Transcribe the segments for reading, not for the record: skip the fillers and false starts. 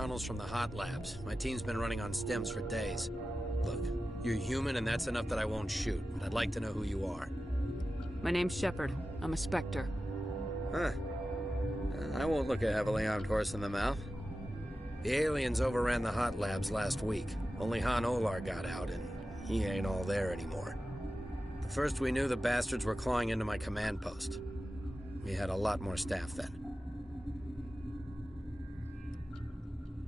tunnels from the hot labs. My team's been running on stems for days. Look, you're human and that's enough that I won't shoot, but I'd like to know who you are. My name's Shepard. I'm a Spectre. Huh. I won't look a heavily armed horse in the mouth. The aliens overran the hot labs last week. Only Han Olar got out, and he ain't all there anymore. The first we knew, the bastards were clawing into my command post. We had a lot more staff then.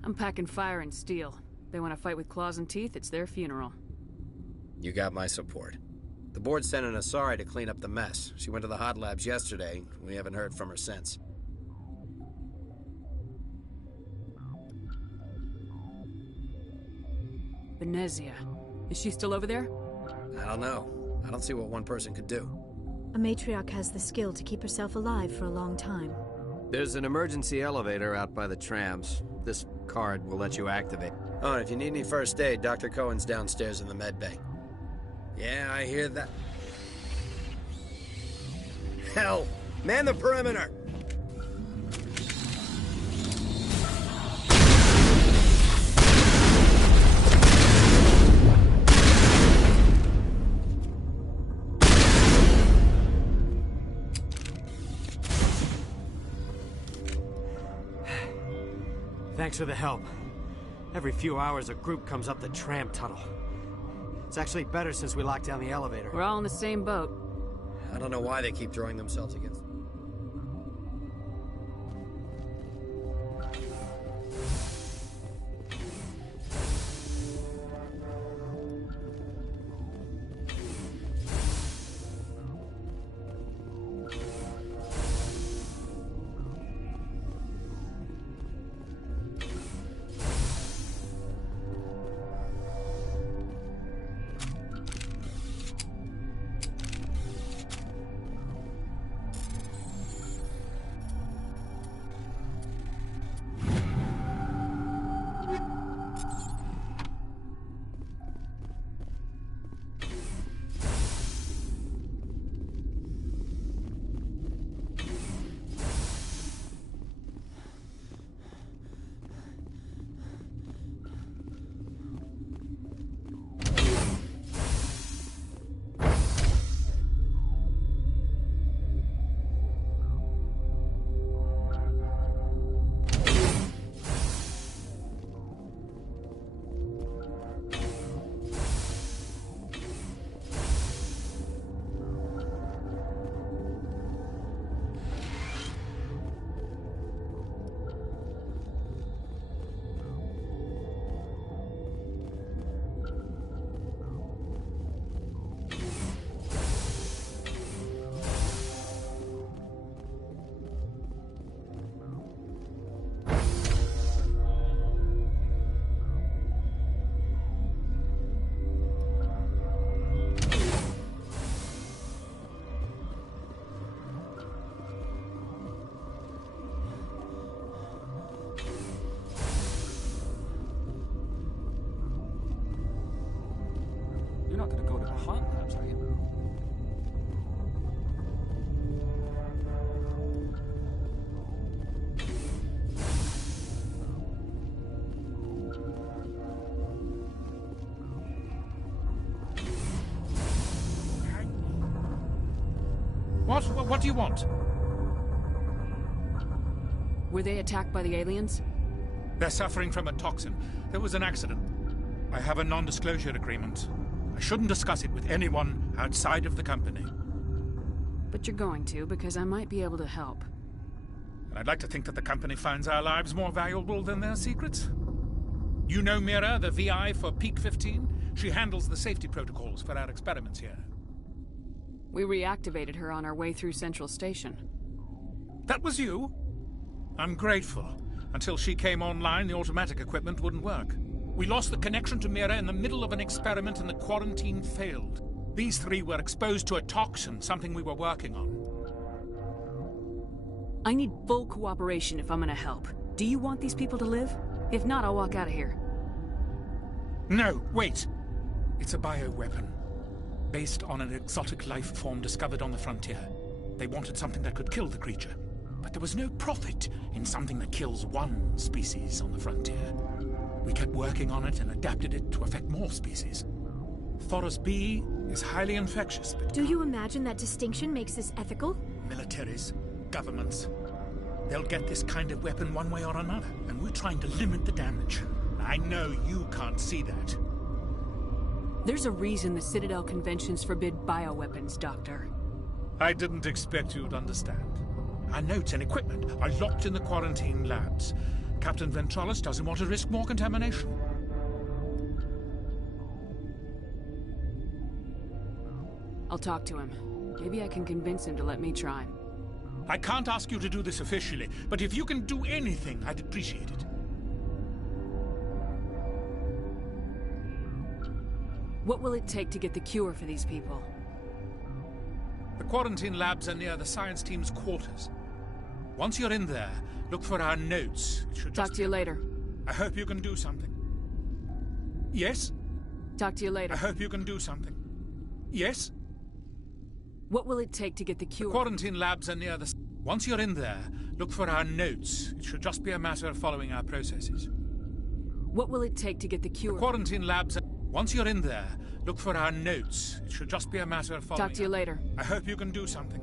I'm packing fire and steel. They want to fight with claws and teeth, it's their funeral. You got my support. The board sent an Asari to clean up the mess. She went to the hot labs yesterday. We haven't heard from her since. Venezia. Is she still over there? I don't know. I don't see what one person could do. A matriarch has the skill to keep herself alive for a long time. There's an emergency elevator out by the trams. This card will let you activate. Oh, and if you need any first aid, Dr. Cohen's downstairs in the med bay. Yeah, I hear that. Hell! Man the perimeter! Thanks for the help. Every few hours a group comes up the tram tunnel. It's actually better since we locked down the elevator. We're all in the same boat. I don't know why they keep throwing themselves against... You're not going to go to the hot labs, are you? What do you want? Were they attacked by the aliens? They're suffering from a toxin. There was an accident. I have a non-disclosure agreement. I shouldn't discuss it with anyone outside of the company. But you're going to, because I might be able to help. And I'd like to think that the company finds our lives more valuable than their secrets. You know Mira, the VI for Peak 15? She handles the safety protocols for our experiments here. We reactivated her on our way through Central Station. That was you? I'm grateful. Until she came online, the automatic equipment wouldn't work. We lost the connection to Mira in the middle of an experiment and the quarantine failed. These three were exposed to a toxin, something we were working on. I need full cooperation if I'm gonna help. Do you want these people to live? If not, I'll walk out of here. No, wait. It's a bioweapon. Based on an exotic life form discovered on the frontier. They wanted something that could kill the creature. but there was no profit in something that kills one species on the frontier. We kept working on it and adapted it to affect more species. Thoros B is highly infectious, but... Do you imagine that distinction makes this ethical? Militaries, governments, they'll get this kind of weapon one way or another, and we're trying to limit the damage. I know you can't see that. There's a reason the Citadel conventions forbid bioweapons, Doctor. I didn't expect you'd understand. Our notes and equipment are locked in the quarantine labs. Captain Ventralis doesn't want to risk more contamination. I'll talk to him. Maybe I can convince him to let me try. I can't ask you to do this officially, but if you can do anything, I'd appreciate it. What will it take to get the cure for these people? The quarantine labs are near the science team's quarters. Once you're in there, look for our notes. It should Talk to you later. I hope you can do something. Yes? Talk to you later. I hope you can do something. Yes? What will it take to get the cure? The quarantine labs are near the... Once you're in there, look for our notes. It should just be a matter of following our processes. What will it take to get the cure? The quarantine labs are... Once you're in there, look for our notes. It should just be a matter of following... Talk to you later. I hope you can do something.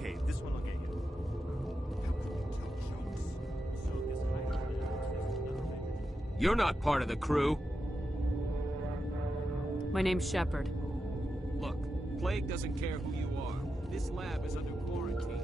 Okay, this one will get you. You're not part of the crew. My name's Shepard. Look, Plague doesn't care who you are. This lab is under quarantine.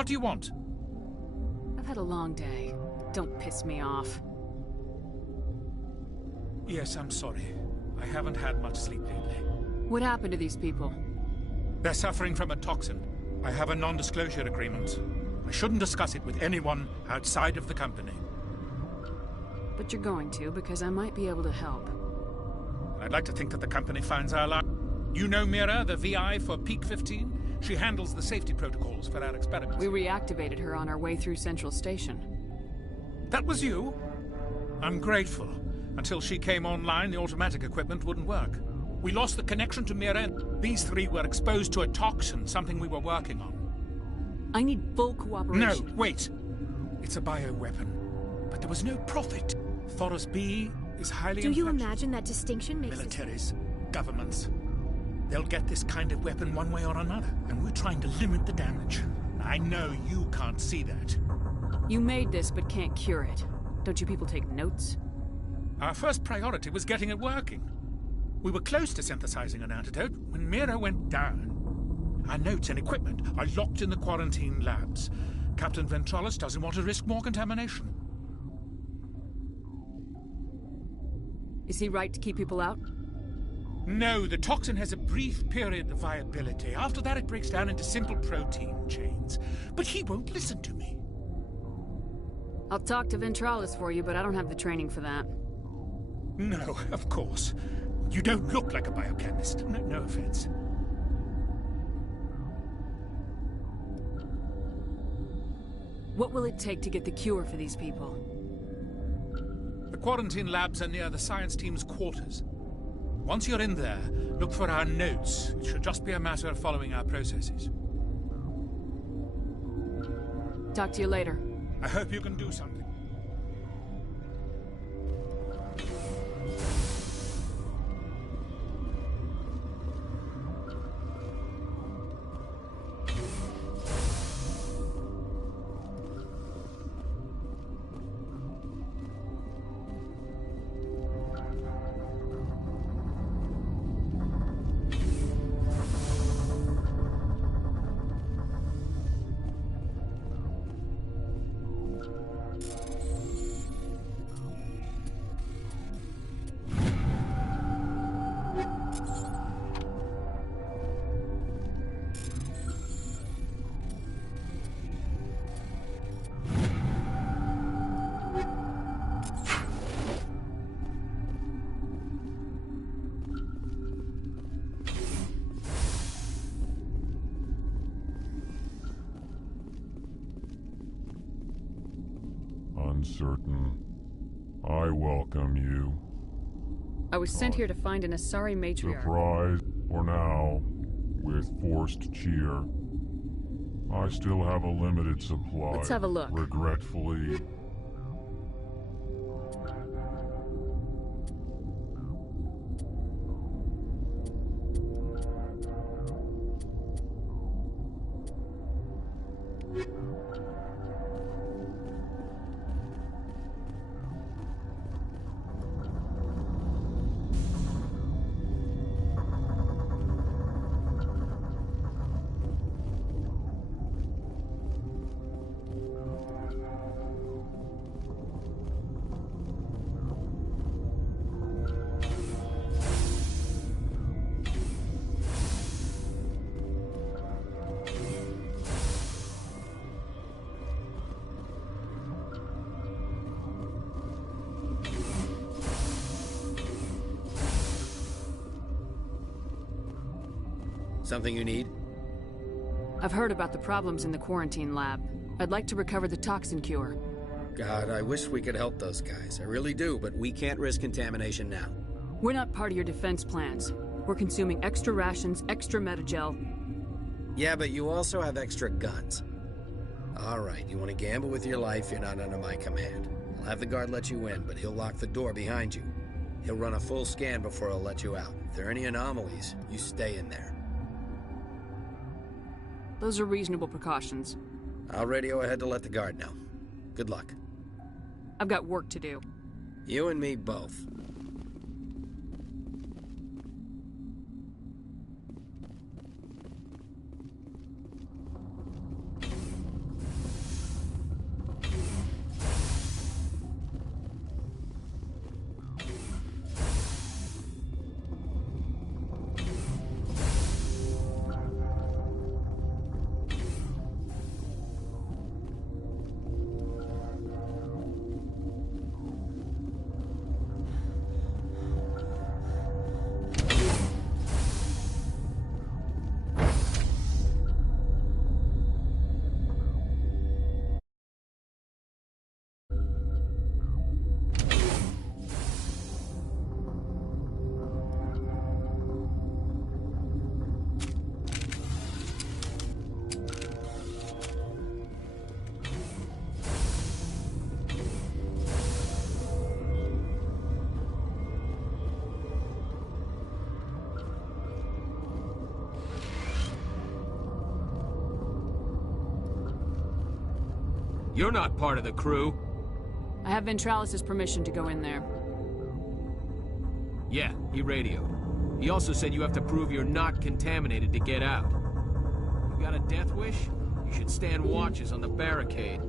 What do you want? I've had a long day. Don't piss me off. Yes, I'm sorry. I haven't had much sleep lately. What happened to these people? They're suffering from a toxin. I have a non-disclosure agreement. I shouldn't discuss it with anyone outside of the company. But you're going to, because I might be able to help. I'd like to think that the company finds our line. You know Mira, the VI for Peak 15? She handles the safety protocols for our experiments. We reactivated her on our way through Central Station. That was you? I'm grateful. Until she came online, the automatic equipment wouldn't work. We lost the connection to Mira, and these three were exposed to a toxin, something we were working on. I need full cooperation. No, wait. It's a bioweapon. But there was no profit. Thoros B is highly Do you infectious. imagine that distinction makes Militaries, governments, they'll get this kind of weapon one way or another, and we're trying to limit the damage. I know you can't see that. You made this, but can't cure it. Don't you people take notes? Our first priority was getting it working. We were close to synthesizing an antidote when Mira went down. Our notes and equipment are locked in the quarantine labs. Captain Ventralis doesn't want to risk more contamination. Is he right to keep people out? No, the toxin has a brief period of viability. After that, it breaks down into simple protein chains. But he won't listen to me. I'll talk to Ventralis for you, but I don't have the training for that. No, of course. You don't look like a biochemist. No offense. What will it take to get the cure for these people? The quarantine labs are near the science team's quarters. Once you're in there, look for our notes. It should just be a matter of following our processes. Talk to you later. I hope you can do something. Uncertain. I welcome you. I was sent here to find an Asari matriarch. Surprised, for now, with forced cheer. I still have a limited supply. Let's have a look. Regretfully. Something you need? I've heard about the problems in the quarantine lab. I'd like to recover the toxin cure. God, I wish we could help those guys. I really do, but we can't risk contamination now. We're not part of your defense plans. We're consuming extra rations, extra metagel. Yeah, but you also have extra guns. All right, you want to gamble with your life, you're not under my command. I'll have the guard let you in, but he'll lock the door behind you. He'll run a full scan before he'll let you out. If there are any anomalies, you stay in there. Those are reasonable precautions. I'll radio ahead to let the guard know. Good luck. I've got work to do. You and me both. You're not part of the crew. I have Ventralis' permission to go in there. Yeah, he radioed. He also said you have to prove you're not contaminated to get out. You got a death wish? You should stand watches on the barricade.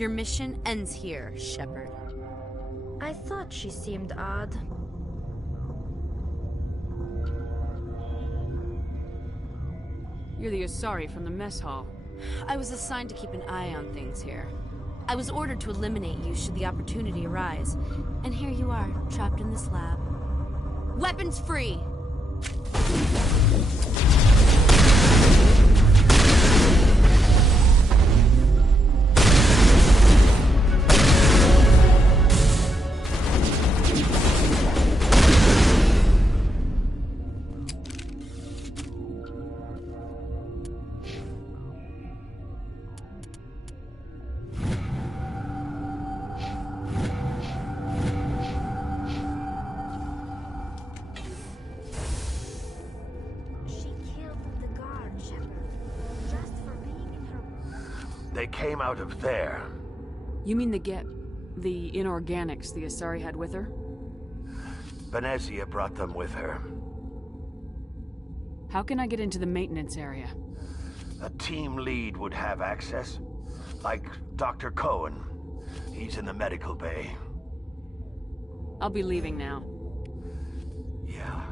Your mission ends here, Shepard. I thought she seemed odd. You're the Asari from the mess hall. I was assigned to keep an eye on things here. I was ordered to eliminate you should the opportunity arise. And here you are, trapped in this lab. Weapons free! They came out of there. You mean the inorganics the Asari had with her? Venezia brought them with her. How can I get into the maintenance area? A team lead would have access. Like Dr. Cohen. He's in the medical bay. I'll be leaving now. Yeah.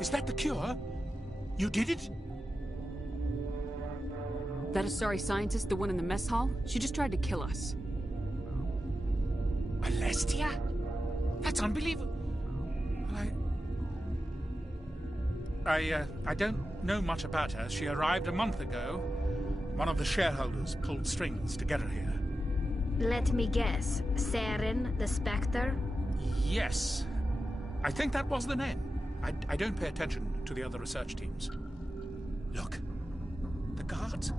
Is that the cure? You did it? That Asari scientist, the one in the mess hall? She just tried to kill us. Alestia? That's unbelievable. I don't know much about her. She arrived a month ago. One of the shareholders pulled strings to get her here. Let me guess. Saren, the Spectre? Yes. I think that was the name. I don't pay attention to the other research teams. Look, the guards,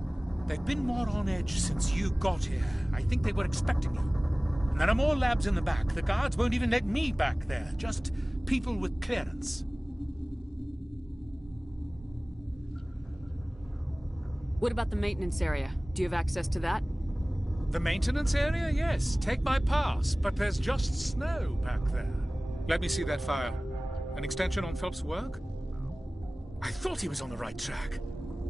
they've been more on edge since you got here. I think they were expecting you. And there are more labs in the back. The guards won't even let me back there. Just people with clearance. What about the maintenance area? Do you have access to that? The maintenance area? Yes. Take my pass. But there's just snow back there. Let me see that file. An extension on Phelps' work? I thought he was on the right track.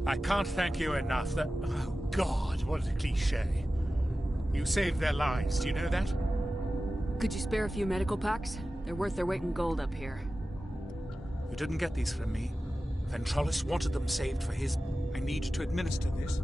I can't thank you enough. That... Oh, God, what a cliché. You saved their lives, do you know that? Could you spare a few medical packs? They're worth their weight in gold up here. You didn't get these from me. Ventrollis wanted them saved for his... I need to administer this.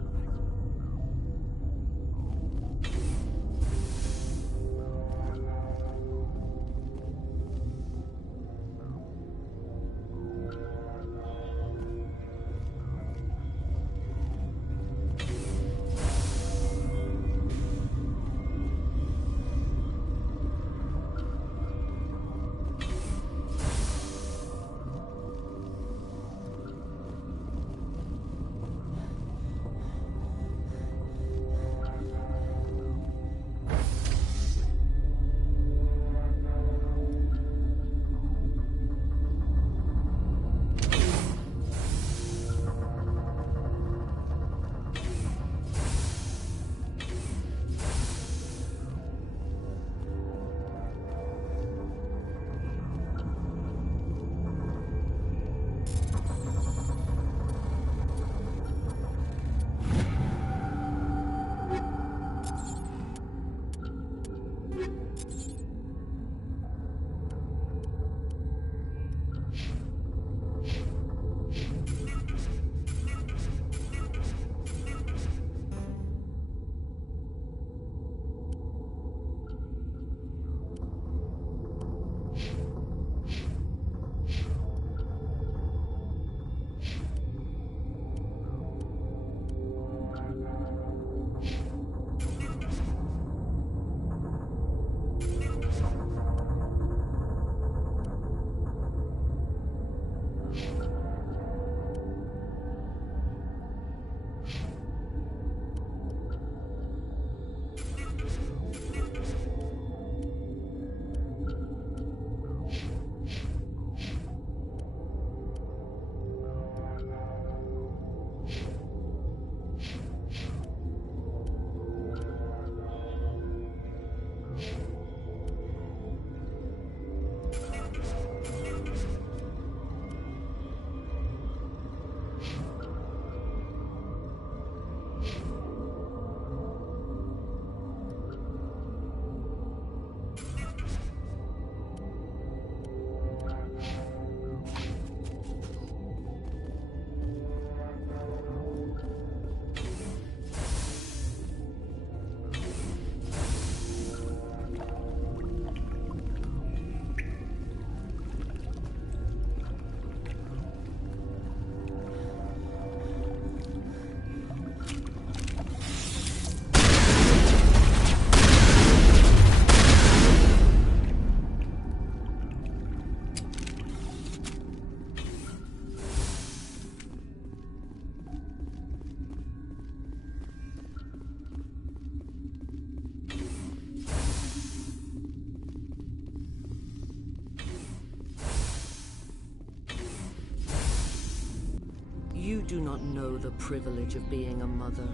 You do not know the privilege of being a mother.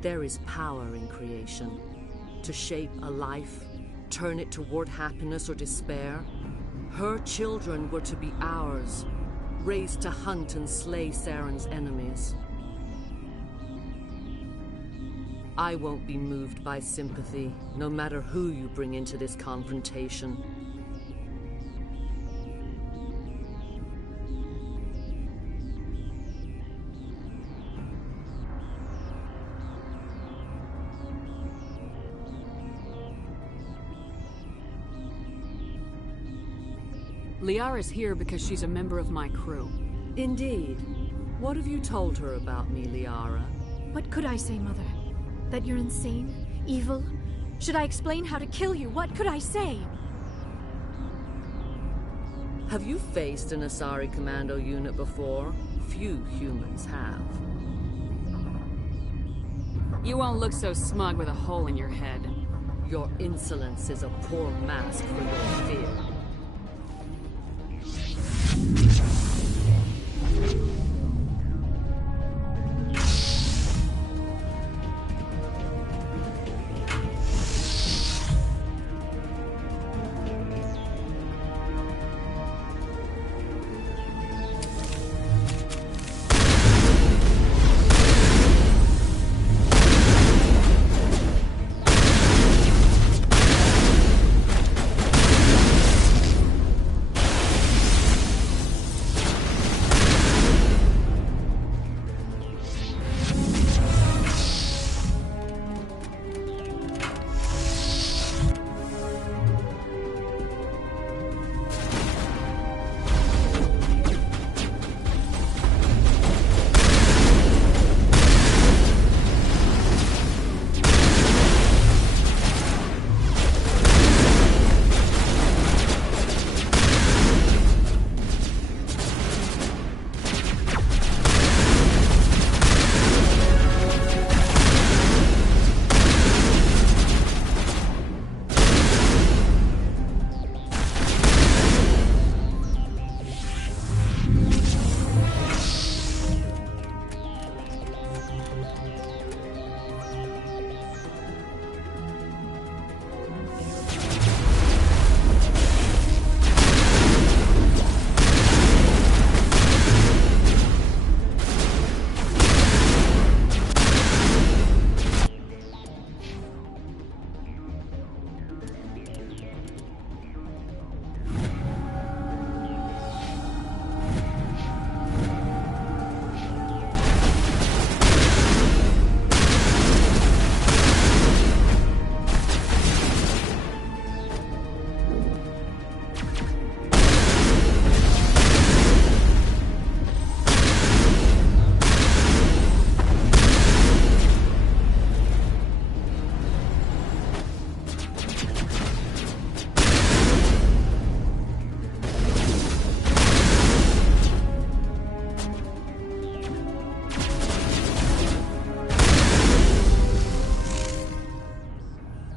There is power in creation. To shape a life, turn it toward happiness or despair. Her children were to be ours, raised to hunt and slay Saren's enemies. I won't be moved by sympathy, no matter who you bring into this confrontation. Liara's here because she's a member of my crew. Indeed. What have you told her about me, Liara? What could I say, Mother? That you're insane? Evil? Should I explain how to kill you? What could I say? Have you faced an Asari commando unit before? Few humans have. You won't look so smug with a hole in your head. Your insolence is a poor mask for your fear.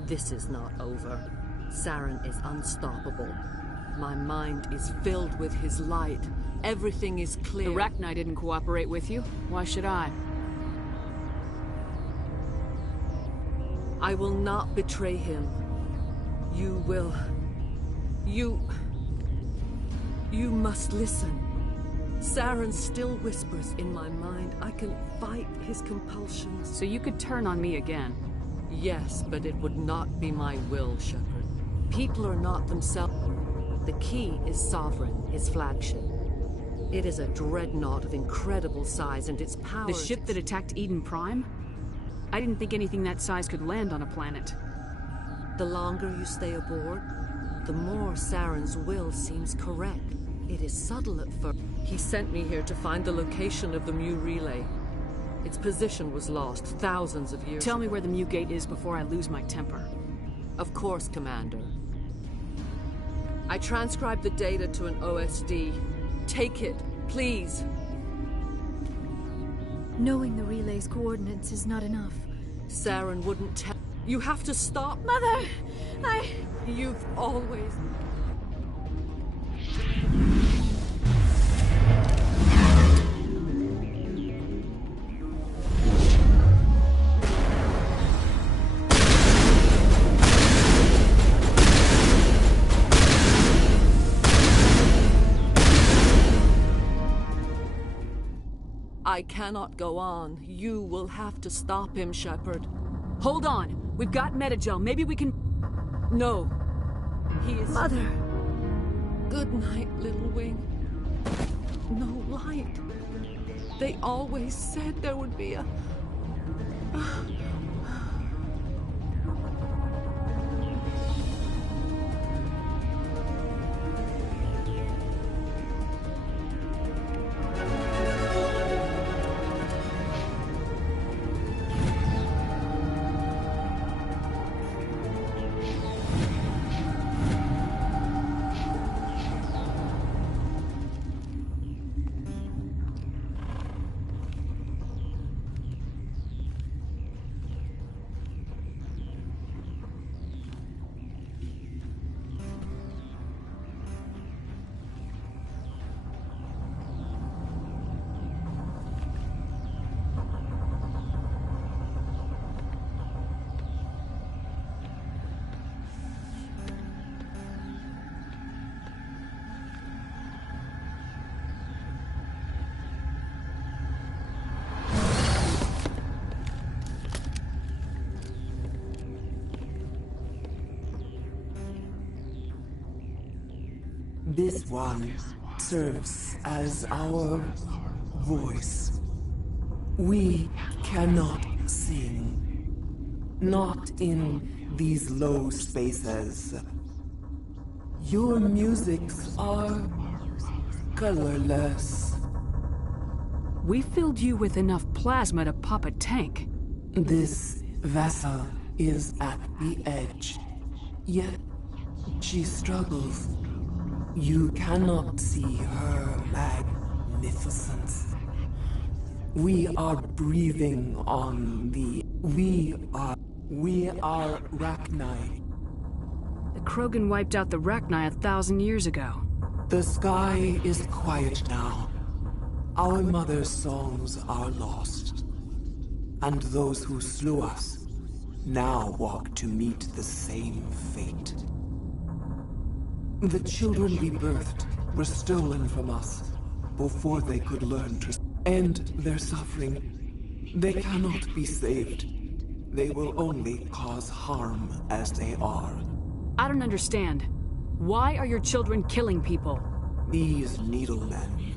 This is not over. Saren is unstoppable. My mind is filled with his light. Everything is clear. The Rachni didn't cooperate with you. Why should I? I will not betray him. You will. You must listen. Saren still whispers in my mind. I can fight his compulsions. So you could turn on me again? Yes, but it would not be my will, Shepard. People are not themselves. The key is Sovereign, his flagship. It is a dreadnought of incredible size, and its power... The ship that attacked Eden Prime? I didn't think anything that size could land on a planet. The longer you stay aboard, the more Saren's will seems correct. It is subtle at first. He sent me here to find the location of the Mu relay. Its position was lost thousands of years Tell ago. me where the Mu gate is before I lose my temper. Of course, Commander. I transcribed the data to an OSD. Take it, please. Knowing the relay's coordinates is not enough. Saren wouldn't tell. You have to stop. Mother! You've always... I cannot go on. You will have to stop him, Shepard. Hold on. We've got Metagel. Maybe we can... No. He is... Mother. Good night, Little Wing. No light. They always said there would be a... This one serves as our voice. We cannot sing. Not in these low spaces. Your musics are colorless. We filled you with enough plasma to pop a tank. This vessel is at the edge. Yet she struggles. You cannot see her magnificence. We are breathing on the... We are Rachni. The Krogan wiped out the Rachni 1,000 years ago. The sky is quiet now. Our mother's songs are lost. And those who slew us now walk to meet the same fate. The children we birthed were stolen from us before they could learn to end their suffering. They cannot be saved. They will only cause harm as they are. I don't understand. Why are your children killing people? These needlemen,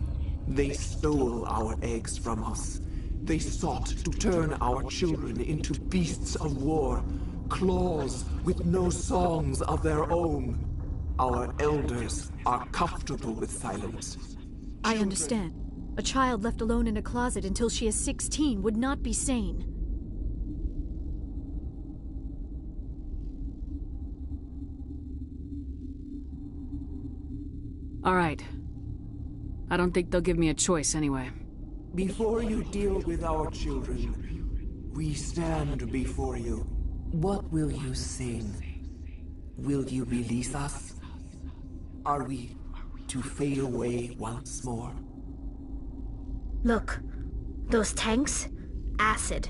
they stole our eggs from us. They sought to turn our children into beasts of war, claws with no songs of their own. Our elders are comfortable with silence. I understand. A child left alone in a closet until she is 16 would not be sane. All right. I don't think they'll give me a choice anyway. Before you deal with our children, we stand before you. What will you sing? Will you release us? Are we to fade away once more? Look, those tanks? Acid.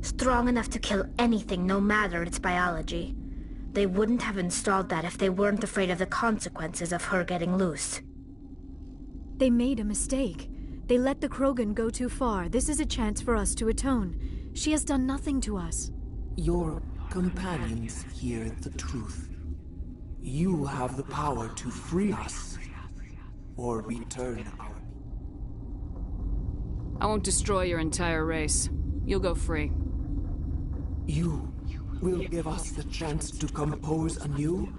Strong enough to kill anything, no matter its biology. They wouldn't have installed that if they weren't afraid of the consequences of her getting loose. They made a mistake. They let the Krogan go too far. This is a chance for us to atone. She has done nothing to us. Your companions hear the truth. You have the power to free us, or return our... I won't destroy your entire race. You'll go free. You will give us the chance to compose anew?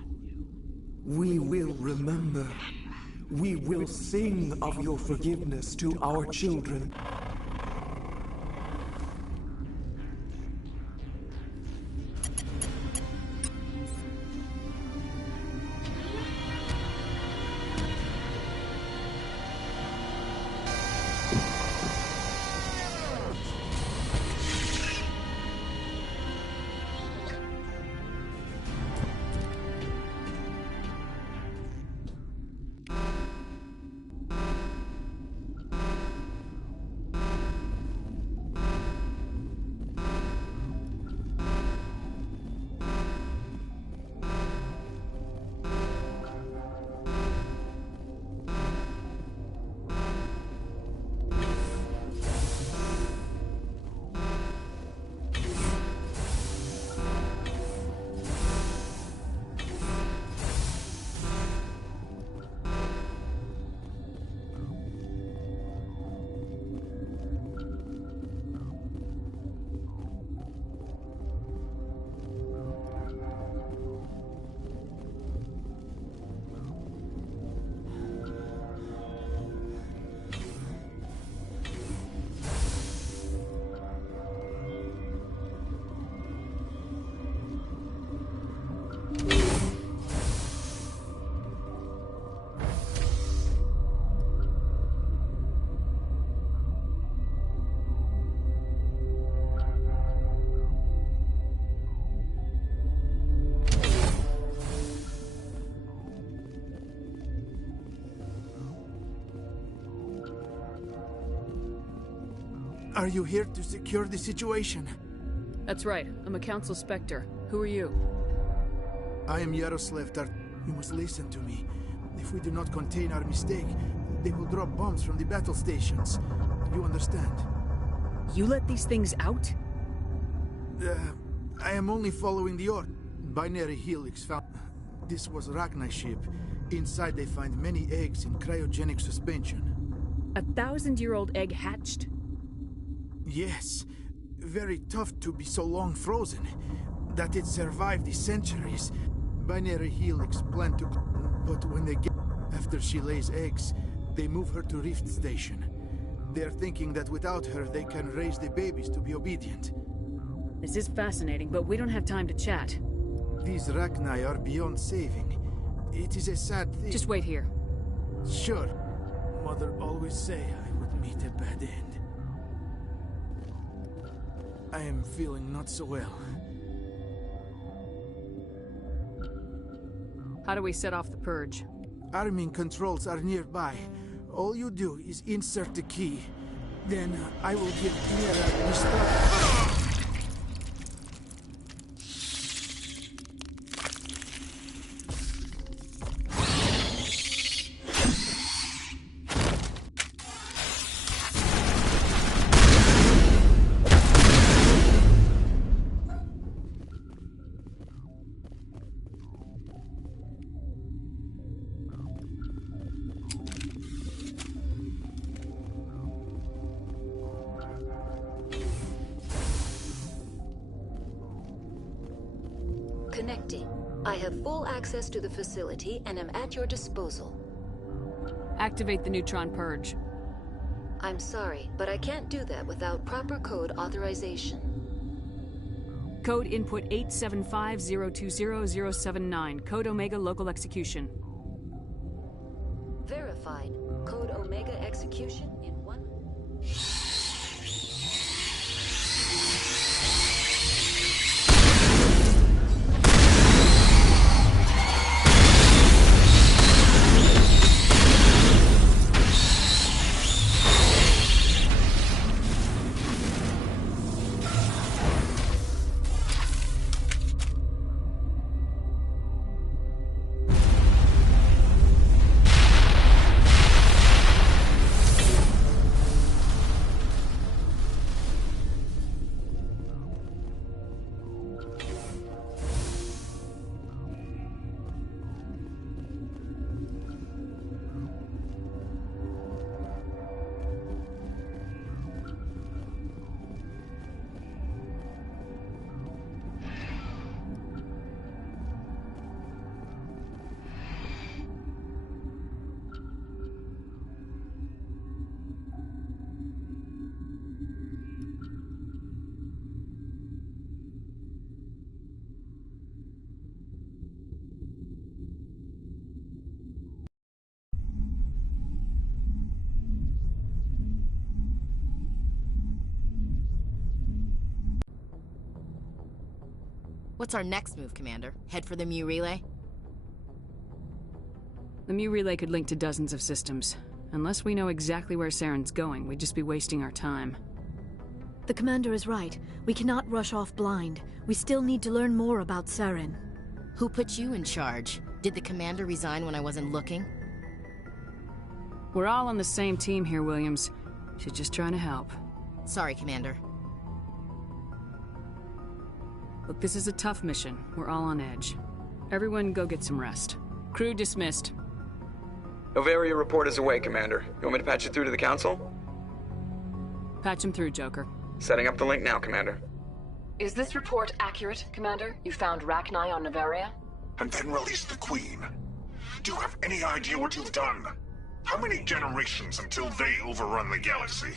We will remember. We will sing of your forgiveness to our children. Are you here to secure the situation? That's right. I'm a Council Spectre. Who are you? I am Yaroslav Tart. You must listen to me. If we do not contain our mistake, they will drop bombs from the battle stations. You understand? You let these things out? I am only following the order. Binary Helix found... This was Rachni's ship. Inside they find many eggs in cryogenic suspension. A 1,000-year-old egg hatched? Yes. Very tough to be so long frozen. That it survived the centuries. Binary Helix planned to... But when they get... After she lays eggs, they move her to Rift Station. They're thinking that without her, they can raise the babies to be obedient. This is fascinating, but we don't have time to chat. These Rachni are beyond saving. It is a sad thing. Just wait here. Sure. Mother always say I would meet a bad end. I am feeling not so well. How do we set off the purge? Arming controls are nearby. All you do is insert the key. Then I will give Mira the start. Connecting. I have full access to the facility and am at your disposal. Activate the neutron purge. I'm sorry, but I can't do that without proper code authorization. Code input 875020079. Code Omega local execution. Verified. Code Omega execution in 1... What's our next move, Commander? Head for the Mu relay? The Mu relay could link to dozens of systems. Unless we know exactly where Saren's going, we'd just be wasting our time. The Commander is right. We cannot rush off blind. We still need to learn more about Saren. Who put you in charge? Did the Commander resign when I wasn't looking? We're all on the same team here, Williams. She's just trying to help. Sorry, Commander. Look, this is a tough mission. We're all on edge. Everyone go get some rest. Crew dismissed. Novaria report is away, Commander. You want me to patch it through to the Council? Patch him through, Joker. Setting up the link now, Commander. Is this report accurate, Commander? You found Rachni on Novaria? And then released the Queen. Do you have any idea what you've done? How many generations until they overrun the galaxy?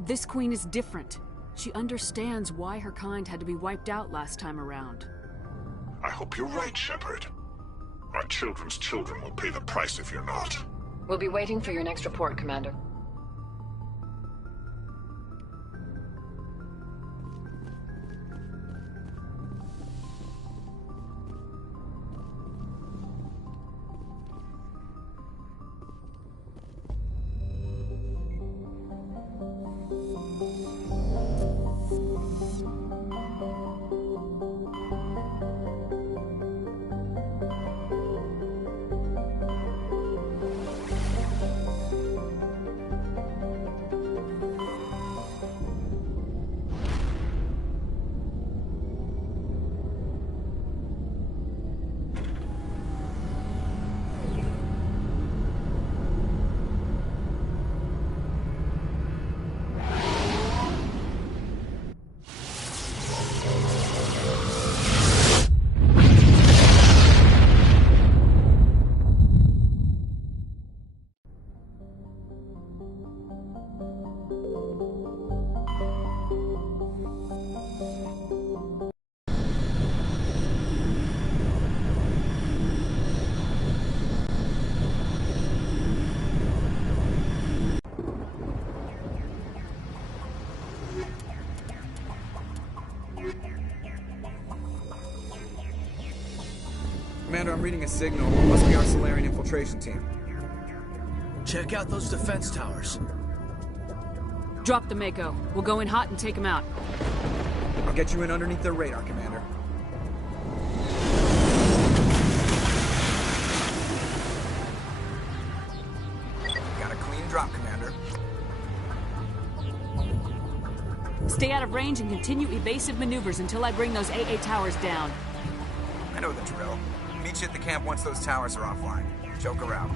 This Queen is different. She understands why her kind had to be wiped out last time around. I hope you're right, Shepard. Our children's children will pay the price if you're not. We'll be waiting for your next report, Commander. reading a signal. Must be our Solarian infiltration team. Check out those defense towers. Drop the Mako. We'll go in hot and take them out. I'll get you in underneath their radar, Commander. Got a clean drop, Commander. Stay out of range and continue evasive maneuvers until I bring those AA towers down. I know the drill. Meet you at the camp once those towers are offline. Joke around.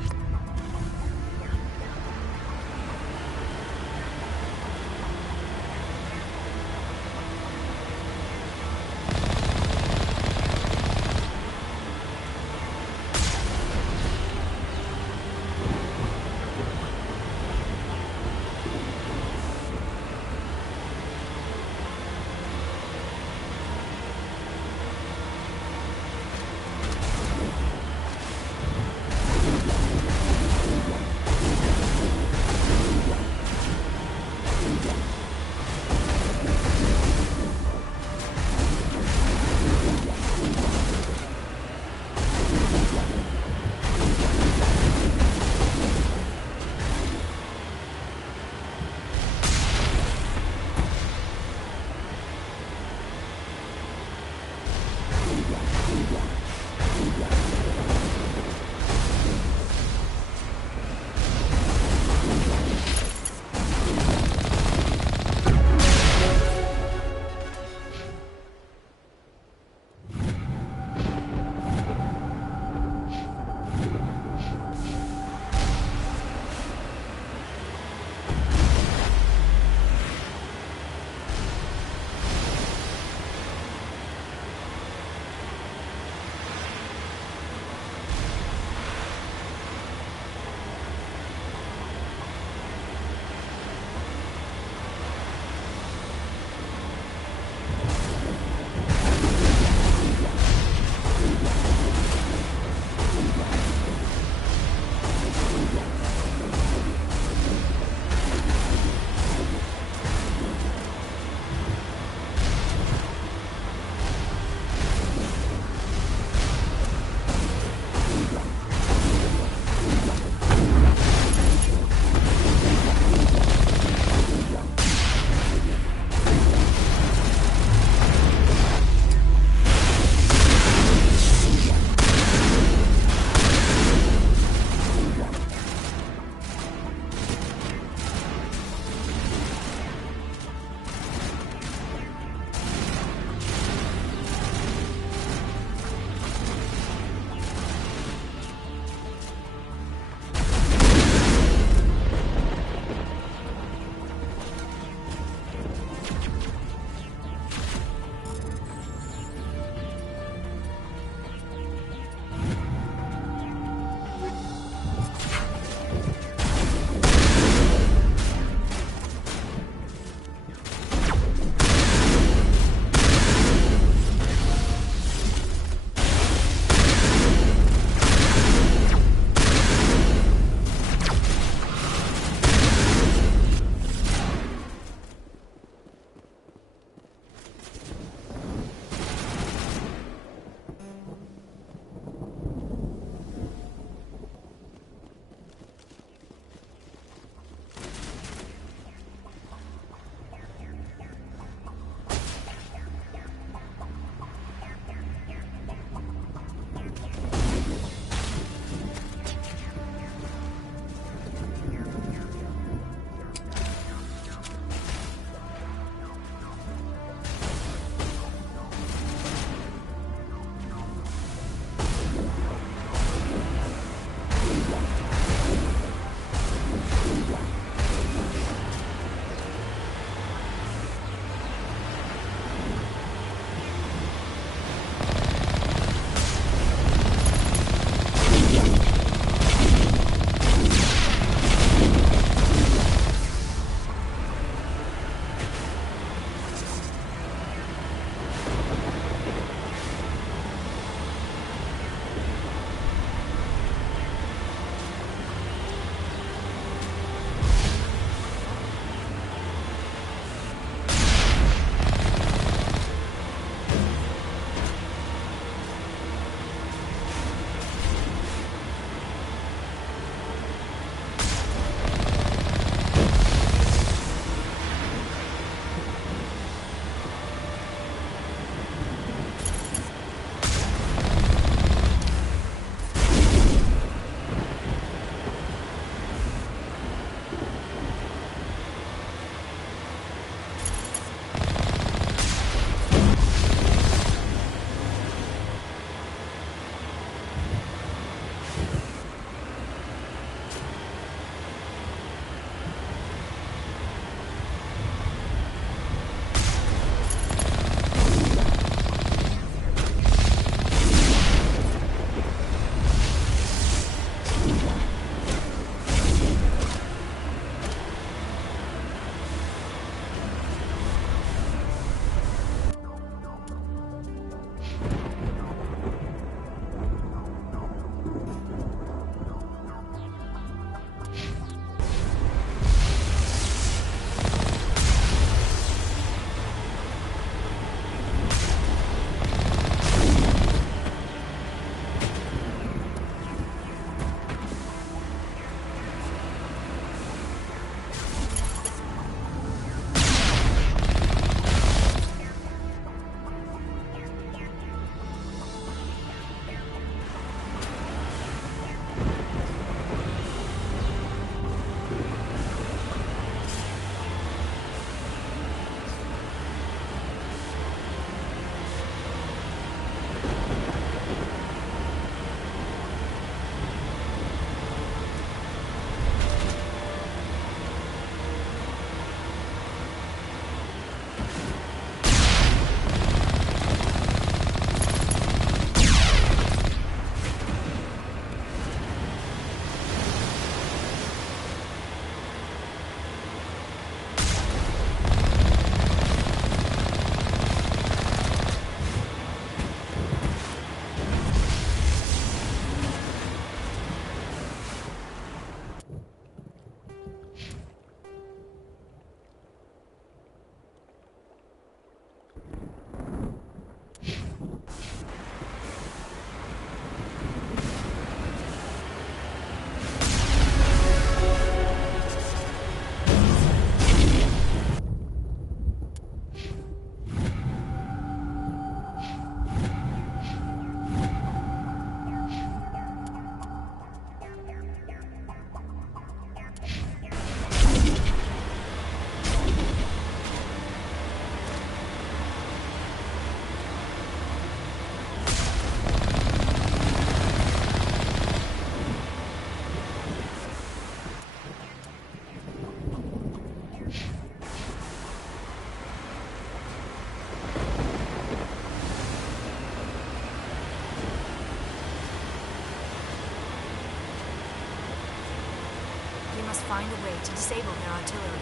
must find a way to disable their artillery.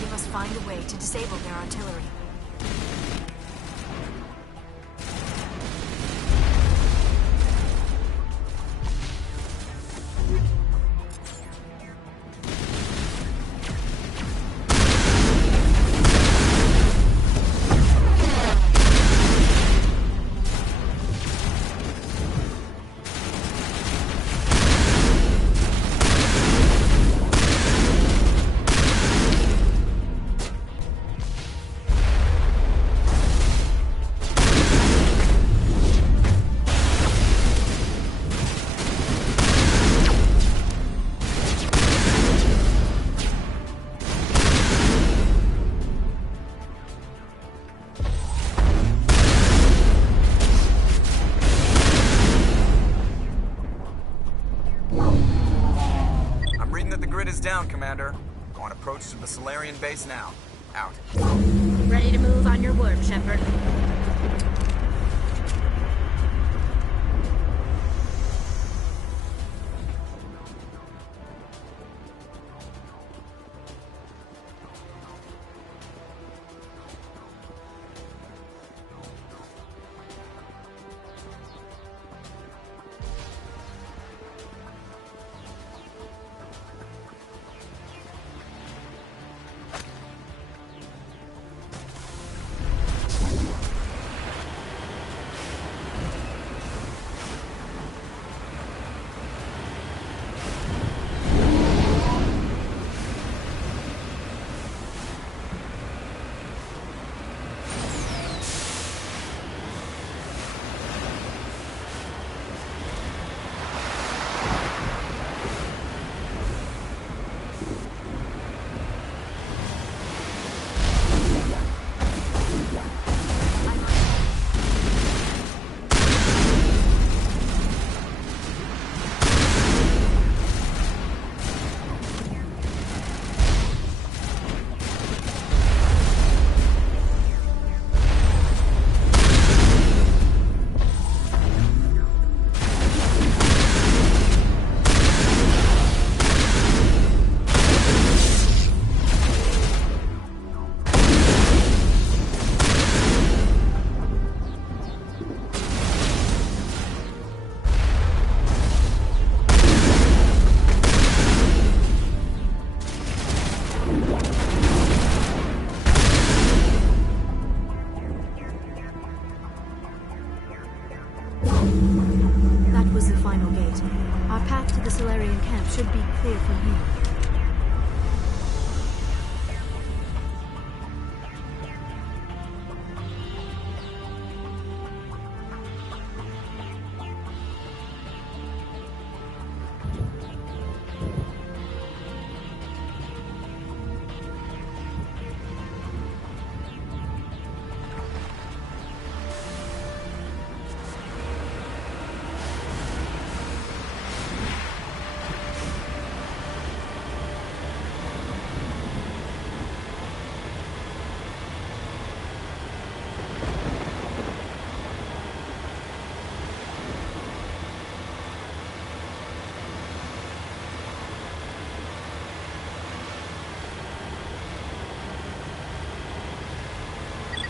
You must find a way to disable their artillery. Down, Commander. On approach to the Solarian base now. Out. Ready to move on your word, Shepard. That was the final gate. Our path to the Solarian camp should be clear from here.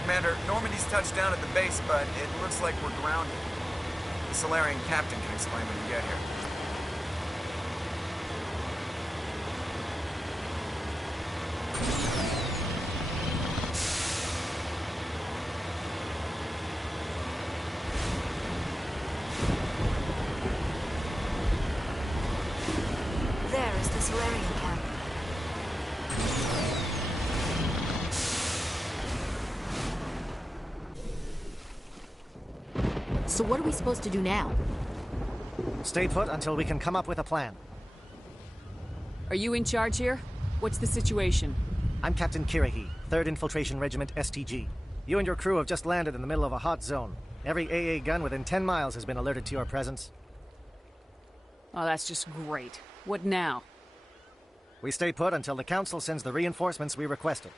Commander, Normandy's touched down at the base, but it looks like we're grounded. The Solarian captain can explain when you get here. There is the Solarian camp. So what are we supposed to do now? Stay put until we can come up with a plan. Are you in charge here? What's the situation? I'm Captain Kirrahe, 3rd Infiltration Regiment STG. You and your crew have just landed in the middle of a hot zone. Every AA gun within 10 miles has been alerted to your presence. Oh, that's just great. What now? We stay put until the Council sends the reinforcements we requested.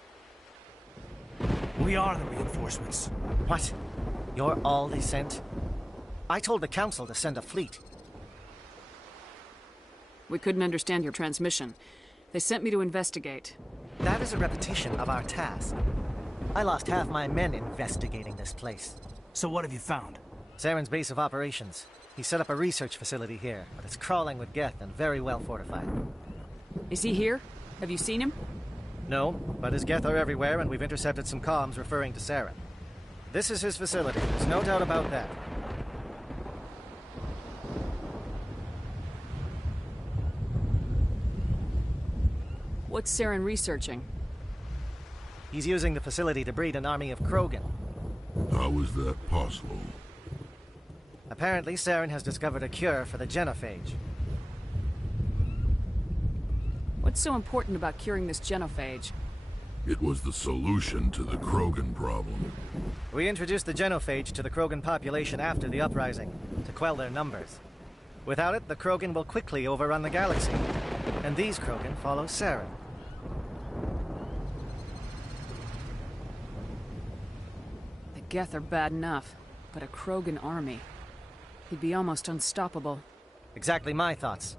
We are the reinforcements. What? You're all they sent? I told the Council to send a fleet. We couldn't understand your transmission. They sent me to investigate. That is a repetition of our task. I lost half my men investigating this place. So what have you found? Saren's base of operations. He set up a research facility here, but it's crawling with Geth and very well fortified. Is he here? Have you seen him? No, but his Geth are everywhere, and we've intercepted some comms referring to Saren. This is his facility, there's no doubt about that. What's Saren researching? He's using the facility to breed an army of Krogan. How is that possible? Apparently, Saren has discovered a cure for the genophage. What's so important about curing this genophage? It was the solution to the Krogan problem. We introduced the genophage to the Krogan population after the uprising, to quell their numbers. Without it, the Krogan will quickly overrun the galaxy. And these Krogan follow Saren. The Geth are bad enough, but a Krogan army. He'd be almost unstoppable. Exactly my thoughts.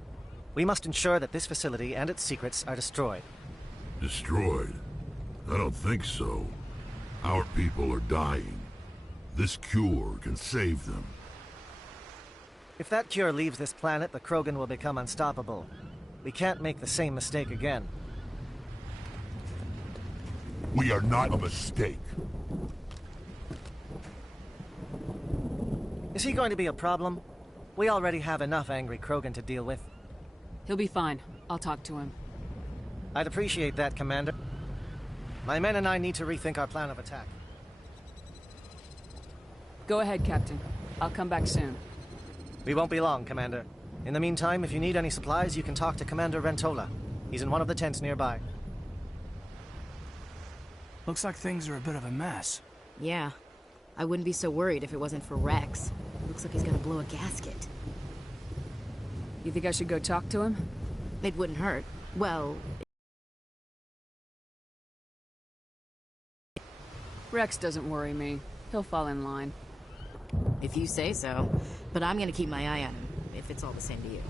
We must ensure that this facility and its secrets are destroyed. Destroyed? I don't think so. Our people are dying. This cure can save them. If that cure leaves this planet, the Krogan will become unstoppable. We can't make the same mistake again. We are not a mistake. Is he going to be a problem? We already have enough angry Krogan to deal with. He'll be fine. I'll talk to him. I'd appreciate that, Commander. My men and I need to rethink our plan of attack. Go ahead, Captain. I'll come back soon. We won't be long, Commander. In the meantime, if you need any supplies, you can talk to Commander Rentola. He's in one of the tents nearby. Looks like things are a bit of a mess. Yeah. I wouldn't be so worried if it wasn't for Rex. Looks like he's gonna blow a gasket. You think I should go talk to him? It wouldn't hurt. Well... Rex doesn't worry me. He'll fall in line. If you say so. But I'm gonna keep my eye on him, if it's all the same to you.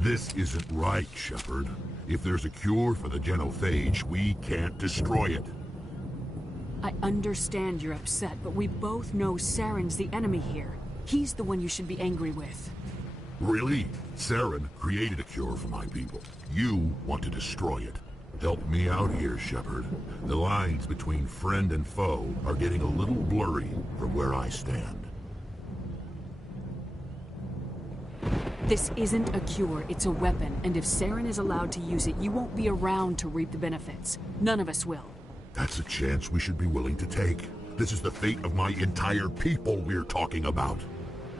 This isn't right, Shepard. If there's a cure for the genophage, we can't destroy it. I understand you're upset, but we both know Saren's the enemy here. He's the one you should be angry with. Really? Saren created a cure for my people. You want to destroy it. Help me out here, Shepard. The lines between friend and foe are getting a little blurry from where I stand. This isn't a cure, it's a weapon, and if Saren is allowed to use it, you won't be around to reap the benefits. None of us will. That's a chance we should be willing to take. This is the fate of my entire people we're talking about.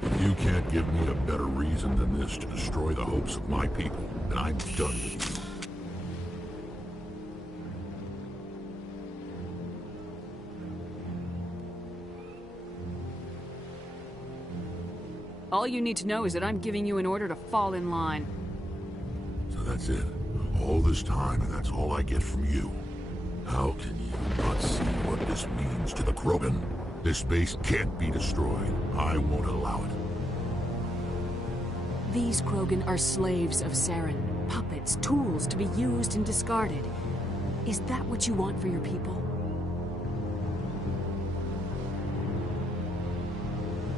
If you can't give me a better reason than this to destroy the hopes of my people, then I'm done with you. All you need to know is that I'm giving you an order to fall in line. So that's it. All this time, and that's all I get from you. How can you not see what this means to the Krogan? This base can't be destroyed. I won't allow it. These Krogan are slaves of Saren. Puppets, tools to be used and discarded. Is that what you want for your people?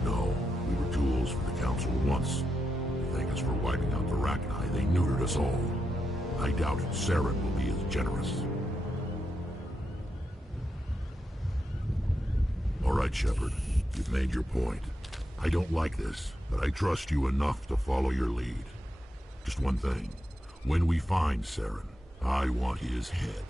No, we were tools for the Council once. To thank us for wiping out the Rachni, they neutered us all. I doubt Saren will be as generous. All right, Shepard. You've made your point. I don't like this, but I trust you enough to follow your lead. Just one thing. When we find Saren, I want his head.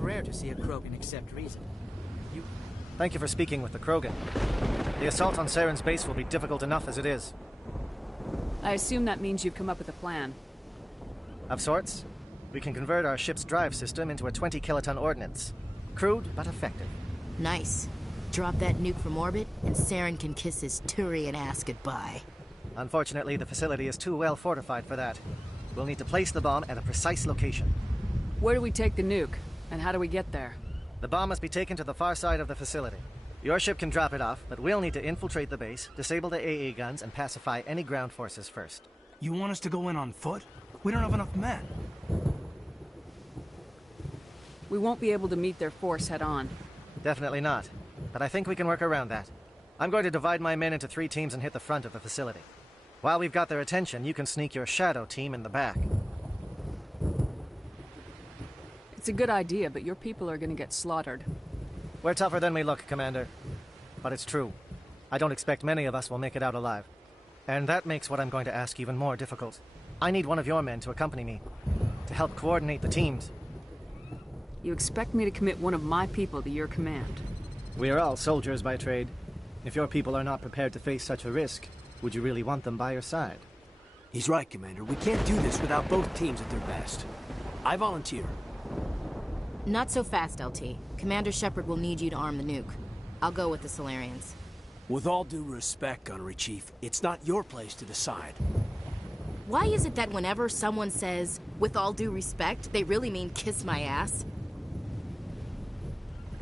rare to see a Krogan accept reason. Thank you for speaking with the Krogan. The assault on Saren's base will be difficult enough as it is. I assume that means you've come up with a plan. Of sorts. We can convert our ship's drive system into a 20-kiloton ordnance. Crude, but effective. Nice. Drop that nuke from orbit, and Saren can kiss his Turian ass goodbye. Unfortunately, the facility is too well fortified for that. We'll need to place the bomb at a precise location. Where do we take the nuke? And how do we get there? The bomb must be taken to the far side of the facility. Your ship can drop it off, but we'll need to infiltrate the base, disable the AA guns, and pacify any ground forces first. You want us to go in on foot? We don't have enough men. We won't be able to meet their force head-on. Definitely not. But I think we can work around that. I'm going to divide my men into 3 teams and hit the front of the facility. While we've got their attention, you can sneak your shadow team in the back. It's a good idea, but your people are gonna get slaughtered. We're tougher than we look, Commander. But it's true. I don't expect many of us will make it out alive. And that makes what I'm going to ask even more difficult. I need one of your men to accompany me, to help coordinate the teams. You expect me to commit one of my people to your command? We are all soldiers by trade. If your people are not prepared to face such a risk, would you really want them by your side? He's right, Commander. We can't do this without both teams at their best. I volunteer. Not so fast, LT. Commander Shepard will need you to arm the nuke. I'll go with the Solarians. With all due respect, Gunnery Chief, it's not your place to decide. Why is it that whenever someone says, with all due respect, they really mean kiss my ass?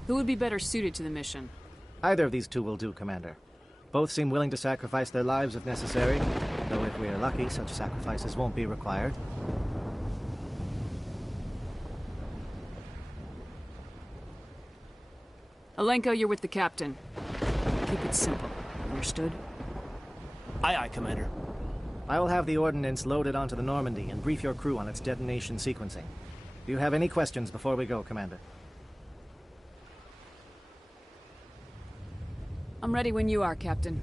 Who would be better suited to the mission? Either of these two will do, Commander. Both seem willing to sacrifice their lives if necessary, though if we are lucky, such sacrifices won't be required. Alenko, you're with the captain. Keep it simple. Understood? Aye, aye, Commander. I will have the ordnance loaded onto the Normandy and brief your crew on its detonation sequencing. Do you have any questions before we go, Commander? I'm ready when you are, Captain.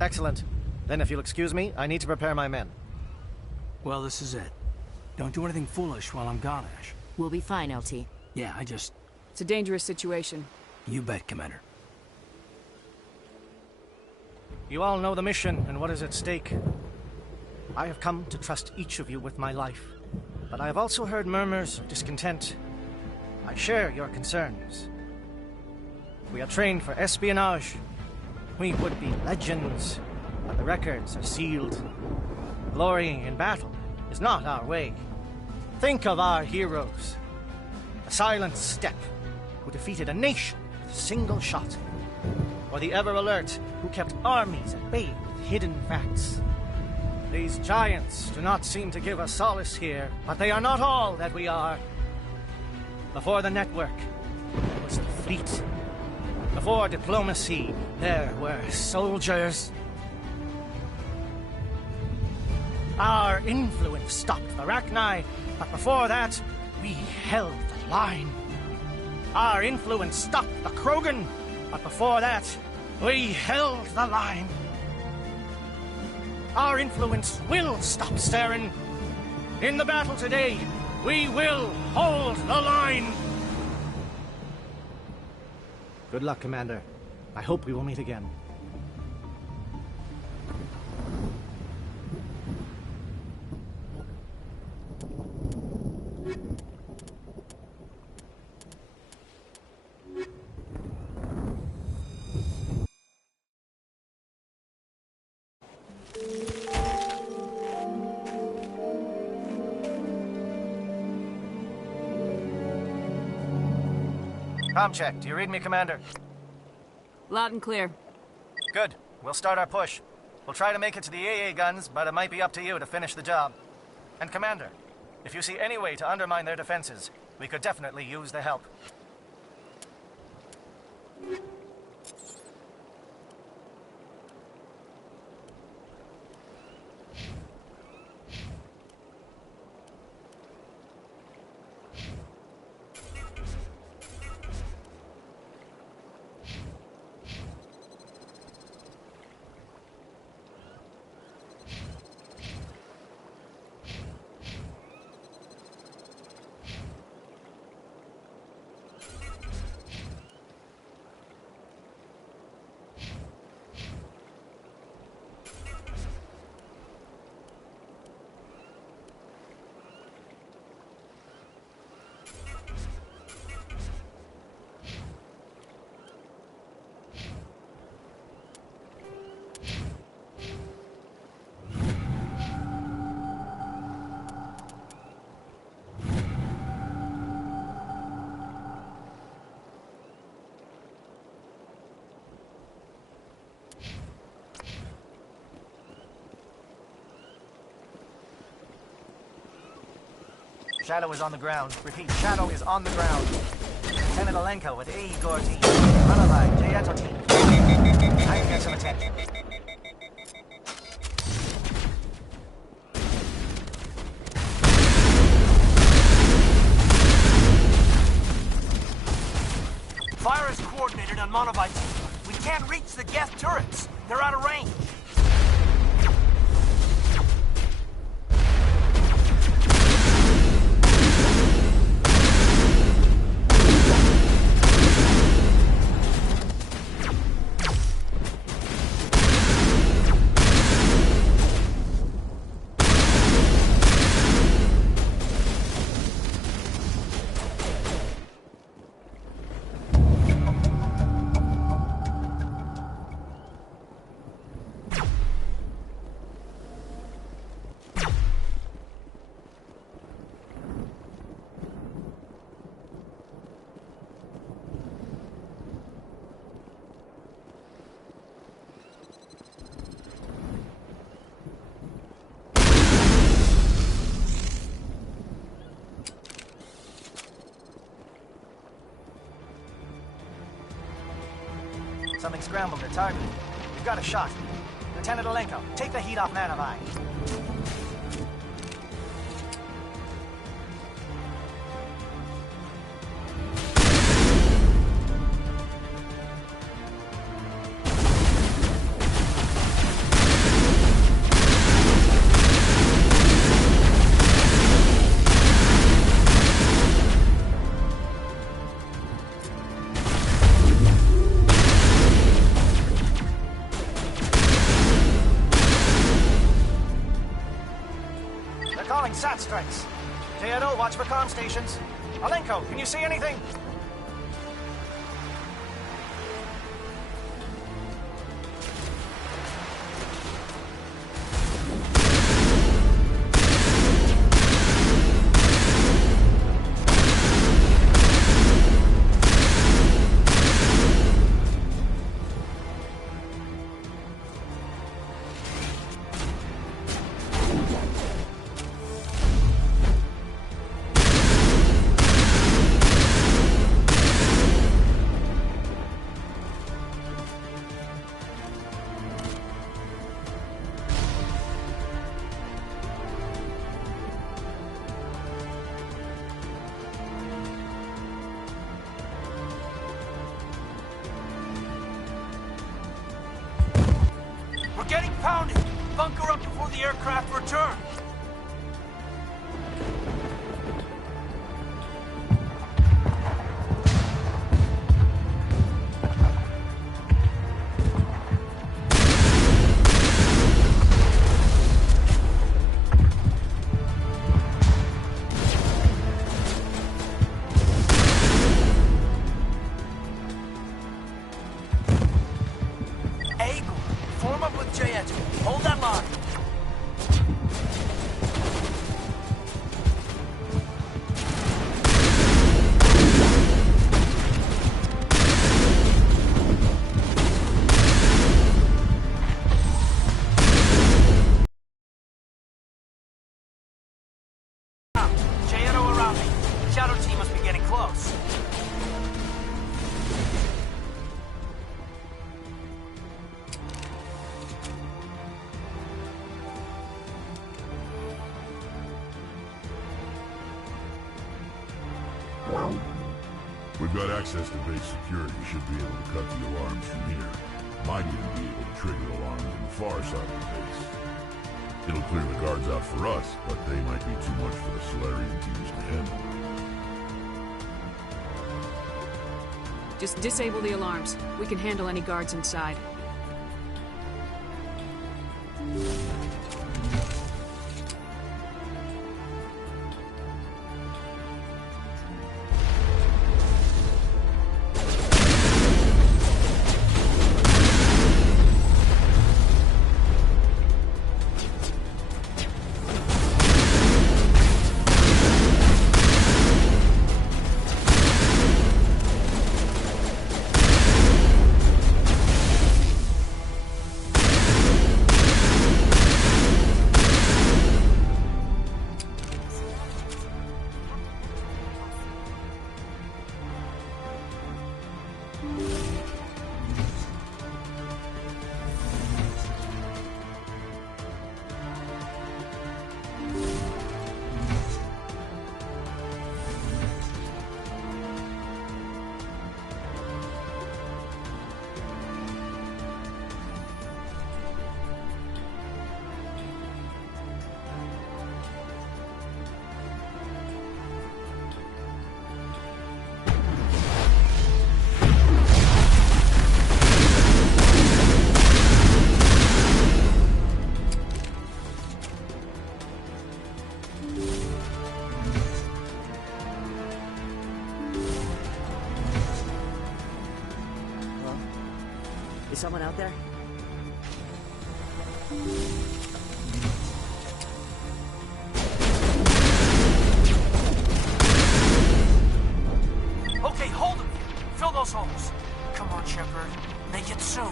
Excellent. Then if you'll excuse me, I need to prepare my men. Well, this is it. Don't do anything foolish while I'm gone, Ash. We'll be fine, LT. Yeah, I just... It's a dangerous situation. You bet, Commander. You all know the mission and what is at stake. I have come to trust each of you with my life, but I have also heard murmurs of discontent. I share your concerns. We are trained for espionage. We would be legends, but the records are sealed. Glory in battle is not our way. Think of our heroes. The silent step who defeated a nation with a single shot. Or the ever-alert who kept armies at bay with hidden facts. These giants do not seem to give us solace here, but they are not all that we are. Before the network, there was the fleet. Before diplomacy, there were soldiers. Our influence stopped the Rachni, but before that, we held the line. Our influence stopped the Krogan, but before that, we held the line. Our influence will stop Saren. In the battle today, we will hold the line. Good luck, Commander. I hope we will meet again. Com check. Do you read me, Commander? Loud and clear. Good. We'll start our push. We'll try to make it to the AA guns, but it might be up to you to finish the job. And Commander, if you see any way to undermine their defenses, we could definitely use the help. Shadow is on the ground. Repeat, Shadow is on the ground. Lieutenant Alenko with A. Igor team. Manovai, Jayeto team. I can get some attention. Fire is coordinated on Monovai team. We can't reach the gas turrets. They're out of range. Something scrambled their target. We've got a shot. Lieutenant Alenko, take the heat off Manovai. Calling SAT strikes. Jayeto, watch for comm stations. Alenko, can you see anything? Getting pounded! Bunker up before the aircraft return! Form up with Jayeto. Hold that line. Jayeto around me. Shadow team must be getting close. We've got access to base security. Should be able to cut the alarms from here. Might even be able to trigger alarms on the far side of the base. It'll clear the guards out for us, but they might be too much for the Solarian teams to handle. Just disable the alarms. We can handle any guards inside. someone out there? Okay, hold him. Fill those holes. Come on, Shepard. Make it soon.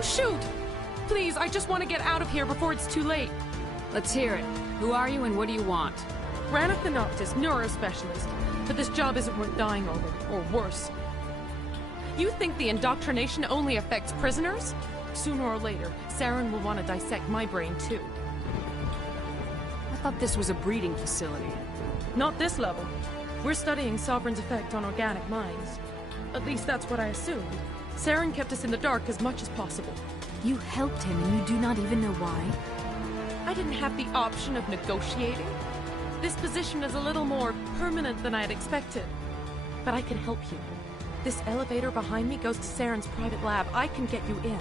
Don't shoot! Please, I just want to get out of here before it's too late. Let's hear it. Who are you and what do you want? Rannoch the Noctis, neurospecialist. But this job isn't worth dying over, or worse. You think the indoctrination only affects prisoners? Sooner or later, Saren will want to dissect my brain too. I thought this was a breeding facility. Not this level. We're studying Sovereign's effect on organic minds. At least that's what I assumed. Saren kept us in the dark as much as possible. You helped him and you do not even know why? I didn't have the option of negotiating. This position is a little more permanent than I had expected. But I can help you. This elevator behind me goes to Saren's private lab. I can get you in.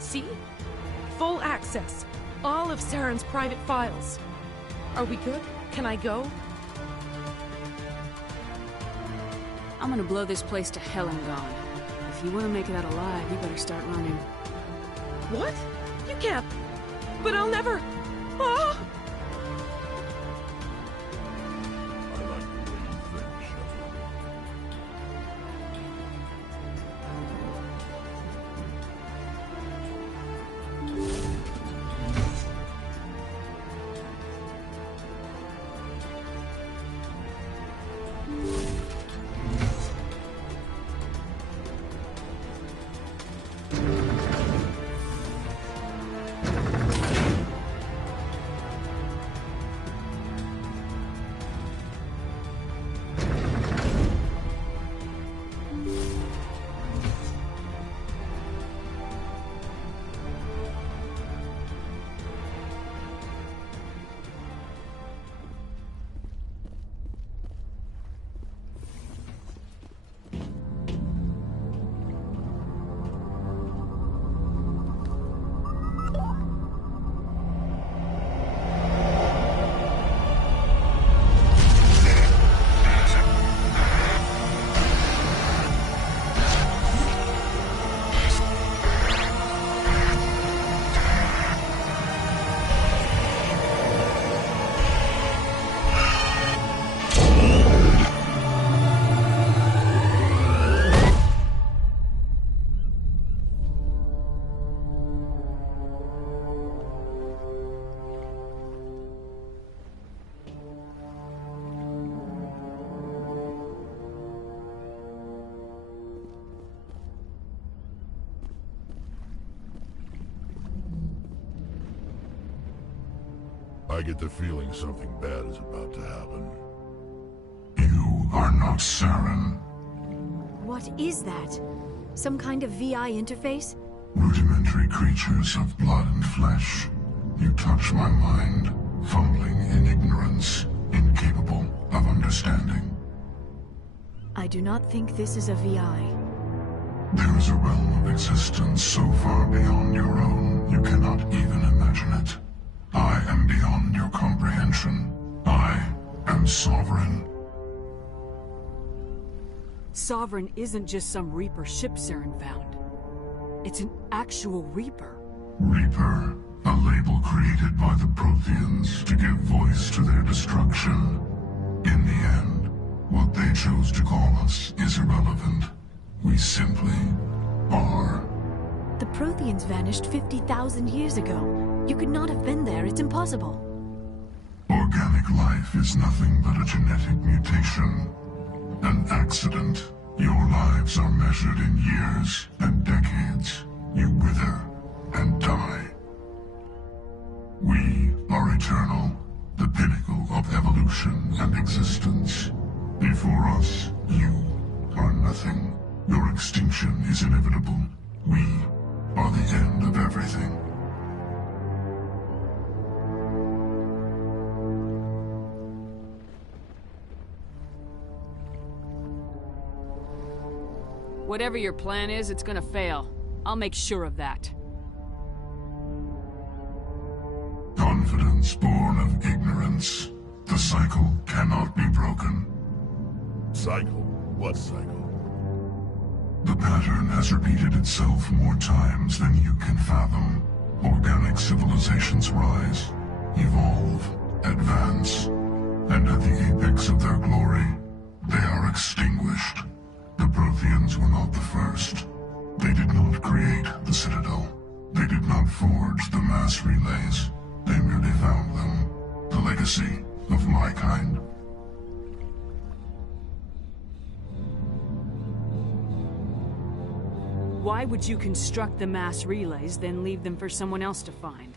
See? Full access. All of Saren's private files. Are we good? Can I go? I'm gonna blow this place to hell and gone. If you want to make it out alive, you better start running. What? You can't. But I'll never. Ah! I get the feeling something bad is about to happen. You are not Saren. What is that? Some kind of VI interface? Rudimentary creatures of blood and flesh. You touch my mind, fumbling in ignorance, incapable of understanding. I do not think this is a VI. There is a realm of existence so far beyond your own, you cannot even imagine it. I am beyond your comprehension. I am sovereign. Sovereign isn't just some Reaper ship Saren found. It's an actual Reaper. Reaper, a label created by the Protheans to give voice to their destruction. In the end, what they chose to call us is irrelevant. We simply are. The Protheans vanished 50,000 years ago. You could not have been there. It's impossible. Organic life is nothing but a genetic mutation. An accident. Your lives are measured in years and decades. You wither and die. We are eternal, the pinnacle of evolution and existence. Before us, you are nothing. Your extinction is inevitable. We are the end of everything. Whatever your plan is, it's gonna fail. I'll make sure of that. Confidence born of ignorance. The cycle cannot be broken. Cycle? What cycle? The pattern has repeated itself more times than you can fathom. Organic civilizations rise, evolve, advance, and at the apex of their glory, they are extinguished. The Protheans were not the first. They did not create the Citadel. They did not forge the mass relays. They merely found them. The legacy of my kind. Why would you construct the mass relays, then leave them for someone else to find?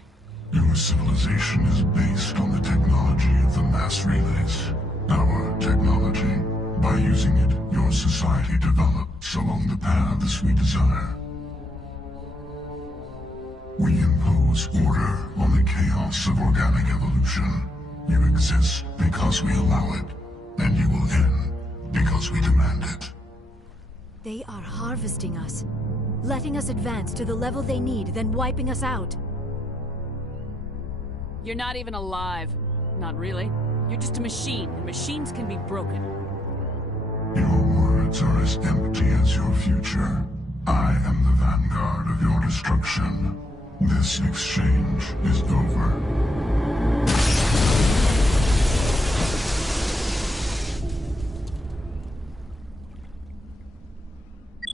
Your civilization is based on the technology of the mass relays. Our technology. By using it, your society develops along the paths we desire. We impose order on the chaos of organic evolution. You exist because we allow it, and you will end because we demand it. They are harvesting us, letting us advance to the level they need, then wiping us out. You're not even alive. Not really. You're just a machine, and machines can be broken. Your words are as empty as your future. I am the vanguard of your destruction. This exchange is over.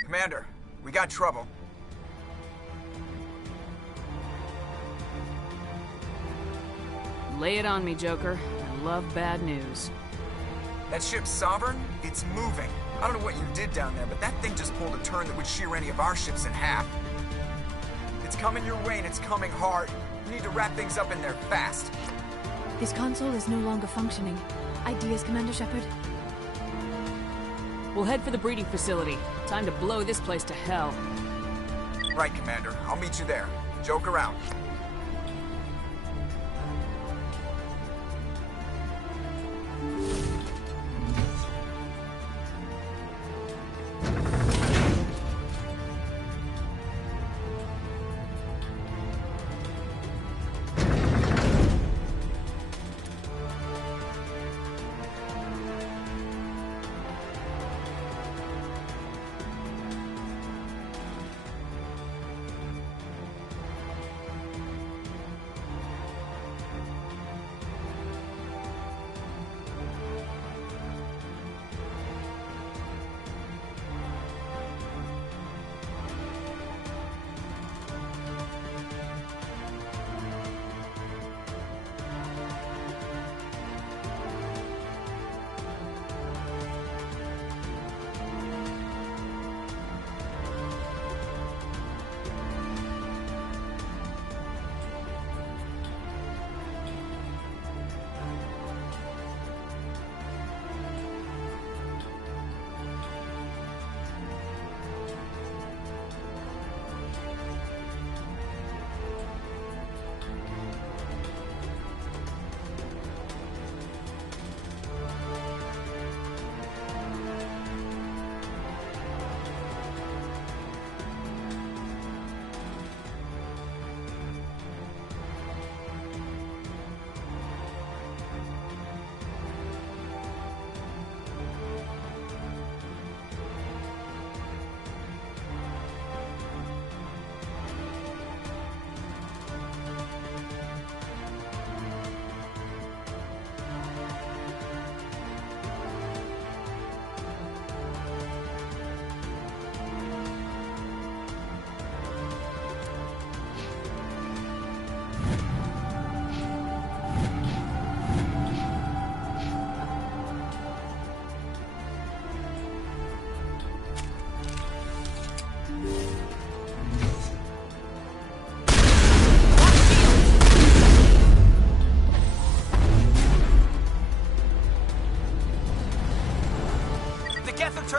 Commander, we got trouble. Lay it on me, Joker. I love bad news. That ship's Sovereign? It's moving. I don't know what you did down there, but that thing just pulled a turn that would shear any of our ships in half. It's coming your way, and it's coming hard. You need to wrap things up in there fast. This console is no longer functioning. Ideas, Commander Shepard? We'll head for the breeding facility. Time to blow this place to hell. Right, Commander. I'll meet you there. Joker out.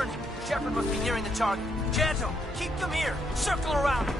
burning. Shepard must be nearing the target. Janto, keep them here. Circle around him.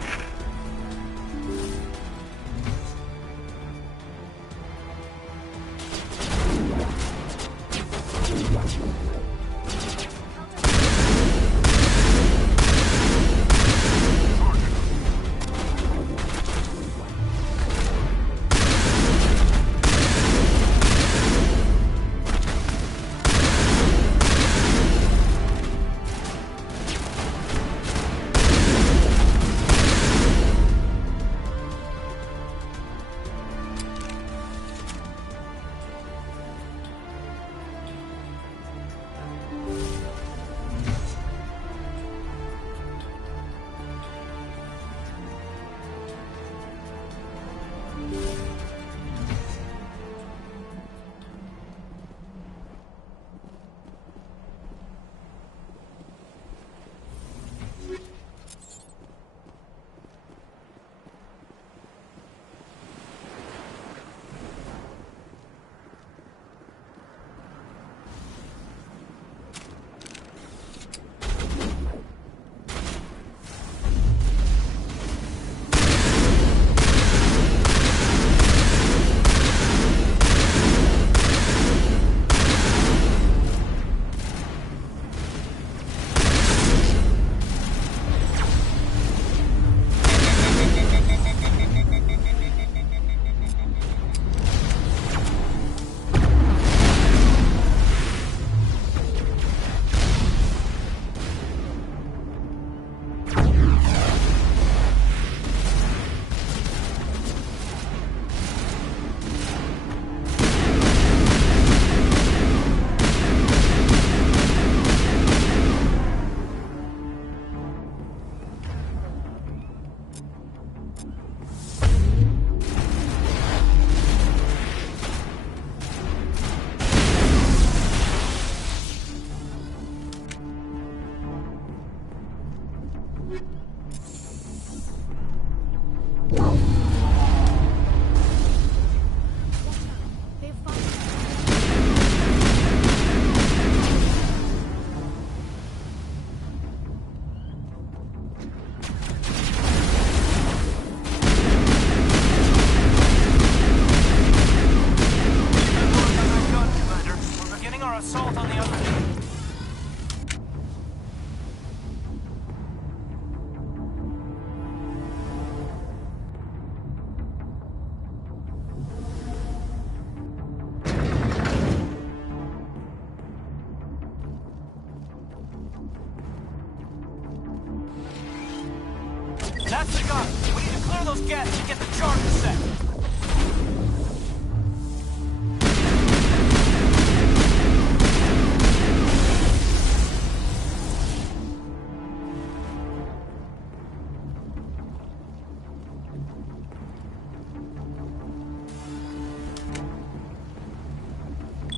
That's the gun. We need to clear those gaps and get the charges set.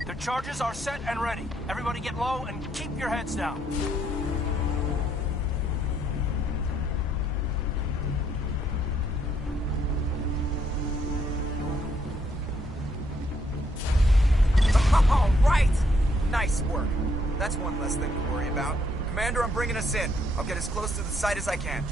The charges are set and ready. Everybody get low and keep your heads down. All right! Nice work. That's one less thing to worry about. Commander, I'm bringing us in. I'll get as close to the site as I can.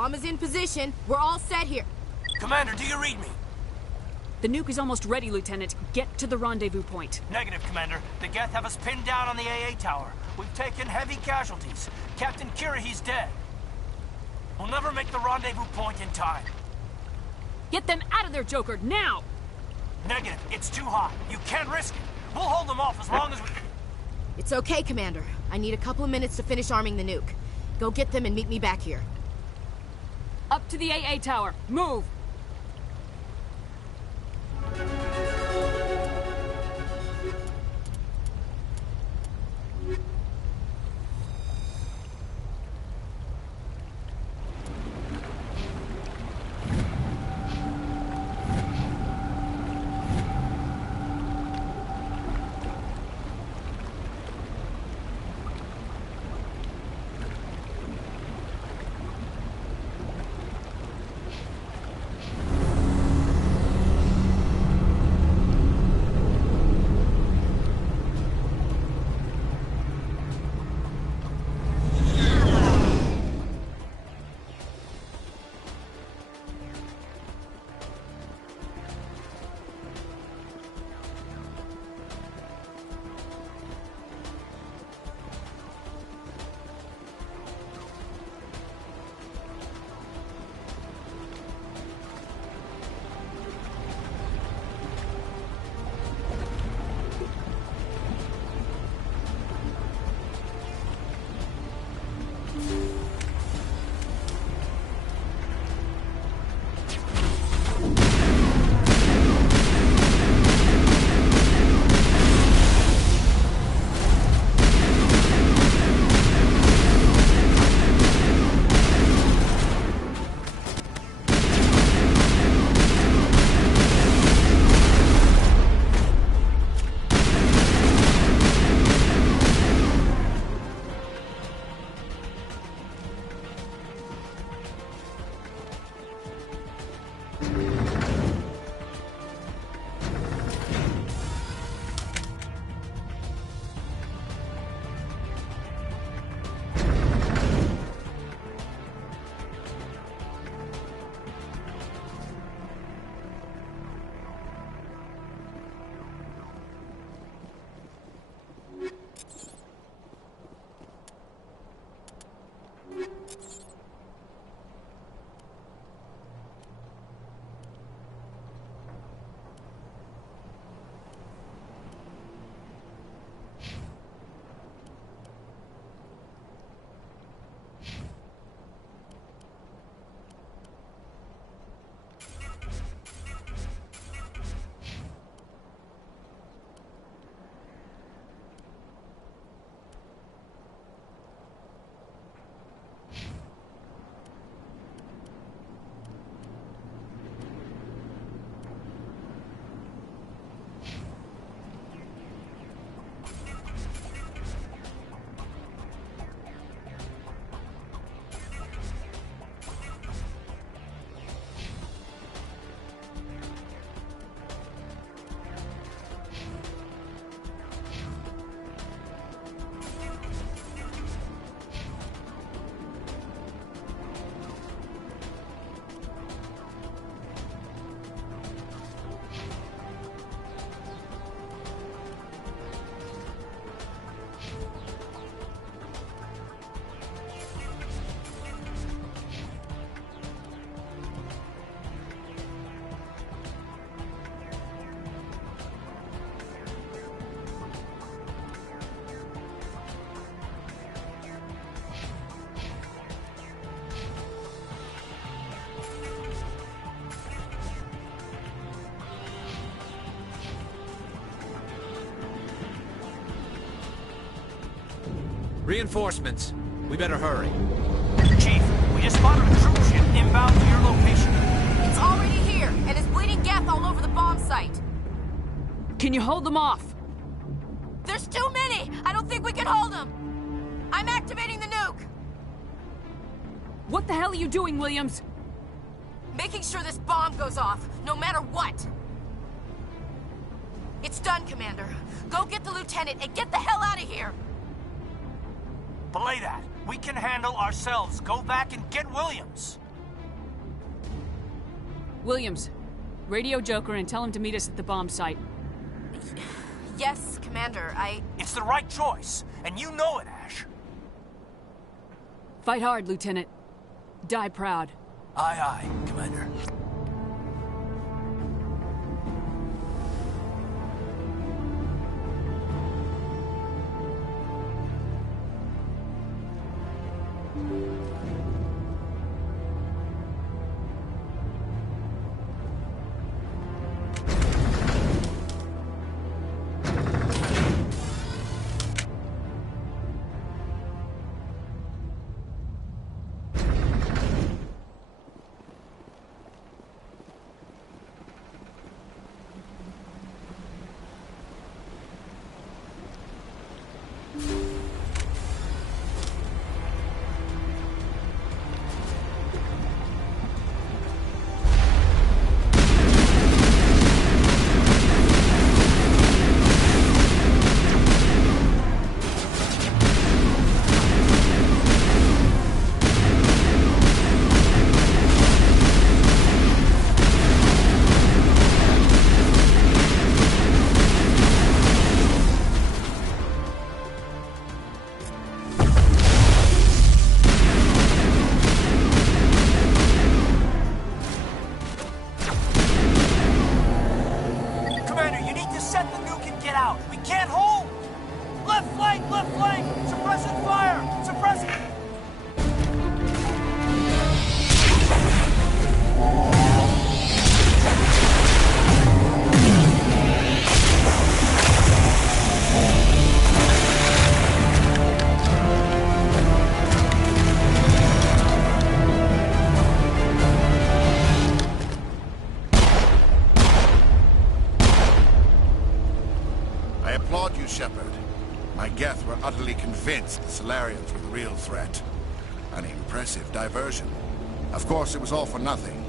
Bomb is in position. We're all set here. Commander, do you read me? The nuke is almost ready, Lieutenant. Get to the rendezvous point. Negative, Commander. The Geth have us pinned down on the AA tower. We've taken heavy casualties. Captain Kirahi's dead. We'll never make the rendezvous point in time. Get them out of there, Joker, now! Negative. It's too hot. You can't risk it. We'll hold them off as long as we... It's okay, Commander. I need a couple of minutes to finish arming the nuke. Go get them and meet me back here. Up to the AA tower. Move! Reinforcements. We better hurry. Chief, we just spotted a troop ship inbound to your location. It's already here, and is bleeding gas all over the bomb site. Can you hold them off? There's too many! I don't think we can hold them! I'm activating the nuke! What the hell are you doing, Williams? Making sure this bomb goes off, no matter what! It's done, Commander. Go get the lieutenant and get the hell out of here! Belay that. We can handle ourselves. Go back and get Williams. Williams, radio Joker and tell him to meet us at the bomb site. Yes, Commander, It's the right choice, and you know it, Ash. Fight hard, Lieutenant. Die proud. Aye, aye, Commander. can't hold! Left flank! Left flank! Suppressing fire! Suppressing... I applaud you, Shepard. My Geth were utterly convinced the Solarians were the real threat. An impressive diversion. Of course, it was all for nothing.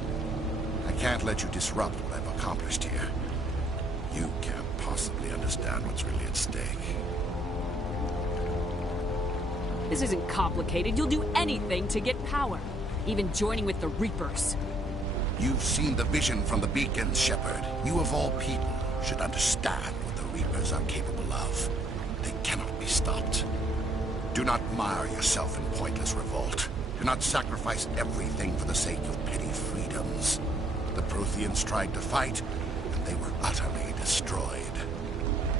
I can't let you disrupt what I've accomplished here. You can't possibly understand what's really at stake. This isn't complicated. You'll do anything to get power. Even joining with the Reapers. You've seen the vision from the beacons, Shepard. You of all people should understand what the Reapers are capable of. They cannot be stopped. Do not mire yourself in pointless revolt. Do not sacrifice everything for the sake of petty freedoms. The Protheans tried to fight, and they were utterly destroyed.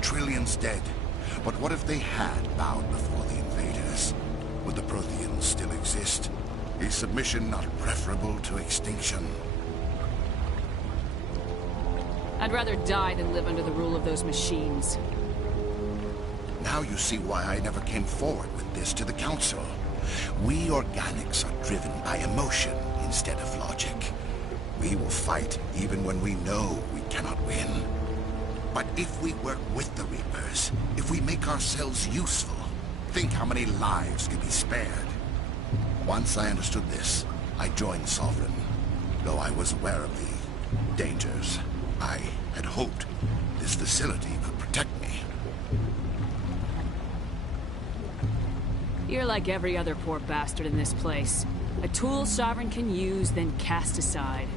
Trillions dead. But what if they had bowed before the invaders? Would the Protheans still exist? Is submission not preferable to extinction? I'd rather die than live under the rule of those machines. Now you see why I never came forward with this to the Council. We organics are driven by emotion instead of logic. We will fight even when we know we cannot win. But if we work with the Reapers, if we make ourselves useful, think how many lives could be spared. Once I understood this, I joined Sovereign, though I was aware of the dangers. I had hoped this facility could protect me. You're like every other poor bastard in this place. A tool Sovereign can use, then cast aside.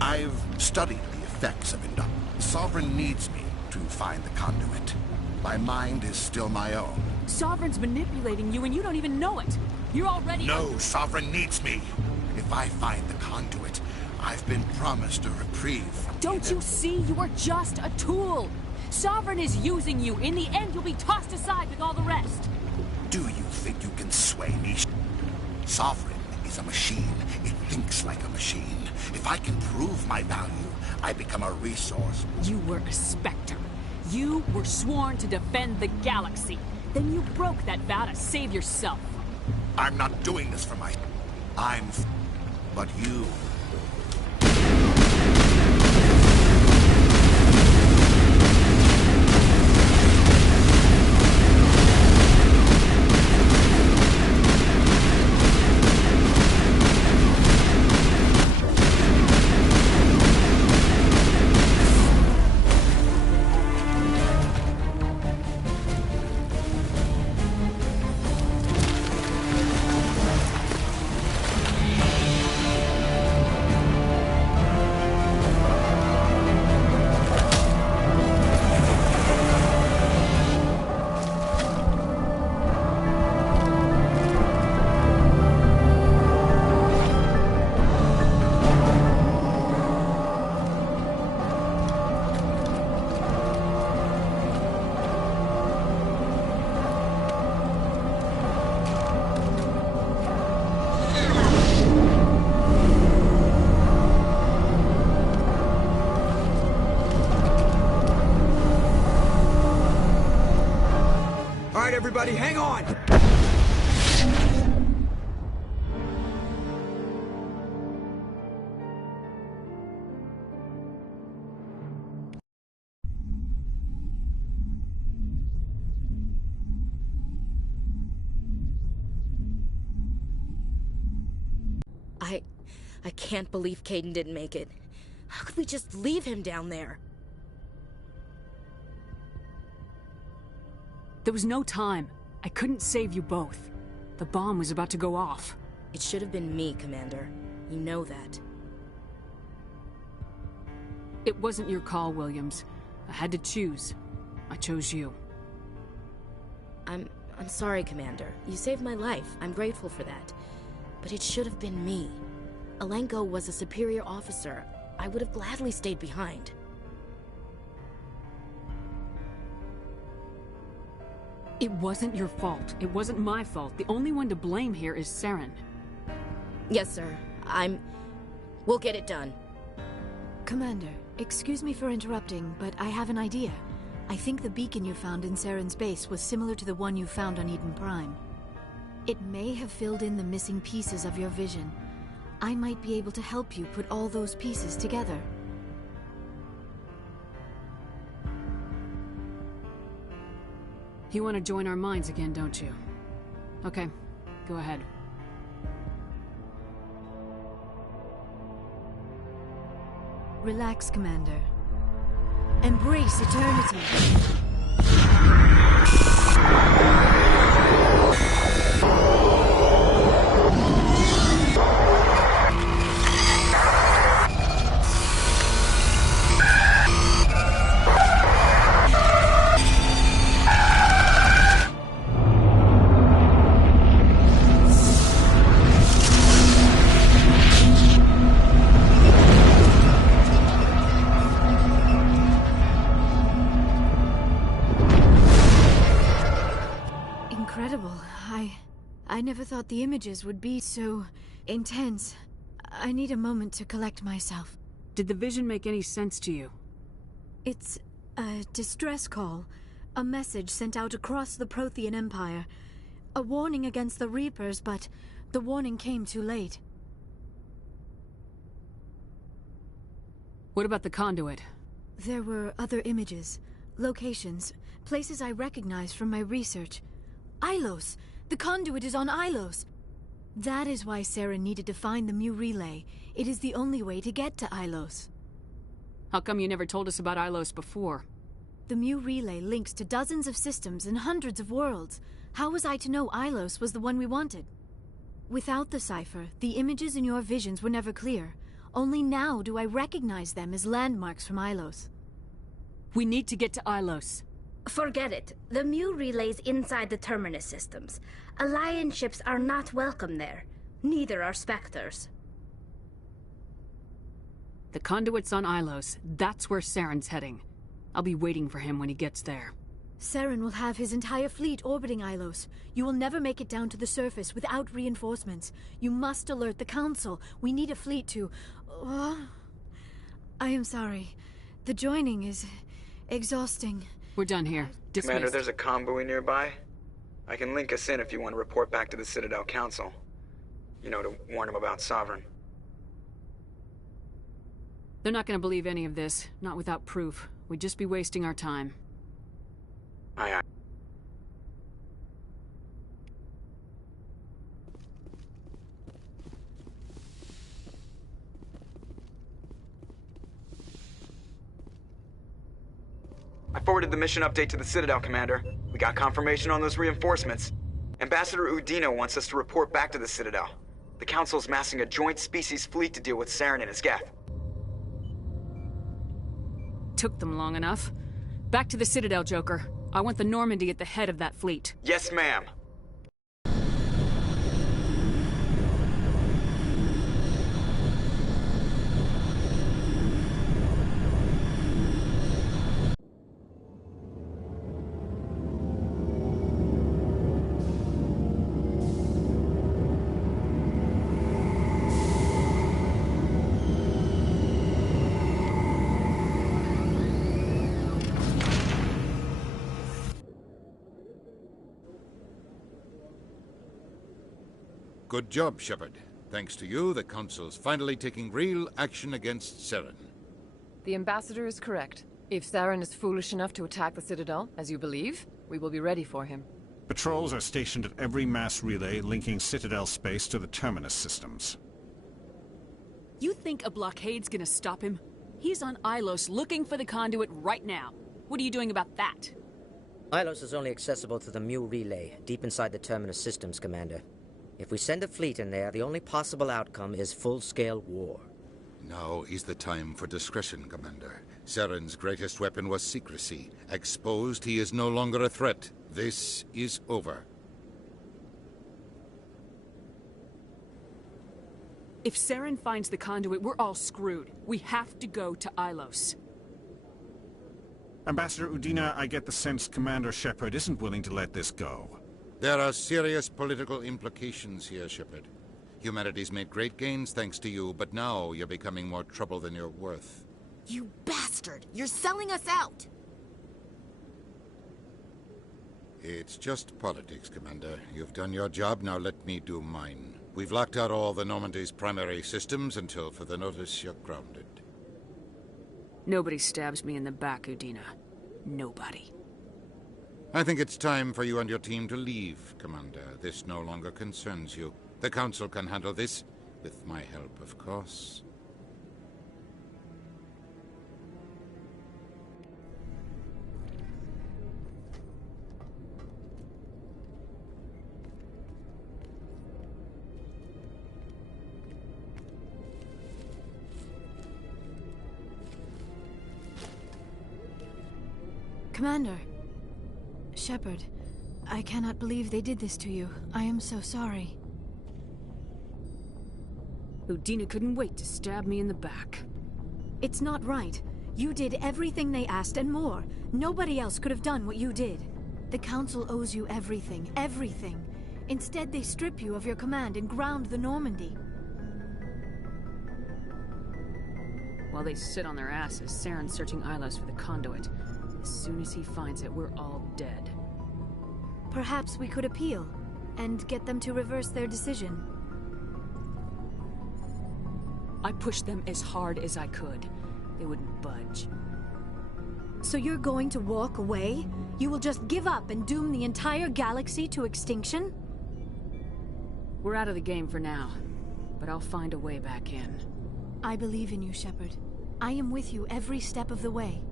I've studied the effects of indoctrination. Sovereign needs me to find the conduit. My mind is still my own. Sovereign's manipulating you and you don't even know it. You're already... No, Sovereign needs me. If I find the conduit, I've been promised a reprieve from... Don't you see? You are just a tool. Sovereign is using you. In the end, you'll be tossed aside with all the rest. Do you think you can sway me? Sovereign is a machine. It thinks like a machine. If I can prove my value, I become a resource. You were a Spectre. You were sworn to defend the galaxy. Then you broke that vow to save yourself. I'm not doing this for my... But you... Everybody, hang on! I can't believe Caden didn't make it. How could we just leave him down there? There was no time. I couldn't save you both. The bomb was about to go off. It should have been me, Commander. You know that. It wasn't your call, Williams. I had to choose. I chose you. I'm sorry, Commander. You saved my life. I'm grateful for that. But it should have been me. Alenko was a superior officer. I would have gladly stayed behind. It wasn't your fault. It wasn't my fault. The only one to blame here is Saren. Yes, sir. We'll get it done. Commander, excuse me for interrupting, but I have an idea. I think the beacon you found in Saren's base was similar to the one you found on Eden Prime. It may have filled in the missing pieces of your vision. I might be able to help you put all those pieces together. You want to join our minds again, don't you? Okay, go ahead. Relax, Commander. Embrace eternity. Incredible. I never thought the images would be so intense. I need a moment to collect myself. Did the vision make any sense to you? It's a distress call. A message sent out across the Prothean Empire. A warning against the Reapers, but the warning came too late. What about the conduit? There were other images, locations, places I recognized from my research. Ilos! The conduit is on Ilos! That is why Saren needed to find the Mu relay. It is the only way to get to Ilos. How come you never told us about Ilos before? The Mu relay links to dozens of systems and hundreds of worlds. How was I to know Ilos was the one we wanted? Without the cipher, the images in your visions were never clear. Only now do I recognize them as landmarks from Ilos. We need to get to Ilos. Forget it. The Mu relay's inside the Terminus systems. Alliance ships are not welcome there. Neither are Spectres. The conduit's on Ilos. That's where Saren's heading. I'll be waiting for him when he gets there. Saren will have his entire fleet orbiting Ilos. You will never make it down to the surface without reinforcements. You must alert the Council. We need a fleet to... I am sorry. The joining is exhausting. We're done here. Dismissed. Commander, there's a convoy nearby. I can link us in if you want to report back to the Citadel Council. You know, to warn them about Sovereign. They're not going to believe any of this, not without proof. We'd just be wasting our time. Aye, aye. I forwarded the mission update to the Citadel, Commander. We got confirmation on those reinforcements. Ambassador Udino wants us to report back to the Citadel. The Council's massing a joint species fleet to deal with Saren and his Geth. Took them long enough. Back to the Citadel, Joker. I want the Normandy at the head of that fleet. Yes, ma'am. Good job, Shepard. Thanks to you, the Council's finally taking real action against Saren. The Ambassador is correct. If Saren is foolish enough to attack the Citadel, as you believe, we will be ready for him. Patrols are stationed at every mass relay linking Citadel space to the Terminus systems. You think a blockade's gonna stop him? He's on Ilos looking for the conduit right now. What are you doing about that? Ilos is only accessible to the Mu relay, deep inside the Terminus systems, Commander. If we send a fleet in there, the only possible outcome is full-scale war. Now is the time for discretion, Commander. Saren's greatest weapon was secrecy. Exposed, he is no longer a threat. This is over. If Saren finds the conduit, we're all screwed. We have to go to Ilos. Ambassador Udina, I get the sense Commander Shepard isn't willing to let this go. There are serious political implications here, Shepard. Humanity's made great gains thanks to you, but now you're becoming more trouble than you're worth. You bastard! You're selling us out! It's just politics, Commander. You've done your job, now let me do mine. We've locked out all the Normandy's primary systems until further notice you're grounded. Nobody stabs me in the back, Udina. Nobody. I think it's time for you and your team to leave, Commander. This no longer concerns you. The Council can handle this, with my help, of course. Commander. Shepard, I cannot believe they did this to you. I am so sorry. Udina couldn't wait to stab me in the back. It's not right. You did everything they asked and more. Nobody else could have done what you did. The Council owes you everything, everything. Instead, they strip you of your command and ground the Normandy. While they sit on their asses, Saren's searching Ilos for the conduit. As soon as he finds it, we're all dead. Perhaps we could appeal, and get them to reverse their decision. I pushed them as hard as I could. They wouldn't budge. So you're going to walk away? You will just give up and doom the entire galaxy to extinction? We're out of the game for now, but I'll find a way back in. I believe in you, Shepard. I am with you every step of the way.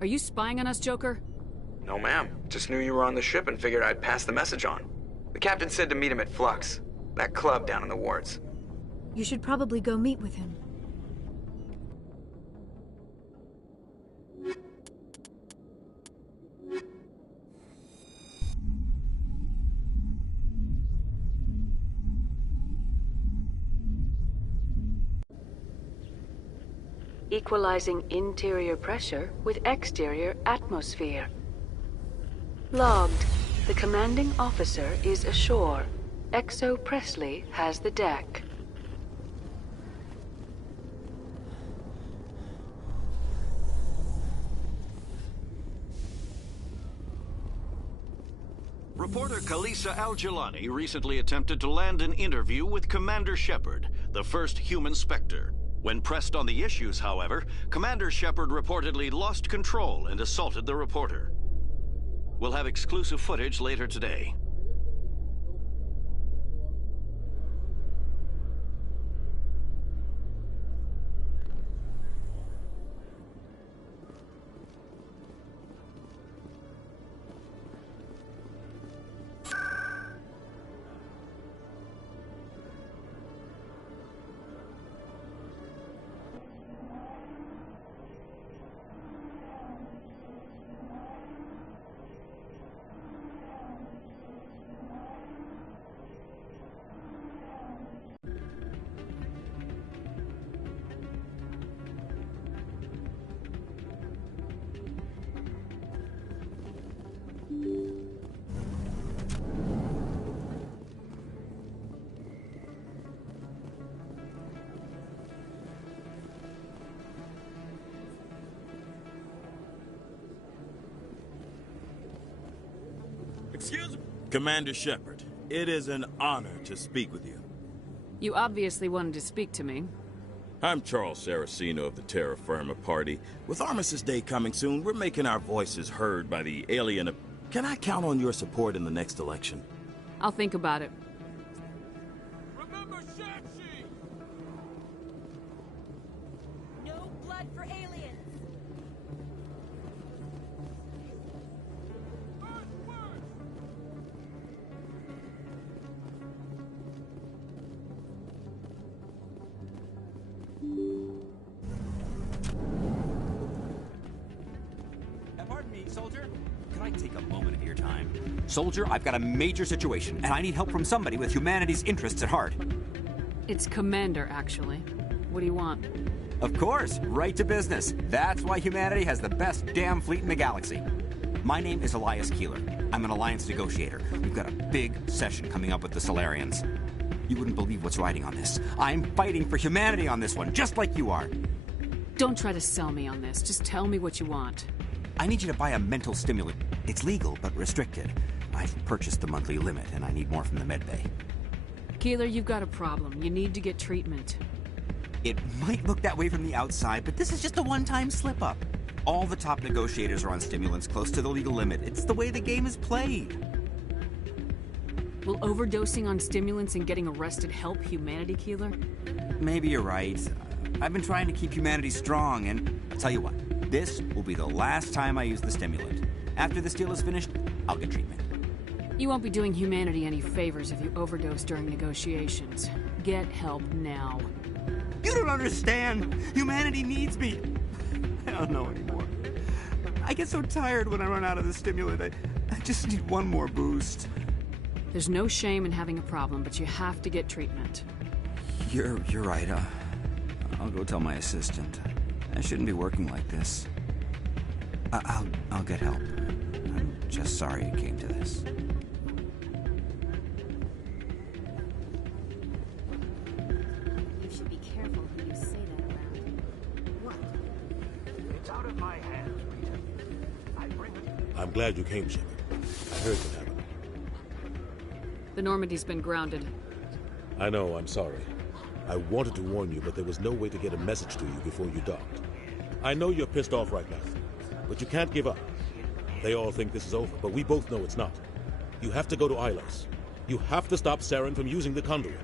Are you spying on us, Joker? No, ma'am. Just knew you were on the ship and figured I'd pass the message on. The captain said to meet him at Flux, that club down in the wards. You should probably go meet with him. Equalizing interior pressure with exterior atmosphere. Logged. The commanding officer is ashore. Exo Presley has the deck. Reporter Kalisa Al-Jalani recently attempted to land an interview with Commander Shepard, the first human Spectre. When pressed on the issues, however, Commander Shepard reportedly lost control and assaulted the reporter. We'll have exclusive footage later today. Excuse me? Commander Shepard, it is an honor to speak with you. You obviously wanted to speak to me. I'm Charles Saraceno of the Terra Firma Party. With Armistice Day coming soon, we're making our voices heard by the alien. Can I count on your support in the next election? I'll think about it. Remember Shang-Chi! No blood for aliens! I take a moment of your time? Soldier, I've got a major situation, and I need help from somebody with humanity's interests at heart. It's Commander, actually. What do you want? Of course, right to business. That's why humanity has the best damn fleet in the galaxy. My name is Elias Keeler. I'm an Alliance negotiator. We've got a big session coming up with the Solarians. You wouldn't believe what's riding on this. I'm fighting for humanity on this one, just like you are. Don't try to sell me on this. Just tell me what you want. I need you to buy a mental stimulant. It's legal, but restricted. I've purchased the monthly limit, and I need more from the medbay. Keeler, you've got a problem. You need to get treatment. It might look that way from the outside, but this is just a one-time slip-up. All the top negotiators are on stimulants close to the legal limit. It's the way the game is played. Will overdosing on stimulants and getting arrested help humanity, Keeler? Maybe you're right. I've been trying to keep humanity strong, and I'll tell you what. This will be the last time I use the stimulant. After this deal is finished, I'll get treatment. You won't be doing humanity any favors if you overdose during negotiations. Get help now. You don't understand! Humanity needs me! I don't know anymore. I get so tired when I run out of the stimulant. I just need one more boost. There's no shame in having a problem, but you have to get treatment. You're right. I'll go tell my assistant. I shouldn't be working like this. I'll get help. I'm just sorry it came to this. You should be careful who you say that around. What? It's out of my hands, Rita. I bring it. I'm glad you came, Shepard. I heard what happened. The Normandy's been grounded. I know, I'm sorry. I wanted to warn you, but there was no way to get a message to you before you docked. I know you're pissed off right now, but you can't give up. They all think this is over, but we both know it's not. You have to go to Ilos. You have to stop Saren from using the conduit.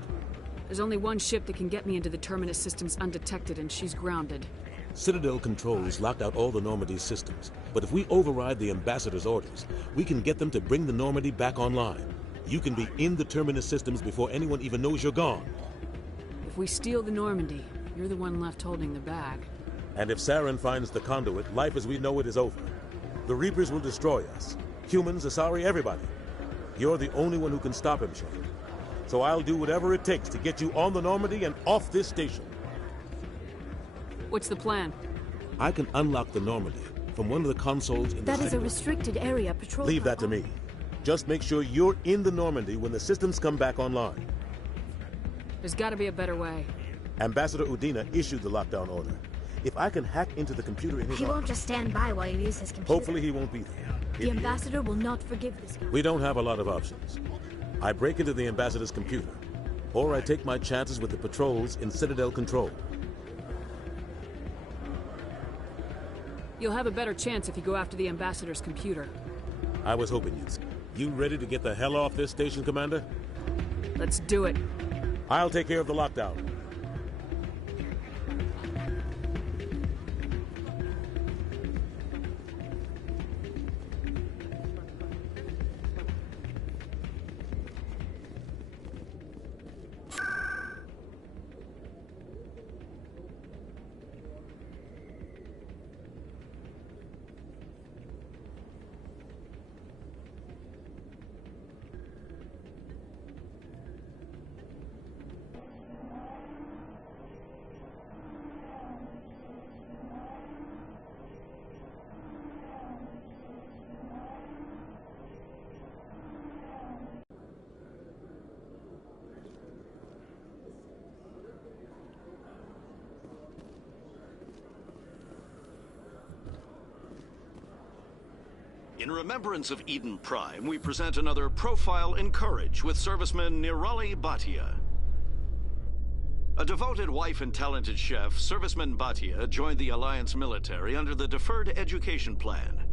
There's only one ship that can get me into the Terminus systems undetected, and she's grounded. Citadel controls locked out all the Normandy's systems, but if we override the Ambassador's orders, we can get them to bring the Normandy back online. You can be in the Terminus systems before anyone even knows you're gone. If we steal the Normandy, you're the one left holding the bag. And if Saren finds the conduit, life as we know it is over. The Reapers will destroy us. Humans, Asari, everybody. You're the only one who can stop him, Shepard. So I'll do whatever it takes to get you on the Normandy and off this station. What's the plan? I can unlock the Normandy from one of the consoles in the That is a Citadel. restricted area patrol. Leave that to me. Just make sure you're in the Normandy when the systems come back online. There's got to be a better way. Ambassador Udina issued the lockdown order. If I can hack into the computer in his He won't office, just stand by while you use his computer. hopefully he won't be there. The ambassador will not forgive this guy. We don't have a lot of options. I break into the ambassador's computer, or I take my chances with the patrols in Citadel control. You'll have a better chance if you go after the ambassador's computer. I was hoping you'd. You ready to get the hell off this station, Commander? Let's do it. I'll take care of the lockdown. In remembrance of Eden Prime, we present another profile in courage with serviceman Nirali Bhatia. A devoted wife and talented chef, serviceman Bhatia joined the Alliance military under the Deferred Education Plan.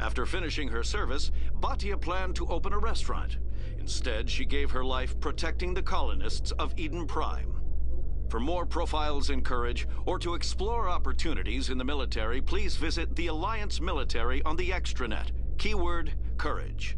After finishing her service, Bhatia planned to open a restaurant. Instead, she gave her life protecting the colonists of Eden Prime. For more profiles in courage, or to explore opportunities in the military, please visit the Alliance military on the extranet. Keyword, courage.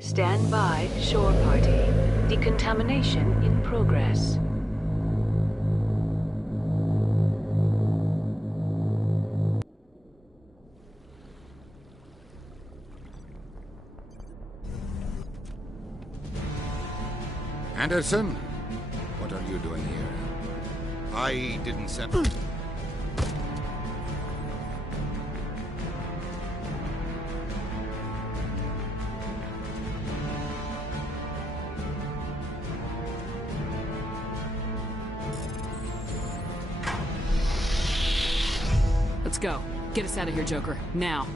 Stand by, shore party. Decontamination in progress. Anderson? What are you doing here? I didn't send... Let's go. Get us out of here, Joker. Now.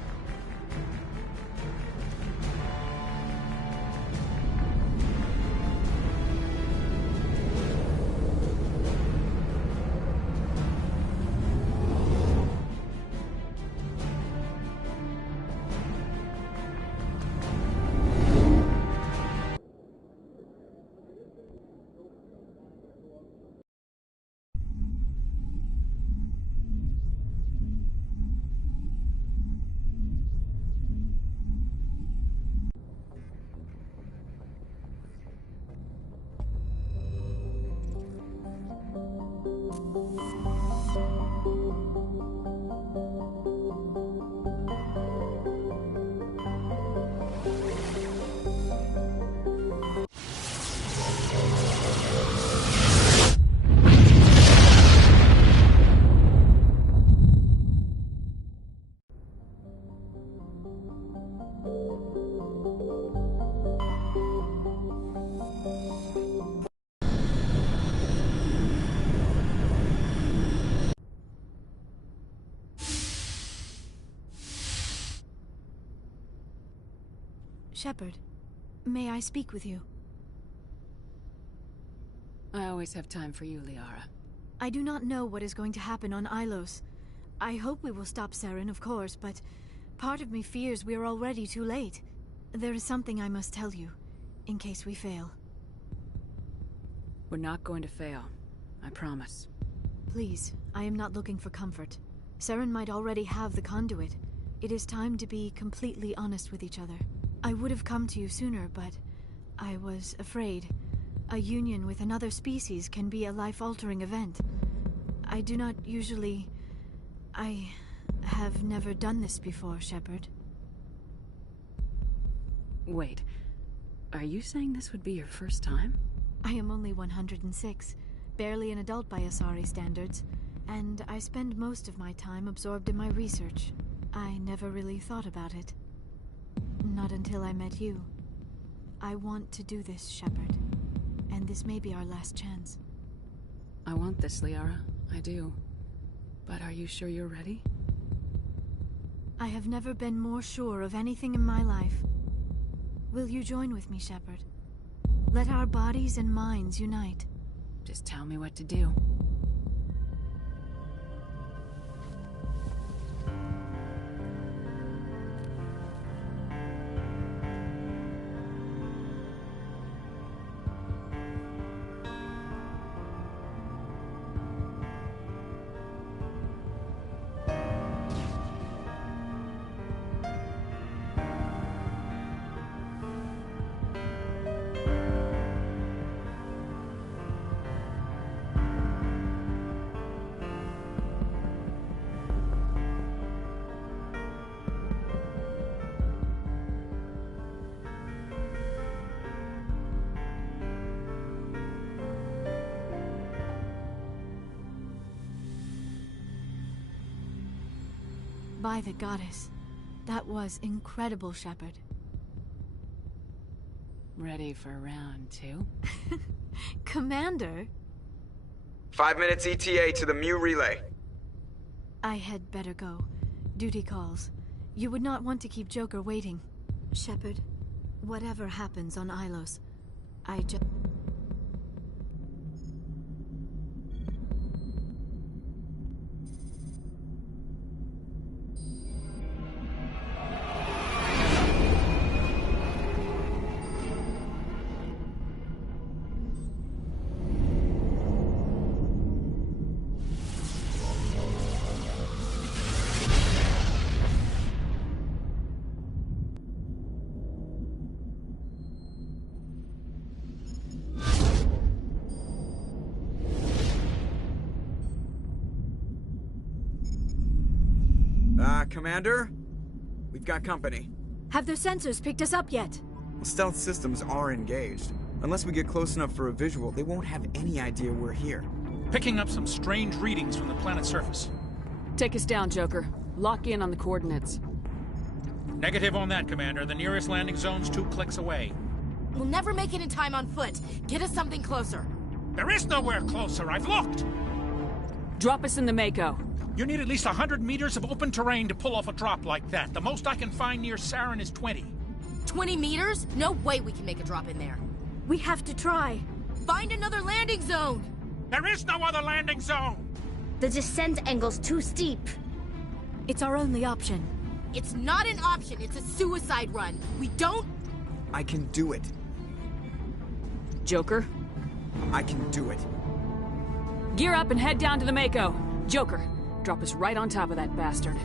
Shepard, may I speak with you? I always have time for you, Liara. I do not know what is going to happen on Ilos. I hope we will stop Saren, of course, but part of me fears we are already too late. There is something I must tell you, in case we fail. We're not going to fail. I promise. Please, I am not looking for comfort. Saren might already have the conduit. It is time to be completely honest with each other. I would have come to you sooner, but I was afraid. A union with another species can be a life-altering event. I do not usually... I have never done this before, Shepard. Wait. Are you saying this would be your first time? I am only 106, barely an adult by Asari standards, and I spend most of my time absorbed in my research. I never really thought about it. Not until I met you. I want to do this, Shepard. And this may be our last chance. I want this, Liara. I do. But are you sure you're ready? I have never been more sure of anything in my life. Will you join with me, Shepard? Let our bodies and minds unite. Just tell me what to do. By the goddess. That was incredible, Shepard. Ready for round 2? Commander? 5 minutes ETA to the Mu relay. I had better go. Duty calls. You would not want to keep Joker waiting. Shepard, whatever happens on Ilos, I just... Commander? We've got company. Have their sensors picked us up yet? Well, stealth systems are engaged. Unless we get close enough for a visual, they won't have any idea we're here. Picking up some strange readings from the planet's surface. Take us down, Joker. Lock in on the coordinates. Negative on that, Commander. The nearest landing zone's 2 clicks away. We'll never make it in time on foot. Get us something closer. There is nowhere closer. I've looked. Drop us in the Mako. You need at least 100 meters of open terrain to pull off a drop like that. The most I can find near Saren is 20. 20 meters? No way we can make a drop in there. We have to try. Find another landing zone! There is no other landing zone! The descent angle's too steep. It's our only option. It's not an option, it's a suicide run. We don't... I can do it. Joker? I can do it. Gear up and head down to the Mako. Joker, drop us right on top of that bastard.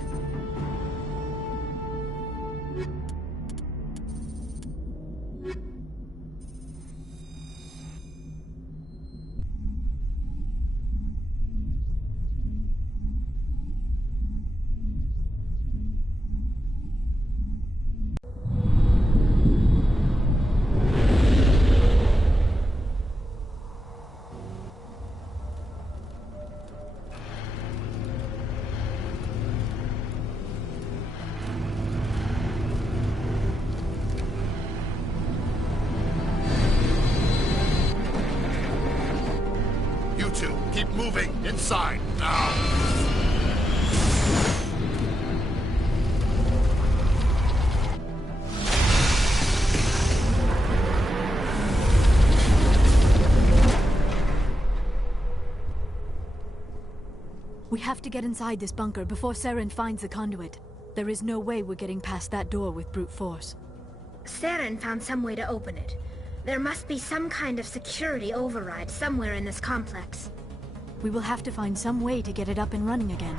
Keep moving! Inside! Now! We have to get inside this bunker before Saren finds the conduit. There is no way we're getting past that door with brute force. Saren found some way to open it. There must be some kind of security override somewhere in this complex. We will have to find some way to get it up and running again.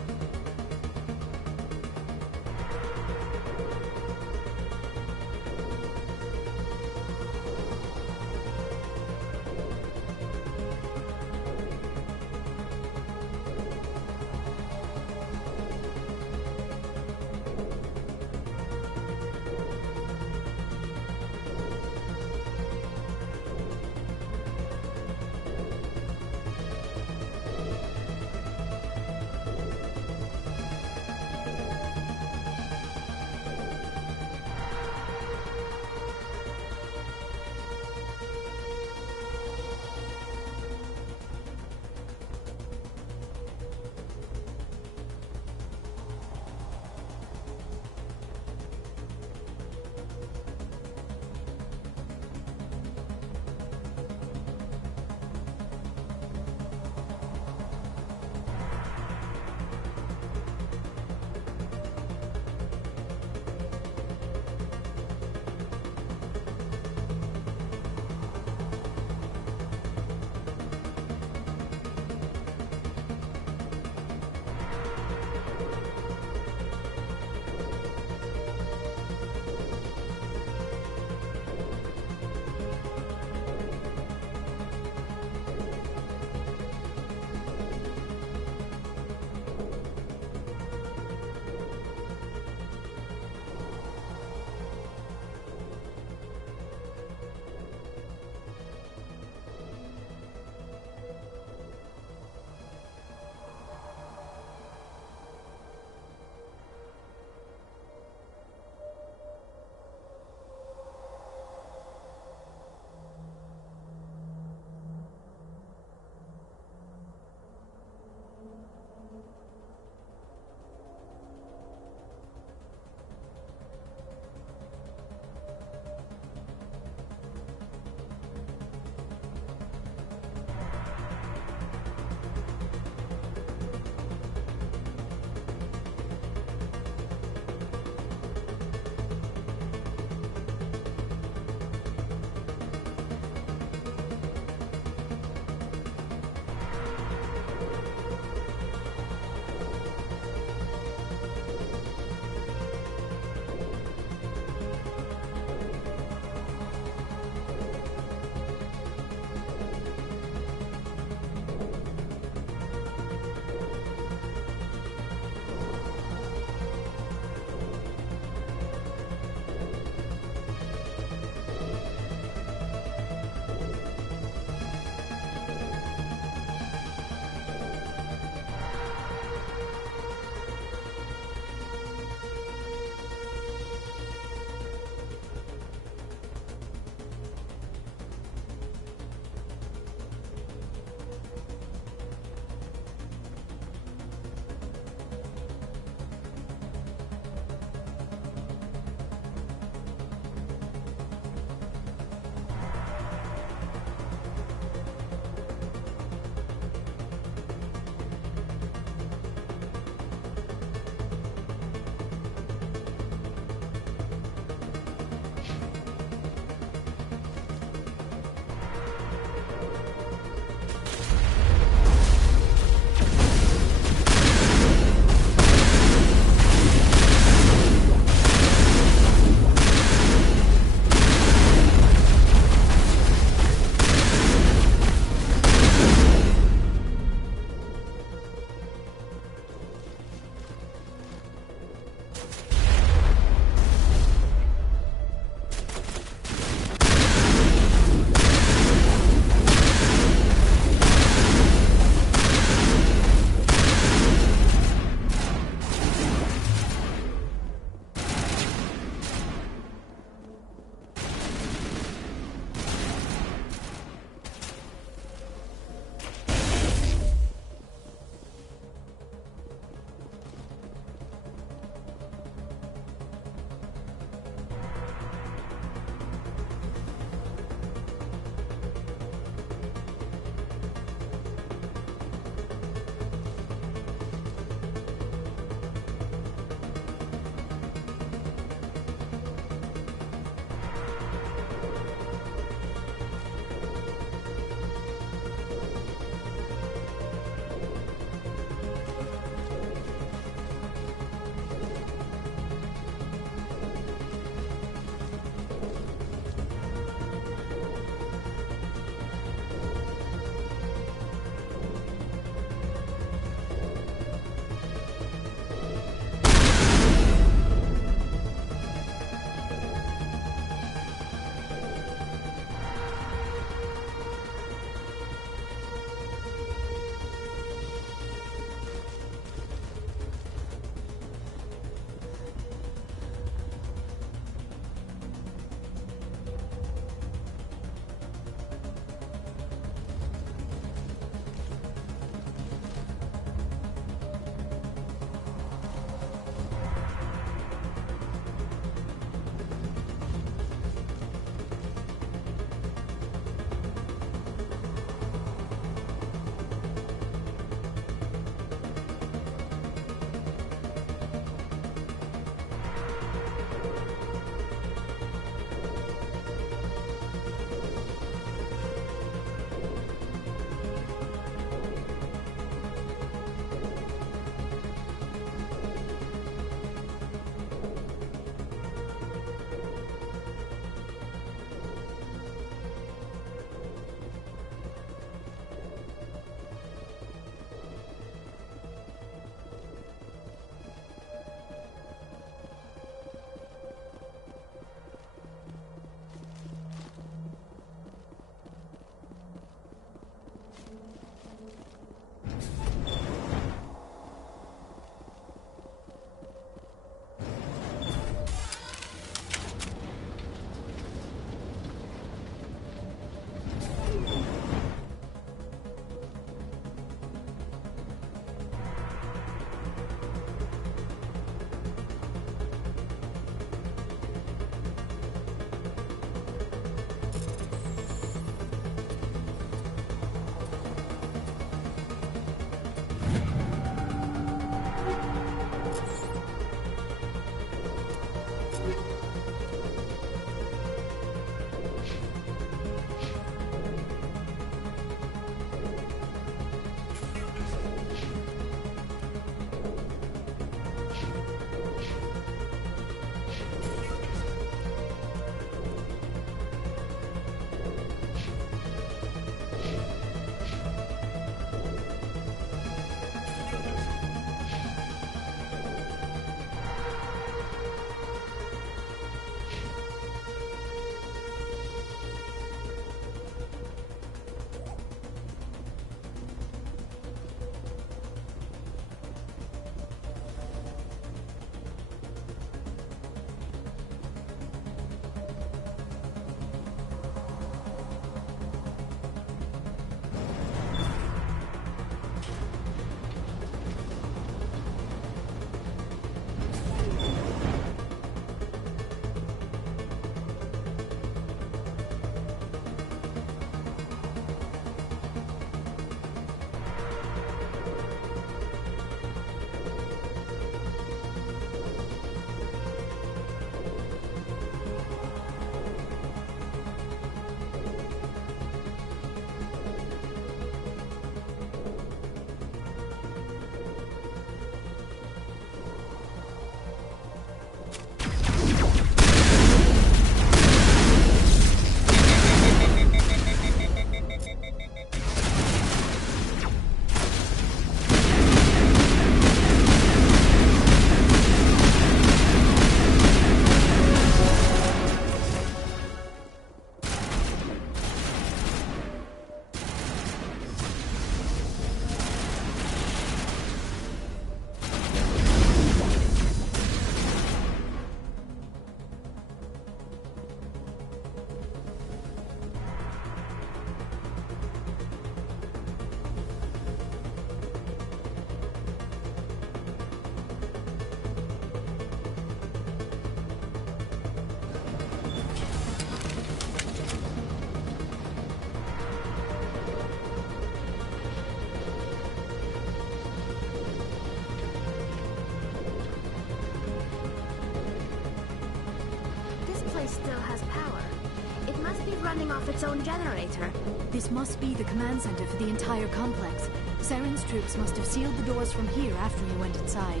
running off its own generator. This must be the command center for the entire complex. Saren's troops must have sealed the doors from here after he went inside.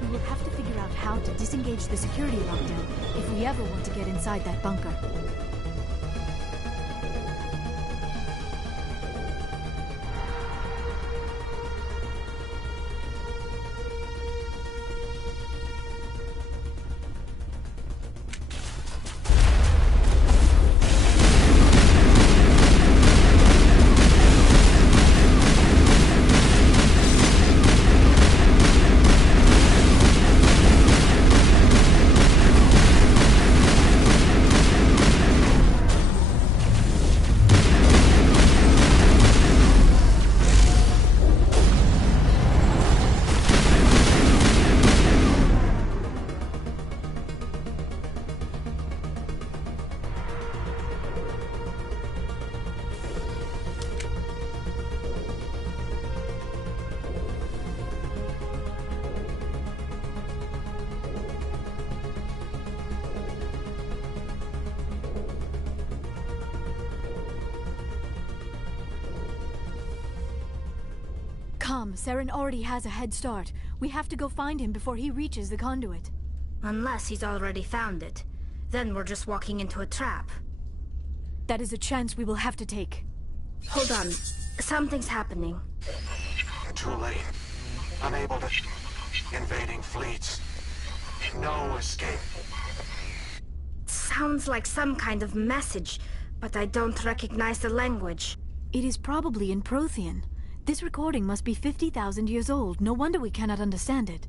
We will have to figure out how to disengage the security lockdown if we ever want to get inside that bunker. Come, Saren already has a head start. We have to go find him before he reaches the conduit. Unless he's already found it. Then we're just walking into a trap. That is a chance we will have to take. Hold on. Something's happening. Too late. Unable to... Invading fleets. No escape. Sounds like some kind of message, but I don't recognize the language. It is probably in Prothean. This recording must be 50,000 years old. No wonder we cannot understand it.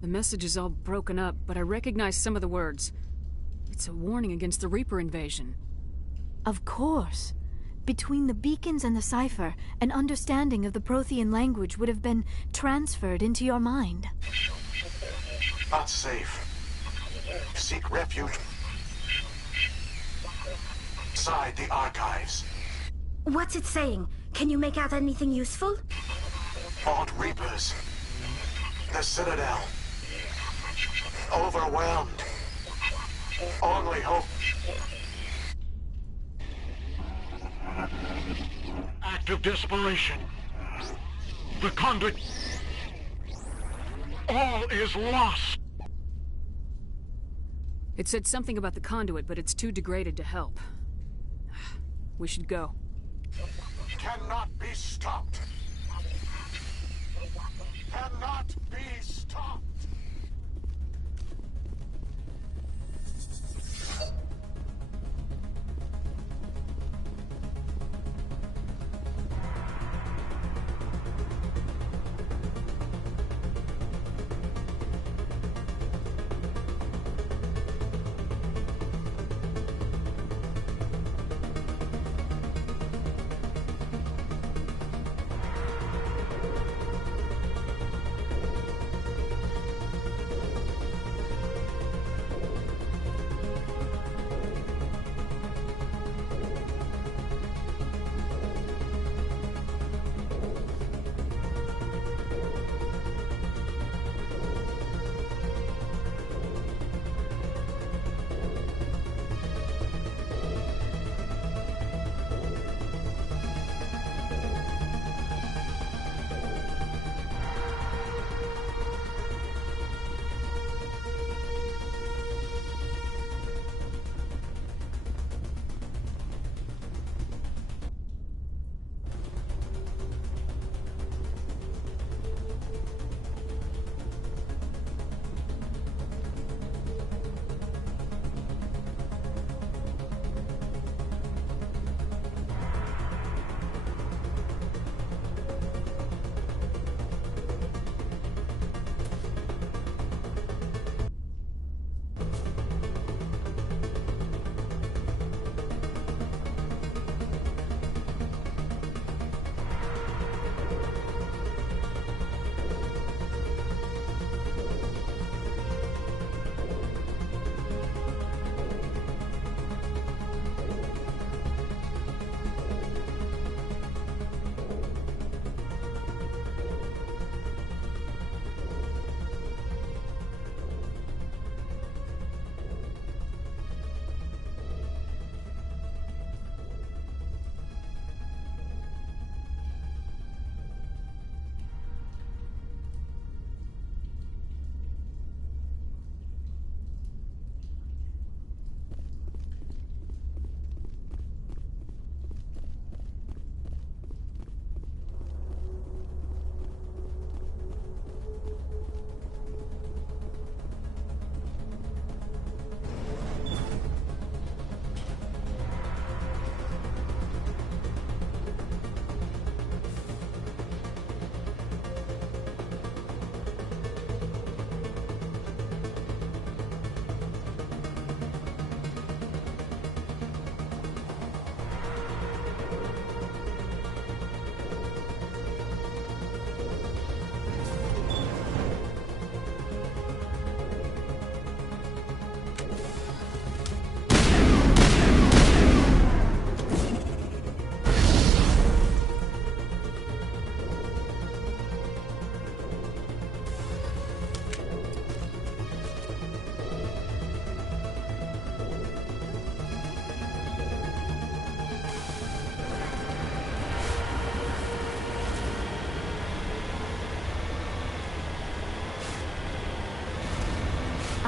The message is all broken up, but I recognize some of the words. It's a warning against the Reaper invasion. Of course. Between the beacons and the cipher, an understanding of the Prothean language would have been transferred into your mind. Not safe. Seek refuge inside the archives. What's it saying? Can you make out anything useful? Fought Reapers. The Citadel. Overwhelmed. Only hope. Act of desperation. The conduit. All is lost. It said something about the conduit, but it's too degraded to help. We should go. Cannot be stopped. Cannot be stopped.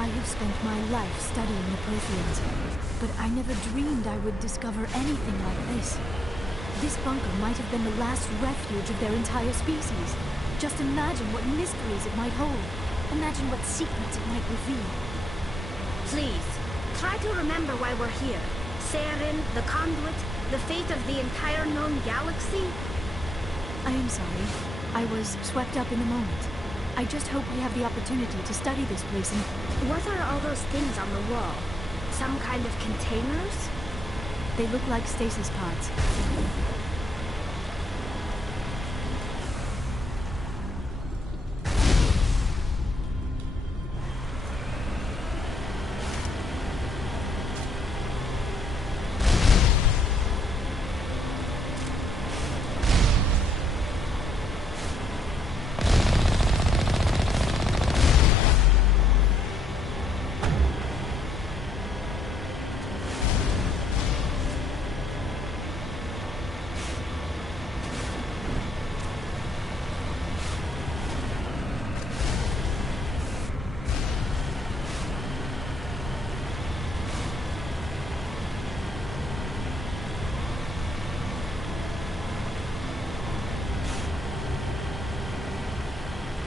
I have spent my life studying the Protheans, but I never dreamed I would discover anything like this. This bunker might have been the last refuge of their entire species. Just imagine what mysteries it might hold. Imagine what secrets it might reveal. Please, try to remember why we're here. Saren, the Conduit, the fate of the entire known galaxy? I am sorry. I was swept up in the moment. I just hope we have the opportunity to study this place and... What are all those things on the wall? Some kind of containers? They look like stasis pods.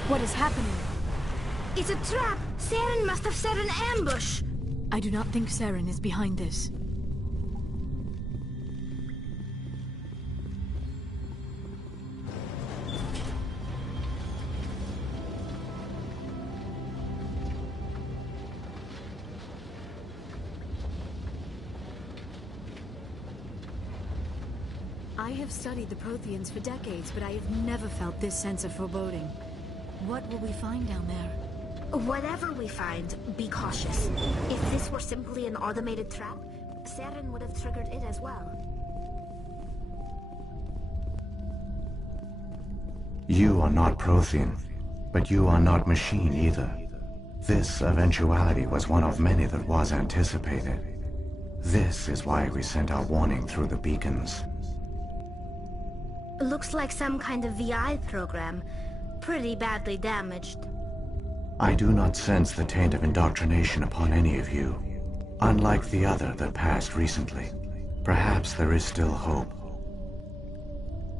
What is happening? It's a trap! Saren must have set an ambush! I do not think Saren is behind this. I have studied the Protheans for decades, but I have never felt this sense of foreboding. What will we find down there? Whatever we find, be cautious. If this were simply an automated trap, Saren would have triggered it as well. You are not Prothean, but you are not machine either. This eventuality was one of many that was anticipated. This is why we sent our warning through the beacons. Looks like some kind of VI program. Pretty badly damaged. I do not sense the taint of indoctrination upon any of you. Unlike the other that passed recently. Perhaps there is still hope.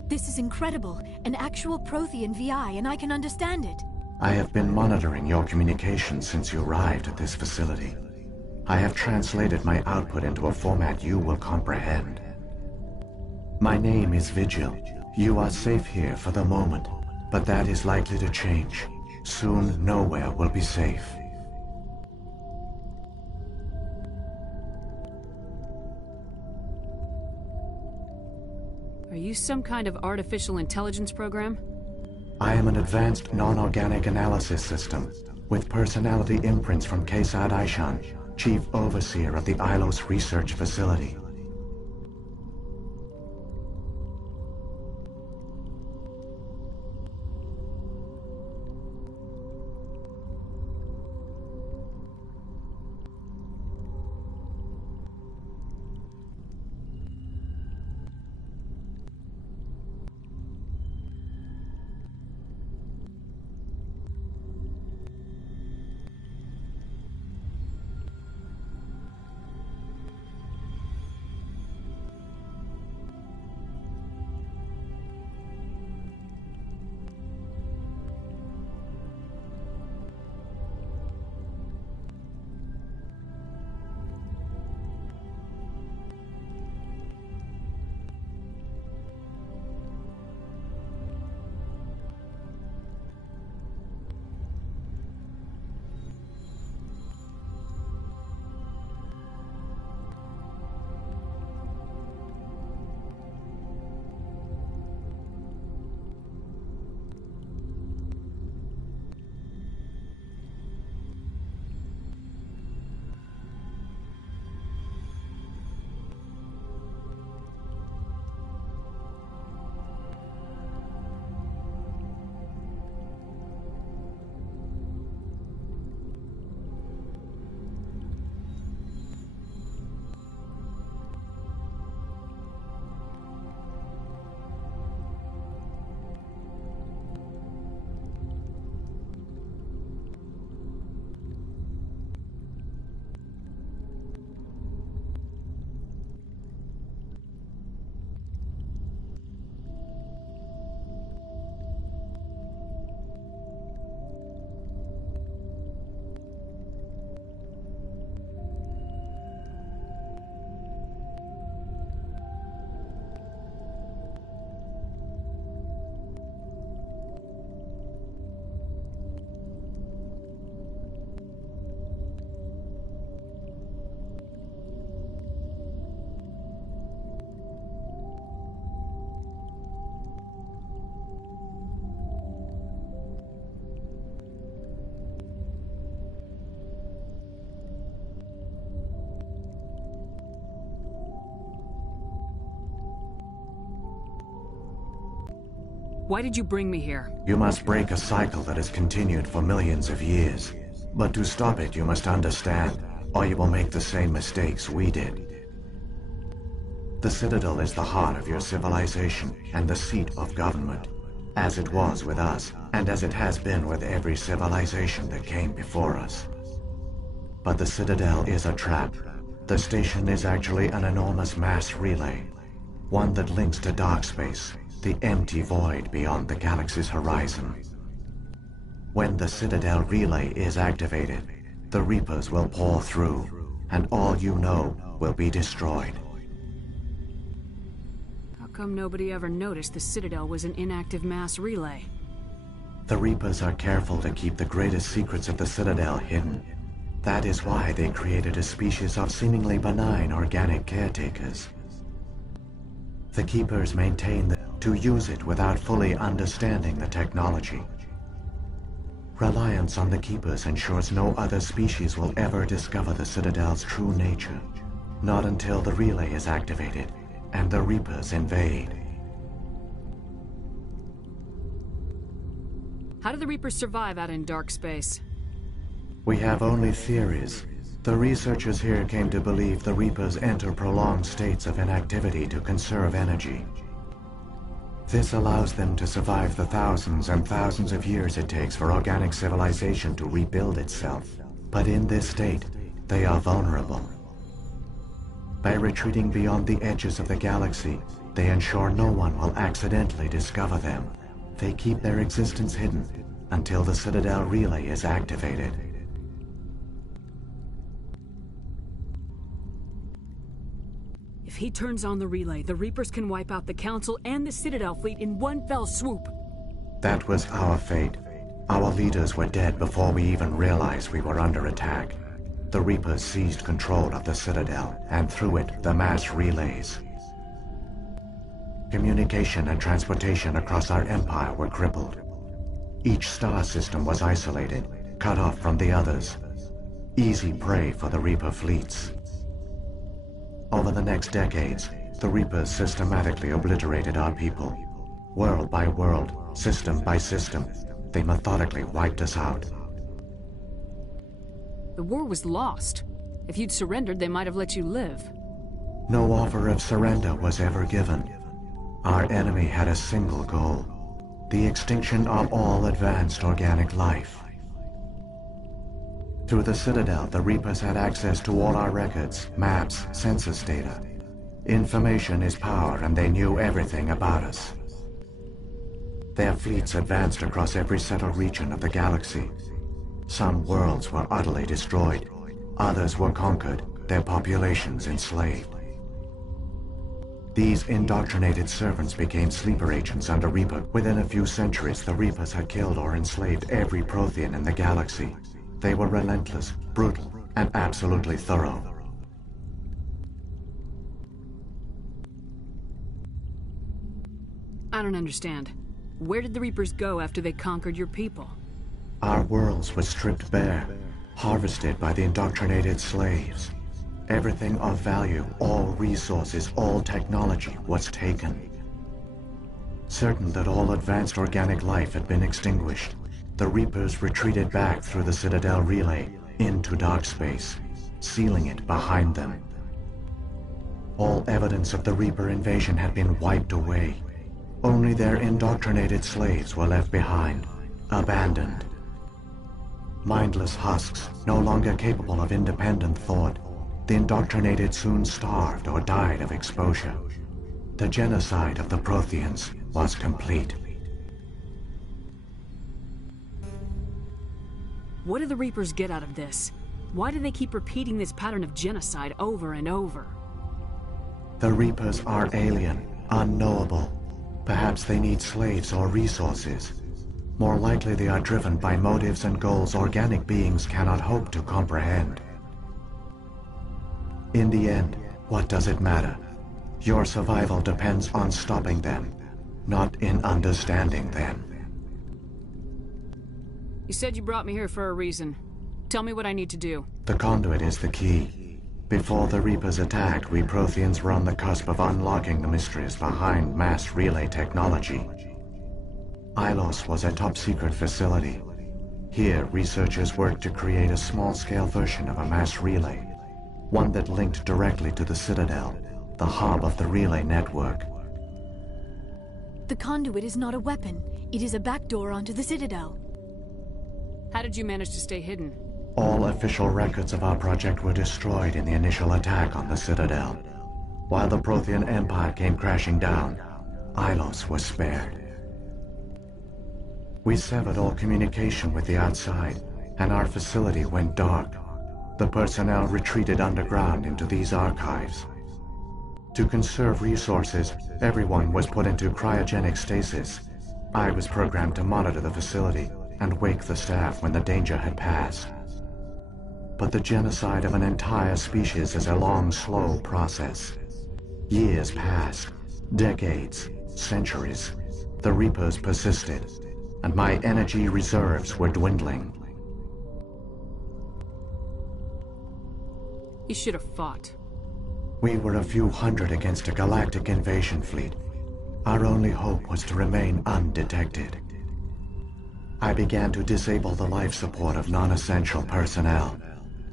This is incredible. An actual Prothean VI, and I can understand it. I have been monitoring your communications since you arrived at this facility. I have translated my output into a format you will comprehend. My name is Vigil. You are safe here for the moment, but that is likely to change. Soon, nowhere will be safe. Are you some kind of artificial intelligence program? I am an advanced non-organic analysis system, with personality imprints from Kesad Aishan, Chief Overseer of the Ilos Research Facility. Why did you bring me here? You must break a cycle that has continued for millions of years. But to stop it, you must understand, or you will make the same mistakes we did. The Citadel is the heart of your civilization and the seat of government, as it was with us, and as it has been with every civilization that came before us. But the Citadel is a trap. The station is actually an enormous mass relay, one that links to dark space, the empty void beyond the galaxy's horizon. When the Citadel relay is activated, the Reapers will pour through, and all you know will be destroyed. How come nobody ever noticed the Citadel was an inactive mass relay? The Reapers are careful to keep the greatest secrets of the Citadel hidden. That is why they created a species of seemingly benign organic caretakers. The Keepers maintain to use it without fully understanding the technology. Reliance on the Keepers ensures no other species will ever discover the Citadel's true nature. Not until the relay is activated and the Reapers invade. How do the Reapers survive out in dark space? We have only theories. The researchers here came to believe the Reapers enter prolonged states of inactivity to conserve energy. This allows them to survive the thousands and thousands of years it takes for organic civilization to rebuild itself. But in this state, they are vulnerable. By retreating beyond the edges of the galaxy, they ensure no one will accidentally discover them. They keep their existence hidden until the Citadel relay is activated. If he turns on the relay, the Reapers can wipe out the Council and the Citadel fleet in one fell swoop. That was our fate. Our leaders were dead before we even realized we were under attack. The Reapers seized control of the Citadel, and through it, the mass relays. Communication and transportation across our empire were crippled. Each star system was isolated, cut off from the others. Easy prey for the Reaper fleets. Over the next decades, the Reapers systematically obliterated our people. World by world, system by system, they methodically wiped us out. The war was lost. If you'd surrendered, they might have let you live. No offer of surrender was ever given. Our enemy had a single goal: the extinction of all advanced organic life. Through the Citadel, the Reapers had access to all our records, maps, census data. Information is power, and they knew everything about us. Their fleets advanced across every settled region of the galaxy. Some worlds were utterly destroyed. Others were conquered, their populations enslaved. These indoctrinated servants became sleeper agents under Reaper. Within a few centuries, the Reapers had killed or enslaved every Prothean in the galaxy. They were relentless, brutal, and absolutely thorough. I don't understand. Where did the Reapers go after they conquered your people? Our worlds were stripped bare, harvested by the indoctrinated slaves. Everything of value, all resources, all technology was taken. Certain that all advanced organic life had been extinguished, the Reapers retreated back through the Citadel relay into dark space, sealing it behind them. All evidence of the Reaper invasion had been wiped away. Only their indoctrinated slaves were left behind, abandoned. Mindless husks, no longer capable of independent thought, the indoctrinated soon starved or died of exposure. The genocide of the Protheans was complete. What do the Reapers get out of this? Why do they keep repeating this pattern of genocide over and over? The Reapers are alien, unknowable. Perhaps they need slaves or resources. More likely they are driven by motives and goals organic beings cannot hope to comprehend. In the end, what does it matter? Your survival depends on stopping them, not in understanding them. You said you brought me here for a reason. Tell me what I need to do. The conduit is the key. Before the Reapers attacked, we Protheans were on the cusp of unlocking the mysteries behind mass relay technology. Ilos was a top-secret facility. Here, researchers worked to create a small-scale version of a mass relay, one that linked directly to the Citadel, the hub of the relay network. The conduit is not a weapon. It is a backdoor onto the Citadel. How did you manage to stay hidden? All official records of our project were destroyed in the initial attack on the Citadel. While the Prothean Empire came crashing down, Ilos was spared. We severed all communication with the outside, and our facility went dark. The personnel retreated underground into these archives. To conserve resources, everyone was put into cryogenic stasis. I was programmed to monitor the facility and wake the staff when the danger had passed. But the genocide of an entire species is a long, slow process. Years passed, decades, centuries. The Reapers persisted, and my energy reserves were dwindling. You should have fought. We were a few hundred against a galactic invasion fleet. Our only hope was to remain undetected. I began to disable the life support of non-essential personnel.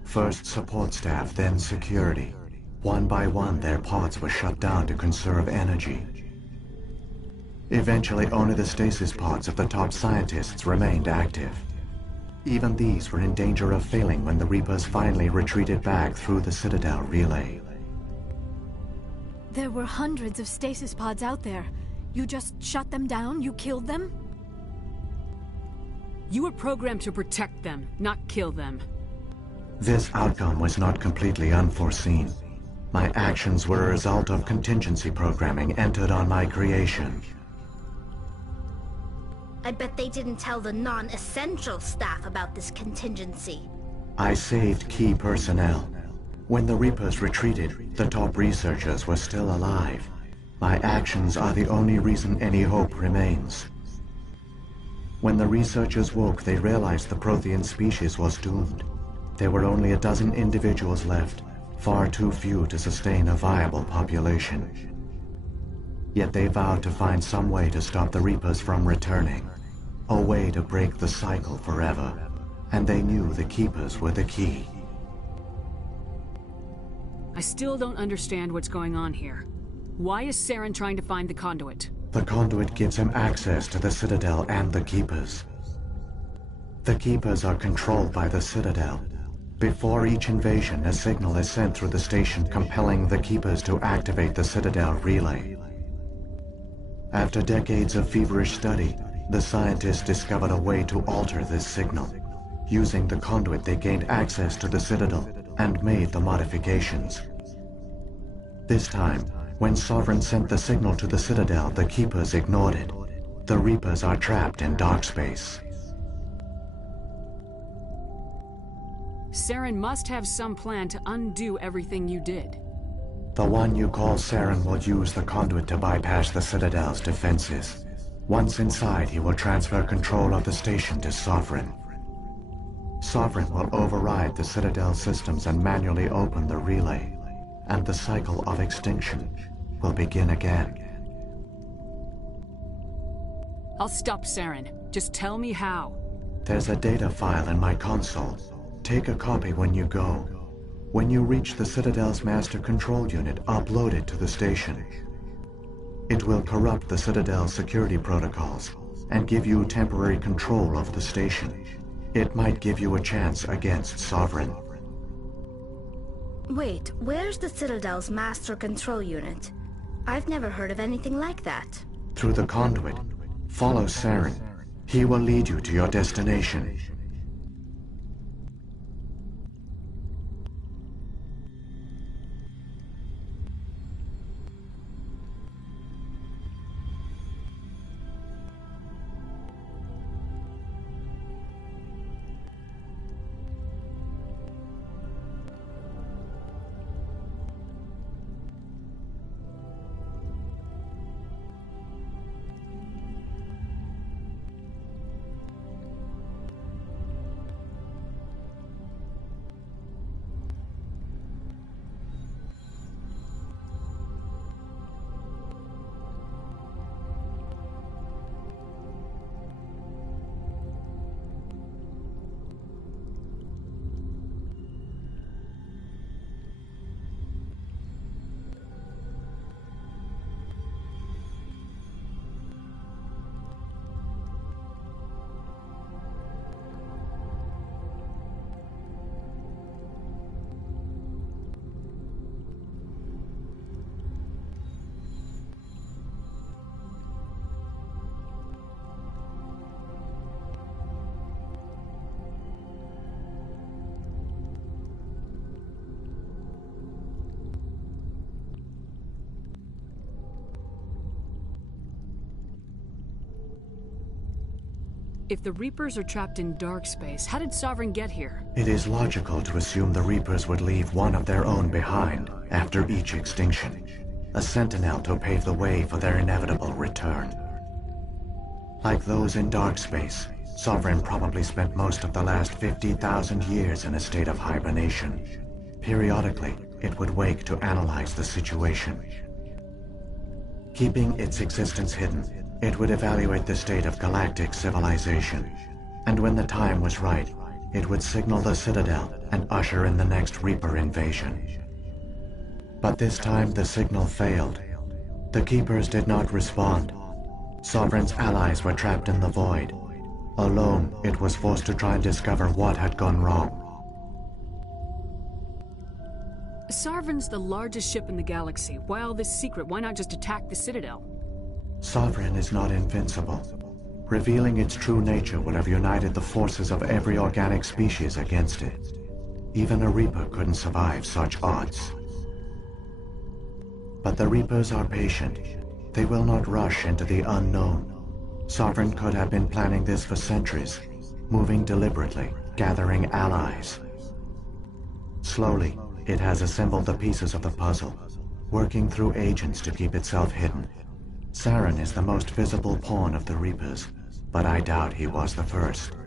First support staff, then security. One by one, their pods were shut down to conserve energy. Eventually, only the stasis pods of the top scientists remained active. Even these were in danger of failing when the Reapers finally retreated back through the Citadel relay. There were hundreds of stasis pods out there. You just shut them down? You killed them? You were programmed to protect them, not kill them. This outcome was not completely unforeseen. My actions were a result of contingency programming entered on my creation. I bet they didn't tell the non-essential staff about this contingency. I saved key personnel. When the Reapers retreated, the top researchers were still alive. My actions are the only reason any hope remains. When the researchers woke, they realized the Prothean species was doomed. There were only a dozen individuals left, far too few to sustain a viable population. Yet they vowed to find some way to stop the Reapers from returning. A way to break the cycle forever. And they knew the Keepers were the key. I still don't understand what's going on here. Why is Saren trying to find the conduit? The conduit gives him access to the Citadel and the Keepers. The Keepers are controlled by the Citadel. Before each invasion, a signal is sent through the station compelling the Keepers to activate the Citadel relay. After decades of feverish study, the scientists discovered a way to alter this signal. Using the conduit, they gained access to the Citadel and made the modifications. This time, when Sovereign sent the signal to the Citadel, the Keepers ignored it. The Reapers are trapped in dark space. Saren must have some plan to undo everything you did. The one you call Saren will use the conduit to bypass the Citadel's defenses. Once inside, he will transfer control of the station to Sovereign. Sovereign will override the Citadel systems and manually open the relay, and the cycle of extinction will begin again. I'll stop Saren. Just tell me how. There's a data file in my console. Take a copy when you go. When you reach the Citadel's master control unit, upload it to the station. It will corrupt the Citadel's security protocols and give you temporary control of the station. It might give you a chance against Sovereign. Wait, where's the Citadel's master control unit? I've never heard of anything like that. Through the conduit, follow Saren. He will lead you to your destination. If the Reapers are trapped in dark space, how did Sovereign get here? It is logical to assume the Reapers would leave one of their own behind after each extinction. A sentinel to pave the way for their inevitable return. Like those in dark space, Sovereign probably spent most of the last 50,000 years in a state of hibernation. Periodically, it would wake to analyze the situation. Keeping its existence hidden, it would evaluate the state of galactic civilization. And when the time was right, it would signal the Citadel and usher in the next Reaper invasion. But this time the signal failed. The Keepers did not respond. Sovereign's allies were trapped in the void. Alone, it was forced to try and discover what had gone wrong. Sovereign's the largest ship in the galaxy. Why all this secret? Why not just attack the Citadel? Sovereign is not invincible. Revealing its true nature would have united the forces of every organic species against it. Even a Reaper couldn't survive such odds. But the Reapers are patient. They will not rush into the unknown. Sovereign could have been planning this for centuries, moving deliberately, gathering allies. Slowly, it has assembled the pieces of the puzzle, working through agents to keep itself hidden. Saren is the most visible pawn of the Reapers, but I doubt he was the first.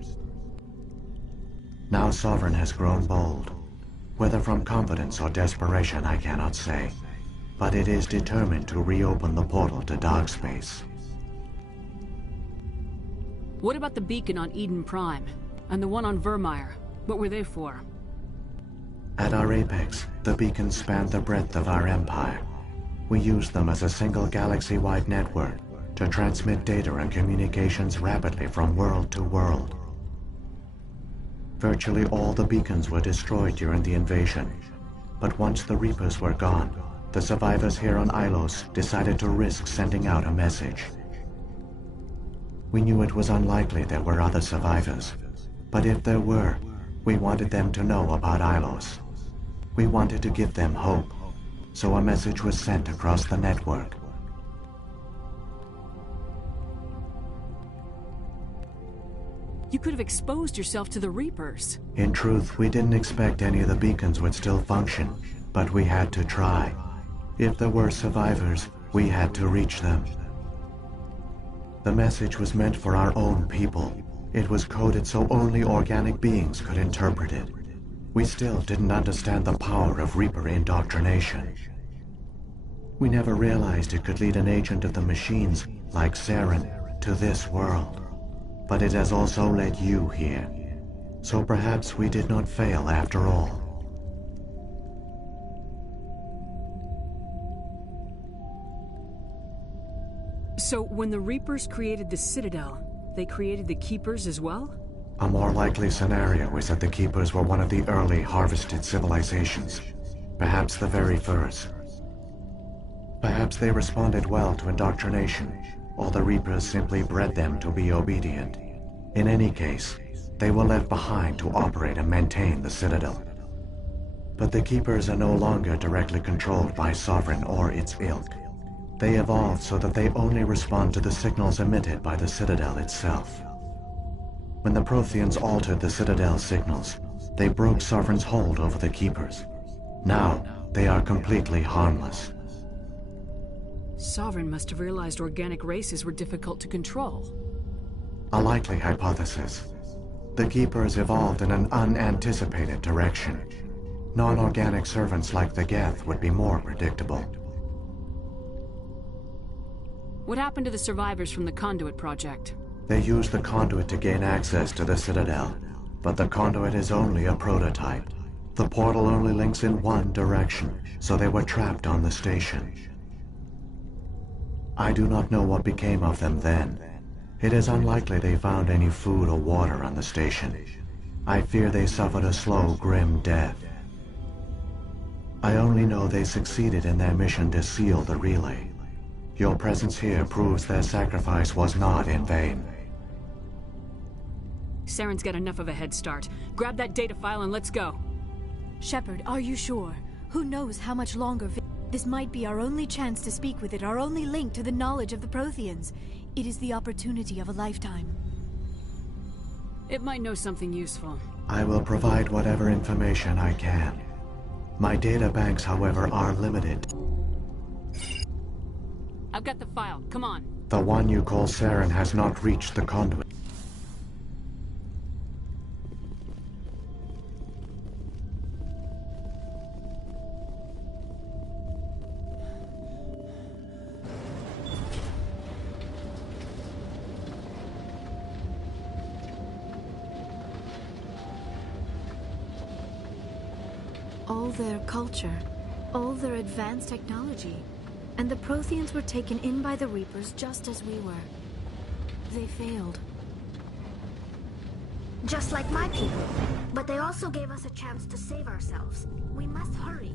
Now Sovereign has grown bold. Whether from confidence or desperation, I cannot say. But it is determined to reopen the portal to dark space. What about the beacon on Eden Prime? And the one on Vermeer? What were they for? At our apex, the beacons spanned the breadth of our empire. We used them as a single galaxy-wide network to transmit data and communications rapidly from world to world. Virtually all the beacons were destroyed during the invasion, but once the Reapers were gone, the survivors here on Ilos decided to risk sending out a message. We knew it was unlikely there were other survivors, but if there were, we wanted them to know about Ilos. We wanted to give them hope, so a message was sent across the network. You could have exposed yourself to the Reapers. In truth, we didn't expect any of the beacons would still function, but we had to try. If there were survivors, we had to reach them. The message was meant for our own people. It was coded so only organic beings could interpret it. We still didn't understand the power of Reaper indoctrination. We never realized it could lead an agent of the machines, like Saren, to this world. But it has also led you here. So perhaps we did not fail after all. So when the Reapers created the Citadel, they created the Keepers as well? A more likely scenario is that the Keepers were one of the early harvested civilizations. Perhaps the very first. Perhaps they responded well to indoctrination, or the Reapers simply bred them to be obedient. In any case, they were left behind to operate and maintain the Citadel. But the Keepers are no longer directly controlled by Sovereign or its ilk. They evolved so that they only respond to the signals emitted by the Citadel itself. When the Protheans altered the Citadel's signals, they broke Sovereign's hold over the Keepers. Now, they are completely harmless. Sovereign must have realized organic races were difficult to control. A likely hypothesis. The Keepers evolved in an unanticipated direction. Non-organic servants like the Geth would be more predictable. What happened to the survivors from the Conduit project? They used the Conduit to gain access to the Citadel, but the Conduit is only a prototype. The portal only links in one direction, so they were trapped on the station. I do not know what became of them then. It is unlikely they found any food or water on the station. I fear they suffered a slow, grim death. I only know they succeeded in their mission to seal the relay. Your presence here proves their sacrifice was not in vain. Saren's got enough of a head start. Grab that data file and let's go. Shepard, are you sure? Who knows how much longer this might be our only chance to speak with it, our only link to the knowledge of the Protheans. It is the opportunity of a lifetime. It might know something useful. I will provide whatever information I can. My data banks, however, are limited. I've got the file. Come on. The one you call Saren has not reached the conduit. All their culture, all their advanced technology, and the Protheans were taken in by the Reapers just as we were. They failed. Just like my people. But they also gave us a chance to save ourselves. We must hurry.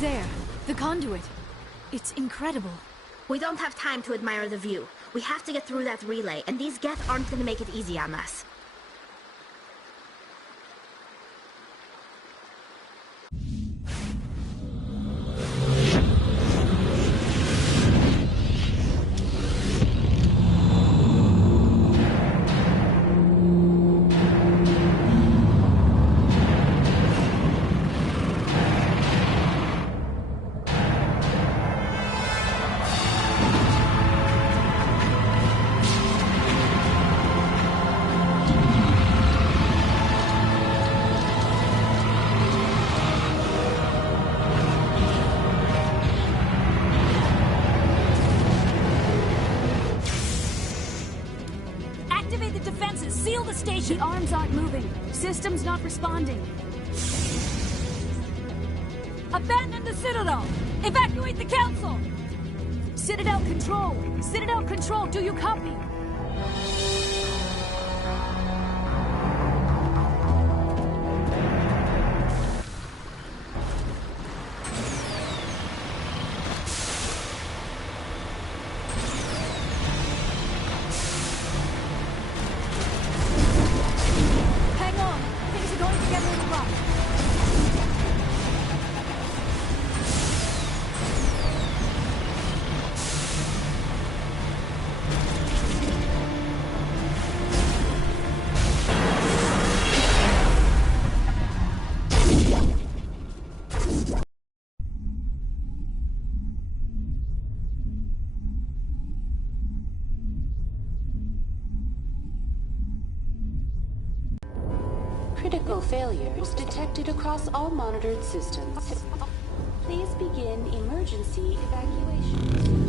There, the conduit. It's incredible. We don't have time to admire the view. We have to get through that relay, and these Geth aren't gonna make it easy on us. Seal the station! The arms aren't moving. Systems not responding. Abandon the Citadel! Evacuate the Council! Citadel Control! Citadel Control, do you copy? Hang on! Things are going to get a little rough. Critical failures detected across all monitored systems. Please begin emergency evacuation.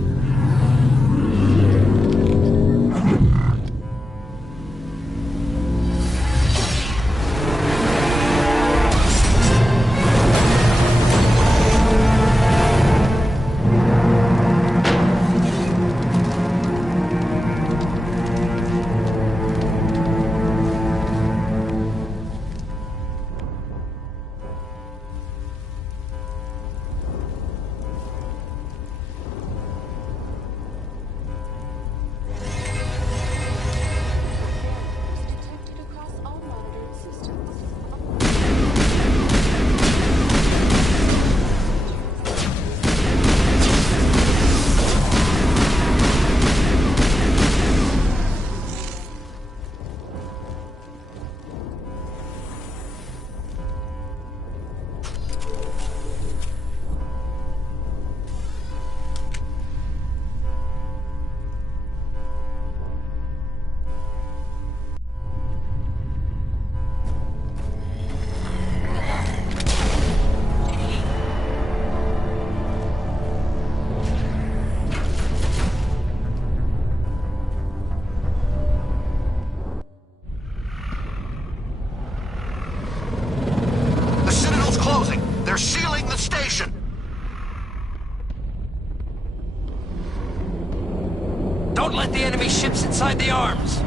They're sealing the station! Don't let the enemy ships inside the arms!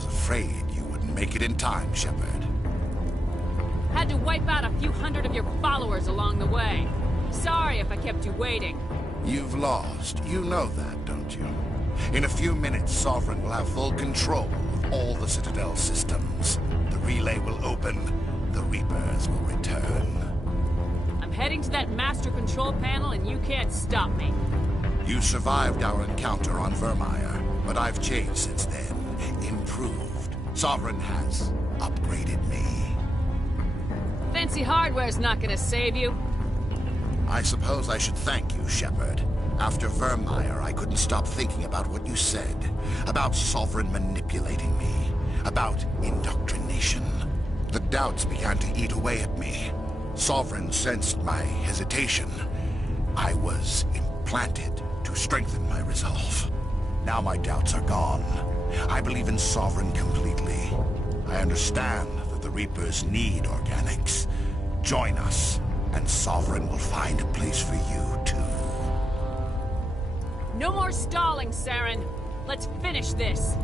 was afraid you wouldn't make it in time, Shepard. Had to wipe out a few hundred of your followers along the way. Sorry if I kept you waiting. You've lost. You know that, don't you? In a few minutes, Sovereign will have full control of all the Citadel systems. The relay will open. The Reapers will return. I'm heading to that master control panel and you can't stop me. You survived our encounter on Vermeer, but I've changed since then. Improved. Sovereign has upgraded me. Fancy hardware's not gonna save you. I suppose I should thank you, Shepard. After Vermeer, I couldn't stop thinking about what you said. About Sovereign manipulating me. About indoctrination. The doubts began to eat away at me. Sovereign sensed my hesitation. I was implanted to strengthen my resolve. Now my doubts are gone. I believe in Sovereign completely. I understand that the Reapers need organics. Join us, and Sovereign will find a place for you, too. No more stalling, Saren. Let's finish this.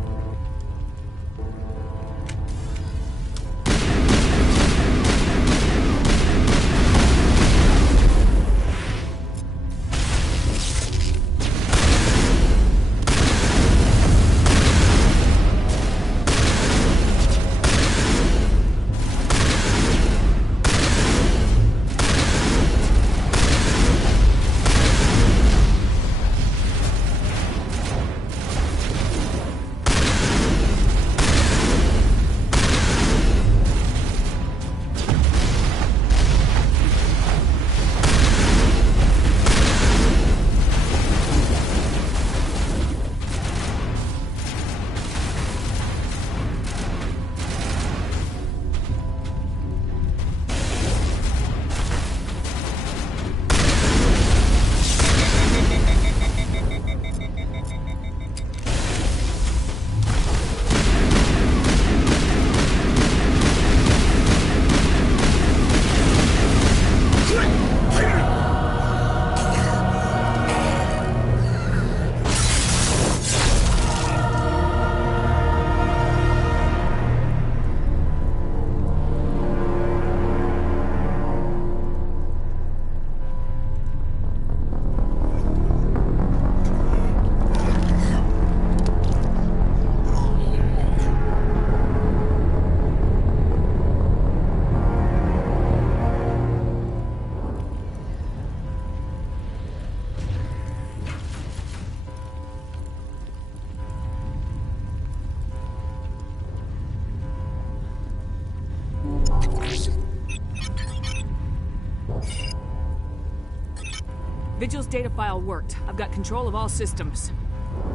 Vigil's data file worked. I've got control of all systems.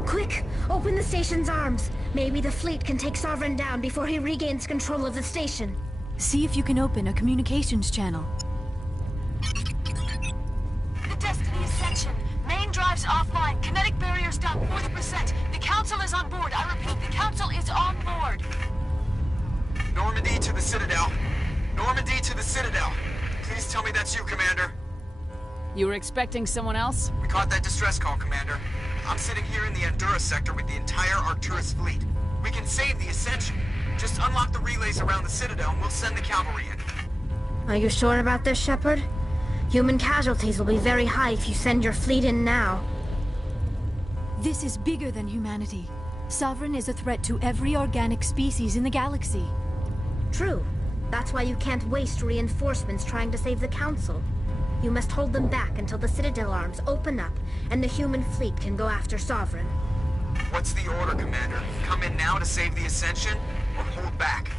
Quick! Open the station's arms. Maybe the fleet can take Sovereign down before he regains control of the station. See if you can open a communications channel. The Destiny Ascension. Main drives offline. Kinetic barriers down 40%. The Council is on board. I repeat, the Council is on board. Normandy to the Citadel. Normandy to the Citadel. Please tell me that's you, Commander. You were expecting someone else? We caught that distress call, Commander. I'm sitting here in the Endura sector with the entire Arcturus fleet. We can save the Ascension. Just unlock the relays around the Citadel and we'll send the cavalry in. Are you sure about this, Shepard? Human casualties will be very high if you send your fleet in now. This is bigger than humanity. Sovereign is a threat to every organic species in the galaxy. True. That's why you can't waste reinforcements trying to save the Council. You must hold them back until the Citadel arms open up and the human fleet can go after Sovereign. What's the order, Commander? Come in now to save the Ascension, or hold back?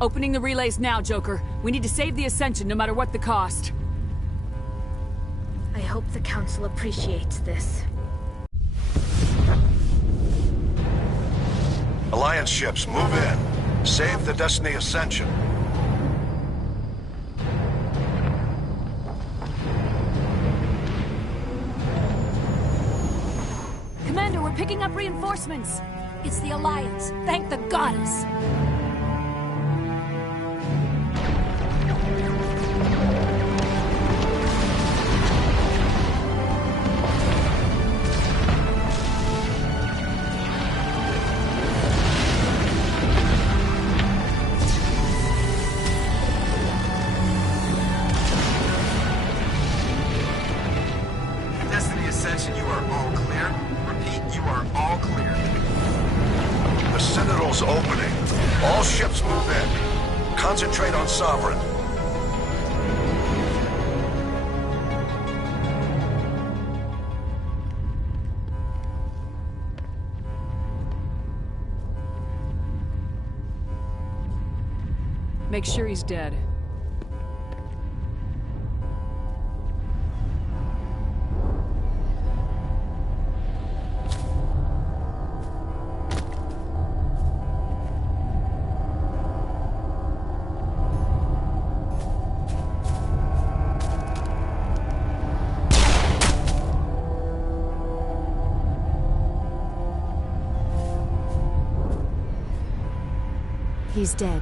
Opening the relays now, Joker. We need to save the Ascension no matter what the cost. I hope the Council appreciates this. Alliance ships, move in. Save the Destiny Ascension. Commander, we're picking up reinforcements. It's the Alliance. Thank the goddess. Attention, you are all clear. Repeat, you are all clear. The Citadel's opening. All ships move in. Concentrate on Sovereign. Make sure he's dead. He's dead.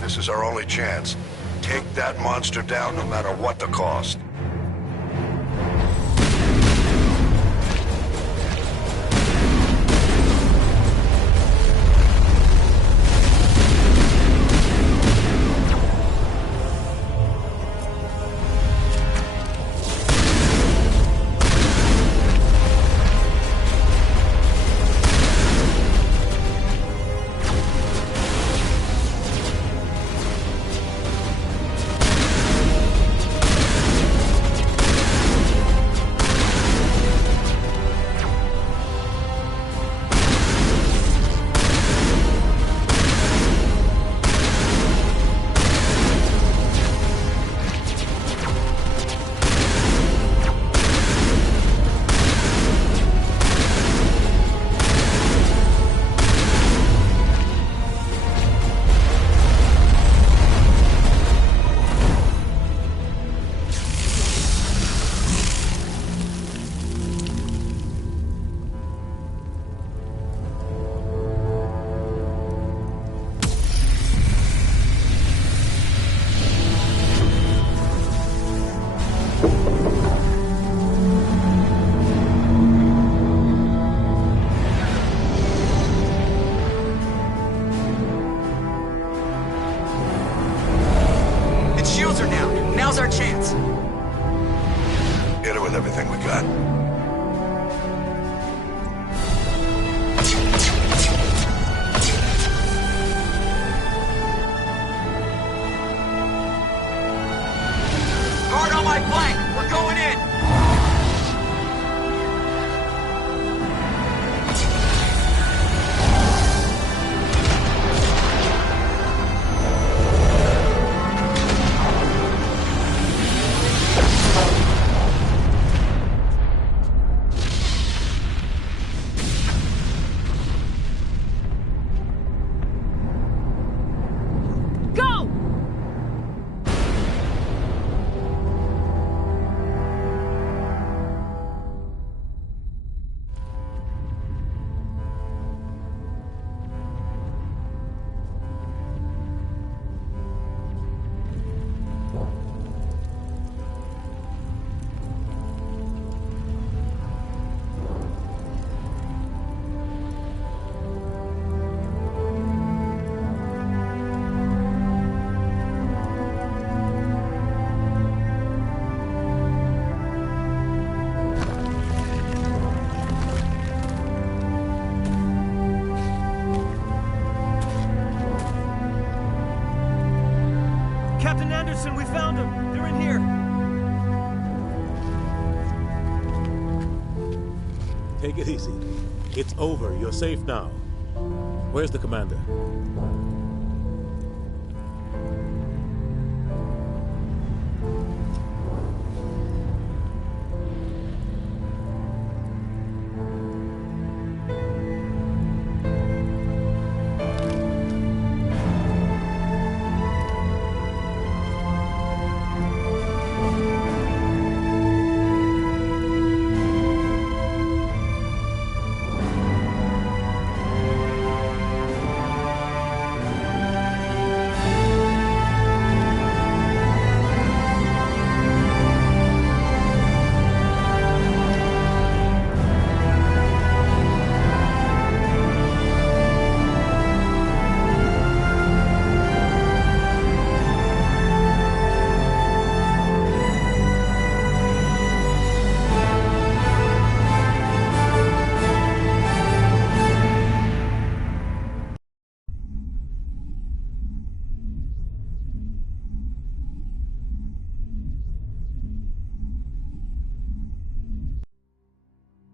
This is our only chance. Take that monster down no matter what the cost. Now's our chance. Hit her with everything we got. Guard on my flank. We're going in. Anderson, we found them! They're in here! Take it easy. It's over. You're safe now. Where's the commander?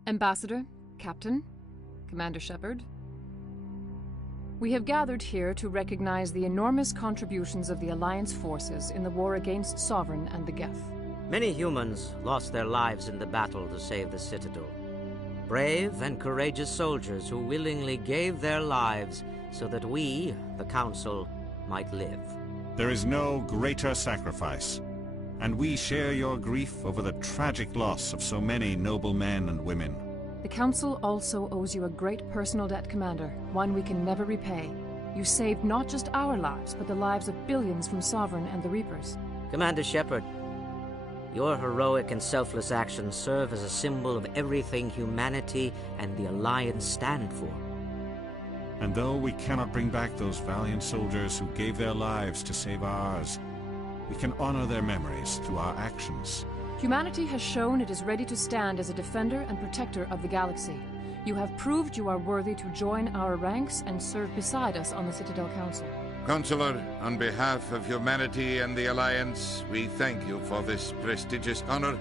Ambassador, Captain, Commander Shepard. We have gathered here to recognize the enormous contributions of the Alliance forces in the war against Sovereign and the Geth. Many humans lost their lives in the battle to save the Citadel. Brave and courageous soldiers who willingly gave their lives so that we, the Council, might live. There is no greater sacrifice, and we share your grief over the tragic loss of so many noble men and women. The Council also owes you a great personal debt, Commander, one we can never repay. You saved not just our lives, but the lives of billions from Sovereign and the Reapers. Commander Shepard, your heroic and selfless actions serve as a symbol of everything humanity and the Alliance stand for. And though we cannot bring back those valiant soldiers who gave their lives to save ours, we can honor their memories through our actions. Humanity has shown it is ready to stand as a defender and protector of the galaxy. You have proved you are worthy to join our ranks and serve beside us on the Citadel Council. Counselor, on behalf of humanity and the Alliance, we thank you for this prestigious honor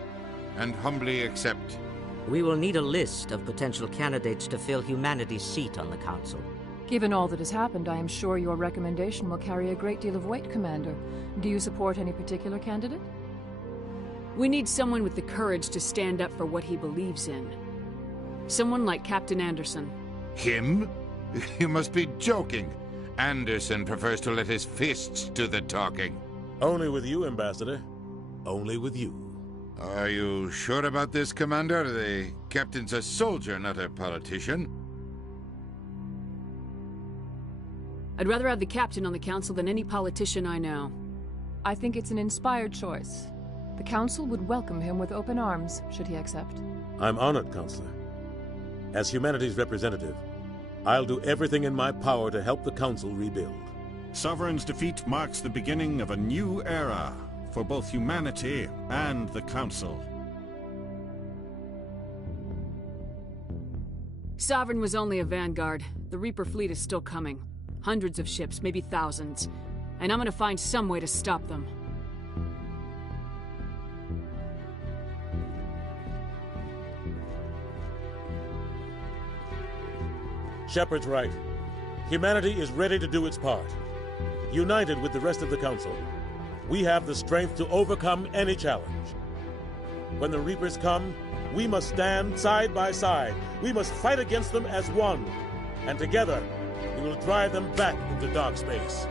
and humbly accept. We will need a list of potential candidates to fill humanity's seat on the Council. Given all that has happened, I am sure your recommendation will carry a great deal of weight, Commander. Do you support any particular candidate? We need someone with the courage to stand up for what he believes in. Someone like Captain Anderson. Him? You must be joking. Anderson prefers to let his fists do the talking. Only with you, Ambassador. Only with you. Are you sure about this, Commander? The captain's a soldier, not a politician. I'd rather have the captain on the council than any politician I know. I think it's an inspired choice. The Council would welcome him with open arms, should he accept. I'm honored, Counselor. As humanity's representative, I'll do everything in my power to help the Council rebuild. Sovereign's defeat marks the beginning of a new era for both humanity and the Council. Sovereign was only a vanguard. The Reaper fleet is still coming. Hundreds of ships, maybe thousands. And I'm gonna find some way to stop them. Shepard's right. Humanity is ready to do its part. United with the rest of the Council, we have the strength to overcome any challenge. When the Reapers come, we must stand side by side. We must fight against them as one. And together, we will drive them back into dark space.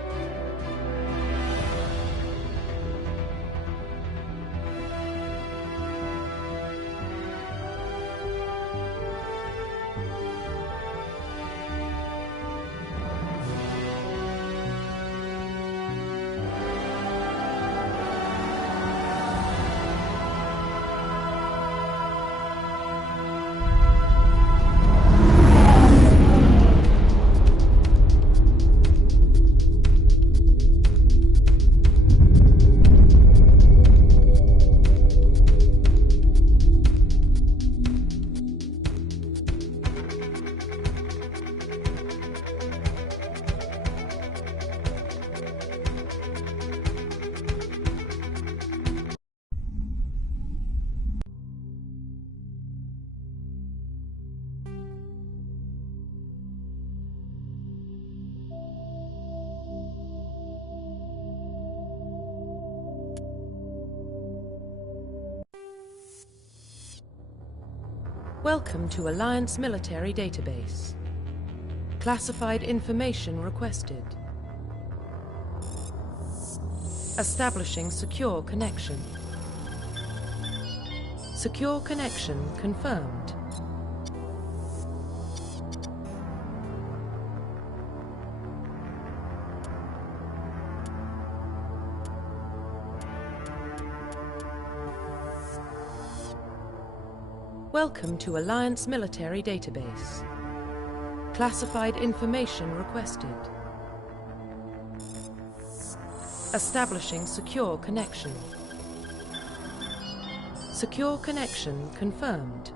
Welcome to Alliance Military Database. Classified information requested. Establishing secure connection. Secure connection confirmed. Welcome to Alliance Military Database. Classified information requested. Establishing secure connection. Secure connection confirmed.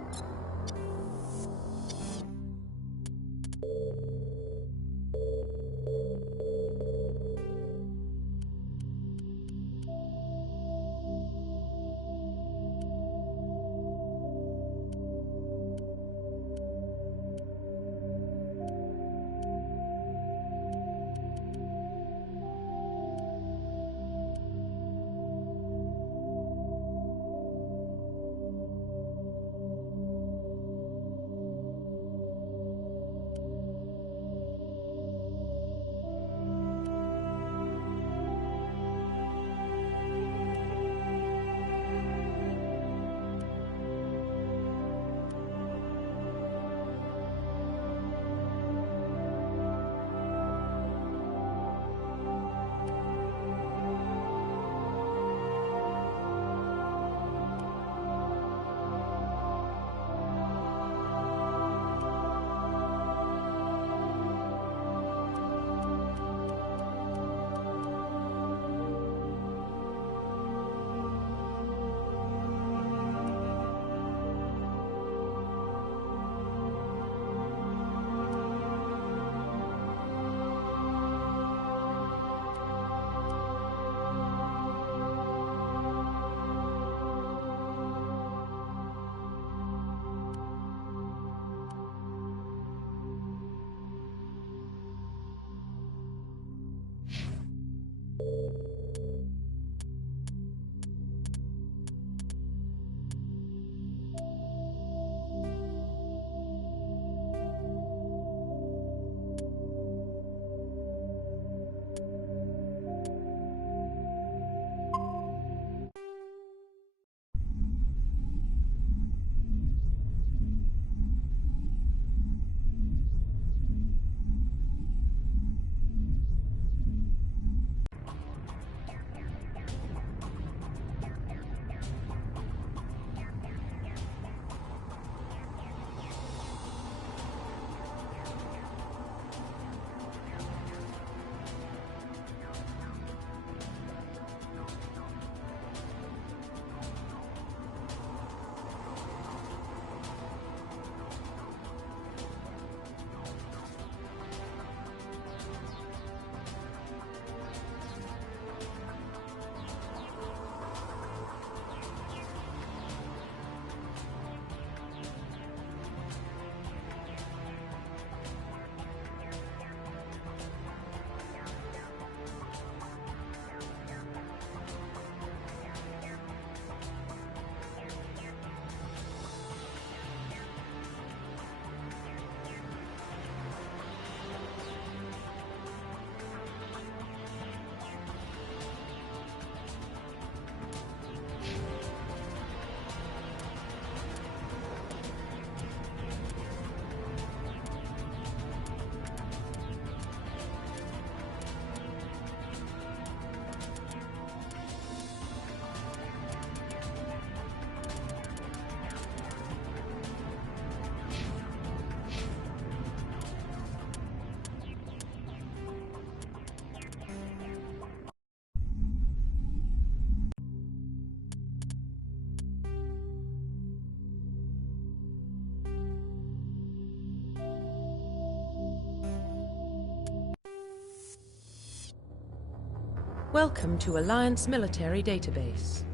Welcome to Alliance Military Database.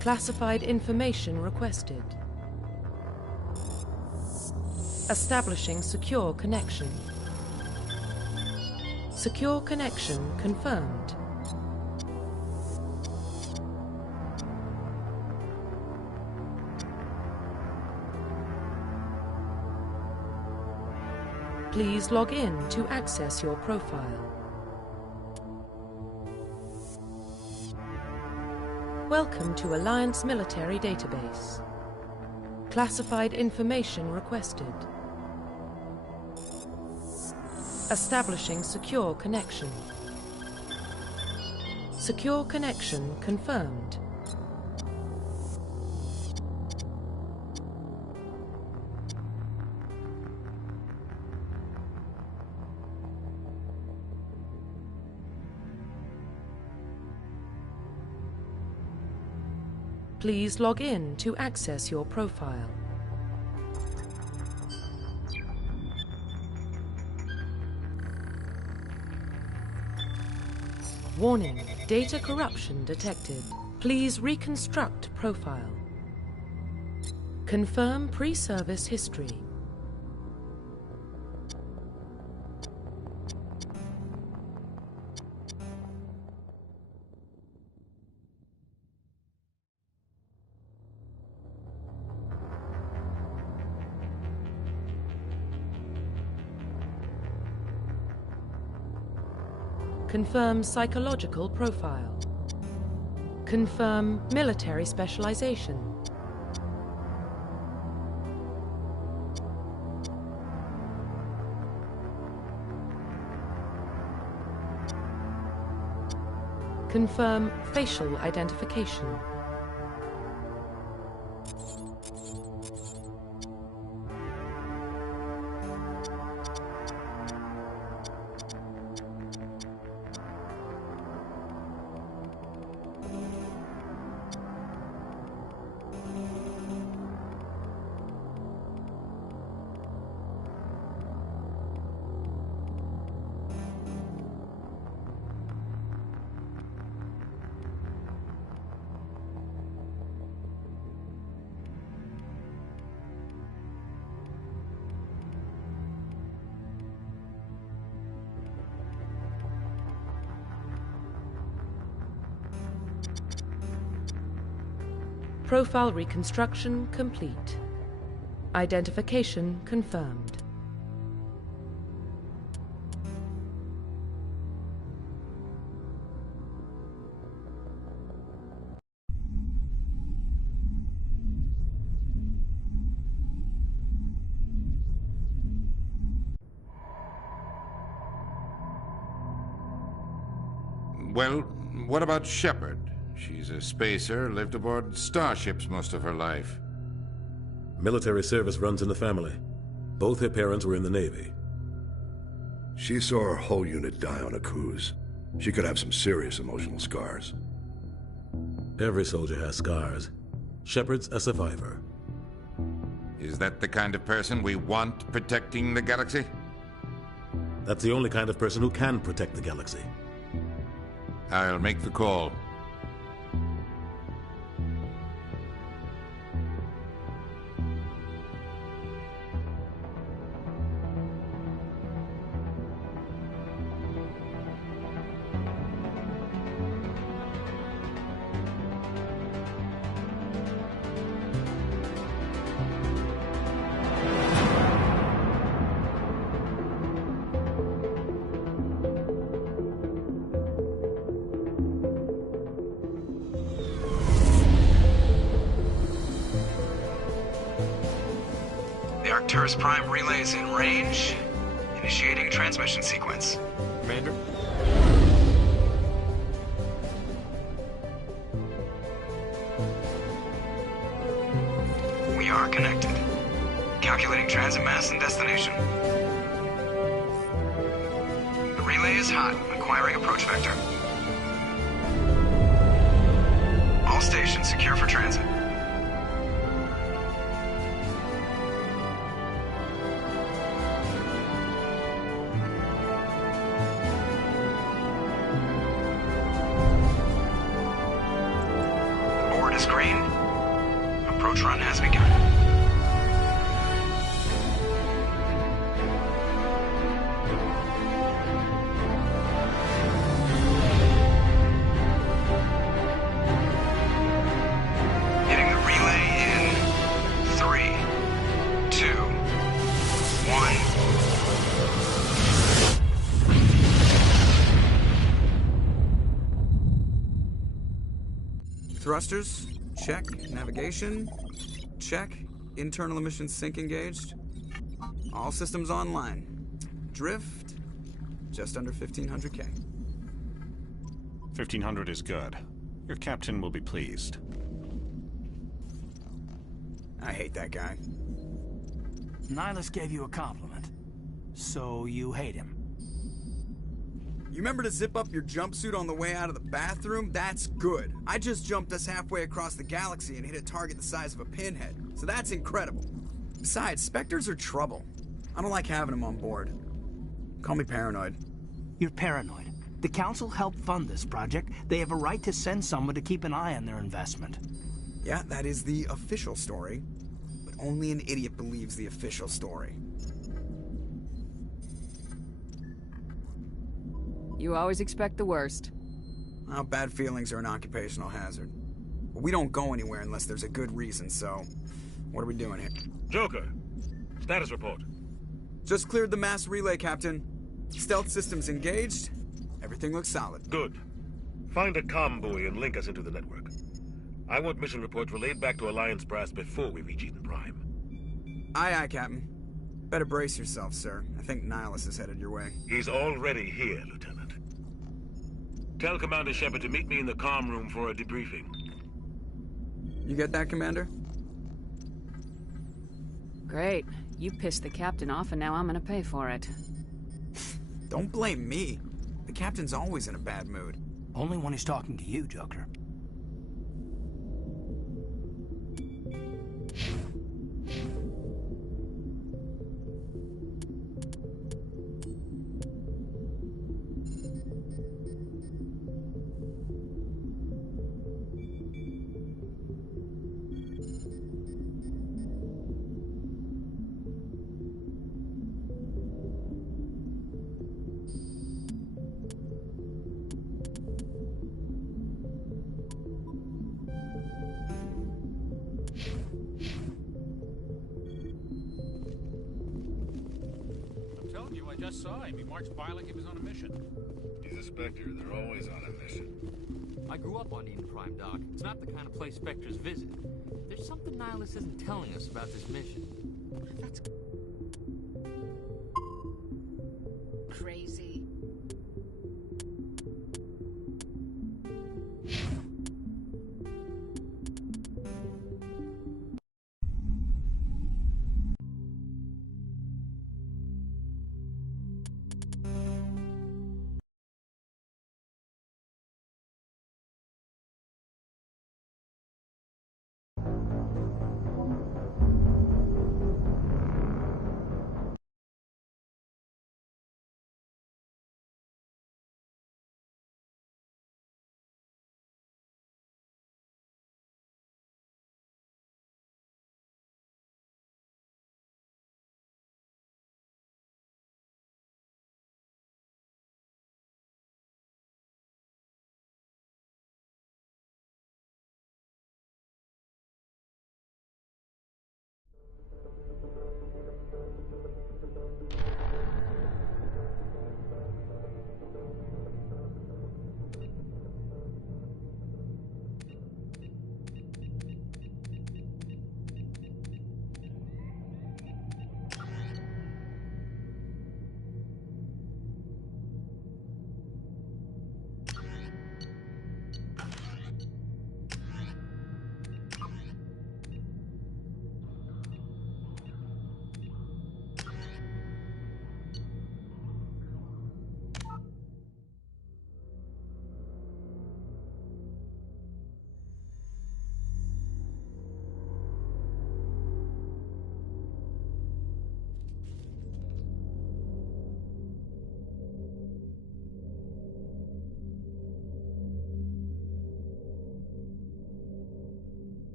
Classified information requested. Establishing secure connection. Secure connection confirmed. Please log in to access your profile. Welcome to Alliance Military Database. Classified information requested. Establishing secure connection. Secure connection confirmed. Please log in to access your profile. Warning, data corruption detected. Please reconstruct profile. Confirm pre-service history. Confirm psychological profile. Confirm military specialization. Confirm facial identification. Profile reconstruction complete. Identification confirmed. Well, what about Shepard? She's a spacer, lived aboard starships most of her life. Military service runs in the family. Both her parents were in the Navy. She saw her whole unit die on a cruise. She could have some serious emotional scars. Every soldier has scars. Shepard's a survivor. Is that the kind of person we want protecting the galaxy? That's the only kind of person who can protect the galaxy. I'll make the call. Arcturus Prime relay is in range. Initiating transmission sequence. Commander? We are connected. Calculating transit mass and destination. The relay is hot. Acquiring approach vector. All stations secure for transit. Green. Approach run has begun. Hitting the relay in 3, 2, 1. Thrusters, check. Navigation, check. Internal emission sync engaged. All systems online. Drift, just under 1500K. 1500 is good. Your captain will be pleased. I hate that guy. Nihilus gave you a compliment. So you hate him. You remember to zip up your jumpsuit on the way out of the bathroom? That's good. I just jumped us halfway across the galaxy and hit a target the size of a pinhead. So that's incredible. Besides, Spectres are trouble. I don't like having them on board. Call me paranoid. You're paranoid. The Council helped fund this project. They have a right to send someone to keep an eye on their investment. Yeah, that is the official story. But only an idiot believes the official story. You always expect the worst. Well, bad feelings are an occupational hazard. But we don't go anywhere unless there's a good reason, so... What are we doing here? Joker, status report. Just cleared the mass relay, Captain. Stealth systems engaged. Everything looks solid. Good. Find a comm buoy and link us into the network. I want mission reports relayed back to Alliance Brass before we reach Eden Prime. Aye, aye, Captain. Better brace yourself, sir. I think Nihilus is headed your way. He's already here, Lieutenant. Tell Commander Shepard to meet me in the comm room for a debriefing. You get that, Commander? Great. You pissed the captain off and now I'm gonna pay for it. Don't blame me. The captain's always in a bad mood. Only when he's talking to you, Joker. I just saw him. He marched by like he was on a mission. He's a Spectre. They're always on a mission. I grew up on Eden Prime, Doc. It's not the kind of place Spectres visit. There's something Nihilus isn't telling us about this mission. That's crazy.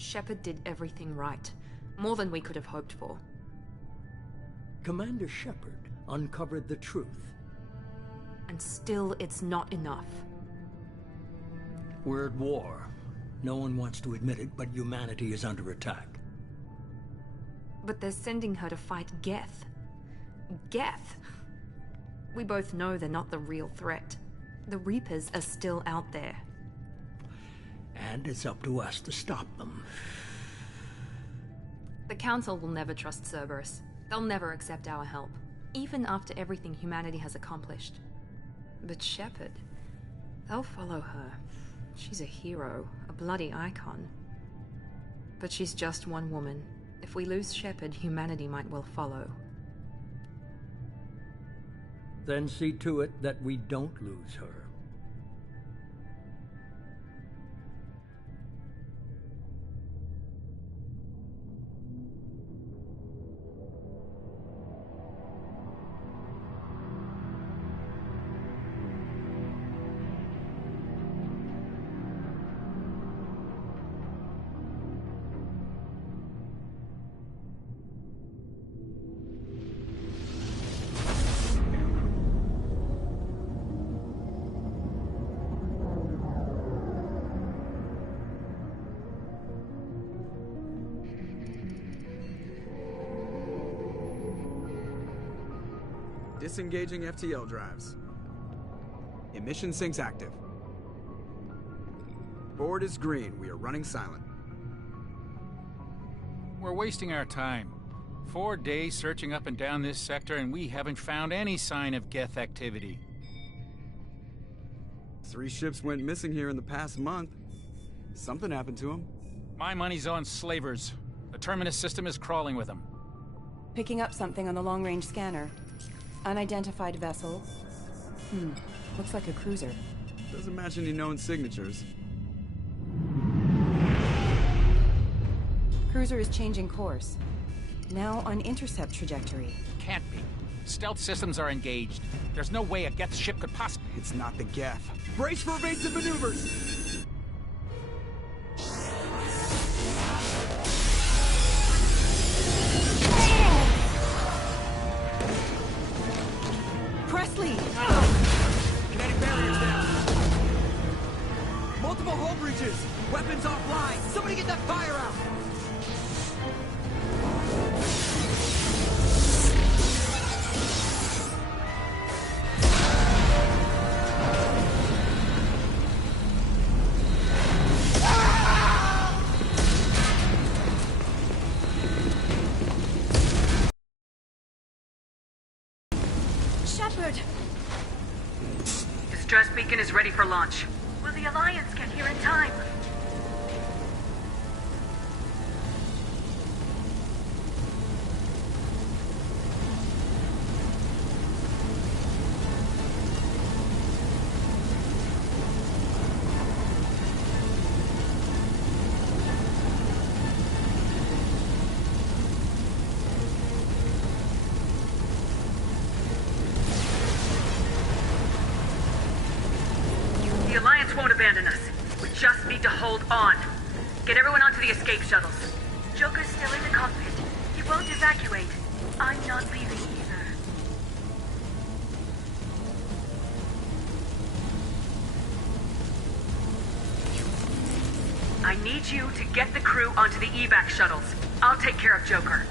Shepard did everything right. More than we could have hoped for. Commander Shepard uncovered the truth. And still, it's not enough. We're at war. No one wants to admit it, but humanity is under attack. But they're sending her to fight Geth. Geth! We both know they're not the real threat. The Reapers are still out there. And it's up to us to stop them. The Council will never trust Cerberus. They'll never accept our help, even after everything humanity has accomplished. But Shepard, they'll follow her. She's a hero, a bloody icon. But she's just one woman. If we lose Shepard, humanity might well follow. Then see to it that we don't lose her. Disengaging FTL drives. Emission sinks active. Board is green. We are running silent. We're wasting our time. 4 days searching up and down this sector, and we haven't found any sign of Geth activity. 3 ships went missing here in the past month. Something happened to them. My money's on slavers. The Terminus system is crawling with them. Picking up something on the long-range scanner. Unidentified vessel. Looks like a cruiser. Doesn't match any known signatures. Cruiser is changing course. Now on intercept trajectory. Can't be. Stealth systems are engaged. There's no way a Geth ship could possibly... It's not the Geth. Brace for evasive maneuvers! Presley! Kinetic barriers down. Multiple hull breaches. Weapons offline. Somebody get that fire out. Shepard! Distress beacon is ready for launch. Will the Alliance get here in time? The Alliance won't abandon us. We just need to hold on. Get everyone onto the escape shuttles. Joker's still in the cockpit. He won't evacuate. I'm not leaving either. I need you to get the crew onto the evac shuttles. I'll take care of Joker.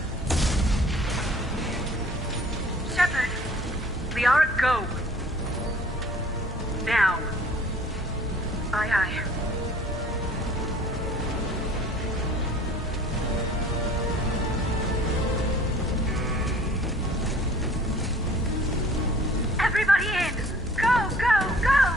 Shepard! Liara, go! Now. Aye, aye. Everybody in! Go, go, go!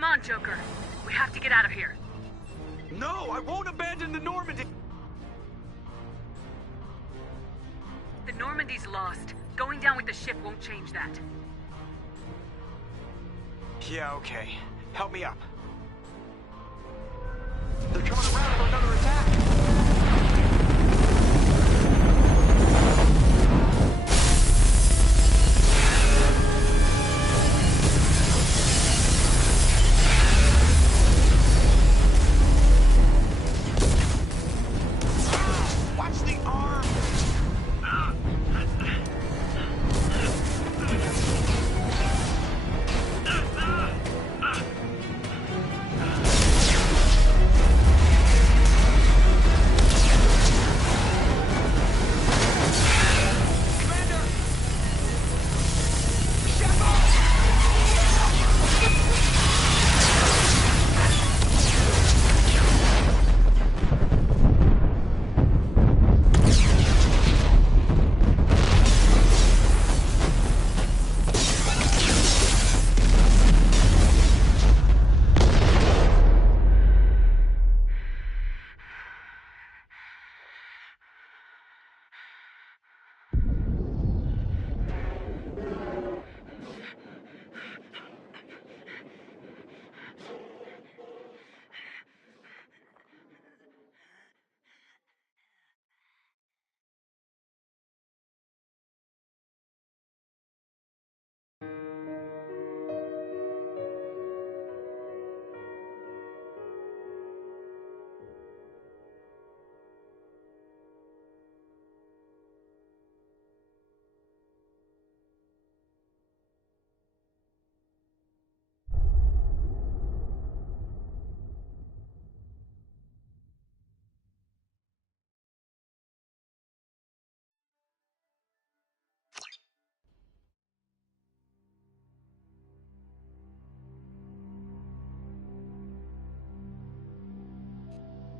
Come on, Joker. We have to get out of here. No, I won't abandon the Normandy! The Normandy's lost. Going down with the ship won't change that. Yeah, okay. Help me up. They're coming around for another attack! Watch the arm!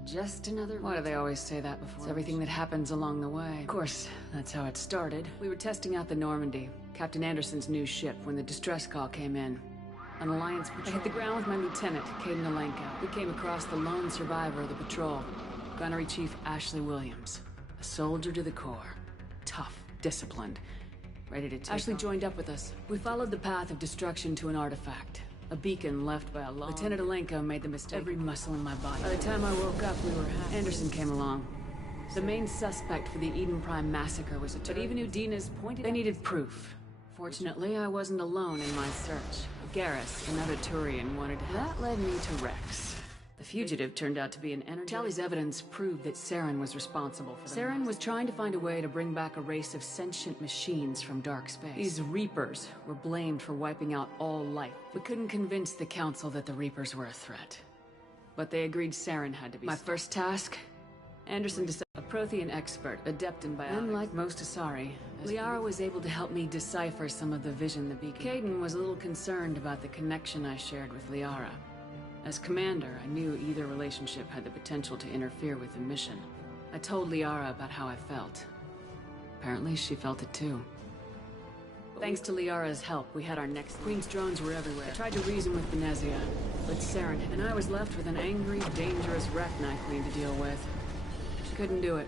Just another... Why do they always say that before? It's everything that happens along the way. Of course, that's how it started. We were testing out the Normandy, Captain Anderson's new ship, when the distress call came in. An Alliance patrol. I hit the ground with my lieutenant, Caden Alenko. We came across the lone survivor of the patrol, Gunnery Chief Ashley Williams. A soldier to the core. Tough, disciplined, ready to take Ashley joined up with us. We followed the path of destruction to an artifact. A beacon left by a long... Lieutenant Alenko made the mistake. Every muscle in my body. By the time I woke up, we were half... Anderson came along. The main suspect for the Eden Prime massacre was a... But even Udina's pointed... They needed proof. Fortunately, I wasn't alone in my search. Garrus, another Turian, wanted to... That led me to Rex. The fugitive turned out to be an energy... Tali's evidence proved that Saren was responsible for the... Saren was trying to find a way to bring back a race of sentient machines from dark space. These Reapers were blamed for wiping out all life. We couldn't convince the Council that the Reapers were a threat. But they agreed Saren had to be... My first task? Anderson decided... A Prothean expert, adept in biology. Unlike most Asari, Liara was able to help me decipher some of the vision the beacon... Caden was a little concerned about the connection I shared with Liara. As commander, I knew either relationship had the potential to interfere with the mission. I told Liara about how I felt. Apparently, she felt it too. Thanks to Liara's help, we had our next... Queen's drones were everywhere. I tried to reason with Venezia, but Saren... And I was left with an angry, dangerous Rachni Queen to deal with. She couldn't do it.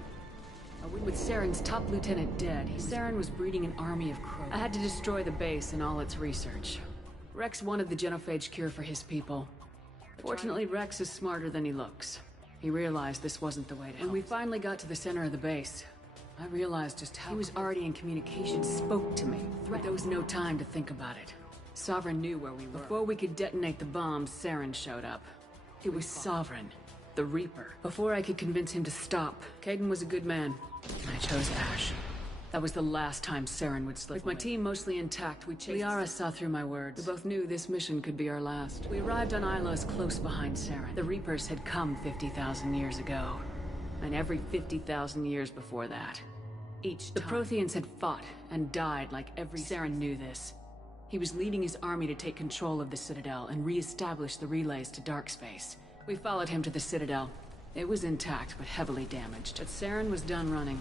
With Saren's top lieutenant dead, Saren was breeding an army of crows. I had to destroy the base and all its research. Rex wanted the genophage cure for his people. Fortunately, Rex is smarter than he looks. He realized this wasn't the way to help. When we finally got to the center of the base, I realized just how he was already in communication, spoke to me. But there was no time to think about it. Sovereign knew where we were. Before we could detonate the bomb, Saren showed up. It was Sovereign, the Reaper. Before I could convince him to stop, Caden was a good man. I chose Ash. That was the last time Saren would slip. With my team mostly intact, we chased... Liara saw through my words. We both knew this mission could be our last. We arrived on Ilos close behind Saren. The Reapers had come 50,000 years ago. And every 50,000 years before that. Each time. The Protheans had fought and died like every... Saren knew this. He was leading his army to take control of the Citadel and re-establish the relays to dark space. We followed him to the Citadel. It was intact, but heavily damaged. But Saren was done running.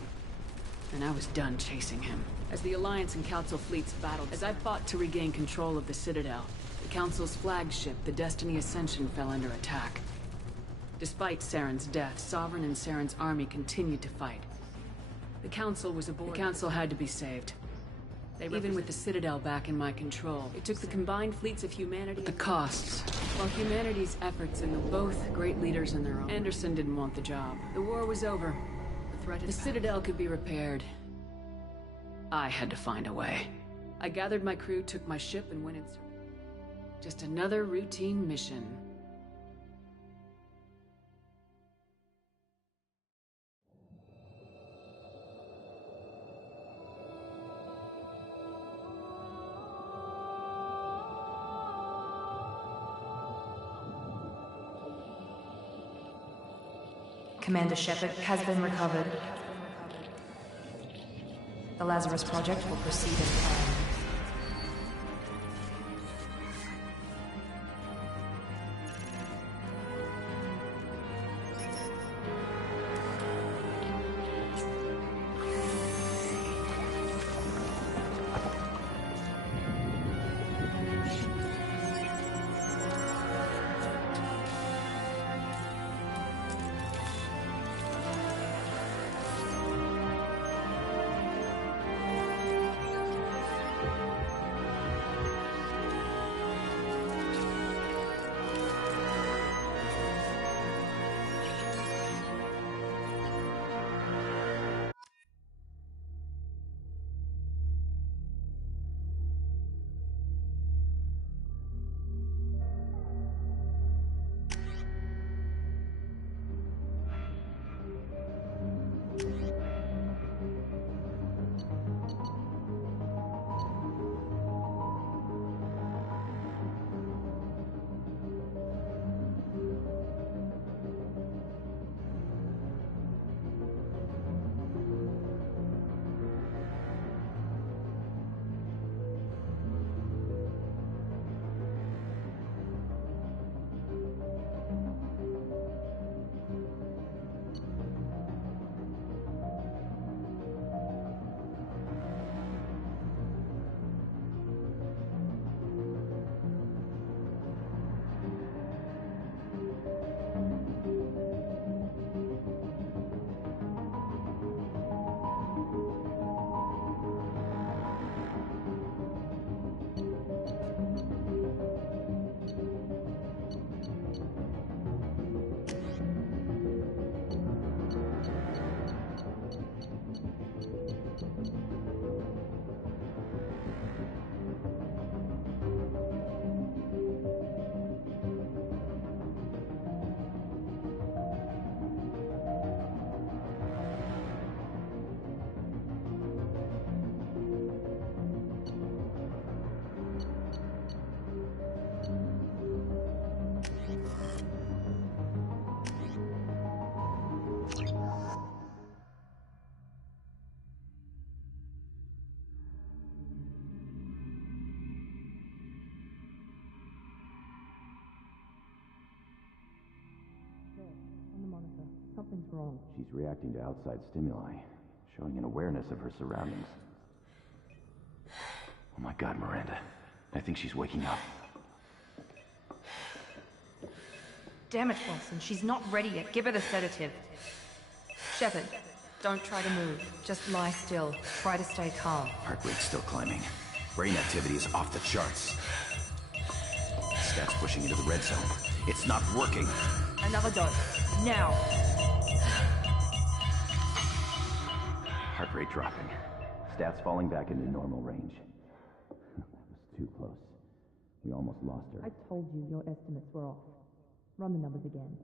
And I was done chasing him. As the Alliance and Council fleets battled, as I fought to regain control of the Citadel, the Council's flagship, the Destiny Ascension, fell under attack. Despite Saren's death, Sovereign and Saren's army continued to fight. The Council was aboard. The Council had to be saved. Even with the Citadel back in my control, it took the combined fleets of humanity. The costs. While humanity's efforts and both great leaders in their own. Anderson didn't want the job. The war was over. The Citadel could be repaired. I had to find a way. I gathered my crew, took my ship, and went in. Just another routine mission. Commander Shepard has been recovered. The Lazarus Project will proceed as planned. On the monitor. Something's wrong. She's reacting to outside stimuli, showing an awareness of her surroundings. Oh my God, Miranda. I think she's waking up. Damn it, Wilson. She's not ready yet. Give her the sedative. Shepard, don't try to move. Just lie still. Try to stay calm. Heart rate's still climbing. Brain activity is off the charts. Stats pushing into the red zone. It's not working. Another dose. Now. Heart rate dropping. Stats falling back into normal range. That was too close. We almost lost her. I told you your estimates were off. Run the numbers again.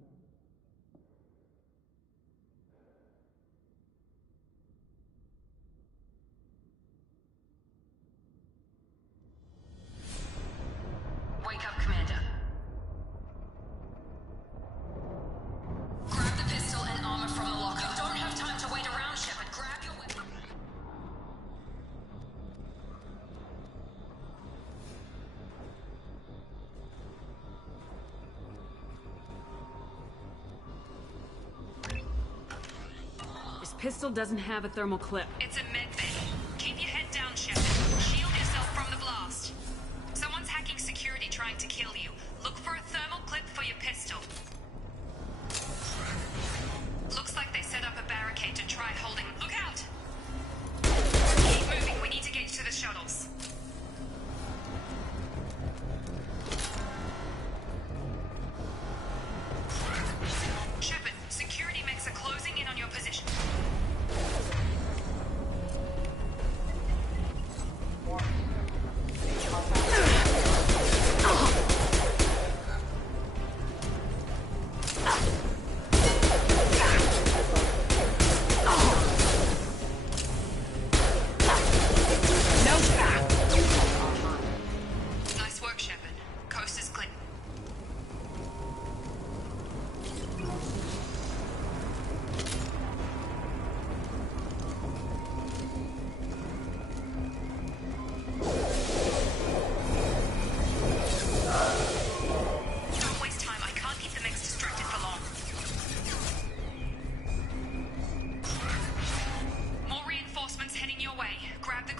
Wake up, Commander. Grab the pistol and armor from the locker. You don't have time to wait around, Shepard. Grab your weapon. This pistol doesn't have a thermal clip. It's a med bay. Keep your head down, Shepard. Shield yourself from the blast. Someone's hacking security trying to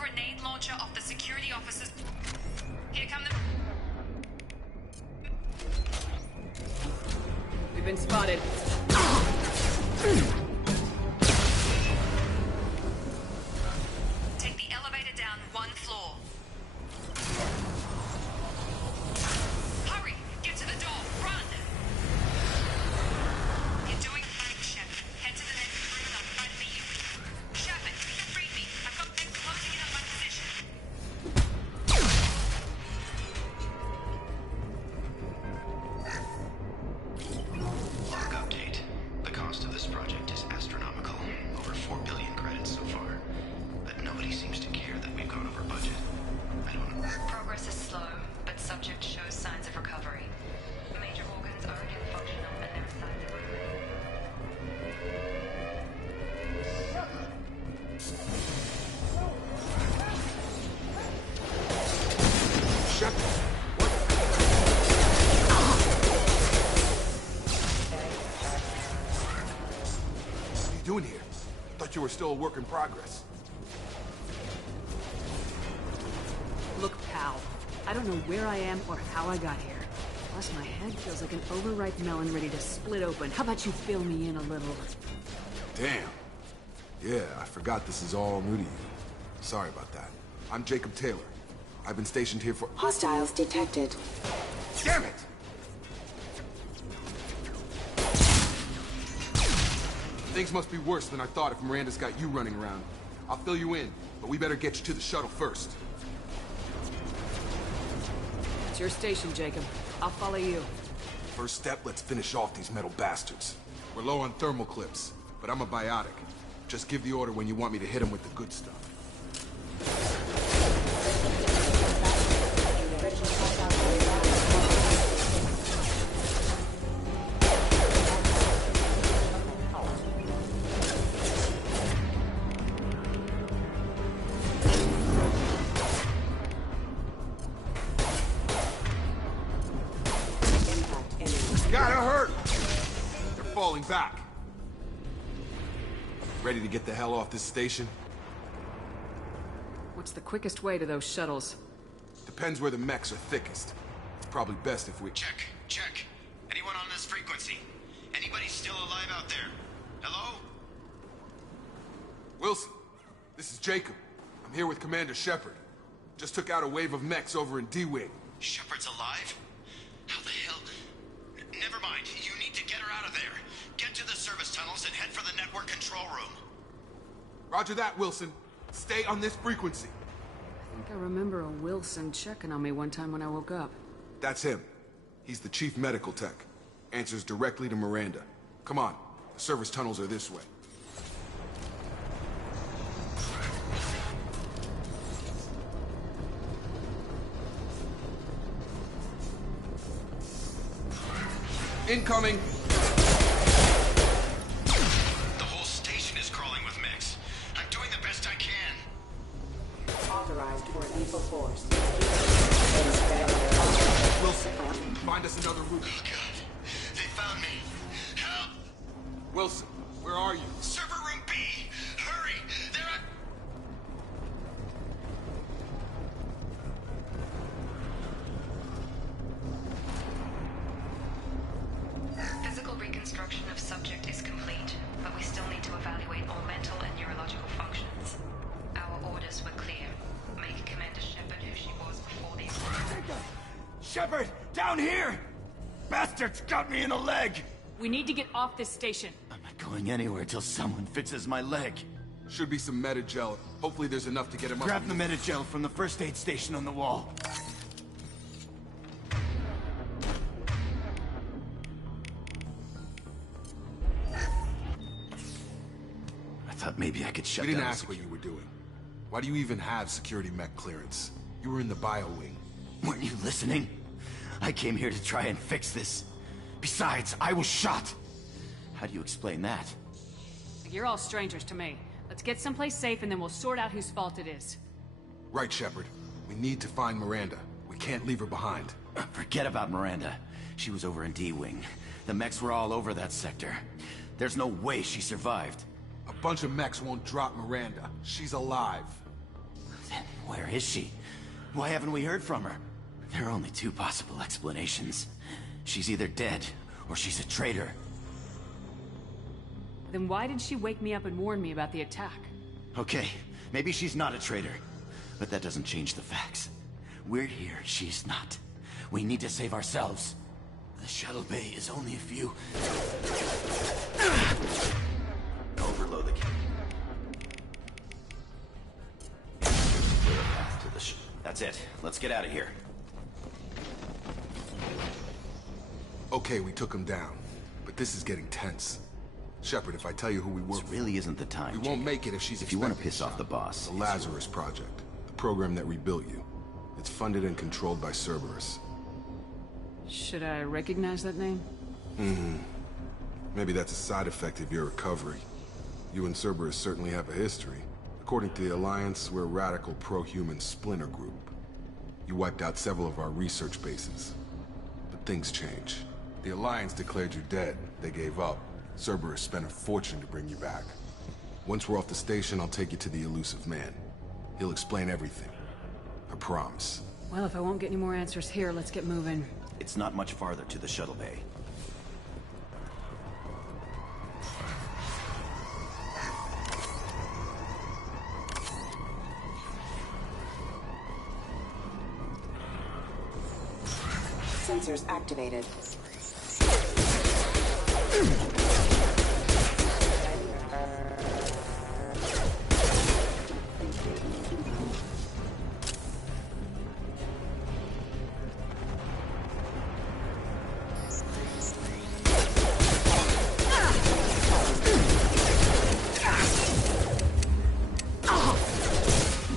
grenade launcher off the security officers. Here come the... We've been spotted. Take the elevator down 1 floor. Hurry! Get to the door! Run! You're doing fine, Shep. Head to the next room and I'll try to meet you. Shepard, read me. I've got men closing in on my position. Log update. The cost of this project is astronomical. Over 4 billion credits so far. But nobody seems to care that we've gone over budget. I don't know. Progress is slow, but subject shows signs of recovery. Major organs are again functional and there are signs of What are you doing here? Thought you were still a work in progress. Look, pal. I don't know where I am or how I got here. Plus, my head feels like an overripe melon ready to split open. How about you fill me in a little? Damn. Yeah, I forgot this is all new to you. Sorry about that. I'm Jacob Taylor. I've been stationed here for... Hostiles detected. Damn it! Things must be worse than I thought if Miranda's got you running around. I'll fill you in, but we better get you to the shuttle first. It's your station, Jacob. I'll follow you. First step, let's finish off these metal bastards. We're low on thermal clips, but I'm a biotic. Just give the order when you want me to hit them with the good stuff. Gotta hurt! They're falling back. Ready to get the hell off this station? What's the quickest way to those shuttles? Depends where the mechs are thickest. It's probably best if we... Check. Anyone on this frequency? Anybody still alive out there? Hello? Wilson, this is Jacob. I'm here with Commander Shepard. Just took out a wave of mechs over in D-Wing. Shepard's alive? How the hell? Never mind. You need to get her out of there. Get to the service tunnels and head for the network control room. Roger that, Wilson. Stay on this frequency. I think I remember a Wilson checking on me one time when I woke up. That's him. He's the chief medical tech. Answers directly to Miranda. Come on. The service tunnels are this way. Incoming! The whole station is crawling with mechs. I'm doing the best I can. Authorized for lethal force. Wilson, find us another route. Oh, God. They found me. Help! Wilson, where are you? Server room B! Hurry! They're at... Physical reconstruction of subject is complete, but we still need to evaluate all mental and neurological functions. Our orders were clear. Make Commander Shepard who she was before these... Shepard! Down here! Bastards got me in the leg! We need to get off this station. I'm not going anywhere till someone fixes my leg. Should be some Metagel. Hopefully there's enough to get him up. Grab the Metagel from the first aid station on the wall. I thought maybe I could shut down... We didn't ask what you were doing. Why do you even have security mech clearance? You were in the bio wing. Weren't you listening? I came here to try and fix this. Besides, I was shot. How do you explain that? You're all strangers to me. Let's get someplace safe and then we'll sort out whose fault it is. Right, Shepard. We need to find Miranda. We can't leave her behind. Forget about Miranda. She was over in D-Wing. The mechs were all over that sector. There's no way she survived. A bunch of mechs won't drop Miranda. She's alive. Then Where is she? Why haven't we heard from her? There are only two possible explanations. She's either dead, or she's a traitor. Then why did she wake me up and warn me about the attack? Okay, maybe she's not a traitor. But that doesn't change the facts. We're here, she's not. We need to save ourselves. The shuttle bay is only a few... Overload the That's it. Let's get out of here. Okay, we took him down. But this is getting tense. Shepard, if I tell you who we work This really isn't the time, we won't make it if she's If you want to expecting piss off the boss. The Lazarus Project. The program that rebuilt you. It's funded and controlled by Cerberus. Should I recognize that name? Maybe that's a side effect of your recovery. You and Cerberus certainly have a history. According to the Alliance, we're a radical pro-human splinter group. You wiped out several of our research bases. But things change. The Alliance declared you dead. They gave up. Cerberus spent a fortune to bring you back. Once we're off the station, I'll take you to the elusive man. He'll explain everything. I promise. Well, if I won't get any more answers here, let's get moving. It's not much farther to the shuttle bay. Sensors activated.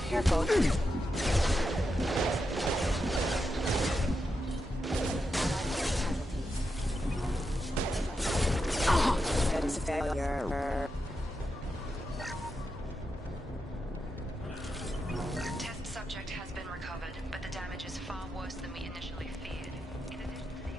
Careful. That is a failure. Test subject has been recovered, but the damage is far worse than we initially feared. In addition to the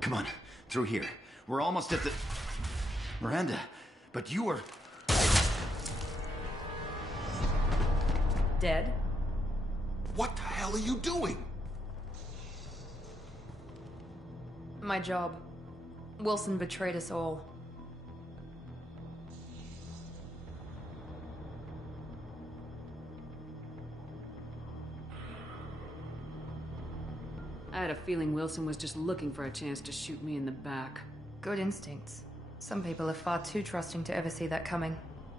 Come on, through here. We're almost at the... Miranda, but you were... Dead? What the hell are you doing? My job. Wilson betrayed us all. I had a feeling Wilson was just looking for a chance to shoot me in the back. Good instincts. Some people are far too trusting to ever see that coming.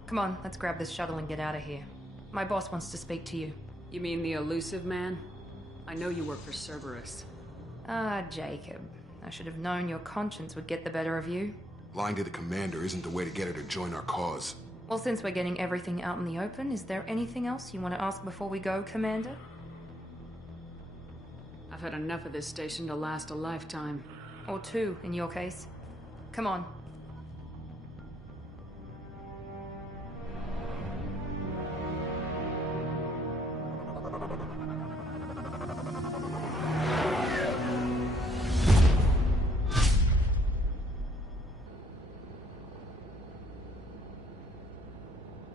Come on, let's grab this shuttle and get out of here. My boss wants to speak to you. You mean the elusive man? I know you work for Cerberus. Ah, Jacob. I should have known your conscience would get the better of you. Lying to the commander isn't the way to get her to join our cause. Well, since we're getting everything out in the open, is there anything else you want to ask before we go, Commander? I've had enough of this station to last a lifetime. Or two, in your case. Come on.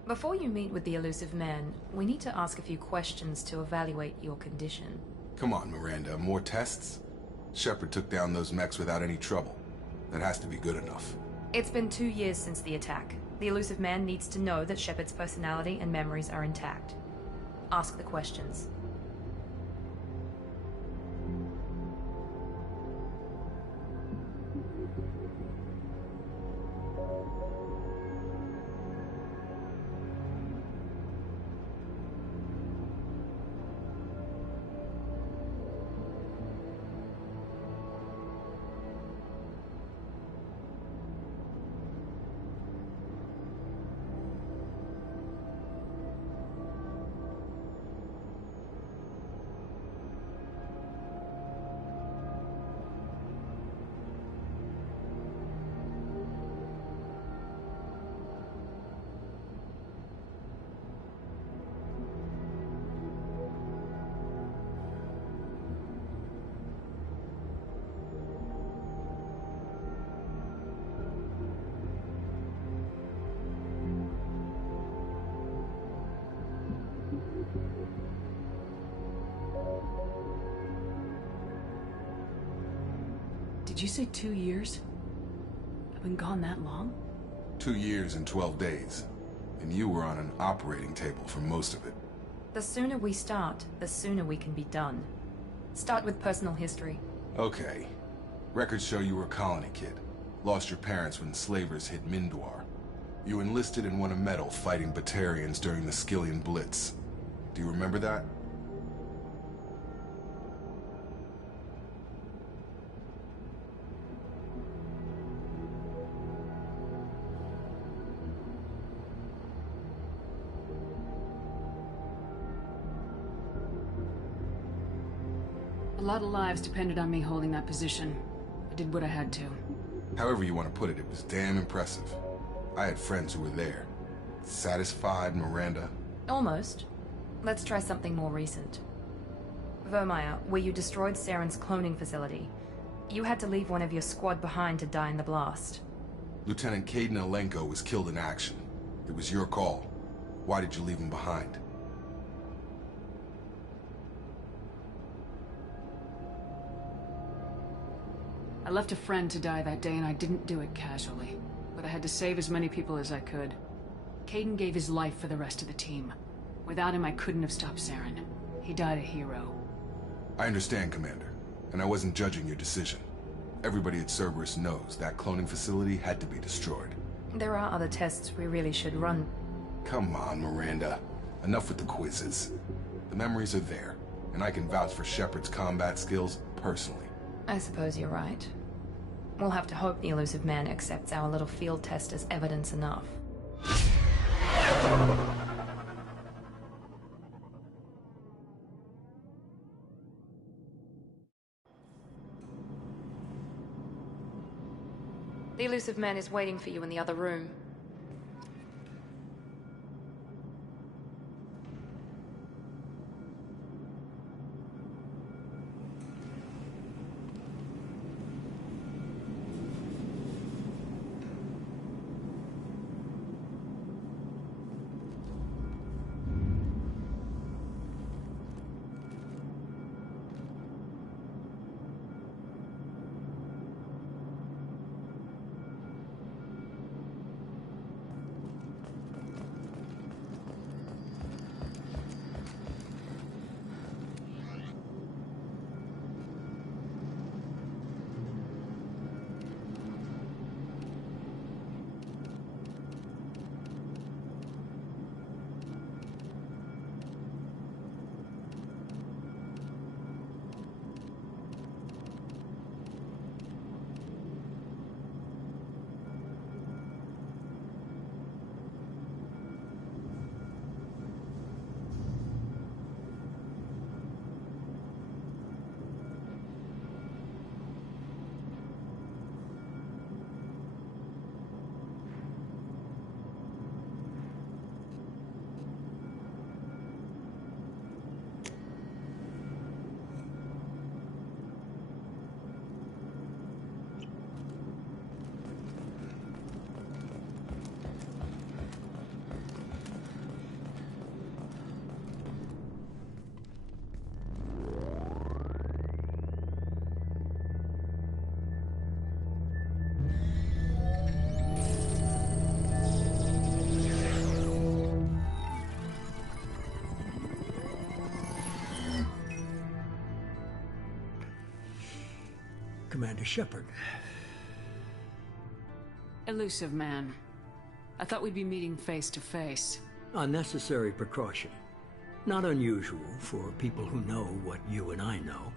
Before you meet with the elusive man, we need to ask a few questions to evaluate your condition. Come on, Miranda, more tests? Shepard took down those mechs without any trouble. That has to be good enough. It's been 2 years since the attack. The elusive man needs to know that Shepard's personality and memories are intact. Ask the questions. Did you say 2 years? I've been gone that long? 2 years and 12 days. And you were on an operating table for most of it. The sooner we start, the sooner we can be done. Start with personal history. Okay. Records show you were a colony kid. Lost your parents when slavers hit Mindwar. You enlisted and won a medal fighting Batarians during the Skillian Blitz. Do you remember that? A lot of lives depended on me holding that position. I did what I had to. However you want to put it, it was damn impressive. I had friends who were there. Satisfied, Miranda? Almost. Let's try something more recent. Vermeer, where you destroyed Saren's cloning facility. You had to leave one of your squad behind to die in the blast. Lieutenant Caden Alenko was killed in action. It was your call. Why did you leave him behind? I left a friend to die that day, and I didn't do it casually. But I had to save as many people as I could. Caden gave his life for the rest of the team. Without him, I couldn't have stopped Saren. He died a hero. I understand, Commander. And I wasn't judging your decision. Everybody at Cerberus knows that cloning facility had to be destroyed. There are other tests we really should run. Come on, Miranda. Enough with the quizzes. The memories are there, and I can vouch for Shepard's combat skills personally. I suppose you're right. We'll have to hope the Elusive Man accepts our little field test as evidence enough. The Elusive Man is waiting for you in the other room. Commander Shepard. Elusive Man. I thought we'd be meeting face to face. Unnecessary precaution. Not unusual for people who know what you and I know.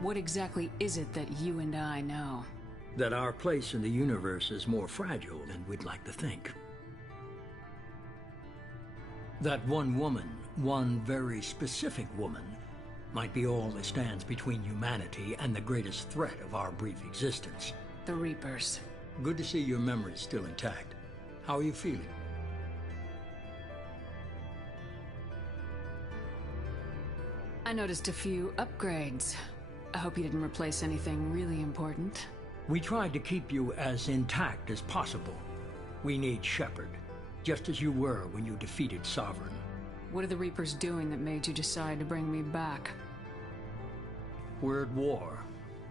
What exactly is it that you and I know? That our place in the universe is more fragile than we'd like to think. That one woman, one very specific woman, might be all that stands between humanity and the greatest threat of our brief existence. The Reapers. Good to see your memory's still intact. How are you feeling? I noticed a few upgrades. I hope you didn't replace anything really important. We tried to keep you as intact as possible. We need Shepard, just as you were when you defeated Sovereign. What are the Reapers doing that made you decide to bring me back? We're at war.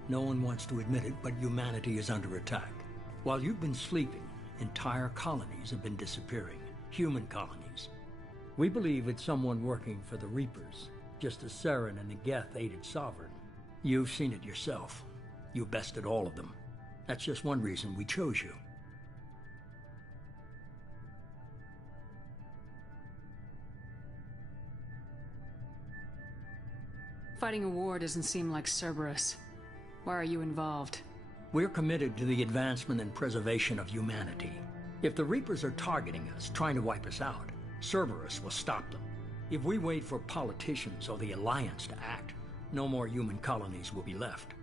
No one wants to admit it, but humanity is under attack. While you've been sleeping, entire colonies have been disappearing. Human colonies. We believe it's someone working for the Reapers, just as Saren and the Geth aided Sovereign. You've seen it yourself. You bested all of them. That's just one reason we chose you. Fighting a war doesn't seem like Cerberus. Why are you involved? We're committed to the advancement and preservation of humanity. If the Reapers are targeting us, trying to wipe us out, Cerberus will stop them. If we wait for politicians or the Alliance to act, no more human colonies will be left.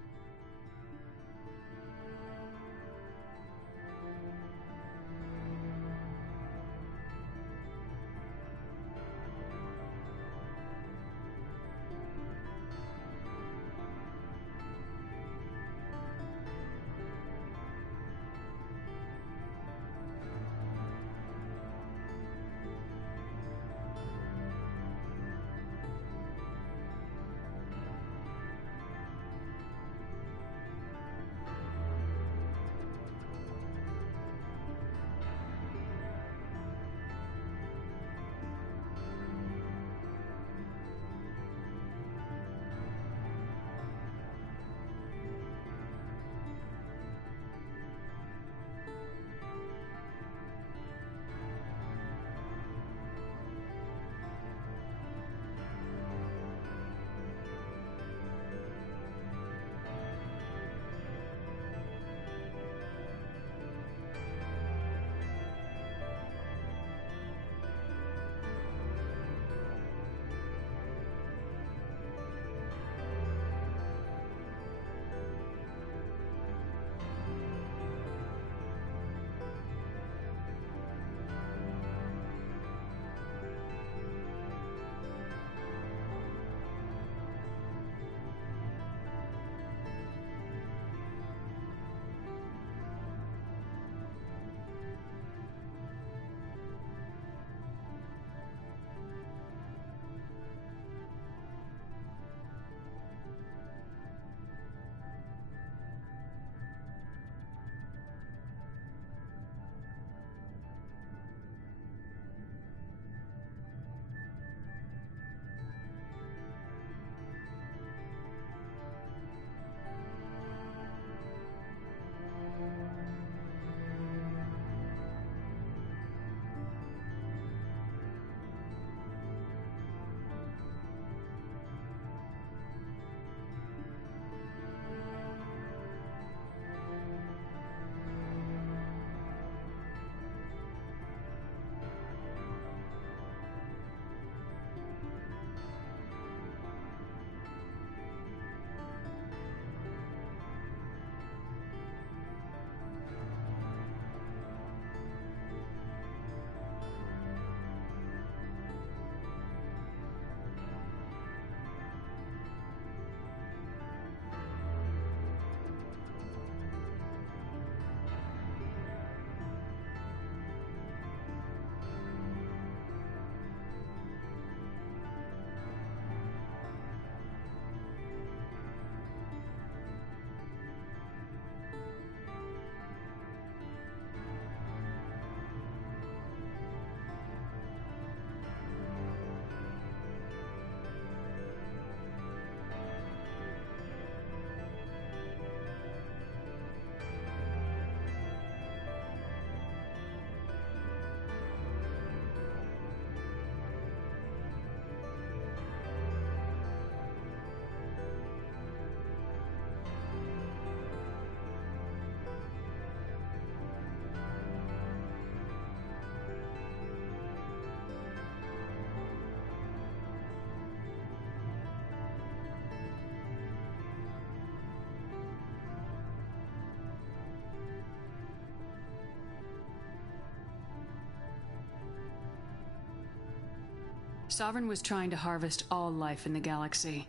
Sovereign was trying to harvest all life in the galaxy.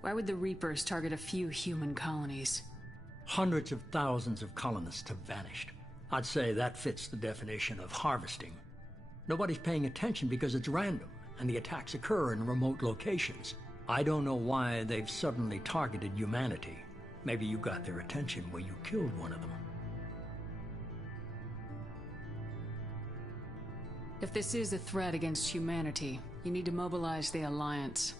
Why would the Reapers target a few human colonies? Hundreds of thousands of colonists have vanished. I'd say that fits the definition of harvesting. Nobody's paying attention because it's random, and the attacks occur in remote locations. I don't know why they've suddenly targeted humanity. Maybe you got their attention where you killed one of them. If this is a threat against humanity, you need to mobilize the Alliance.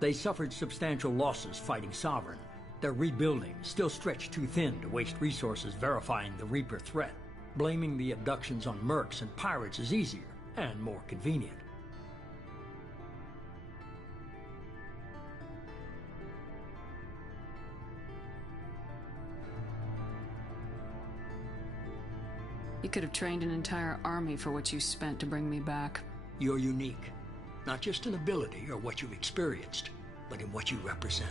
They suffered substantial losses fighting Sovereign. They're rebuilding, still stretched too thin to waste resources verifying the Reaper threat. Blaming the abductions on mercs and pirates is easier and more convenient. You could have trained an entire army for what you spent to bring me back. You're unique. Not just in ability or what you've experienced, but in what you represent.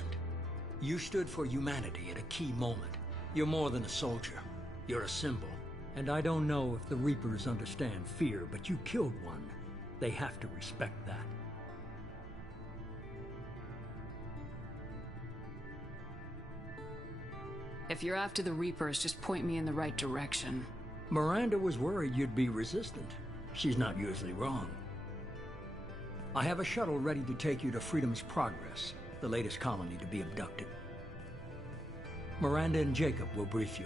You stood for humanity at a key moment. You're more than a soldier. You're a symbol. And I don't know if the Reapers understand fear, but you killed one. They have to respect that. If you're after the Reapers, just point me in the right direction. Miranda was worried you'd be resistant. She's not usually wrong. I have a shuttle ready to take you to Freedom's Progress, the latest colony to be abducted. Miranda and Jacob will brief you.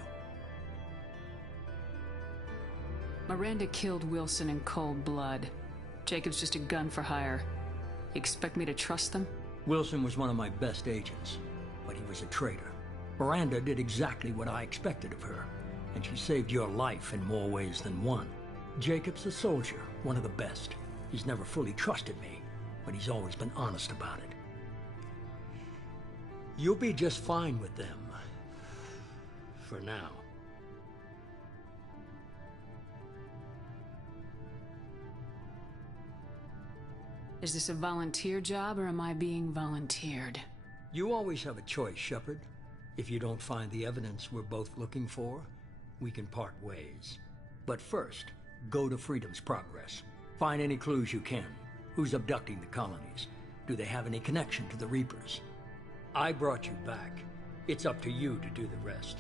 Miranda killed Wilson in cold blood. Jacob's just a gun for hire. You expect me to trust them? Wilson was one of my best agents, but he was a traitor. Miranda did exactly what I expected of her, and she saved your life in more ways than one. Jacob's a soldier, one of the best. He's never fully trusted me, but he's always been honest about it. You'll be just fine with them. For now. Is this a volunteer job, or am I being volunteered? You always have a choice, Shepard. If you don't find the evidence we're both looking for, we can part ways. But first, go to Freedom's Progress. Find any clues you can. Who's abducting the colonies? Do they have any connection to the Reapers? I brought you back. It's up to you to do the rest.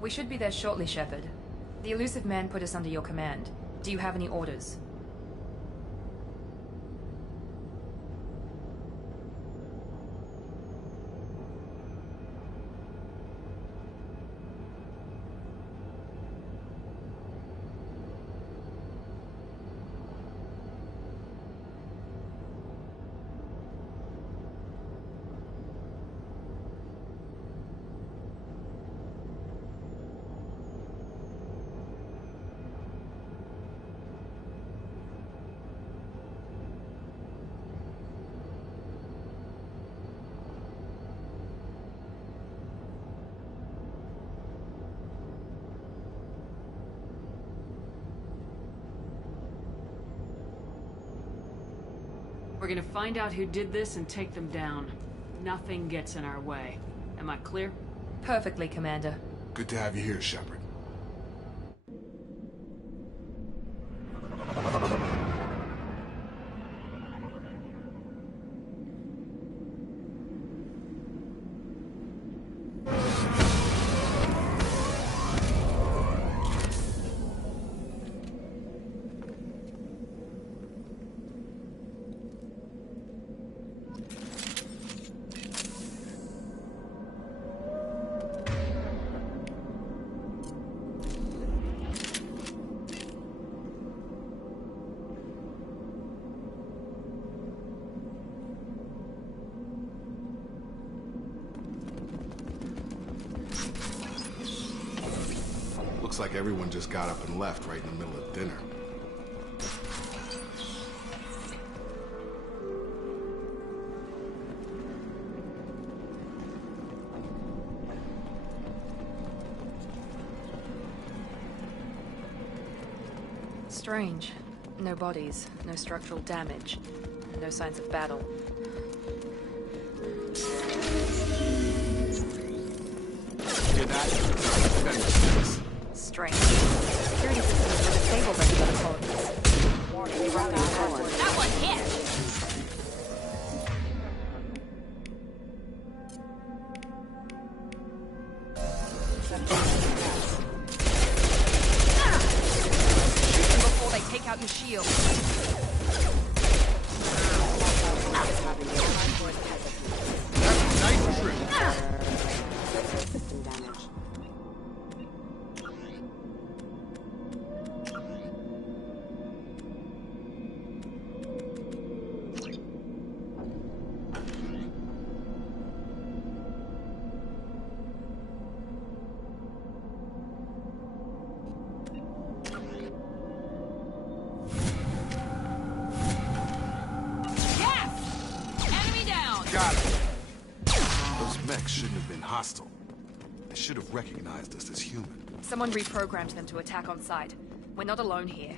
We should be there shortly, Shepard. The elusive man put us under your command. Do you have any orders? We're gonna find out who did this and take them down. Nothing gets in our way. Am I clear? Perfectly, Commander. Good to have you here, Shepard. Looks like everyone just got up and left right in the middle of dinner. Strange. No bodies, no structural damage, no signs of battle. Hear that? Strange. Security systems were disabled by the other colonies. Warning, we run out of power. That one hit! Shoot them before they take out your shield. Nice trick. System damage. Got it. Those mechs shouldn't have been hostile. They should have recognized us as human. Someone reprogrammed them to attack on sight. We're not alone here.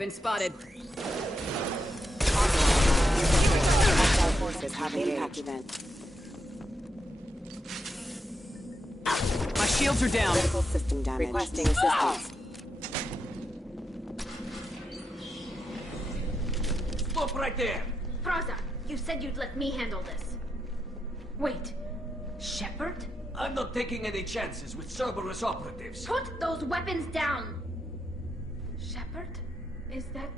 been spotted. Hostile forces have impact event. My shields are down. Critical system damage. Requesting assistance. Stop right there! Praza, you said you'd let me handle this. Wait, Shepard? I'm not taking any chances with Cerberus operatives. Put those weapons down! Shepard? Is that...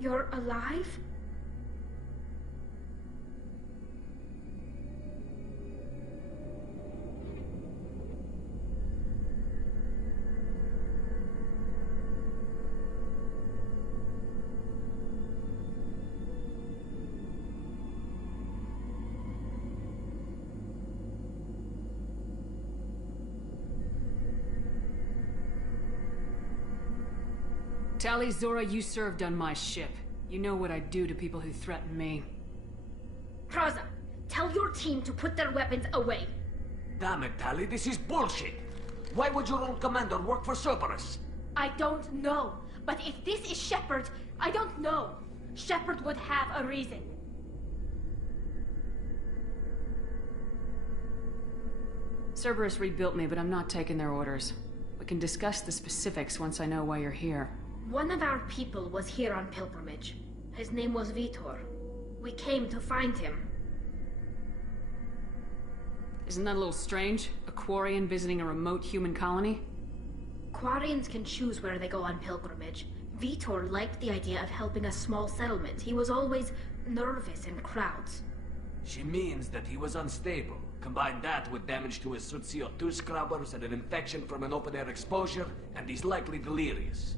you're alive? Tali, Zora, you served on my ship. You know what I do to people who threaten me. Praza, tell your team to put their weapons away. Damn it, Tali, this is bullshit! Why would your own commander work for Cerberus? I don't know. But if this is Shepard, I don't know. Shepard would have a reason. Cerberus rebuilt me, but I'm not taking their orders. We can discuss the specifics once I know why you're here. One of our people was here on pilgrimage. His name was Vitor. We came to find him. Isn't that a little strange? A Quarian visiting a remote human colony? Quarians can choose where they go on pilgrimage. Vitor liked the idea of helping a small settlement. He was always nervous in crowds. She means that he was unstable. Combine that with damage to his CO2 scrubbers and an infection from an open-air exposure, and he's likely delirious.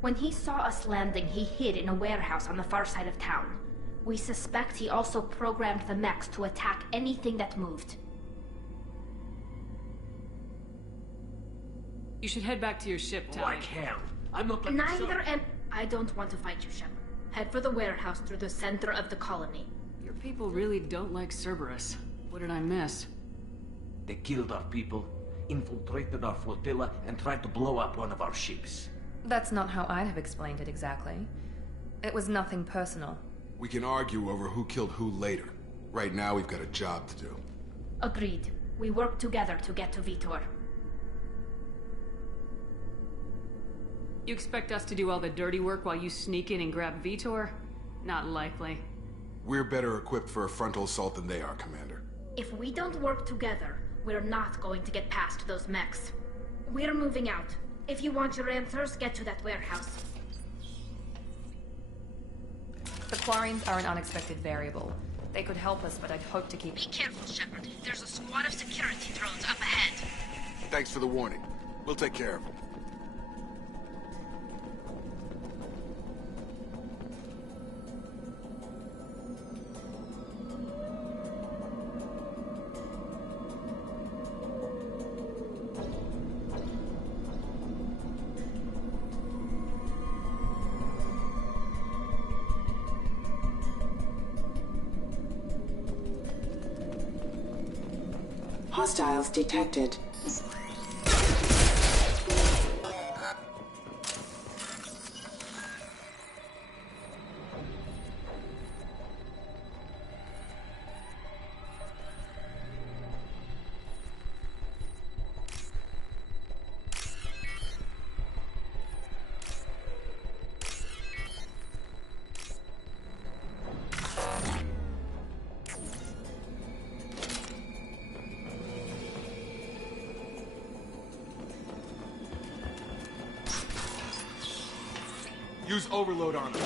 When he saw us landing, he hid in a warehouse on the far side of town. We suspect he also programmed the mechs to attack anything that moved. You should head back to your ship, Tali. Like hell. I'm not like Neither am... I don't want to fight you, Shepard. Head for the warehouse through the center of the colony. Your people really don't like Cerberus. What did I miss? They killed our people, infiltrated our flotilla, and tried to blow up one of our ships. That's not how I'd have explained it exactly. It was nothing personal. We can argue over who killed who later. Right now, we've got a job to do. Agreed. We work together to get to Vitor. You expect us to do all the dirty work while you sneak in and grab Vitor? Not likely. We're better equipped for a frontal assault than they are, Commander. If we don't work together, we're not going to get past those mechs. We're moving out. If you want your answers, get to that warehouse. The Quarians are an unexpected variable. They could help us, but I'd hope to keep... Be careful, Shepard. There's a squad of security drones up ahead. Thanks for the warning. We'll take care of them. Hostiles detected. Use overload on them.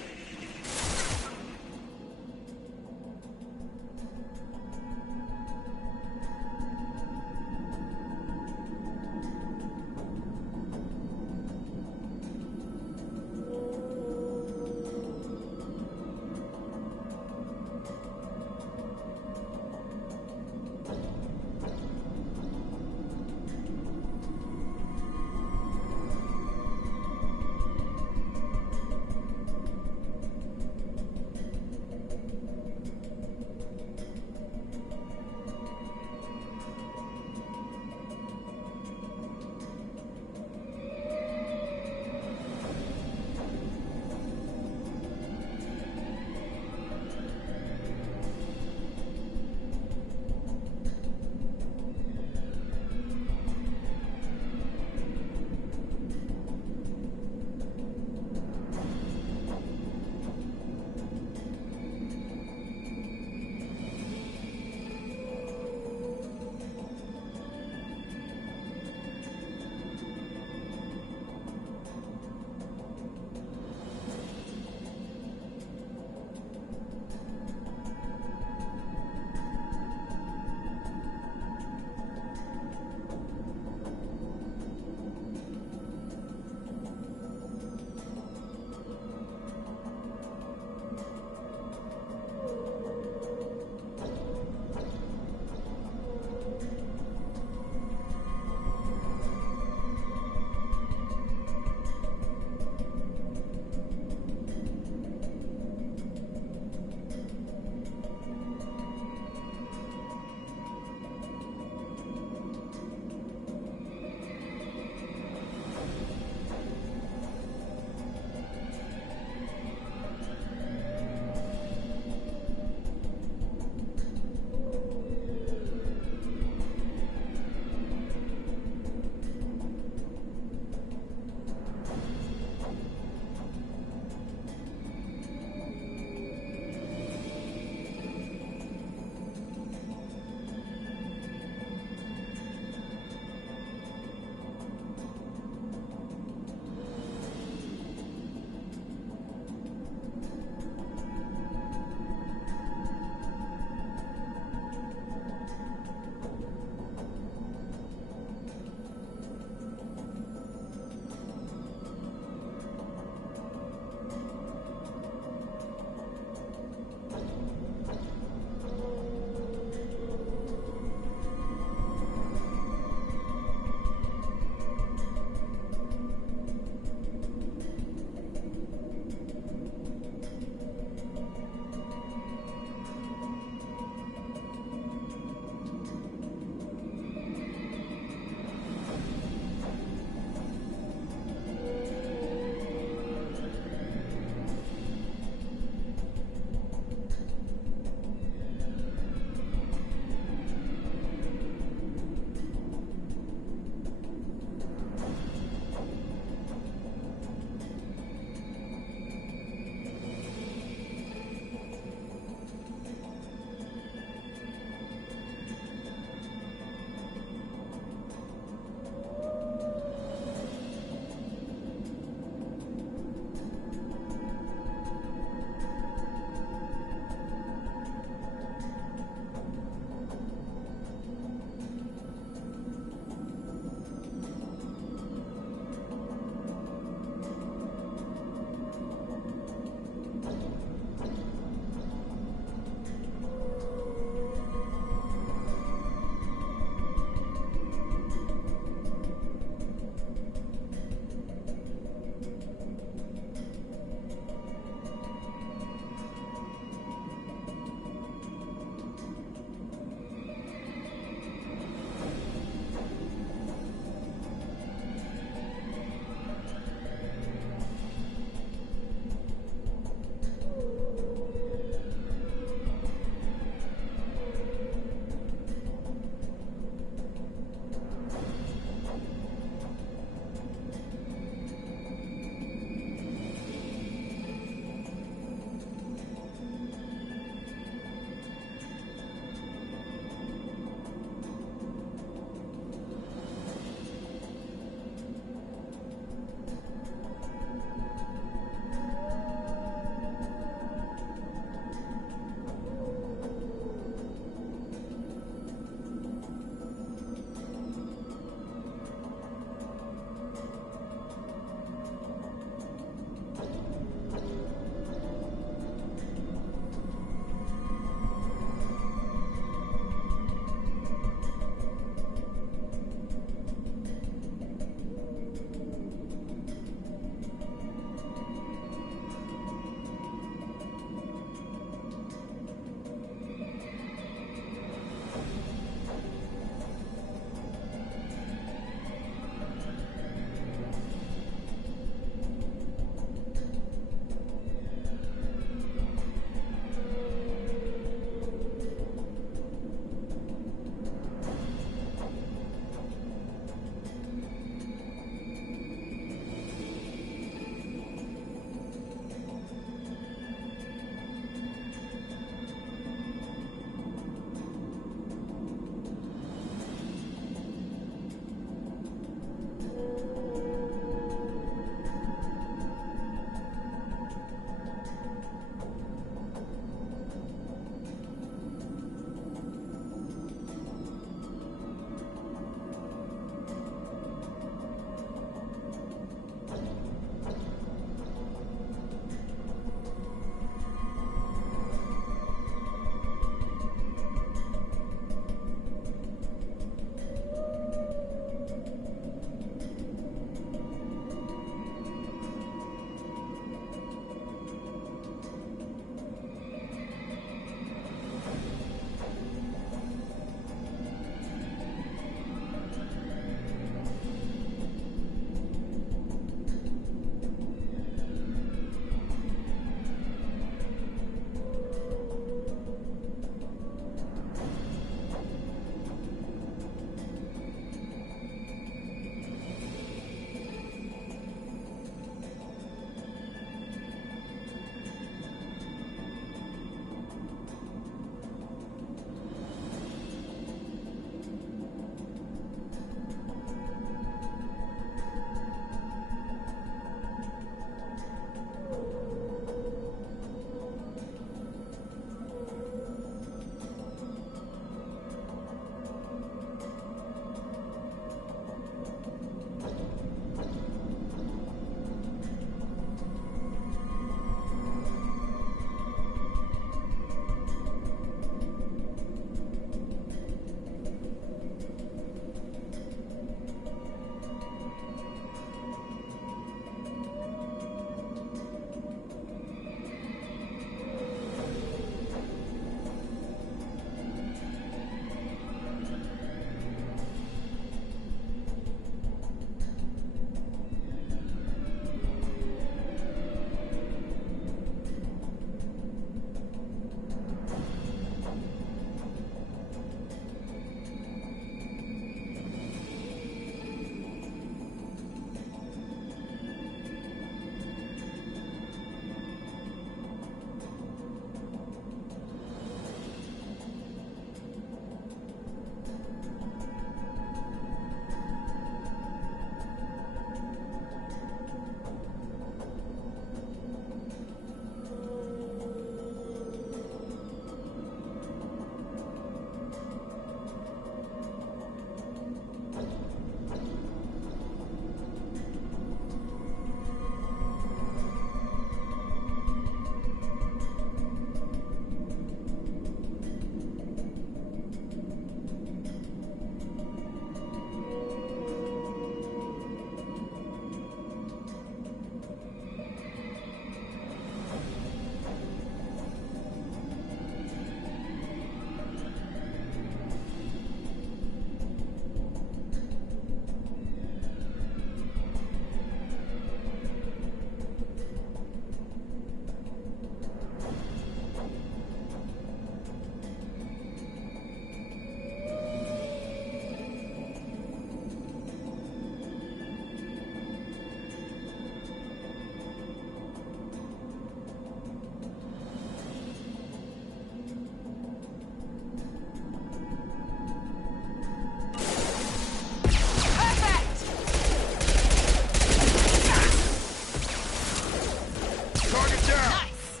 Target down! Nice!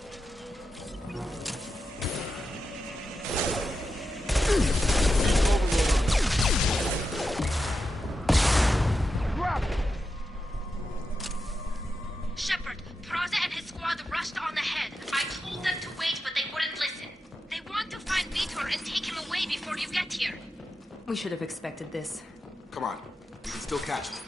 Shepard, Praza and his squad rushed on ahead. I told them to wait, but they wouldn't listen. They want to find Vitor and take him away before you get here. We should have expected this. Come on. You can still catch them.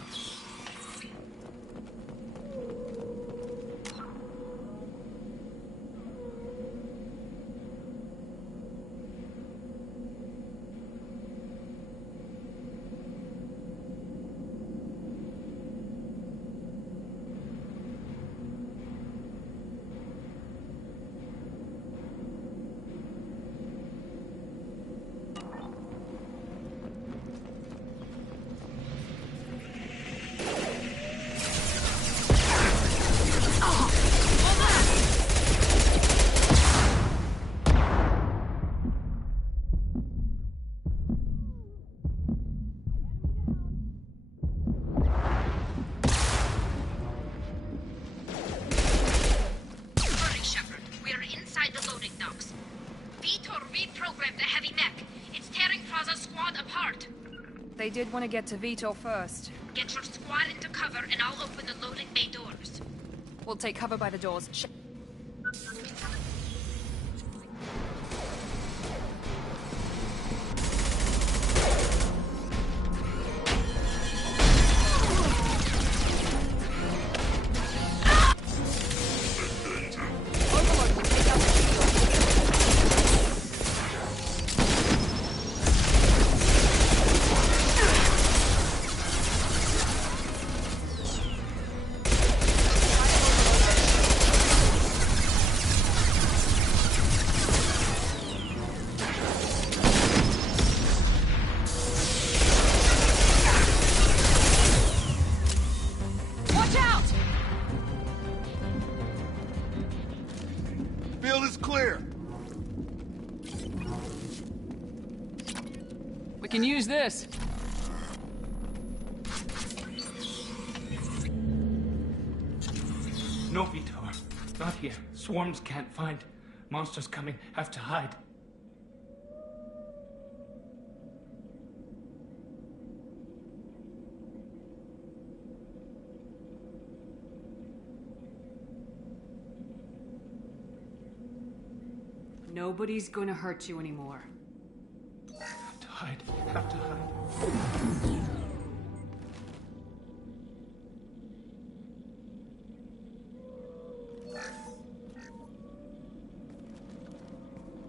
They did want to get to Vitor first. Get your squad into cover and I'll open the loading bay doors. We'll take cover by the doors. Field is clear. We can use this. No, Vitor. Not here. Swarms can't find. Monsters coming. Have to hide. Nobody's gonna hurt you anymore. Have to hide. Have to hide.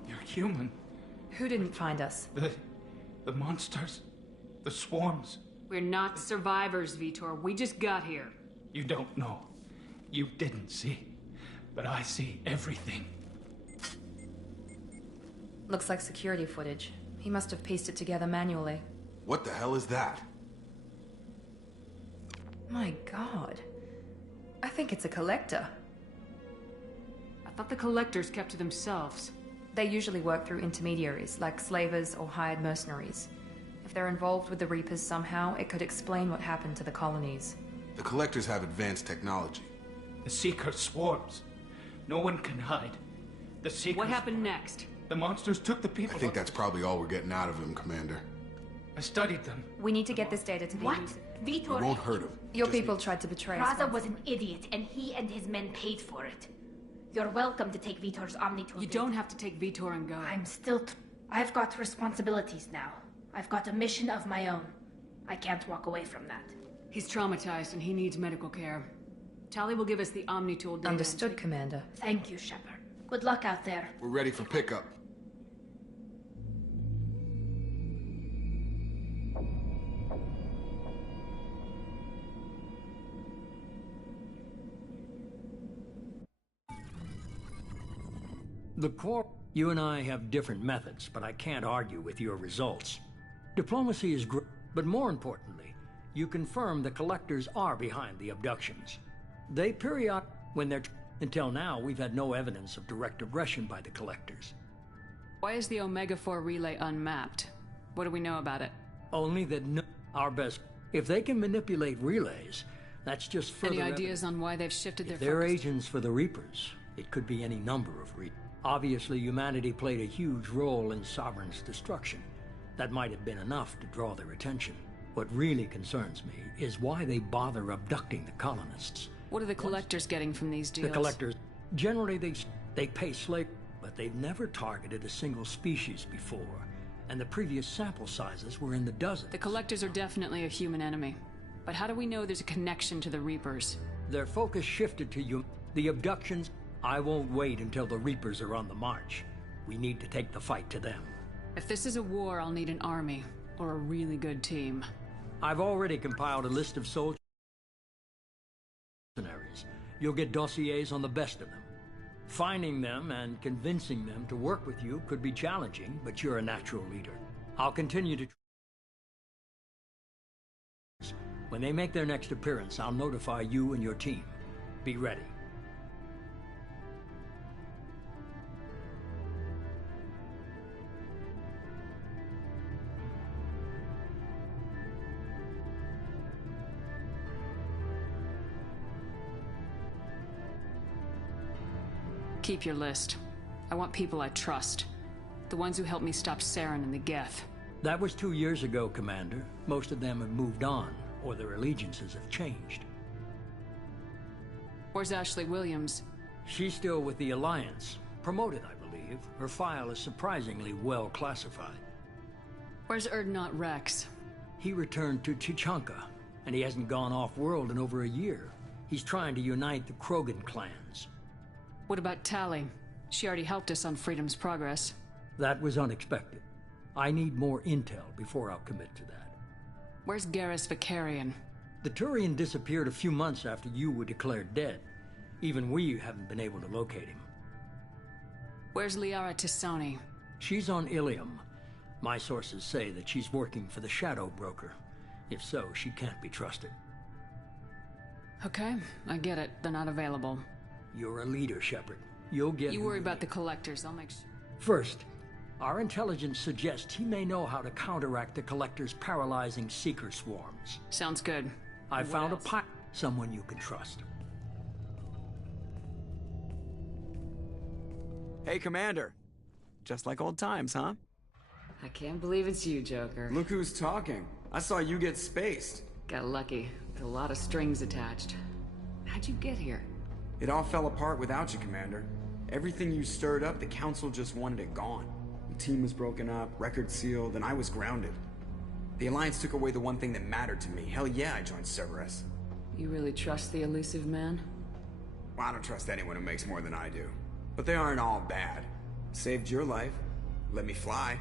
You're human. Who didn't find us? The monsters. The swarms. We're not survivors, Vitor. We just got here. You don't know. You didn't see. But I see everything. Looks like security footage. He must have pieced it together manually. What the hell is that? My god. I think it's a collector. I thought the collectors kept to themselves. They usually work through intermediaries, like slavers or hired mercenaries. If they're involved with the Reapers somehow, it could explain what happened to the colonies. The collectors have advanced technology. The Seeker swarms. No one can hide. The Seekers... What happened next? The monsters took the people... I think that's probably all we're getting out of him, Commander. I studied them. We need to get this data to the What? user. Vitor... We won't hurt him. Your people tried to betray us. Praza was an idiot, and he and his men paid for it. You're welcome to take Vitor's Omni-Tool. You don't have to take Vitor and go. I'm still... I've got responsibilities now. I've got a mission of my own. I can't walk away from that. He's traumatized and he needs medical care. Tali will give us the Omni-Tool data. Understood, Commander. Thank you, Shepard. Good luck out there. We're ready for pickup. The Corps, you and I have different methods, but I can't argue with your results. Diplomacy is great, but more importantly, you confirm the collectors are behind the abductions. They when they're... Until now, we've had no evidence of direct aggression by the collectors. Why is the Omega-4 relay unmapped? What do we know about it? Only that our best... If they can manipulate relays, that's just further Any ideas on why they've shifted their They're focus? agents for the Reapers. It could be any number of reasons. Obviously, humanity played a huge role in Sovereign's destruction. That might have been enough to draw their attention. What really concerns me is why they bother abducting the colonists. What are the collectors getting from these deals? The collectors, generally they pay slave, but they've never targeted a single species before, and the previous sample sizes were in the dozens. The collectors are definitely a human enemy. But how do we know there's a connection to the Reapers? Their focus shifted to the abductions. I won't wait until the Reapers are on the march. We need to take the fight to them. If this is a war, I'll need an army, or a really good team. I've already compiled a list of soldiers. You'll get dossiers on the best of them. Finding them and convincing them to work with you could be challenging, but you're a natural leader. I'll continue to... When they make their next appearance, I'll notify you and your team. Be ready. Keep your list. I want people I trust. The ones who helped me stop Saren and the Geth. That was 2 years ago, Commander. Most of them have moved on, or their allegiances have changed. Where's Ashley Williams? She's still with the Alliance. Promoted, I believe. Her file is surprisingly well classified. Where's Erdnot Rex? He returned to Chichanka, and he hasn't gone off-world in over a year. He's trying to unite the Krogan clans. What about Tali? She already helped us on Freedom's Progress. That was unexpected. I need more intel before I'll commit to that. Where's Garrus Vicarian? The Turian disappeared a few months after you were declared dead. Even we haven't been able to locate him. Where's Liara Tisani? She's on Ilium. My sources say that she's working for the Shadow Broker. If so, she can't be trusted. Okay, I get it. They're not available. You're a leader, Shepard. You'll get... You worry about the collectors, I'll make sure. First, our intelligence suggests he may know how to counteract the collectors' paralyzing seeker swarms. Sounds good. I found someone you can trust. Hey, Commander. Just like old times, huh? I can't believe it's you, Joker. Look who's talking. I saw you get spaced. Got lucky. With a lot of strings attached. How'd you get here? It all fell apart without you, Commander. Everything you stirred up, the Council just wanted it gone. The team was broken up, record sealed, and I was grounded. The Alliance took away the one thing that mattered to me. Hell yeah, I joined Cerberus. You really trust the elusive man? Well, I don't trust anyone who makes more than I do. But they aren't all bad. Saved your life. Let me fly.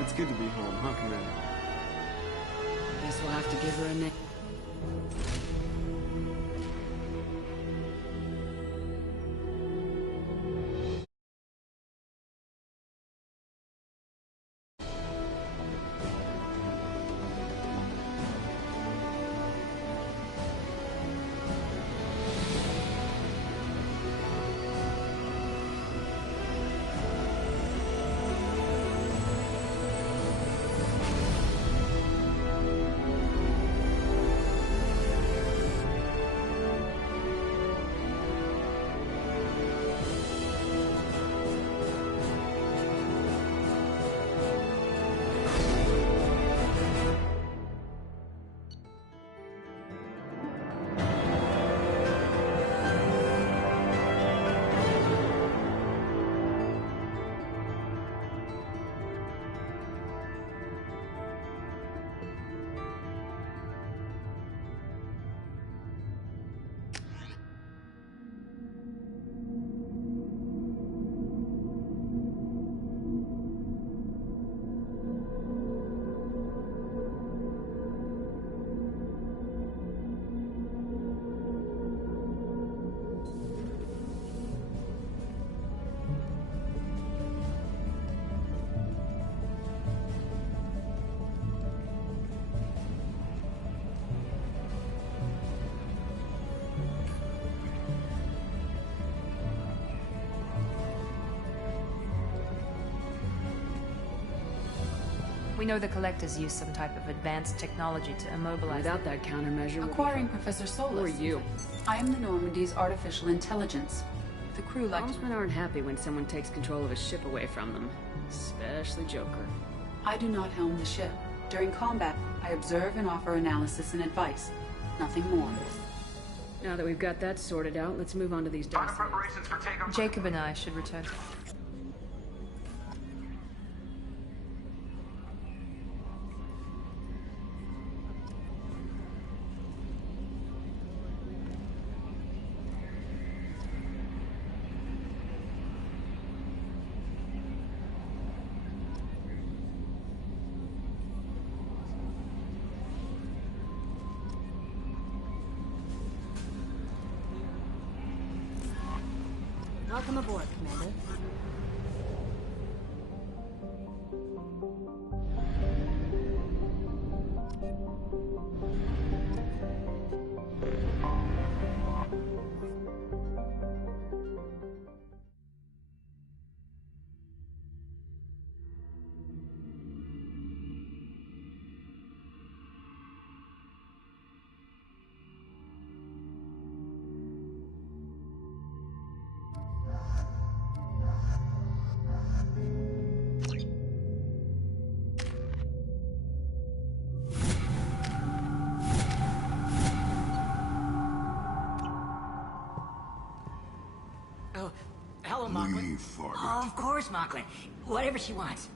It's good to be home, huh, Commander? Guess we'll have to give her a name. We know the Collectors use some type of advanced technology to immobilize... Without that countermeasure... Acquiring Professor Solus. Who are you? I am the Normandy's artificial intelligence. The crew like... Helmsmen aren't happy when someone takes control of a ship away from them. Especially Joker. I do not helm the ship. During combat, I observe and offer analysis and advice. Nothing more. Now that we've got that sorted out, let's move on to these dossiers. Jacob and I should return to... Welcome aboard, Commander. Hello, Mocklin. Oh, of course, Mocklin. Whatever she wants.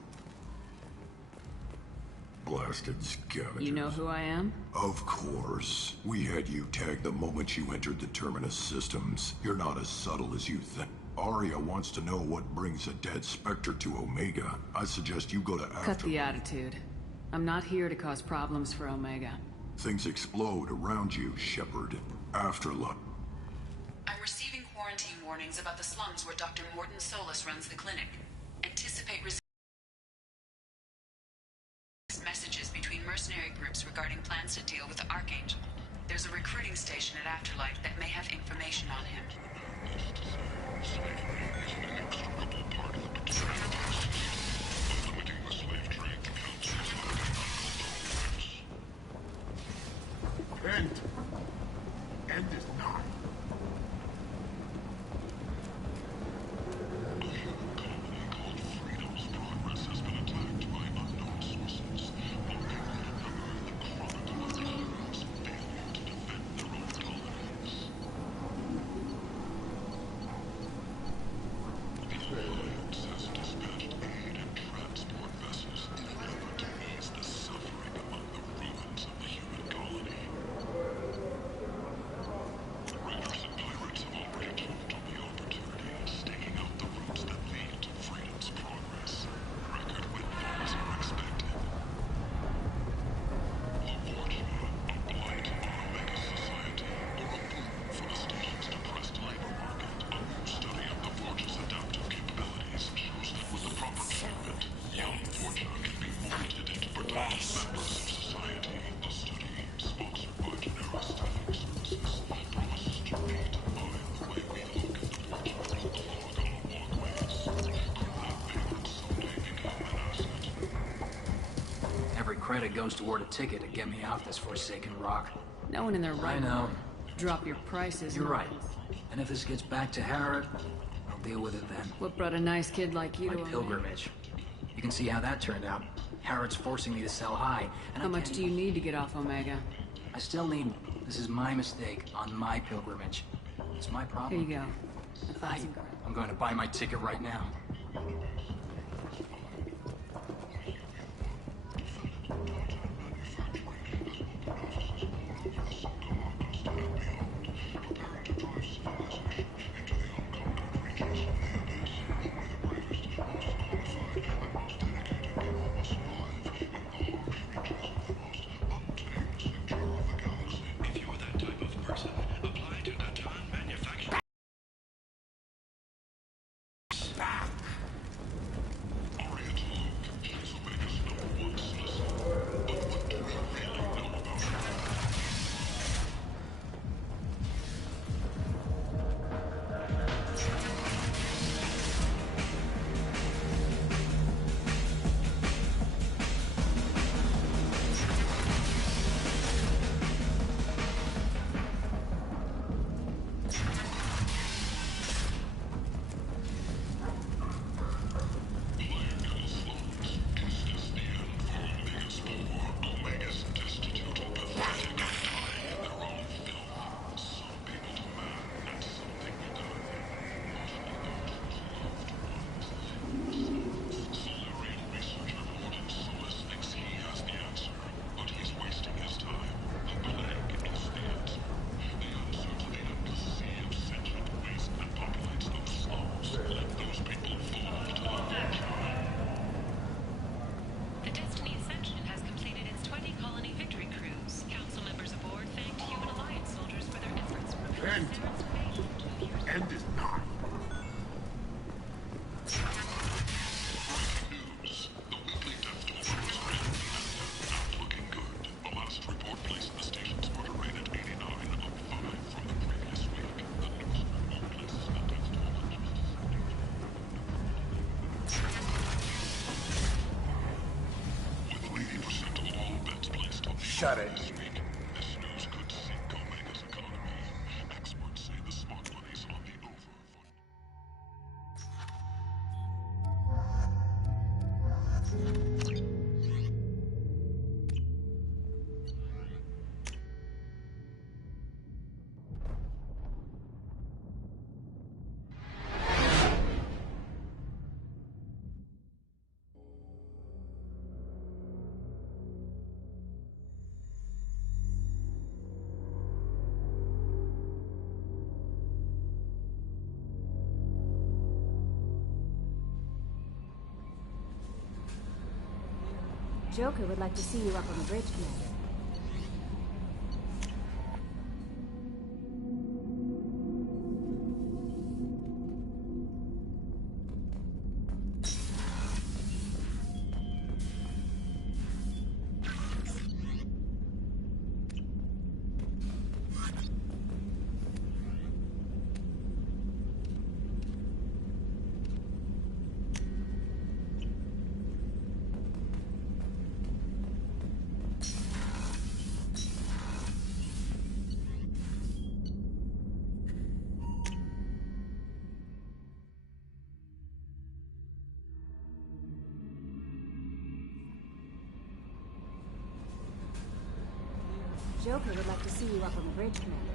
Blasted scavengers. You know who I am? Of course. We had you tagged the moment you entered the Terminus systems. You're not as subtle as you think. Arya wants to know what brings a dead Spectre to Omega. I suggest you go to Cut the attitude. I'm not here to cause problems for Omega. Things explode around you, Shepard. Afterlife. I'm receiving quarantine warnings about the slums where Dr. Morton Solus runs the clinic. Anticipate messages between mercenary groups regarding plans to deal with the Archangel. There's a recruiting station at Afterlife that may have information on him. End is not. Credit goes toward a ticket to get me off this forsaken rock. No one in their right I know. Drop your prices. You're right. And if this gets back to Harrod, I'll deal with it then. What brought a nice kid like you My to pilgrimage. You can see how that turned out. Harrod's forcing me to sell high. And How much do you need to get off Omega? I still need... This is my mistake on my pilgrimage. It's my problem. Here you go. I'm going to buy my ticket right now. end is nigh. Shut it. Joker would like to see you up on the bridge, Commander. Joker would like to see you up on the bridge, Commander.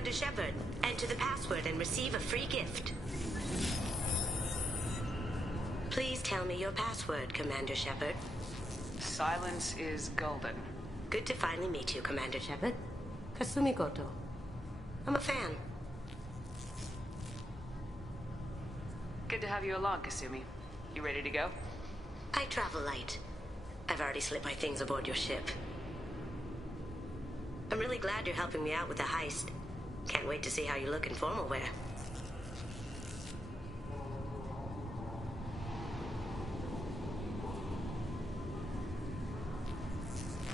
Commander Shepard. Enter the password and receive a free gift. Please tell me your password, Commander Shepard. Silence is golden. Good to finally meet you, Commander Shepard. Kasumi Goto. I'm a fan. Good to have you along, Kasumi. You ready to go? I travel light. I've already slipped my things aboard your ship. I'm really glad you're helping me out with the heist. Can't wait to see how you look in formal wear.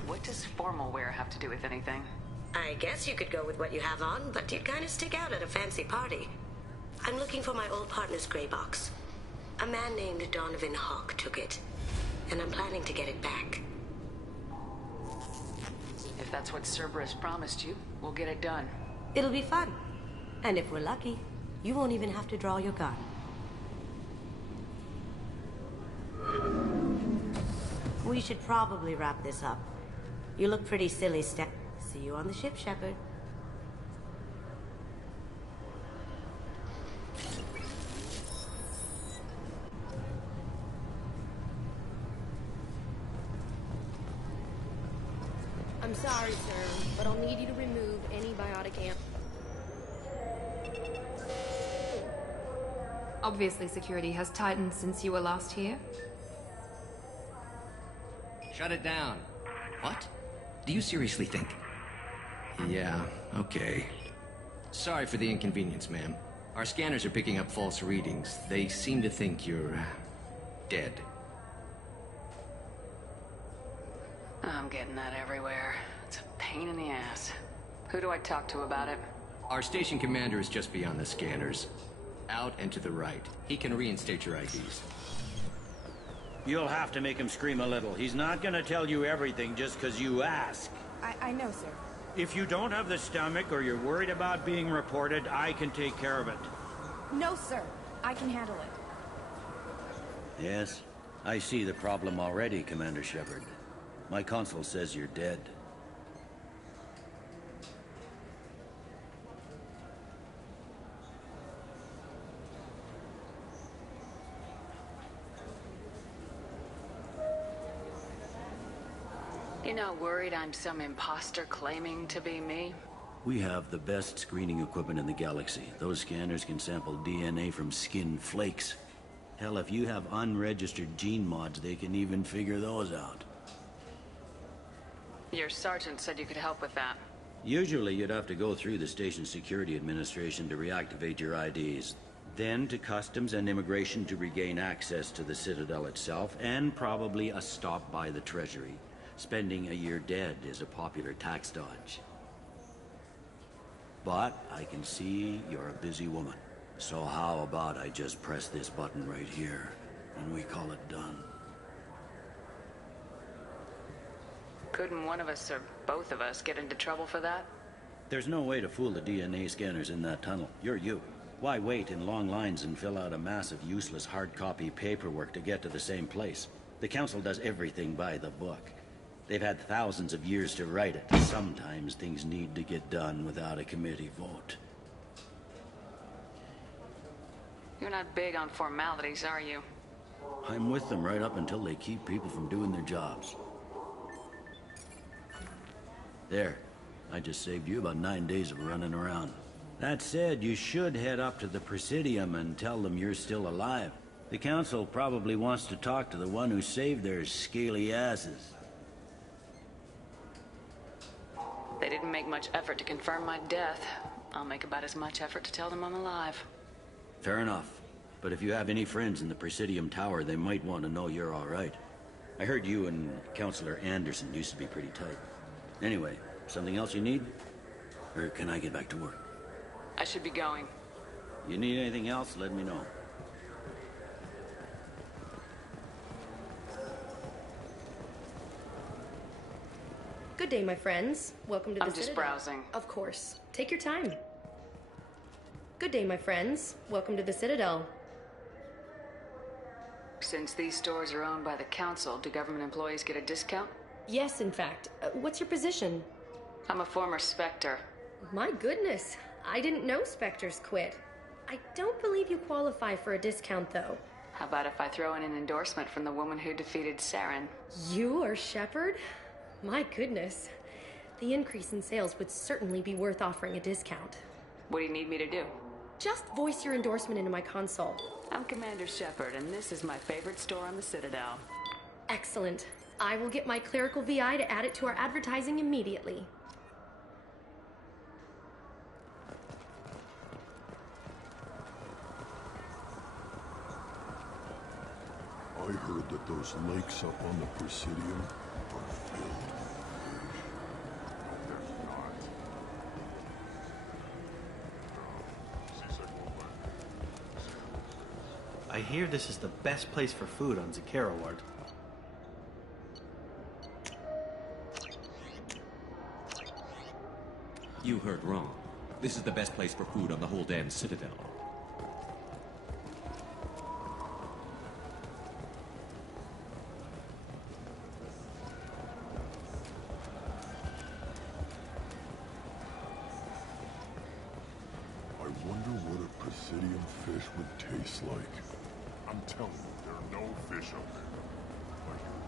What does formal wear have to do with anything? I guess you could go with what you have on, but you'd kind of stick out at a fancy party. I'm looking for my old partner's gray box. A man named Donovan Hawk took it, and I'm planning to get it back. If that's what Cerberus promised you, we'll get it done. It'll be fun. And if we're lucky, you won't even have to draw your gun. We should probably wrap this up. You look pretty silly, Steph. See you on the ship, Shepard. I'm sorry, sir, but I'll need you to remove any biotic amp. Obviously, security has tightened since you were last here. Shut it down. What? Do you seriously think? Yeah, okay. Sorry for the inconvenience, ma'am. Our scanners are picking up false readings. They seem to think you're dead. I'm getting that everywhere. It's a pain in the ass. Who do I talk to about it? Our station commander is just beyond the scanners. Out and to the right. He can reinstate your IDs. You'll have to make him scream a little. He's not gonna tell you everything just because you ask. I know, sir. If you don't have the stomach or you're worried about being reported, I can take care of it. No, sir. I can handle it. Yes, I see the problem already, Commander Shepard. My console says you're dead. You're not worried I'm some imposter claiming to be me? We have the best screening equipment in the galaxy. Those scanners can sample DNA from skin flakes. Hell, if you have unregistered gene mods, they can even figure those out. Your sergeant said you could help with that. Usually you'd have to go through the station security administration to reactivate your IDs. Then to customs and immigration to regain access to the Citadel itself, and probably a stop by the Treasury. Spending a year dead is a popular tax dodge. But I can see you're a busy woman. So how about I just press this button right here, and we call it done? Couldn't one of us or both of us get into trouble for that? There's no way to fool the DNA scanners in that tunnel. You're you. Why wait in long lines and fill out a massive useless hard copy paperwork to get to the same place? The Council does everything by the book. They've had thousands of years to write it. Sometimes things need to get done without a committee vote. You're not big on formalities, are you? I'm with them right up until they keep people from doing their jobs. There. I just saved you about 9 days of running around. That said, you should head up to the Presidium and tell them you're still alive. The Council probably wants to talk to the one who saved their scaly asses. They didn't make much effort to confirm my death. I'll make about as much effort to tell them I'm alive. Fair enough. But if you have any friends in the Presidium Tower, they might want to know you're all right. I heard you and Counselor Anderson used to be pretty tight. Anyway, something else you need? Or can I get back to work? I should be going. You need anything else, let me know. Good day, my friends. Welcome to the I'm just Citadel. browsing. Of course. Take your time. Good day, my friends. Welcome to the Citadel. Since these stores are owned by the Council, do government employees get a discount? Yes, in fact. What's your position? I'm a former Spectre. My goodness. I didn't know Spectres quit. I don't believe you qualify for a discount, though. How about if I throw in an endorsement from the woman who defeated Saren? You are Shepard? My goodness. The increase in sales would certainly be worth offering a discount. What do you need me to do? Just voice your endorsement into my console. I'm Commander Shepard, and this is my favorite store on the Citadel. Excellent. I will get my clerical VI to add it to our advertising immediately. I heard that those lakes up on the Presidium are filled with fish. I hear this is the best place for food on Zakera Ward. You heard wrong. This is the best place for food on the whole damn Citadel. I wonder what a Presidium fish would taste like. I'm telling you, there are no fish up there. Like you're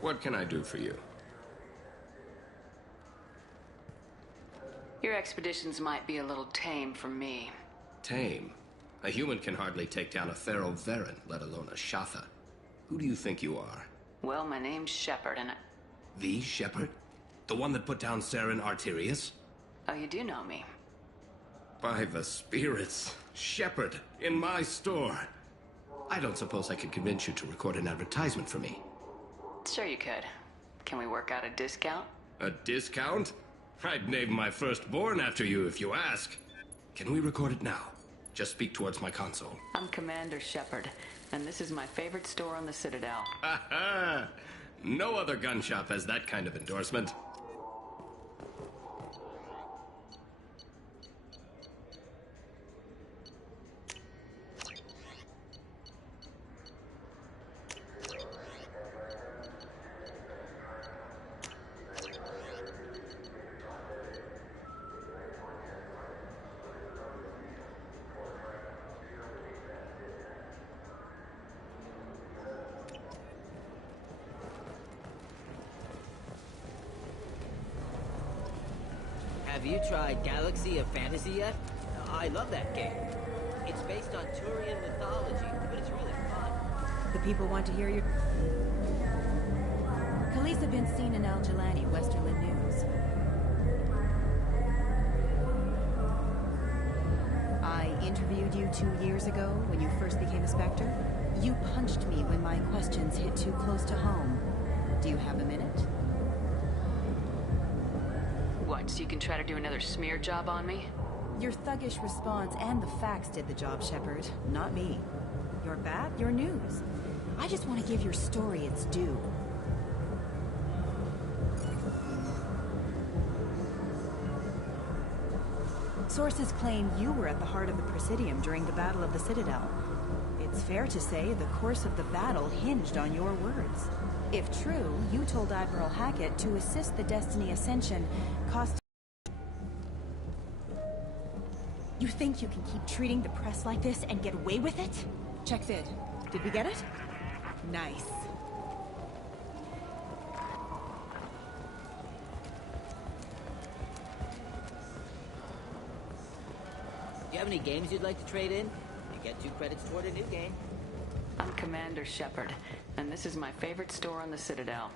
What can I do for you? Your expeditions might be a little tame for me. Tame? A human can hardly take down a Thero Varen, let alone a Shatha. Who do you think you are? Well, my name's Shepard, and The Shepard? The one that put down Saren Arterius? Oh, you do know me. By the spirits. Shepard, in my store. I don't suppose I could convince you to record an advertisement for me. Sure you could. Can we work out a discount? A discount? I'd name my firstborn after you if you ask. Can we record it now? Just speak towards my console. I'm Commander Shepard, and this is my favorite store on the Citadel. Ha ha! No other gun shop has that kind of endorsement. Have you tried Galaxy of Fantasy yet? I love that game. It's based on Turian mythology, but it's really fun. The people want to hear your... Khaleesa been seen in Al Jalani, Westerland News. I interviewed you 2 years ago when you first became a Spectre. You punched me when my questions hit too close to home. Do you have a minute? What, so you can try to do another smear job on me? Your thuggish response and the facts did the job, Shepard, not me. Your bat, your news. I just want to give your story its due. Sources claim you were at the heart of the Presidium during the Battle of the Citadel. It's fair to say the course of the battle hinged on your words. If true, you told Admiral Hackett to assist the Destiny Ascension, cost... You think you can keep treating the press like this and get away with it? Check vid. Did we get it? Nice. Do you have any games you'd like to trade in? You get 2 credits toward a new game. I'm Commander Shepard, and this is my favorite store on the Citadel.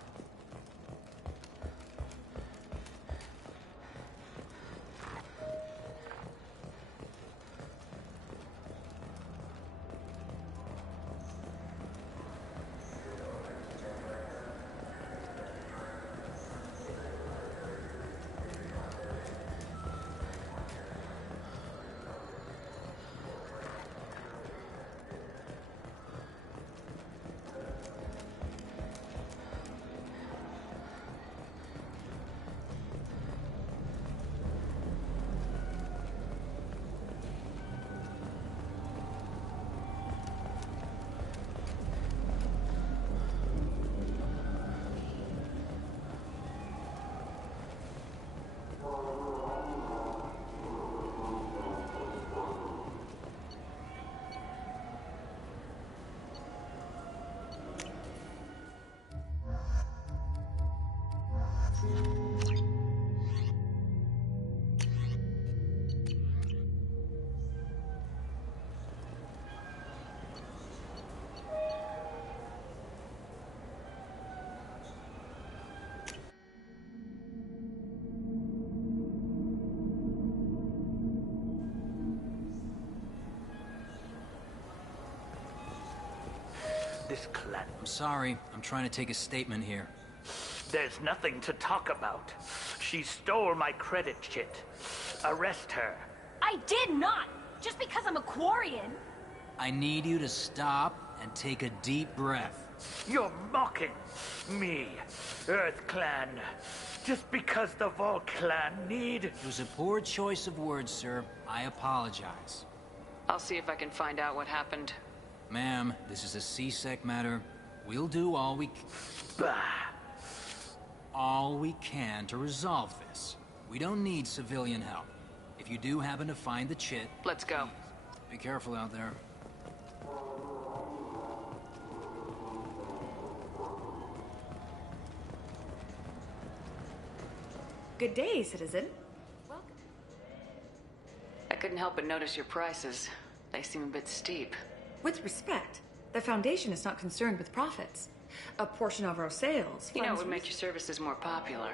This clan. I'm sorry. I'm trying to take a statement here. There's nothing to talk about. She stole my credit chit. Arrest her. I did not! Just because I'm a Quarian. I need you to stop and take a deep breath. You're mocking me, Earth Clan. Just because the Vol Clan need... It was a poor choice of words, sir. I apologize. I'll see if I can find out what happened. Ma'am, this is a C-Sec matter. We'll do all we can to resolve this. We don't need civilian help. If you do happen to find the chit... Let's go. Be careful out there. Good day, citizen. I couldn't help but notice your prices. They seem a bit steep. With respect, the Foundation is not concerned with profits. A portion of our sales... You know, it would make your services more popular.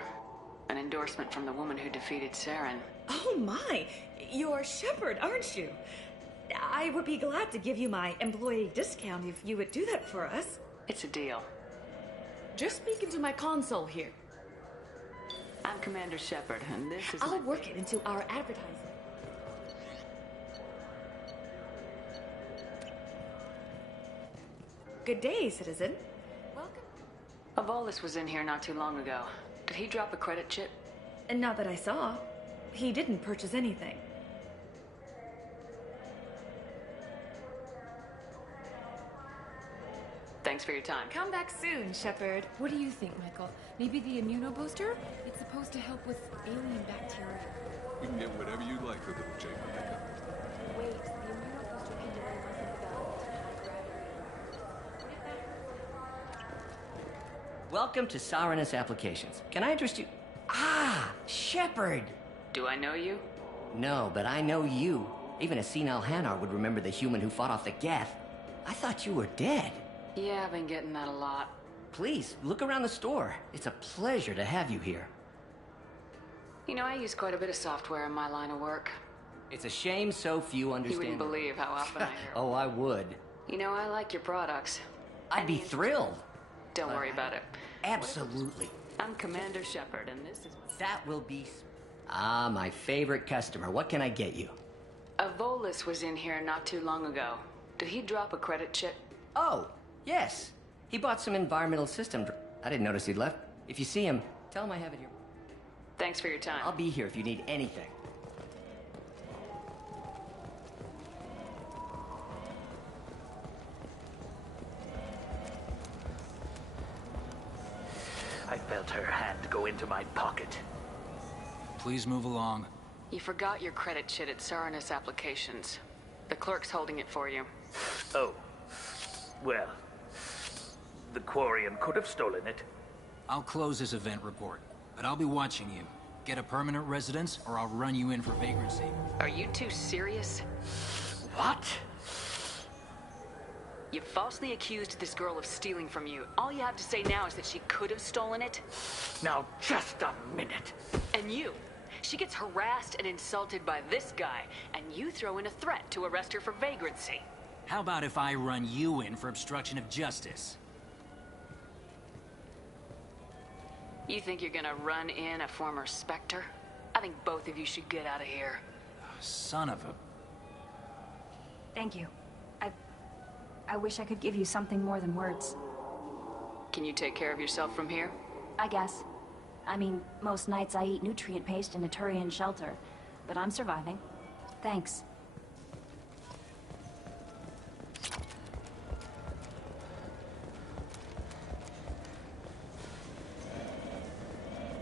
An endorsement from the woman who defeated Saren. Oh my! You're Shepard, aren't you? I would be glad to give you my employee discount if you would do that for us. It's a deal. Just speak into my console here. I'm Commander Shepard, and this is I'll work it into our advertising. Good day, citizen. Welcome. Avolis was in here not too long ago. Did he drop a credit chip? And not that I saw. He didn't purchase anything. Thanks for your time. Come back soon, Shepard. What do you think, Michael? Maybe the immunobooster? It's supposed to help with alien bacteria. You can get whatever you like for little Jacob. Wait, the immunobooster can delay less of the battle to high gravity. Welcome to Sarenus Applications. Can I interest you? Ah, Shepard! Do I know you? No, but I know you. Even a senile Hanar would remember the human who fought off the Geth. I thought you were dead. Yeah, I've been getting that a lot. Please, look around the store. It's a pleasure to have you here. You know, I use quite a bit of software in my line of work. It's a shame so few understand. You wouldn't believe how often I hear. Oh, I would. You know, I like your products. I'd be thrilled. Don't worry about it. Absolutely. I'm Commander Shepard, and this is... That will be... Ah, my favorite customer. What can I get you? Avolis was in here not too long ago. Did he drop a credit chip? Oh, yes. He bought some environmental system. I didn't notice he'd left. If you see him, tell him I have it here. Thanks for your time. I'll be here if you need anything. I felt her hand go into my pocket. Please move along. You forgot your credit chit at Sarenus Applications. The clerk's holding it for you. Oh. Well, the Quarian could have stolen it. I'll close this event report, but I'll be watching you. Get a permanent residence, or I'll run you in for vagrancy. Are you two serious? What? You falsely accused this girl of stealing from you. All you have to say now is that she could have stolen it? Now, just a minute. And you? She gets harassed and insulted by this guy, and you throw in a threat to arrest her for vagrancy. How about if I run you in for obstruction of justice? You think you're gonna run in a former Spectre? I think both of you should get out of here. Son of a... Thank you. I wish I could give you something more than words. Can you take care of yourself from here? I guess. I mean, most nights I eat nutrient paste in a Turian shelter, but I'm surviving. Thanks.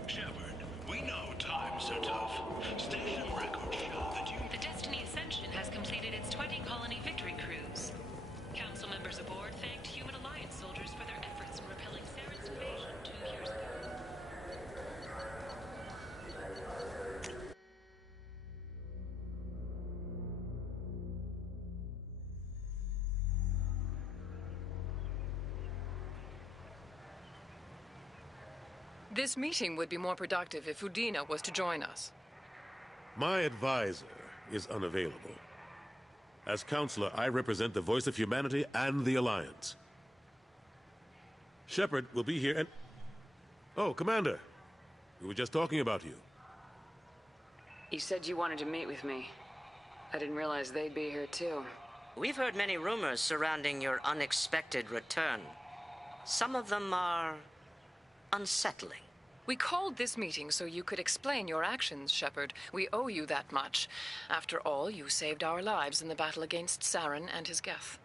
Shepard, we know times are tough. Station records show that you... The Destiny Ascension has completed its 20-colony victory cruise. Council members aboard thanked Human Alliance soldiers for their efforts in repelling Saren's invasion 2 years ago. This meeting would be more productive if Udina was to join us. My advisor is unavailable. As counselor, I represent the voice of humanity and the Alliance. Shepard will be here and... Oh, Commander. We were just talking about you. You said you wanted to meet with me. I didn't realize they'd be here too. We've heard many rumors surrounding your unexpected return. Some of them are unsettling. We called this meeting so you could explain your actions, Shepard. We owe you that much. After all, you saved our lives in the battle against Saren and his Geth.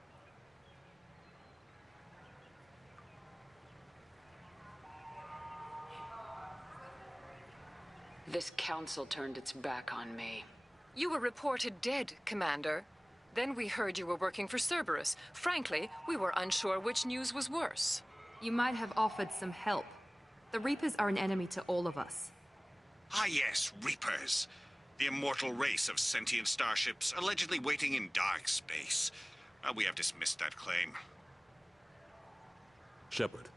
This council turned its back on me. You were reported dead, Commander. Then we heard you were working for Cerberus. Frankly, we were unsure which news was worse. You might have offered some help. The Reapers are an enemy to all of us. Ah yes, Reapers. The immortal race of sentient starships allegedly waiting in dark space. We have dismissed that claim. Shepard,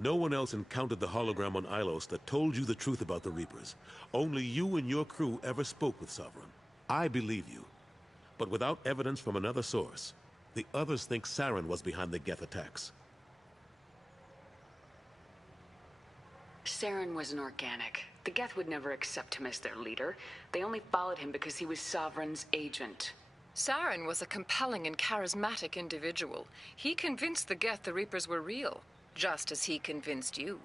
no one else encountered the hologram on Ilos that told you the truth about the Reapers. Only you and your crew ever spoke with Sovereign. I believe you. But without evidence from another source, the others think Saren was behind the Geth attacks. Saren was an organic. The Geth would never accept him as their leader. They only followed him because he was Sovereign's agent. Saren was a compelling and charismatic individual. He convinced the Geth the Reapers were real, just as he convinced you.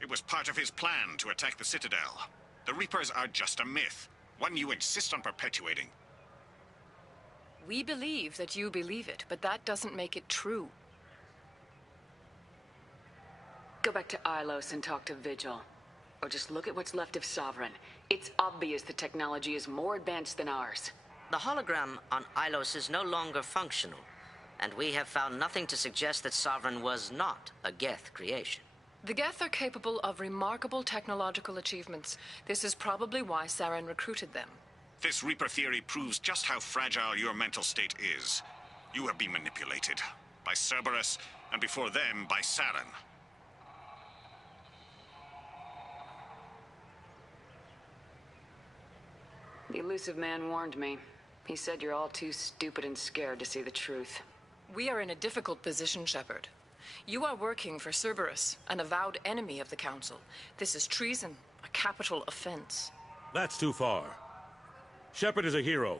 It was part of his plan to attack the Citadel. The Reapers are just a myth, one you insist on perpetuating. We believe that you believe it, but that doesn't make it true. Go back to Ilos and talk to Vigil. Or just look at what's left of Sovereign. It's obvious the technology is more advanced than ours. The hologram on Ilos is no longer functional, and we have found nothing to suggest that Sovereign was not a Geth creation. The Geth are capable of remarkable technological achievements. This is probably why Saren recruited them. This Reaper theory proves just how fragile your mental state is. You have been manipulated. By Cerberus, and before them, by Saren. The elusive man warned me. He said you're all too stupid and scared to see the truth. We are in a difficult position, Shepard. You are working for Cerberus, an avowed enemy of the Council. This is treason, a capital offense. That's too far. Shepard is a hero.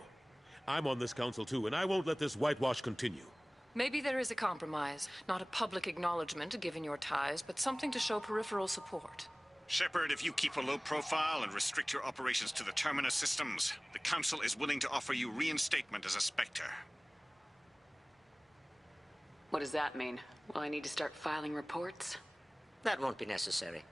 I'm on this council too, and I won't let this whitewash continue. Maybe there is a compromise. Not a public acknowledgement given your ties, but something to show peripheral support. Shepard, if you keep a low profile and restrict your operations to the Terminus systems, the Council is willing to offer you reinstatement as a Spectre. What does that mean? Will I need to start filing reports? That won't be necessary.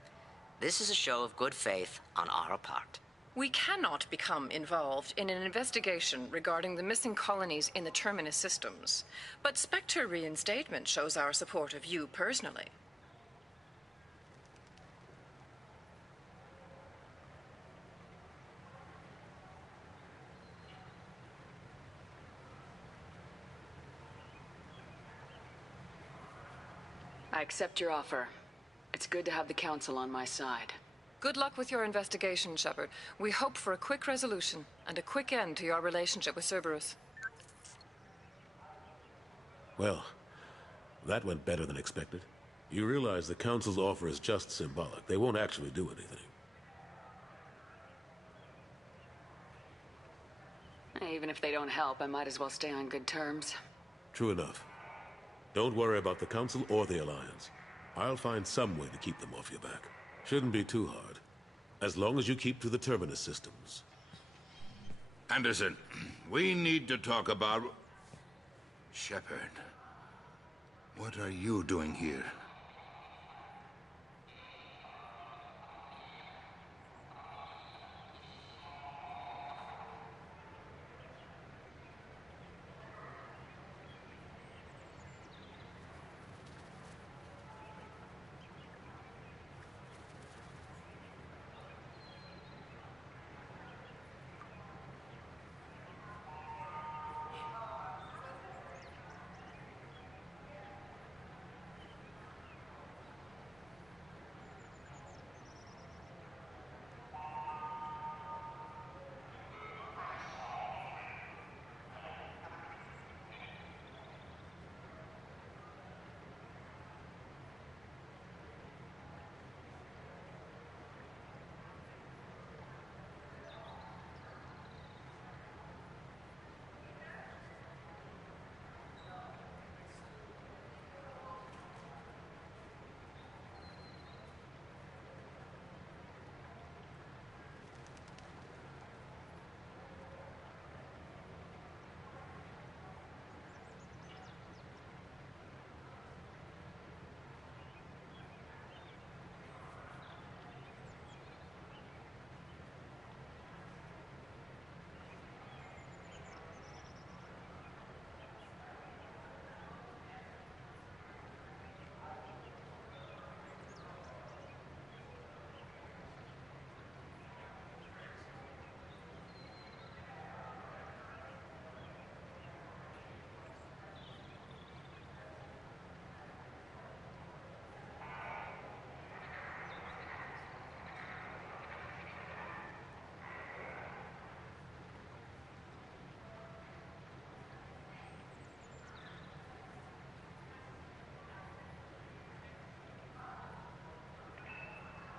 This is a show of good faith on our part. We cannot become involved in an investigation regarding the missing colonies in the Terminus systems. But Spectre reinstatement shows our support of you personally. I accept your offer. It's good to have the Council on my side. Good luck with your investigation, Shepard. We hope for a quick resolution and a quick end to your relationship with Cerberus. Well, that went better than expected. You realize the Council's offer is just symbolic. They won't actually do anything. Even if they don't help, I might as well stay on good terms. True enough. Don't worry about the Council or the Alliance. I'll find some way to keep them off your back. Shouldn't be too hard. As long as you keep to the Terminus systems. Anderson, we need to talk about... Shepard. What are you doing here?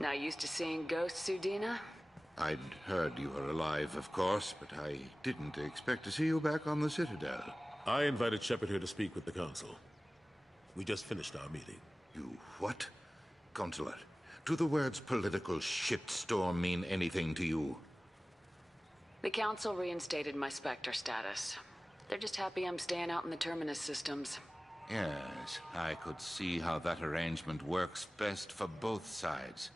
Not used to seeing ghosts, Udina? I'd heard you were alive, of course, but I didn't expect to see you back on the Citadel. I invited Shepard here to speak with the Council. We just finished our meeting. You what? Consular, do the words political shitstorm mean anything to you? The Council reinstated my Spectre status. They're just happy I'm staying out in the Terminus systems. Yes, I could see how that arrangement works best for both sides.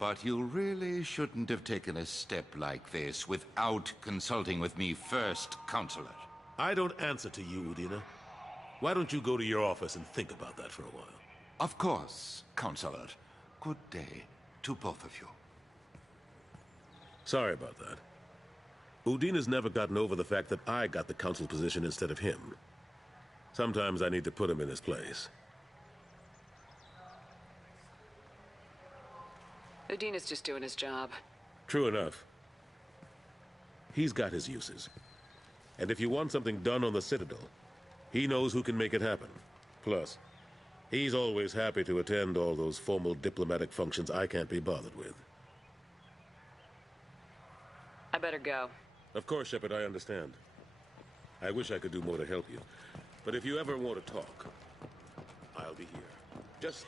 But you really shouldn't have taken a step like this without consulting with me first, Counselor. I don't answer to you, Udina. Why don't you go to your office and think about that for a while? Of course, Counselor. Good day to both of you. Sorry about that. Udina's never gotten over the fact that I got the Council position instead of him. Sometimes I need to put him in his place. Udina's just doing his job. True enough. He's got his uses. And if you want something done on the Citadel, he knows who can make it happen. Plus, he's always happy to attend all those formal diplomatic functions I can't be bothered with. I better go. Of course, Shepard, I understand. I wish I could do more to help you. But if you ever want to talk, I'll be here. Just...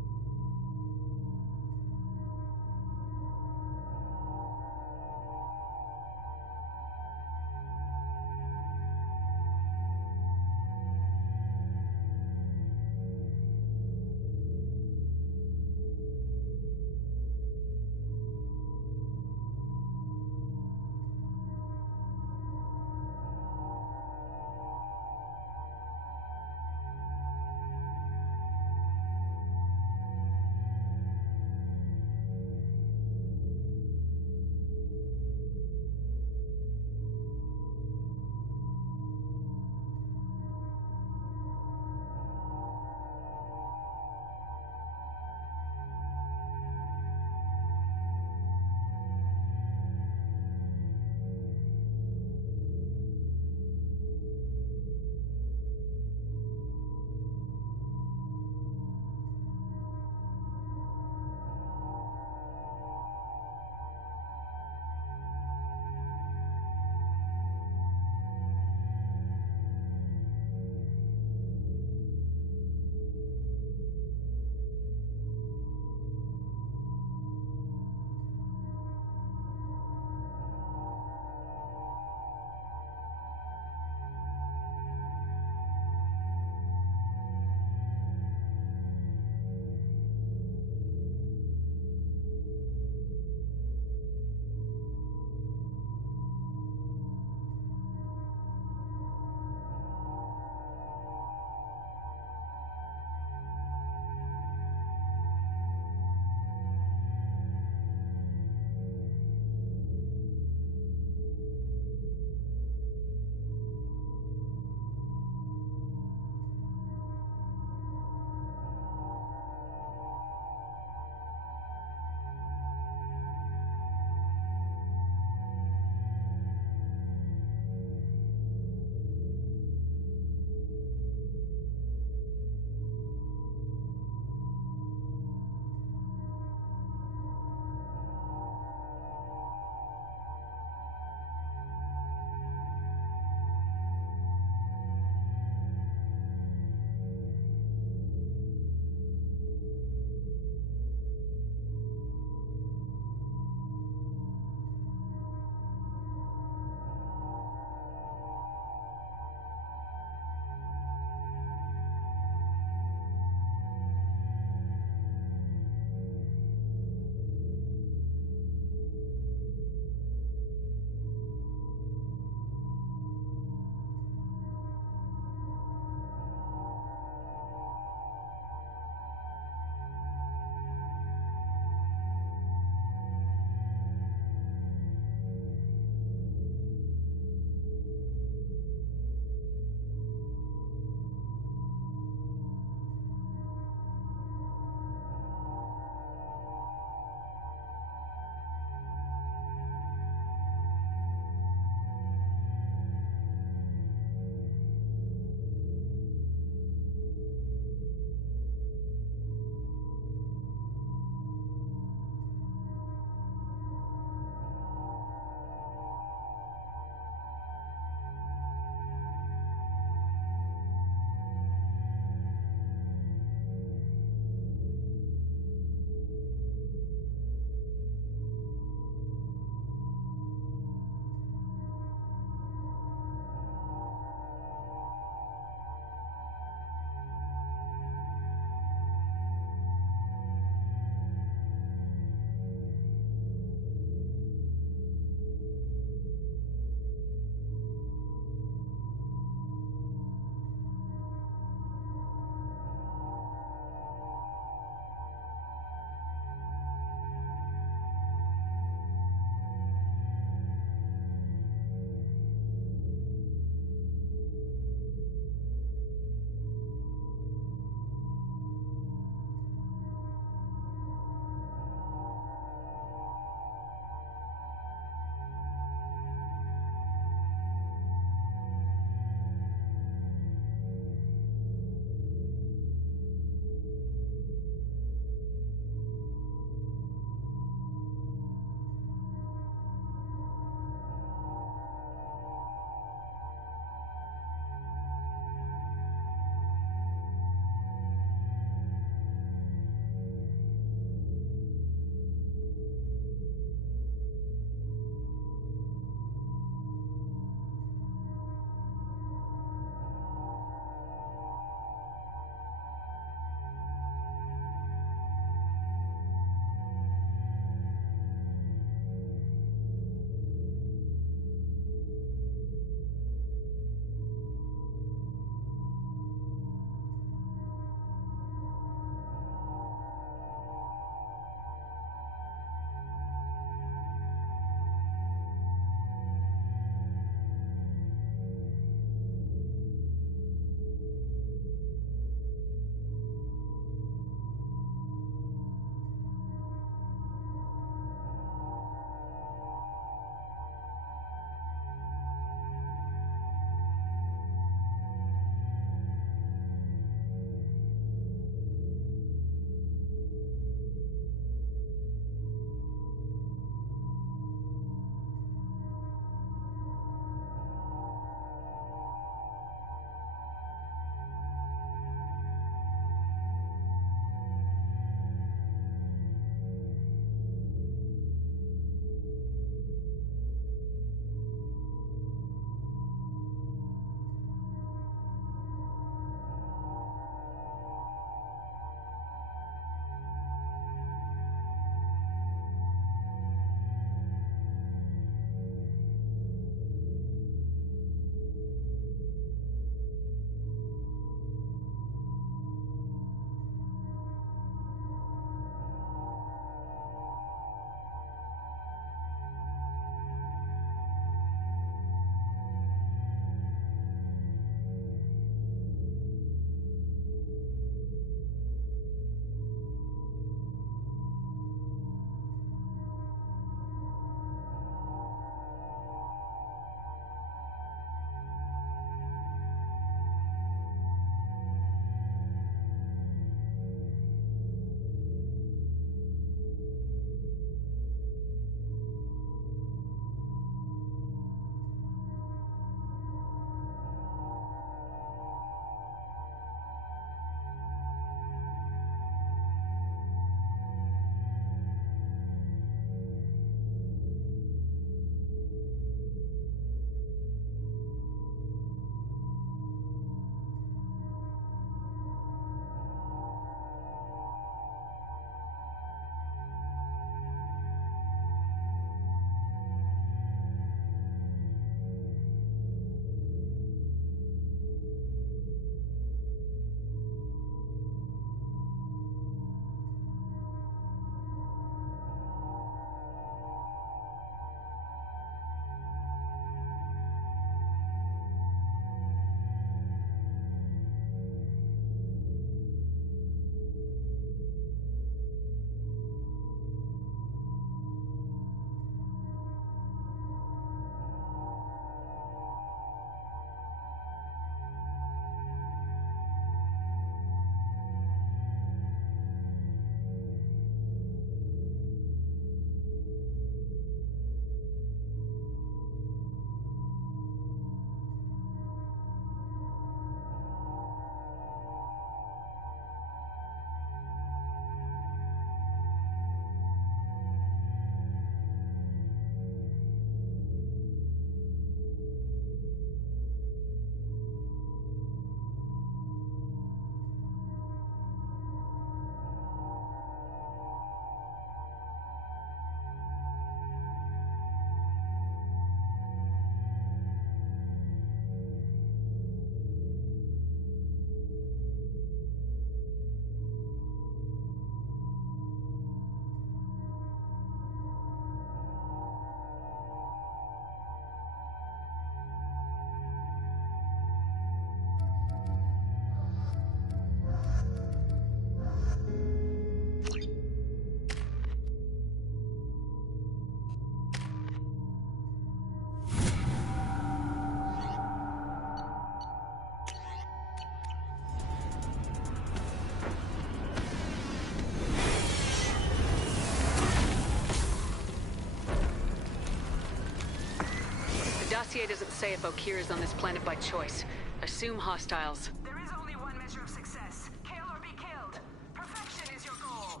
PCA doesn't say if Okir is on this planet by choice. Assume hostiles. There is only one measure of success. Kill or be killed. Perfection is your goal.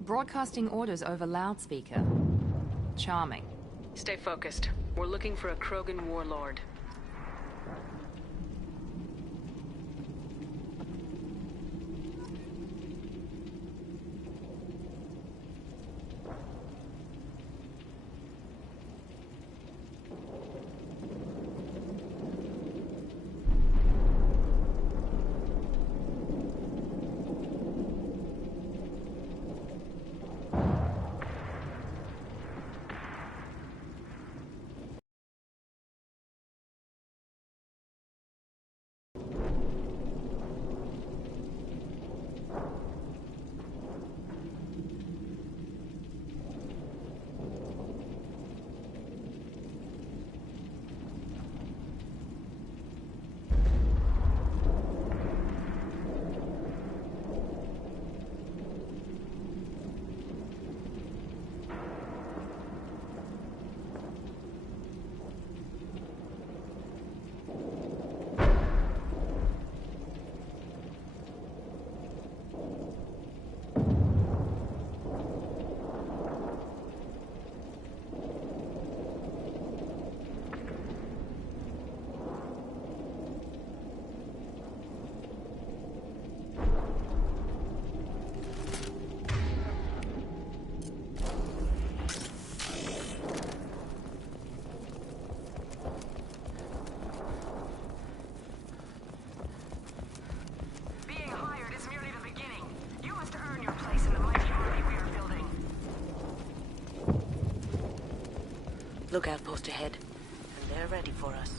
Broadcasting orders over loudspeaker. Charming. Stay focused. We're looking for a Krogan warlord. Lookout post ahead, and they're ready for us.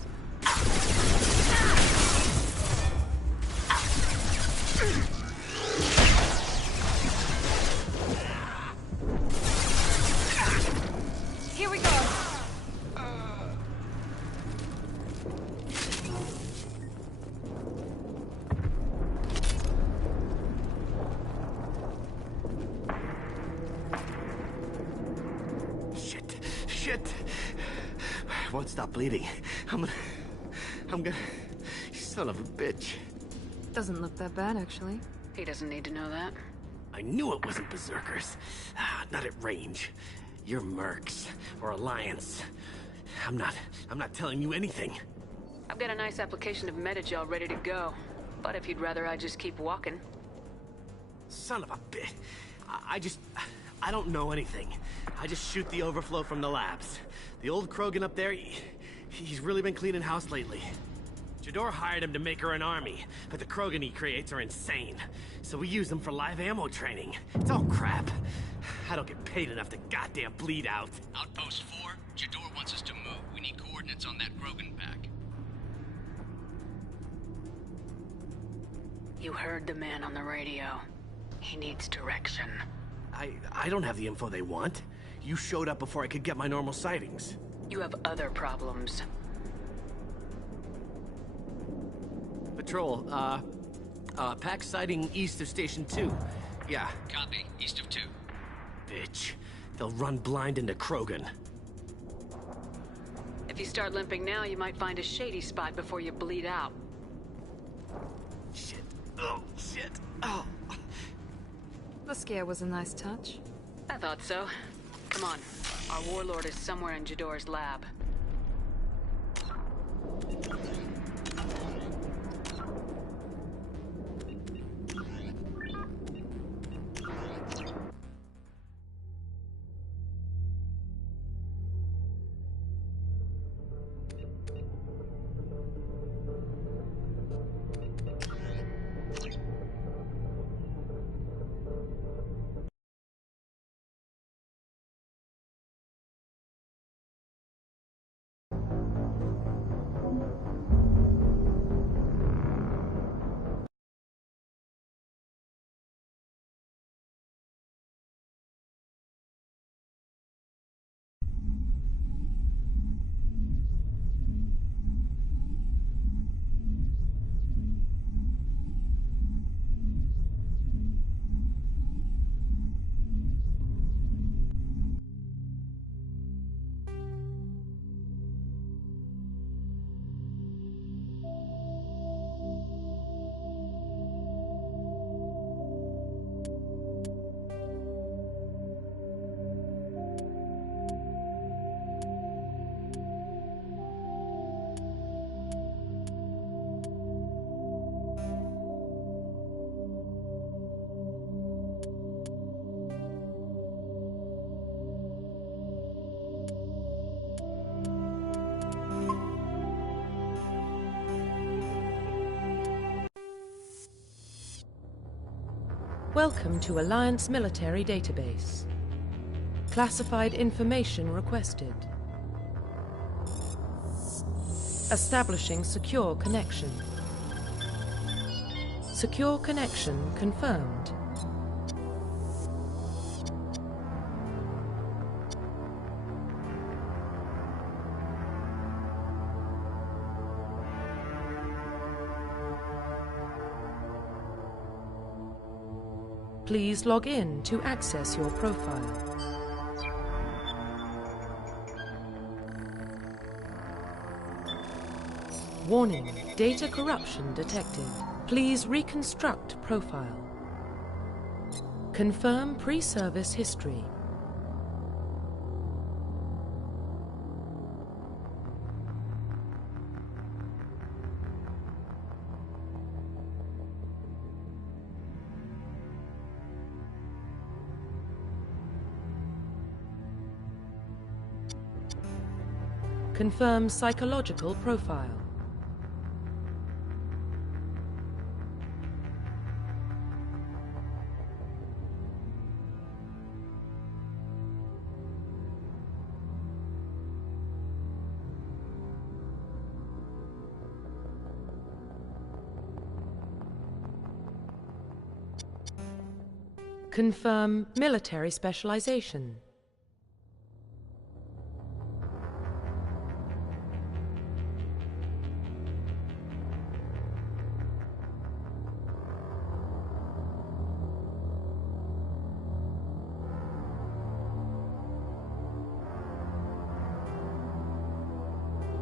Here we go. Shit! Won't stop bleeding. I'm gonna... You son of a bitch. Doesn't look that bad, actually. He doesn't need to know that. I knew it wasn't Berserkers. Not at range. You're Mercs, or Alliance. I'm not telling you anything. I've got a nice application of Metagel ready to go. But if you'd rather I just keep walking. Son of a bitch. I don't know anything. I just shoot the overflow from the labs. The old Krogan up there, he's really been cleaning house lately. Jador hired him to make her an army, but the Krogan he creates are insane. So we use them for live ammo training. It's all crap. I don't get paid enough to goddamn bleed out. Outpost 4, Jador wants us to move. We need coordinates on that Krogan pack. You heard the man on the radio. He needs direction. I don't have the info they want. You showed up before I could get my normal sightings. You have other problems. Patrol, pack sighting east of Station 2. Yeah. Copy. East of 2. Bitch. They'll run blind into Krogan. If you start limping now, you might find a shady spot before you bleed out. Shit. Oh, shit. Oh. The scare was a nice touch. I thought so. Come on. Our warlord is somewhere in Jador's lab. Welcome to Alliance Military Database. Classified information requested. Establishing secure connection. Secure connection confirmed. Please log in to access your profile. Warning, data corruption detected. Please reconstruct profile. Confirm pre-service history. Confirm psychological profile. Confirm military specialization.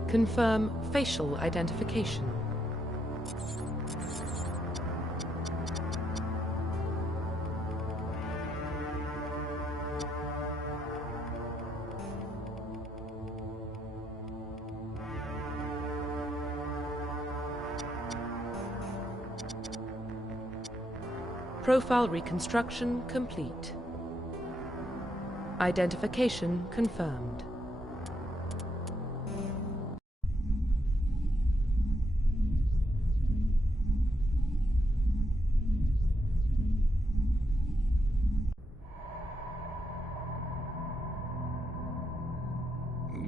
Confirm facial identification. Profile reconstruction complete. Identification confirmed.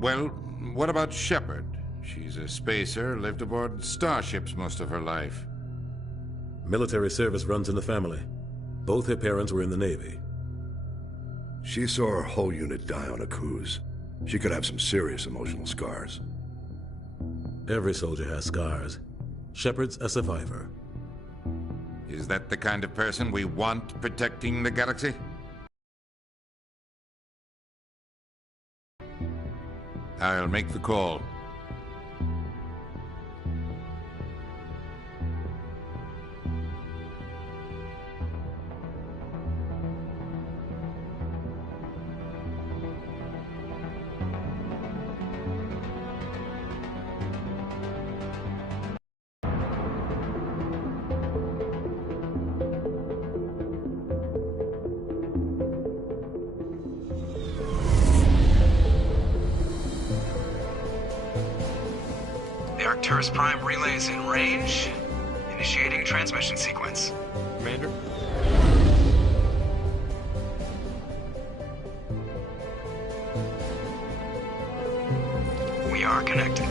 Well, what about Shepard? She's a spacer, lived aboard starships most of her life. Military service runs in the family. Both her parents were in the Navy. She saw her whole unit die on a cruise. She could have some serious emotional scars. Every soldier has scars. Shepard's a survivor. Is that the kind of person we want protecting the galaxy? I'll make the call. The Arcturus Prime relay is in range. Initiating transmission sequence. Commander? We are connected.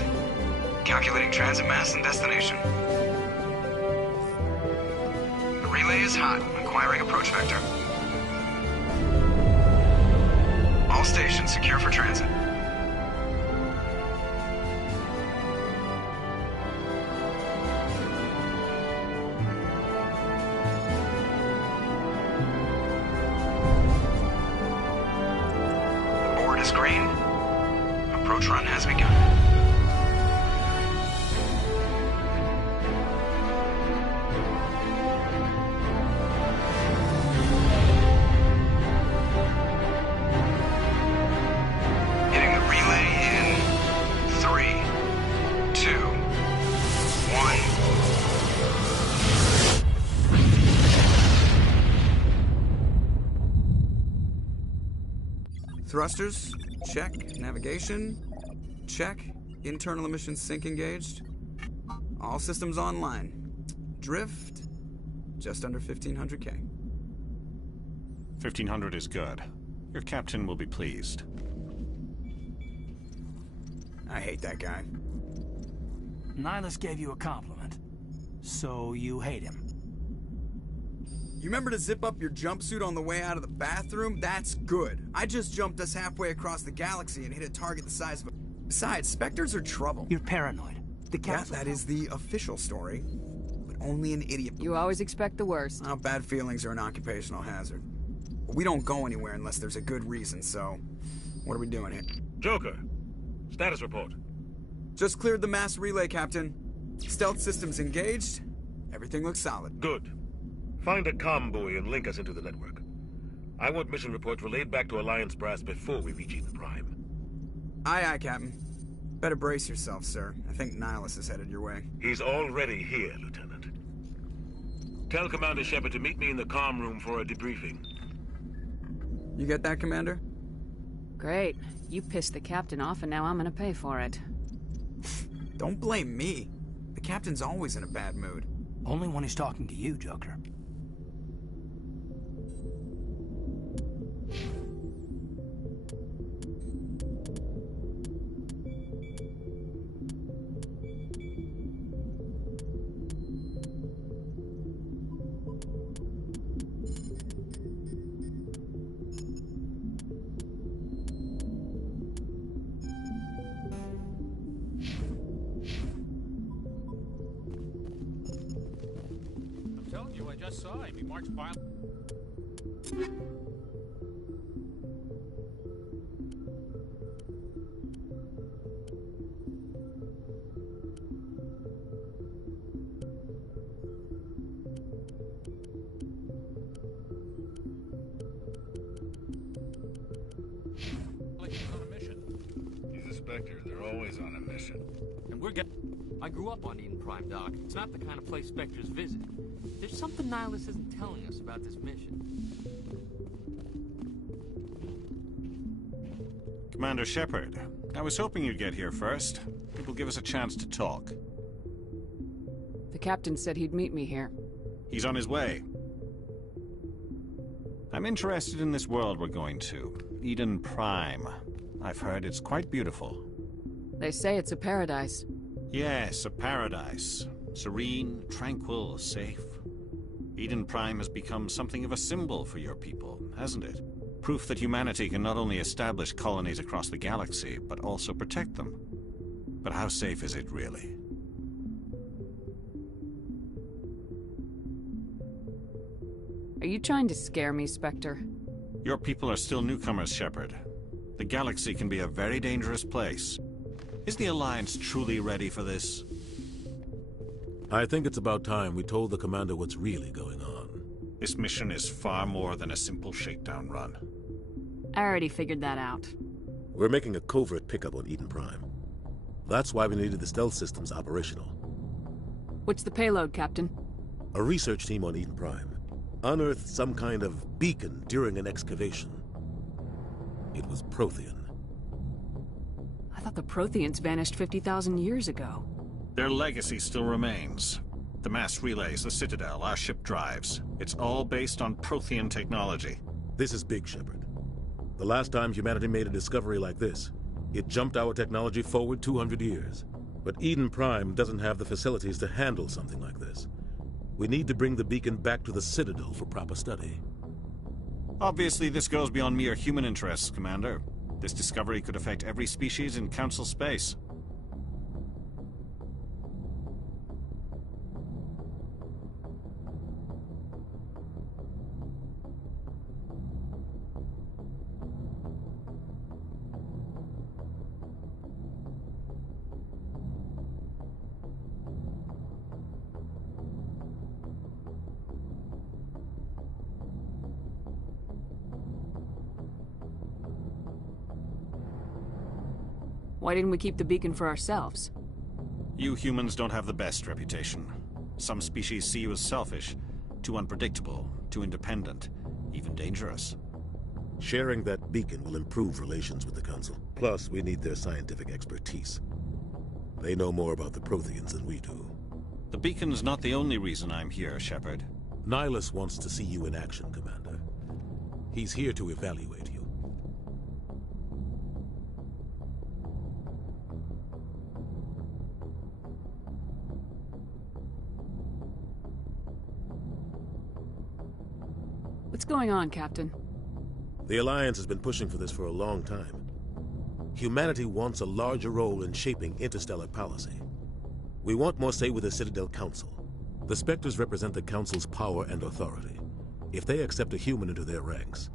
Calculating transit mass and destination. The relay is hot. Acquiring approach vector. All stations secure for transit. The board is green. Approach run has begun. Hitting the relay in 3, 2, 1. Thrusters, check. Navigation, check. Internal emissions sync engaged. All systems online. Drift, just under 1500K. 1500 is good. Your captain will be pleased. I hate that guy. Nihilus gave you a compliment. So you hate him. You remember to zip up your jumpsuit on the way out of the bathroom? That's good. I just jumped us halfway across the galaxy and hit a target the size of a... Besides, Spectres are trouble. You're paranoid. The council... Yeah, that is the official story. But only an idiot... You always expect the worst. Well, bad feelings are an occupational hazard. But we don't go anywhere unless there's a good reason, so... What are we doing here? Joker, status report. Just cleared the mass relay, Captain. Stealth systems engaged. Everything looks solid. Good. Find a comm buoy and link us into the network. I want mission reports relayed back to Alliance Brass before we reach Eden Prime. Aye, aye, Captain. Better brace yourself, sir. I think Nihilus is headed your way. He's already here, Lieutenant. Tell Commander Shepard to meet me in the comm room for a debriefing. You get that, Commander? Great. You pissed the captain off and now I'm gonna pay for it. Don't blame me. The captain's always in a bad mood. Only when he's talking to you, Joker. I just saw him. He marched by. He's a Spectre. They're always on a mission. And we're getting... I grew up on Eden Prime, Doc. It's not the kind of place Spectres visit. There's something Nihilus isn't telling us about this mission. Commander Shepard, I was hoping you'd get here first. It will give us a chance to talk. The captain said he'd meet me here. He's on his way. I'm interested in this world we're going to. Eden Prime. I've heard it's quite beautiful. They say it's a paradise. Yes, a paradise. Serene, tranquil, safe. Eden Prime has become something of a symbol for your people, hasn't it? Proof that humanity can not only establish colonies across the galaxy, but also protect them. But how safe is it, really? Are you trying to scare me, Spectre? Your people are still newcomers, Shepard. The galaxy can be a very dangerous place. Is the Alliance truly ready for this? I think it's about time we told the Commander what's really going on. This mission is far more than a simple shakedown run. I already figured that out. We're making a covert pickup on Eden Prime. That's why we needed the stealth systems operational. What's the payload, Captain? A research team on Eden Prime unearthed some kind of beacon during an excavation. It was Prothean. I thought the Protheans vanished 50,000 years ago. Their legacy still remains. The mass relays, the Citadel, our ship drives. It's all based on Prothean technology. This is big, Shepard. The last time humanity made a discovery like this, it jumped our technology forward 200 years. But Eden Prime doesn't have the facilities to handle something like this. We need to bring the beacon back to the Citadel for proper study. Obviously, this goes beyond mere human interests, Commander. This discovery could affect every species in Council space. Why didn't we keep the beacon for ourselves? You humans don't have the best reputation. Some species see you as selfish, too unpredictable, too independent, even dangerous. Sharing that beacon will improve relations with the Council. Plus, we need their scientific expertise. They know more about the Protheans than we do. The beacon's not the only reason I'm here, Shepard. Nihilus wants to see you in action, Commander. He's here to evaluate you. What's going on, Captain? The Alliance has been pushing for this for a long time. Humanity wants a larger role in shaping interstellar policy. We want more say with the Citadel Council. The Spectres represent the Council's power and authority. If they accept a human into their ranks,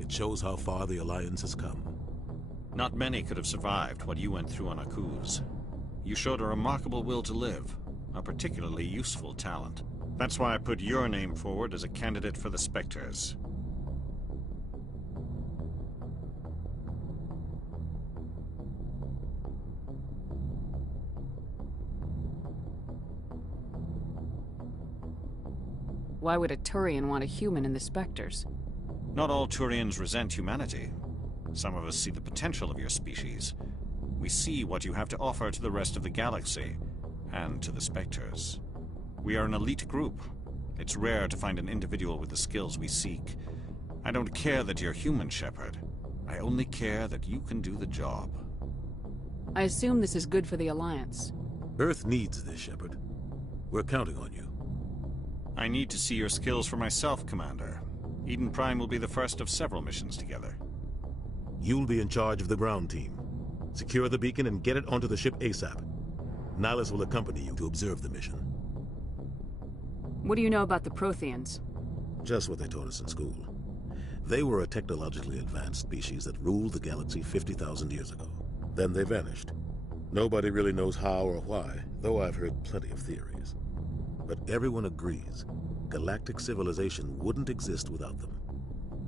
it shows how far the Alliance has come. Not many could have survived what you went through on Akuz. You showed a remarkable will to live, a particularly useful talent. That's why I put your name forward as a candidate for the Spectres. Why would a Turian want a human in the Spectres? Not all Turians resent humanity. Some of us see the potential of your species. We see what you have to offer to the rest of the galaxy, and to the Spectres. We are an elite group. It's rare to find an individual with the skills we seek. I don't care that you're human, Shepard. I only care that you can do the job. I assume this is good for the Alliance. Earth needs this, Shepard. We're counting on you. I need to see your skills for myself, Commander. Eden Prime will be the first of several missions together. You'll be in charge of the ground team. Secure the beacon and get it onto the ship ASAP. Nihilus will accompany you to observe the mission. What do you know about the Protheans? Just what they taught us in school. They were a technologically advanced species that ruled the galaxy 50,000 years ago. Then they vanished. Nobody really knows how or why, though I've heard plenty of theories. But everyone agrees, galactic civilization wouldn't exist without them.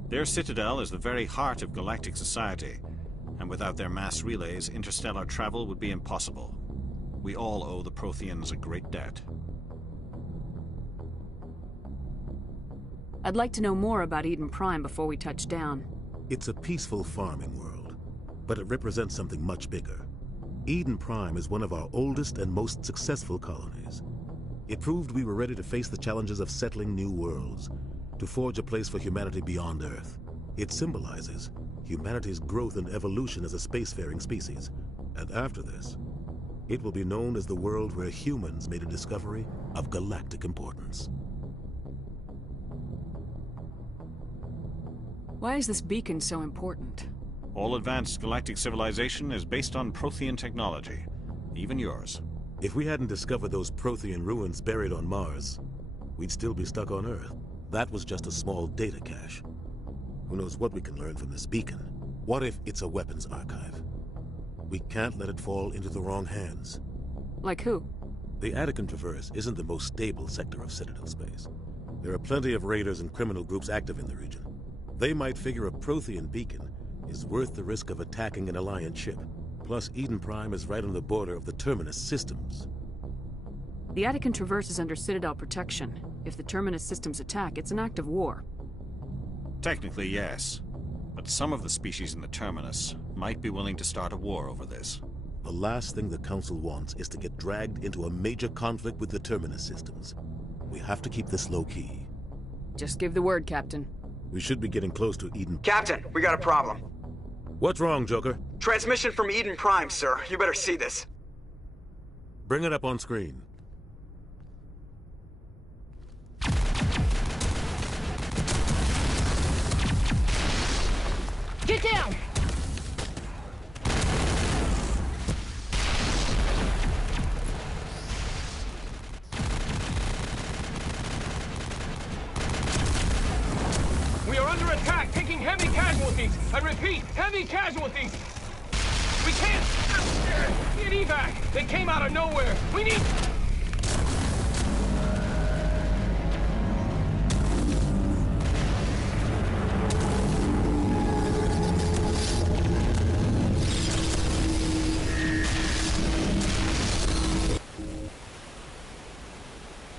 Their citadel is the very heart of galactic society, and without their mass relays, interstellar travel would be impossible. We all owe the Protheans a great debt. I'd like to know more about Eden Prime before we touch down. It's a peaceful farming world, but it represents something much bigger. Eden Prime is one of our oldest and most successful colonies. It proved we were ready to face the challenges of settling new worlds, to forge a place for humanity beyond Earth. It symbolizes humanity's growth and evolution as a spacefaring species. And after this, it will be known as the world where humans made a discovery of galactic importance. Why is this beacon so important? All advanced galactic civilization is based on Prothean technology, even yours. If we hadn't discovered those Prothean ruins buried on Mars, we'd still be stuck on Earth. That was just a small data cache. Who knows what we can learn from this beacon? What if it's a weapons archive? We can't let it fall into the wrong hands. Like who? The Attican Traverse isn't the most stable sector of Citadel space. There are plenty of raiders and criminal groups active in the region. They might figure a Prothean beacon is worth the risk of attacking an Alliance ship. Plus, Eden Prime is right on the border of the Terminus systems. The Attican Traverse is under Citadel protection. If the Terminus systems attack, it's an act of war. Technically, yes. But some of the species in the Terminus might be willing to start a war over this. The last thing the Council wants is to get dragged into a major conflict with the Terminus systems. We have to keep this low-key. Just give the word, Captain. We should be getting close to Eden. Captain, we got a problem. What's wrong, Joker? Transmission from Eden Prime, sir. You better see this. Bring it up on screen. Get down! We are under attack, taking heavy casualties. I repeat, heavy casualties. We can't get evac. They came out of nowhere. We need...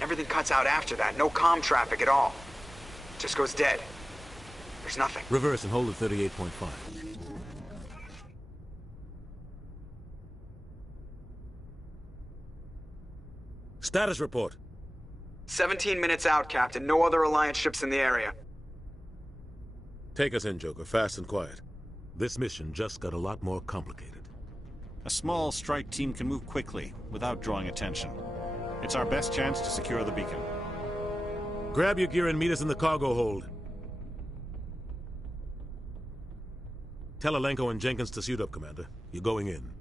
Everything cuts out after that. No comm traffic at all. Just goes dead. There's nothing. Reverse and hold at 38.5. Status report. 17 minutes out, Captain. No other Alliance ships in the area. Take us in, Joker, fast and quiet. This mission just got a lot more complicated. A small strike team can move quickly, without drawing attention. It's our best chance to secure the beacon. Grab your gear and meet us in the cargo hold. Tell Alenko and Jenkins to suit up, Commander. You're going in.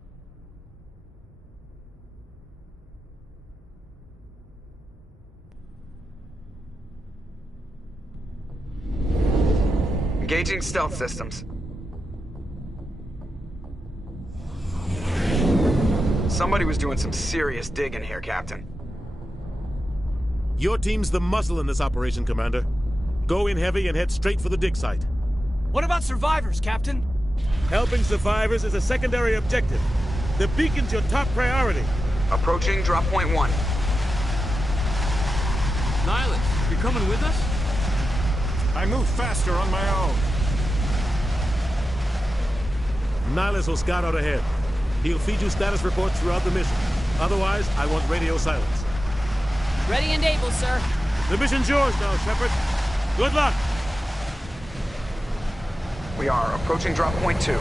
Engaging stealth systems. Somebody was doing some serious digging here, Captain. Your team's the muscle in this operation, Commander. Go in heavy and head straight for the dig site. What about survivors, Captain? Helping survivors is a secondary objective. The beacon's your top priority. Approaching drop point 1. Nihilus, you coming with us? I move faster on my own. Nihilus will scout out ahead. He'll feed you status reports throughout the mission. Otherwise, I want radio silence. Ready and able, sir. The mission's yours now, Shepard. Good luck! We are approaching drop point 2.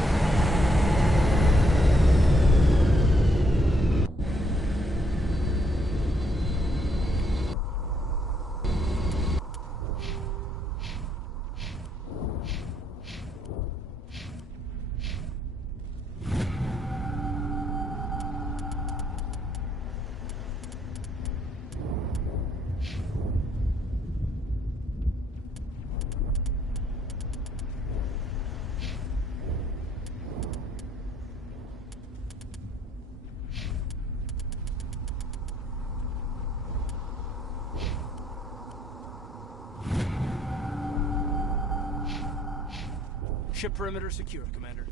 Ship perimeter secured, Commander.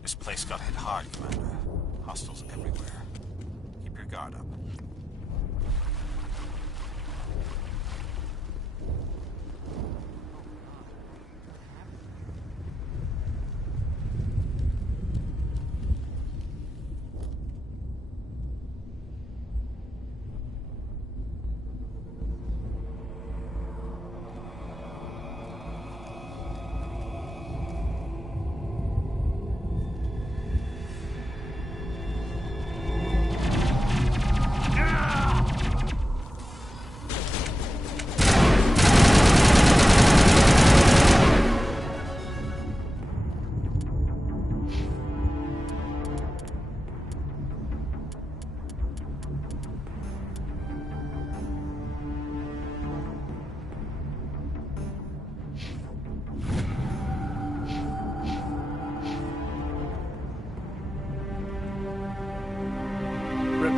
This place got hit hard, Commander. Hostiles everywhere. Keep your guard up.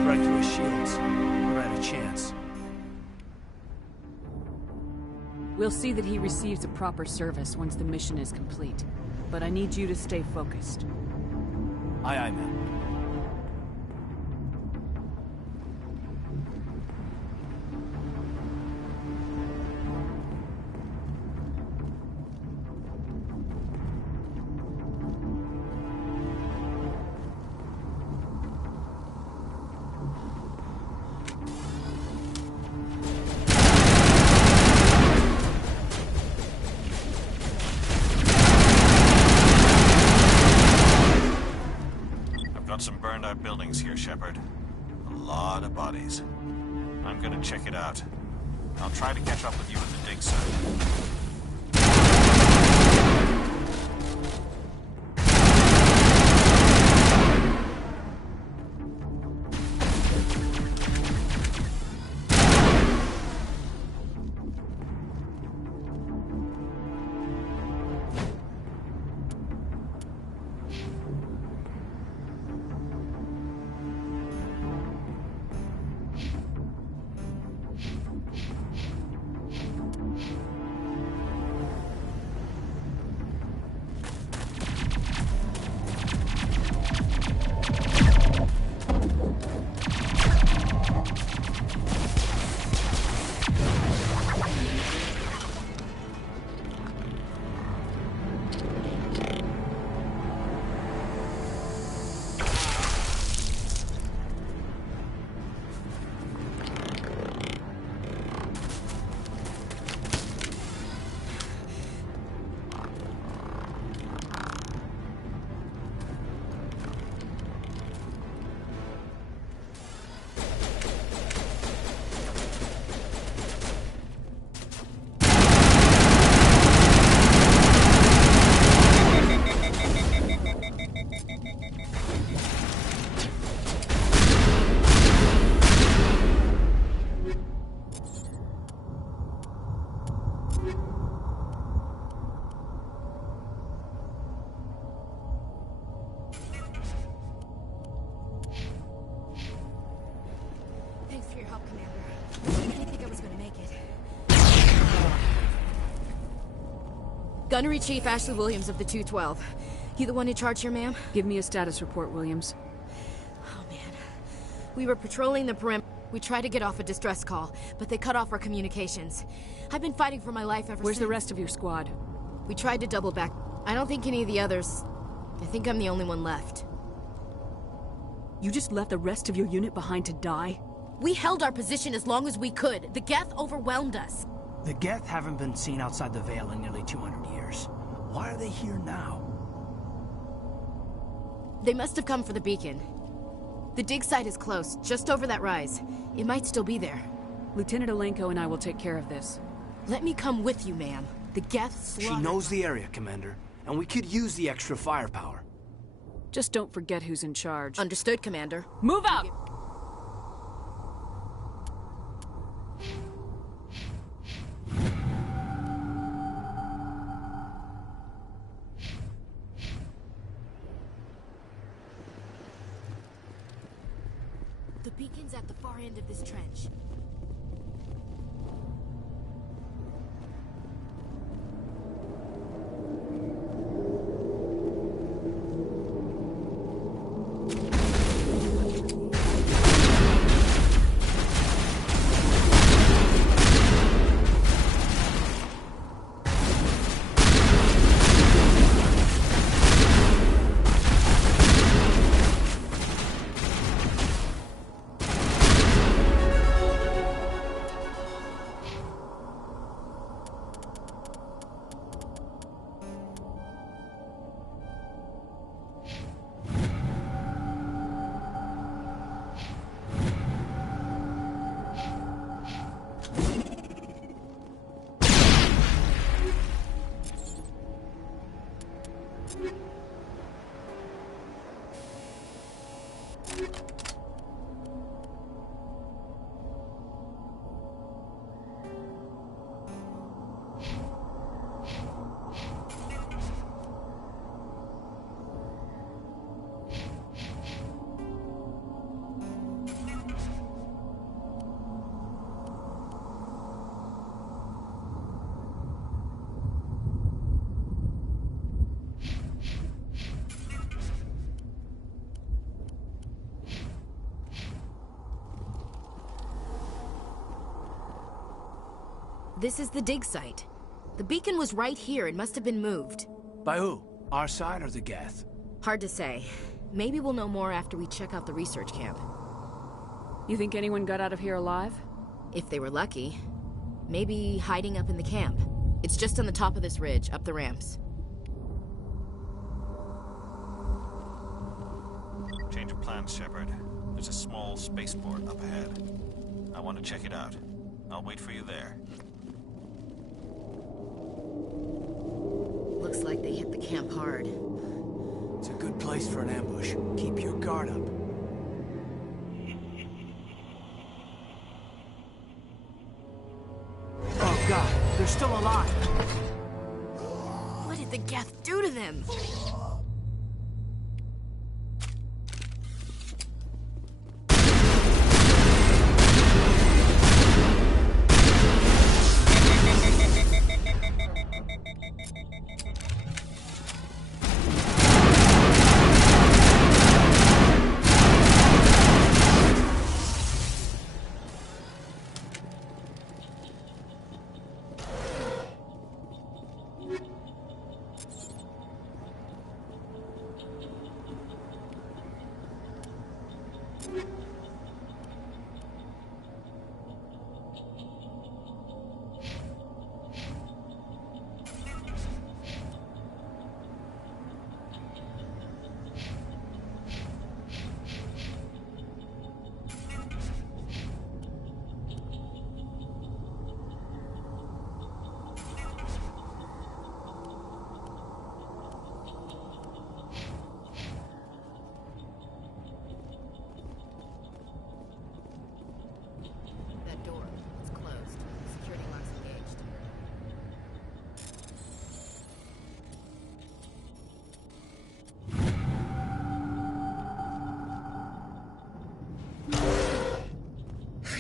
Right through his shields. We're at a chance. We'll see that he receives a proper service once the mission is complete. But I need you to stay focused. Aye, aye, ma'am. Some burned out buildings here, Shepard. A lot of bodies. I'm gonna check it out. I'll try to catch up with you at the dig site. Gunnery Chief Ashley Williams of the 212. You the one in charge here, ma'am? Give me a status report, Williams. Oh, man. We were patrolling the perimeter. We tried to get off a distress call, but they cut off our communications. I've been fighting for my life ever since. Where's the rest of your squad? We tried to double back. I don't think any of the others... I think I'm the only one left. You just left the rest of your unit behind to die? We held our position as long as we could. The Geth overwhelmed us. The Geth haven't been seen outside the Veil in nearly 200 years. Why are they here now? They must have come for the beacon. The dig site is close, just over that rise. It might still be there. Lieutenant Alenko and I will take care of this. Let me come with you, ma'am. The Geth She knows the area, Commander, and we could use the extra firepower. Just don't forget who's in charge. Understood, Commander. Move out! The beacon's at the far end of this trench. This is the dig site. The beacon was right here. It must have been moved. By who? Our side or the Geth? Hard to say. Maybe we'll know more after we check out the research camp. You think anyone got out of here alive? If they were lucky. Maybe hiding up in the camp. It's just on the top of this ridge, up the ramps. Change of plans, Shepard. There's a small spaceport up ahead. I want to check it out. I'll wait for you there. Looks like they hit the camp hard. It's a good place for an ambush. Keep your guard up. Oh God, they're still alive! What did the Geth do to them?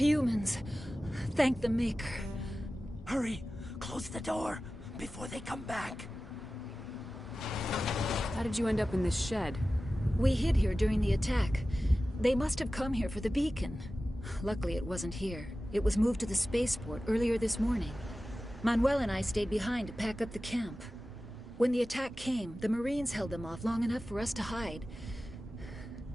Humans. Thank the Maker. Hurry! Close the door before they come back. How did you end up in this shed? We hid here during the attack. They must have come here for the beacon. Luckily, it wasn't here. It was moved to the spaceport earlier this morning. Manuel and I stayed behind to pack up the camp. When the attack came, the Marines held them off long enough for us to hide.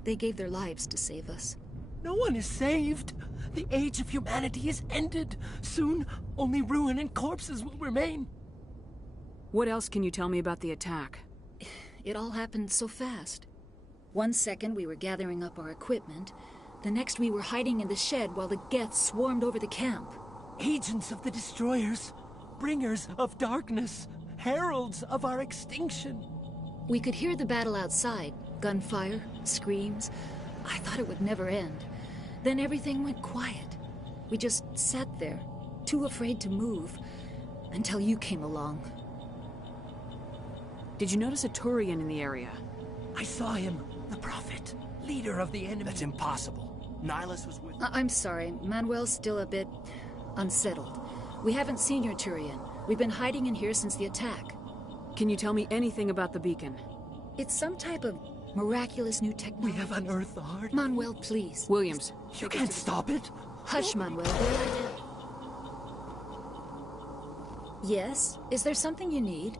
They gave their lives to save us. No one is saved. The age of humanity is ended. Soon, only ruin and corpses will remain. What else can you tell me about the attack? It all happened so fast. 1 second we were gathering up our equipment. The next we were hiding in the shed while the Geth swarmed over the camp. Agents of the Destroyers. Bringers of darkness. Heralds of our extinction. We could hear the battle outside. Gunfire, screams. I thought it would never end. Then everything went quiet. We just sat there, too afraid to move, until you came along. Did you notice a Turian in the area? I saw him. The Prophet. Leader of the enemy. That's impossible. Nihilus was with... I'm sorry. Manuel's still a bit unsettled. We haven't seen your Turian. We've been hiding in here since the attack. Can you tell me anything about the beacon? It's some type of miraculous new technology. We have unearthed the heart. Manuel, please. Williams. You can't stop it. Hush, Manuel. Yes? Is there something you need?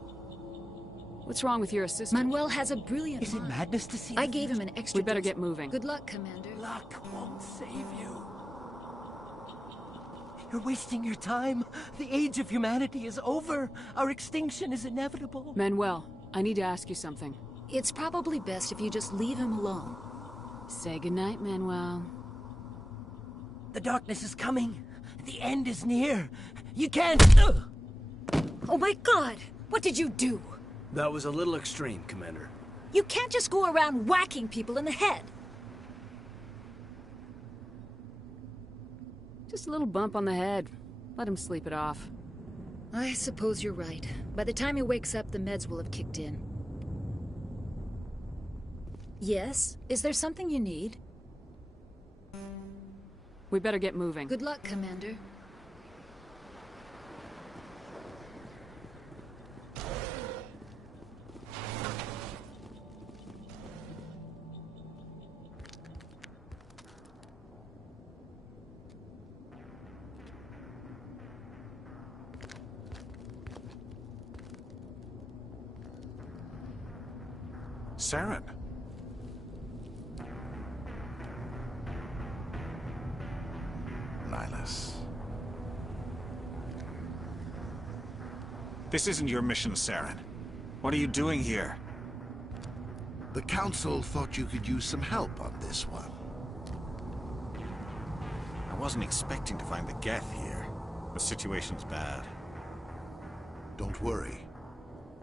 What's wrong with your assistant? Manuel has a brilliant Is it mind. madness to see? I gave him an extra We better dose. get moving. Good luck, Commander. Luck won't save you. You're wasting your time. The age of humanity is over. Our extinction is inevitable. Manuel, I need to ask you something. It's probably best if you just leave him alone. Say goodnight, Manuel. The darkness is coming. The end is near. You can't... Oh my God! What did you do? That was a little extreme, Commander. You can't just go around whacking people in the head. Just a little bump on the head. Let him sleep it off. I suppose you're right. By the time he wakes up, the meds will have kicked in. Yes? Is there something you need? We better get moving. Good luck, Commander. Saren. Nihilus. This isn't your mission, Saren. What are you doing here? The Council thought you could use some help on this one. I wasn't expecting to find the Geth here. The situation's bad. Don't worry.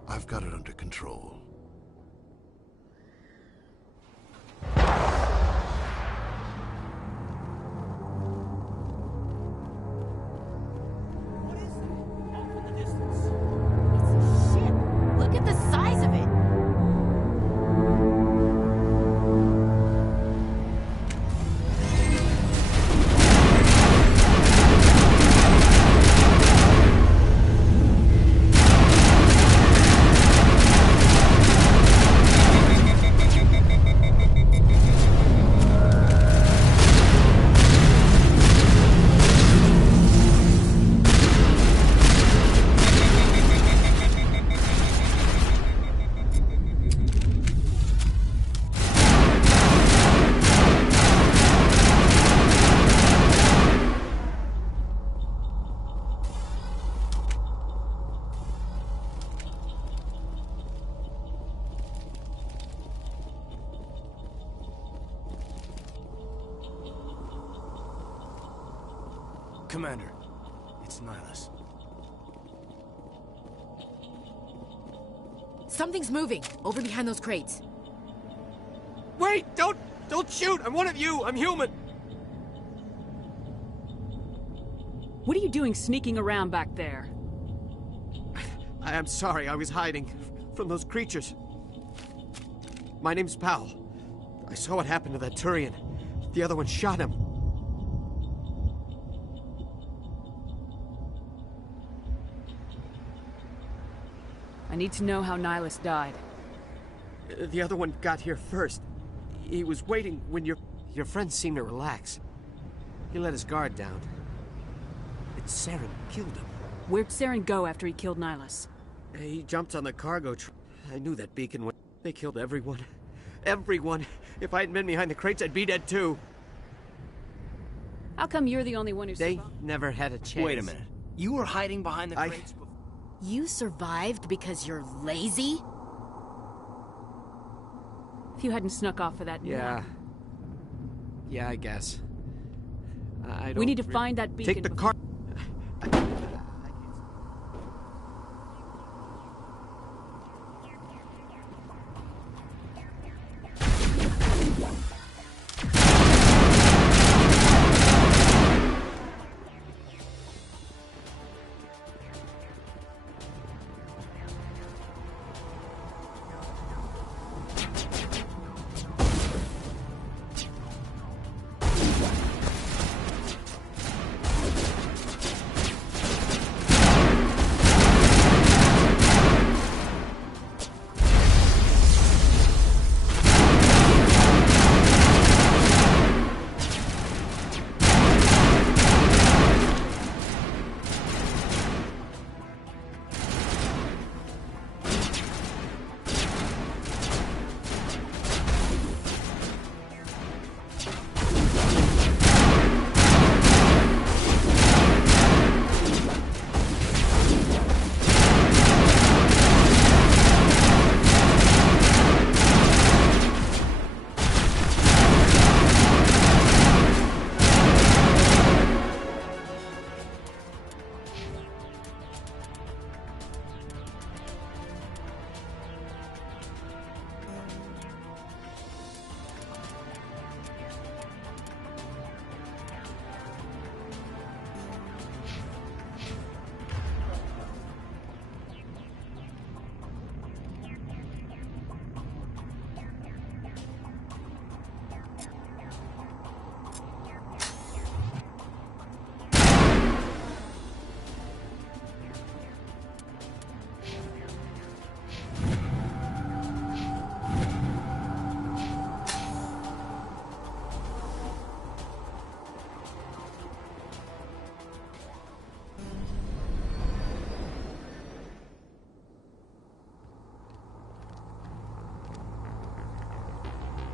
I've got it under control. Look at the size of it! Commander, it's Nihilus. Something's moving, over behind those crates. Wait! Don't shoot! I'm one of you! I'm human! What are you doing sneaking around back there? I'm sorry, I was hiding from those creatures. My name's Powell. I saw what happened to that Turian. The other one shot him. I need to know how Nihilus died. The other one got here first. He was waiting when your friend seemed to relax. He let his guard down. And Saren killed him. Where'd Saren go after he killed Nihilus? He jumped on the cargo truck. I knew that beacon would... They killed everyone. Everyone. If I hadn't been behind the crates, I'd be dead too. How come you're the only one who They survived? never had a chance. Wait a minute. You were hiding behind the crates before... You survived because you're lazy? If you hadn't snuck off for that... Yeah. Yeah, I guess. I don't We need to really... find that beacon. Take the car...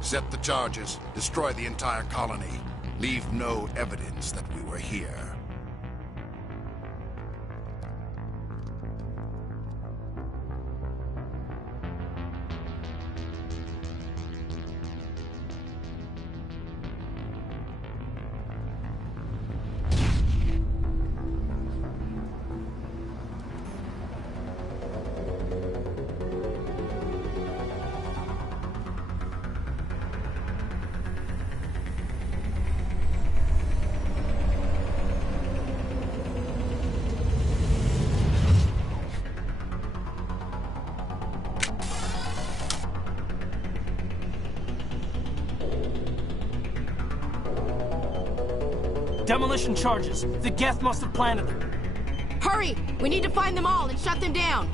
Set the charges, destroy the entire colony. Leave no evidence that we were here. Demolition charges. The Geth must have planted them. Hurry! We need to find them all and shut them down!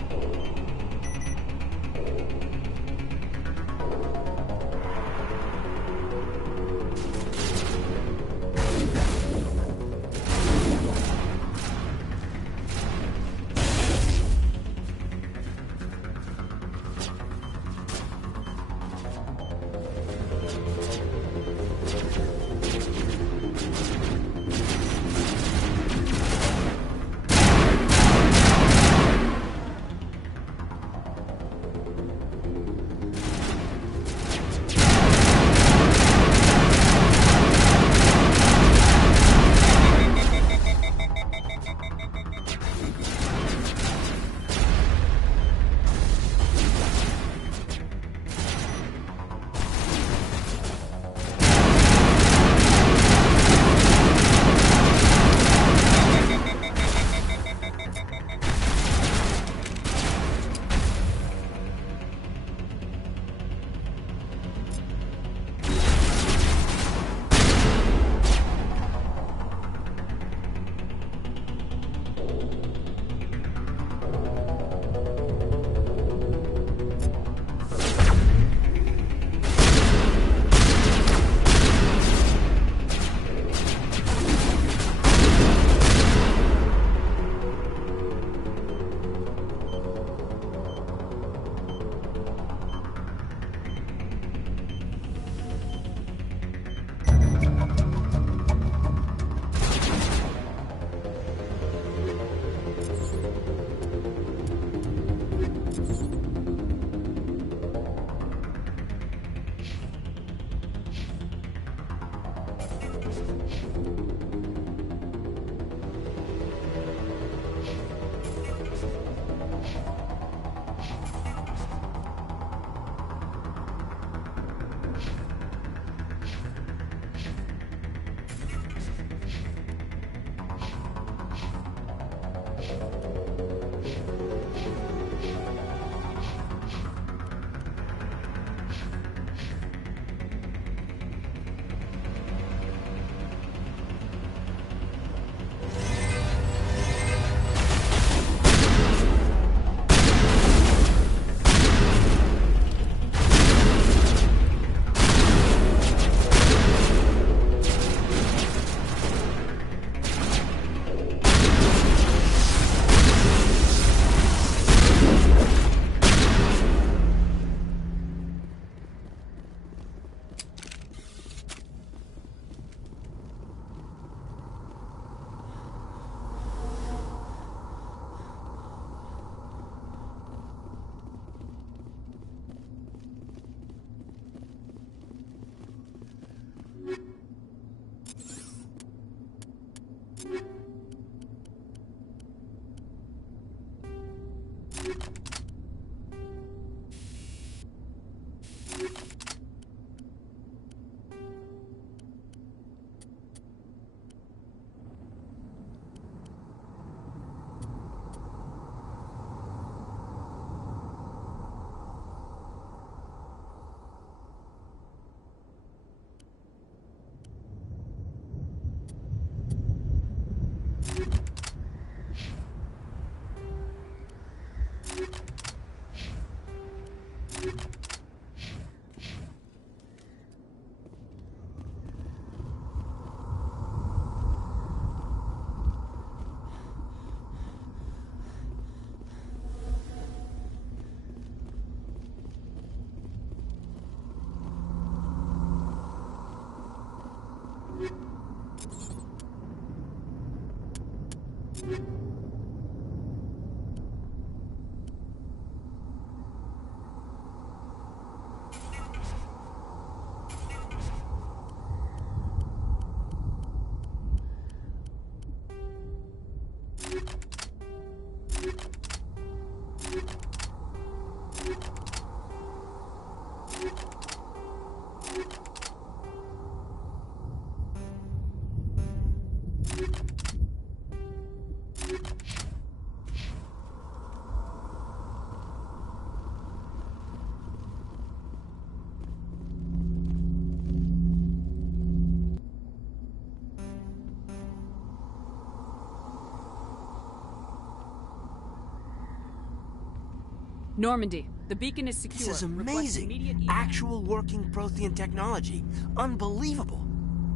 Normandy, the beacon is secure. This is amazing. Actual working Prothean technology. Unbelievable.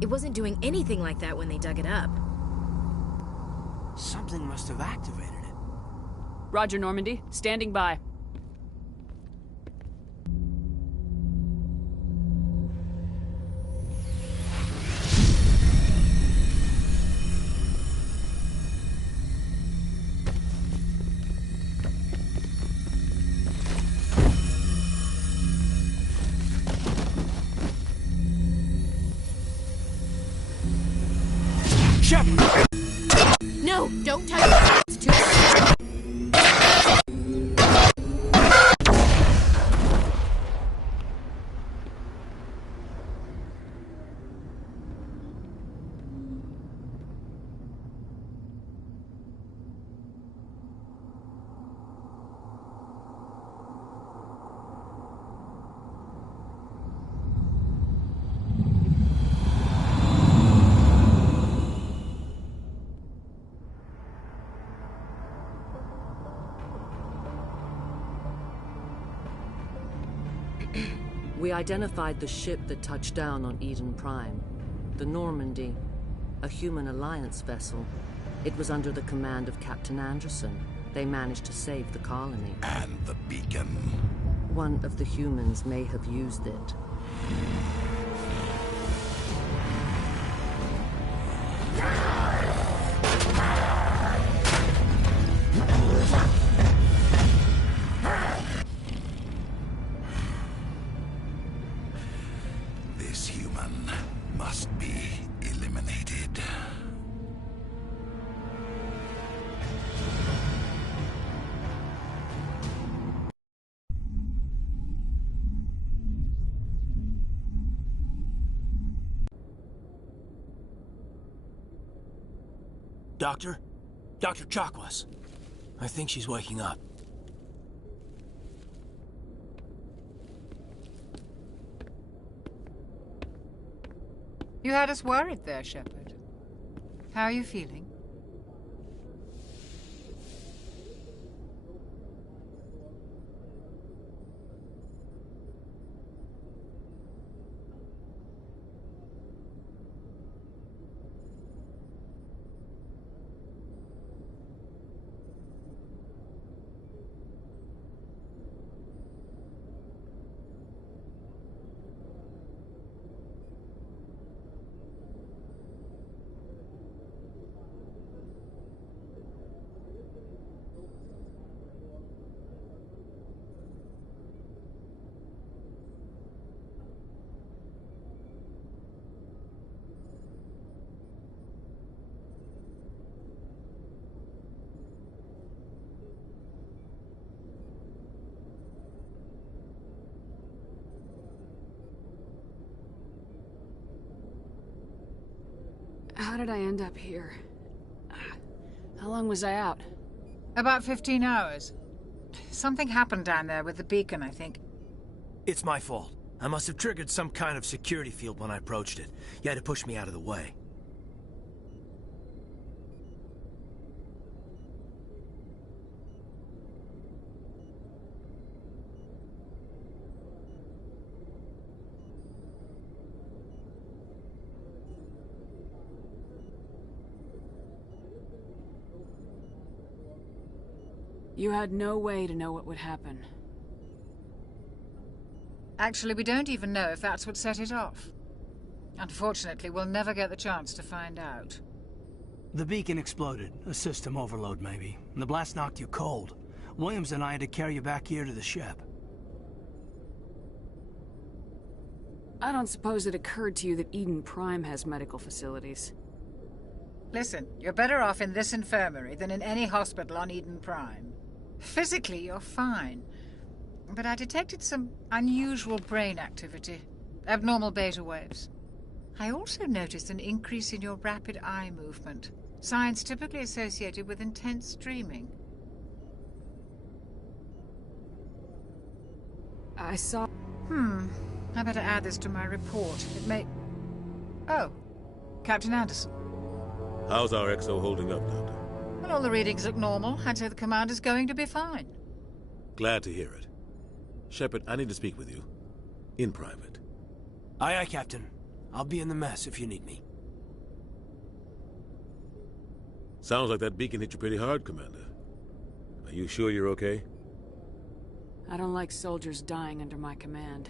It wasn't doing anything like that when they dug it up. Something must have activated it. Roger, Normandy. Standing by. No, don't touch it. It's too We identified the ship that touched down on Eden Prime. The Normandy, a human alliance vessel. It was under the command of Captain Anderson. They managed to save the colony. And the beacon. One of the humans may have used it. This human must be eliminated. eliminated. Doctor? Dr. Chakwas. I think she's waking up. You had us worried there, Shepard. How are you feeling? How did I end up here? How long was I out? About 15 hours. Something happened down there with the beacon, I think. It's my fault. I must have triggered some kind of security field when I approached it. You had to push me out of the way. You had no way to know what would happen. Actually, we don't even know if that's what set it off. Unfortunately, we'll never get the chance to find out. The beacon exploded. A system overload, maybe. And the blast knocked you cold. Williams and I had to carry you back here to the ship. I don't suppose it occurred to you that Eden Prime has medical facilities. Listen, you're better off in this infirmary than in any hospital on Eden Prime. Physically, you're fine. But I detected some unusual brain activity. Abnormal beta waves. I also noticed an increase in your rapid eye movement. Signs typically associated with intense dreaming. I saw... I better add this to my report. It may... Oh. Captain Anderson. How's our XO holding up, Doctor? Well, all the readings look normal. I'd say the commander's going to be fine. Glad to hear it. Shepard, I need to speak with you. In private. Aye, aye, Captain. I'll be in the mess if you need me. Sounds like that beacon hit you pretty hard, Commander. Are you sure you're okay? I don't like soldiers dying under my command.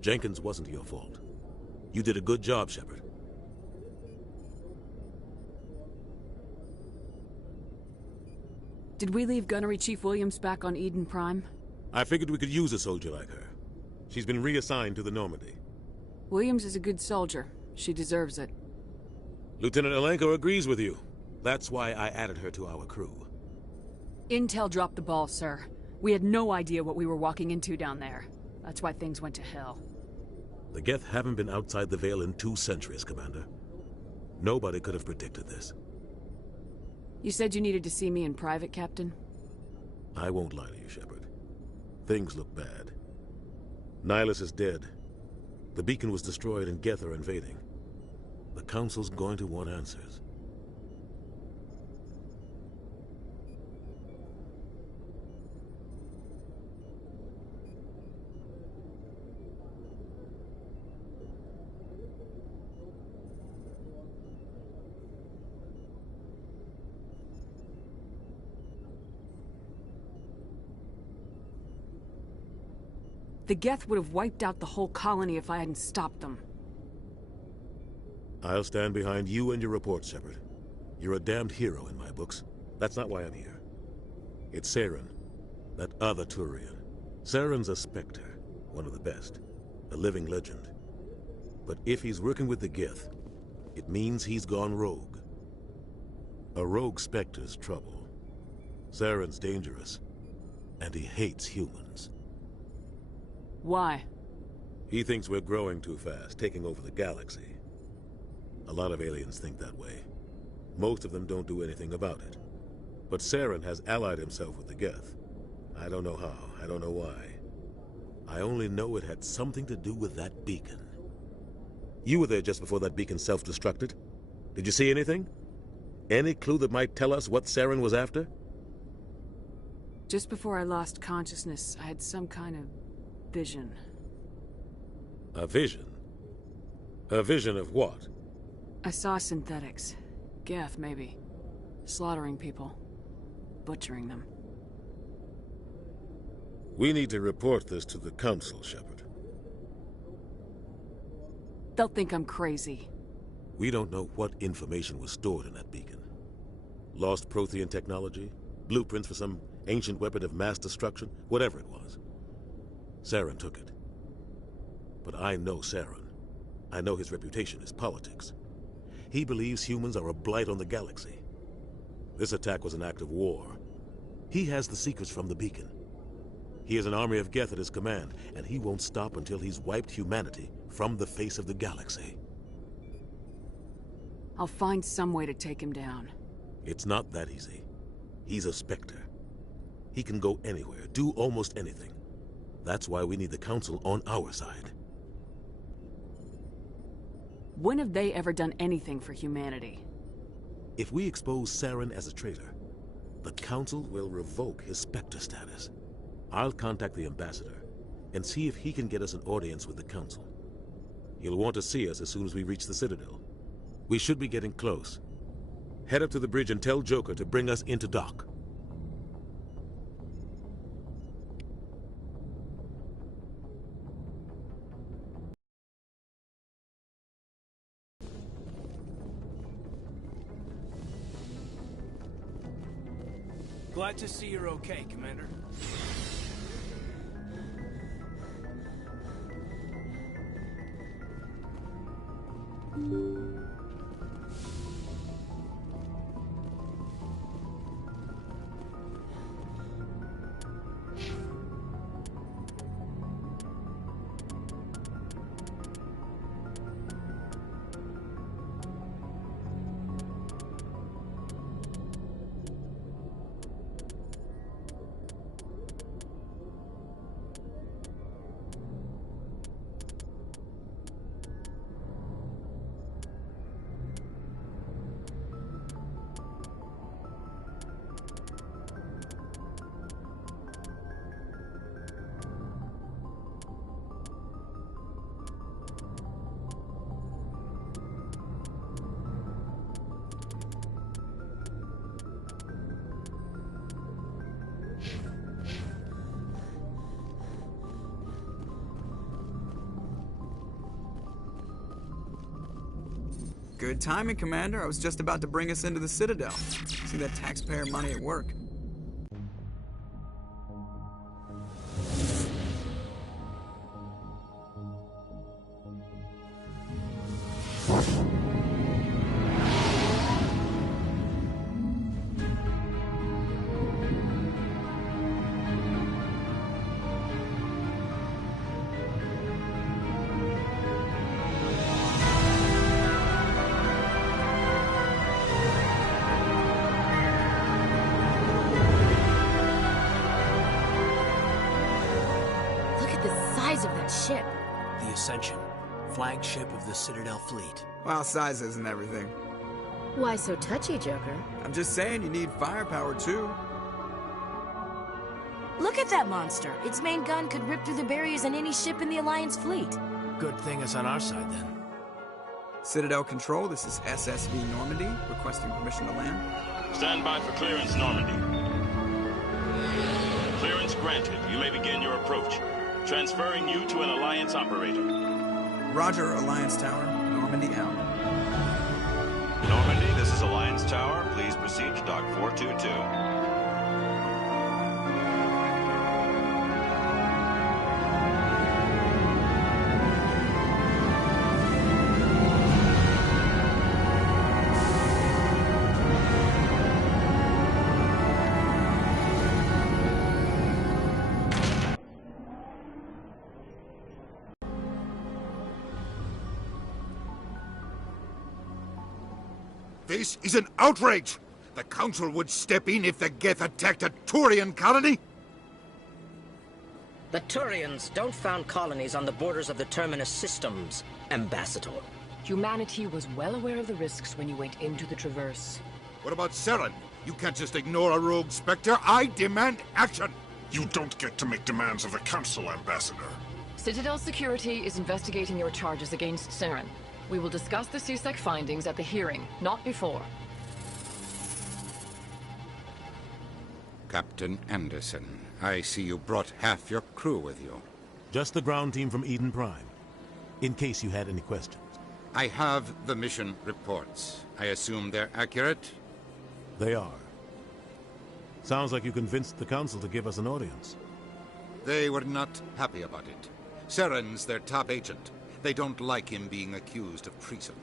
Jenkins wasn't your fault. You did a good job, Shepard. Did we leave Gunnery Chief Williams back on Eden Prime? I figured we could use a soldier like her. She's been reassigned to the Normandy. Williams is a good soldier. She deserves it. Lieutenant Alenko agrees with you. That's why I added her to our crew. Intel dropped the ball, sir. We had no idea what we were walking into down there. That's why things went to hell. The Geth haven't been outside the Veil in 2 centuries, Commander. Nobody could have predicted this. You said you needed to see me in private, Captain? I won't lie to you, Shepard. Things look bad. Nihilus is dead. The beacon was destroyed and Geth are invading. The Council's going to want answers. The Geth would have wiped out the whole colony if I hadn't stopped them. I'll stand behind you and your report, Shepard. You're a damned hero in my books. That's not why I'm here. It's Saren, that other Turian. Saren's a Spectre, one of the best. A living legend. But if he's working with the Geth, It means he's gone rogue. A rogue Spectre's trouble. Saren's dangerous, and he hates humans. Why? He thinks we're growing too fast, taking over the galaxy. A lot of aliens think that way. Most of them don't do anything about it. But Saren has allied himself with the Geth. I don't know how, I don't know why. I only know it had something to do with that beacon. You were there just before that beacon self-destructed. Did you see anything? Any clue that might tell us what Saren was after? Just before I lost consciousness, I had some kind of vision. A vision? A vision of what? I saw synthetics. Geth, maybe. Slaughtering people. Butchering them. We need to report this to the Council, Shepard. They'll think I'm crazy. We don't know what information was stored in that beacon. Lost Prothean technology? Blueprints for some ancient weapon of mass destruction? Whatever it was. Saren took it. But I know Saren. I know his reputation is politics. He believes humans are a blight on the galaxy. This attack was an act of war. He has the secrets from the beacon. He has an army of Geth at his command, and he won't stop until he's wiped humanity from the face of the galaxy. I'll find some way to take him down. It's not that easy. He's a Spectre. He can go anywhere, do almost anything. That's why we need the Council on our side. When have they ever done anything for humanity? If we expose Saren as a traitor, the Council will revoke his Spectre status. I'll contact the Ambassador and see if he can get us an audience with the Council. He'll want to see us as soon as we reach the Citadel. We should be getting close. Head up to the bridge and tell Joker to bring us into dock. Glad to see you're okay, Commander. Good timing, Commander. I was just about to bring us into the Citadel. See that taxpayer money at work. Ship. The Ascension, flagship of the Citadel fleet. Well, size isn't everything. Why so touchy, Joker? I'm just saying you need firepower, too. Look at that monster. Its main gun could rip through the barriers in any ship in the Alliance fleet. Good thing it's on our side, then. Citadel Control, this is SSV Normandy, requesting permission to land. Stand by for clearance, Normandy. Clearance granted. You may begin your approach. Transferring you to an Alliance operator. Roger, Alliance Tower. Normandy out. Normandy, this is Alliance Tower. Please proceed to Dock 422. This is an outrage! The Council would step in if the Geth attacked a Turian colony? The Turians don't found colonies on the borders of the Terminus systems, Ambassador. Humanity was well aware of the risks when you went into the Traverse. What about Saren? You can't just ignore a rogue Spectre. I demand action! You don't get to make demands of the Council, Ambassador. Citadel Security is investigating your charges against Saren. We will discuss the CSEC findings at the hearing, not before. Captain Anderson, I see you brought half your crew with you. Just the ground team from Eden Prime, in case you had any questions. I have the mission reports. I assume they're accurate? They are. Sounds like you convinced the Council to give us an audience. They were not happy about it. Saren's their top agent. They don't like him being accused of treason.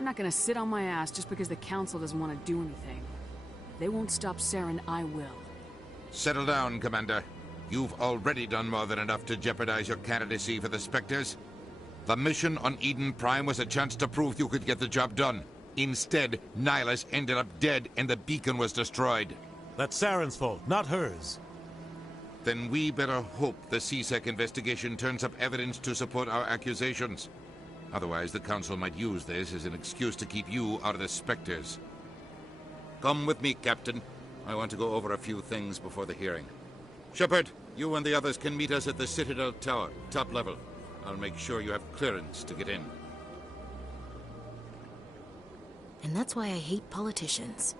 I'm not gonna sit on my ass just because the Council doesn't want to do anything. If they won't stop Saren, I will. Settle down, Commander. You've already done more than enough to jeopardize your candidacy for the Spectres. The mission on Eden Prime was a chance to prove you could get the job done. Instead, Nihilus ended up dead and the beacon was destroyed. That's Saren's fault, not hers. Then we better hope the CSEC investigation turns up evidence to support our accusations. Otherwise, the Council might use this as an excuse to keep you out of the Spectres. Come with me, Captain. I want to go over a few things before the hearing. Shepard, you and the others can meet us at the Citadel Tower, top level. I'll make sure you have clearance to get in. And that's why I hate politicians.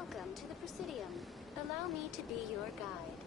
Welcome to the Presidium. Allow me to be your guide.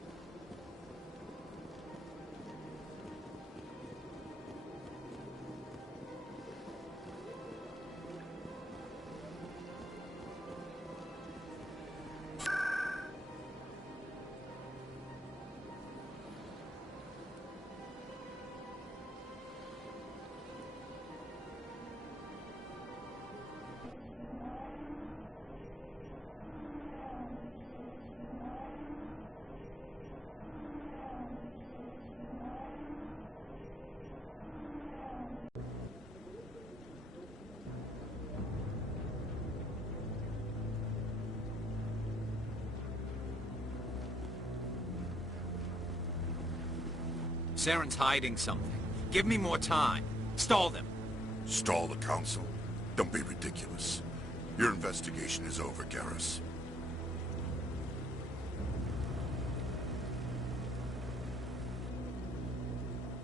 Saren's hiding something. Give me more time. Stall them. Stall the Council? Don't be ridiculous. Your investigation is over, Garrus.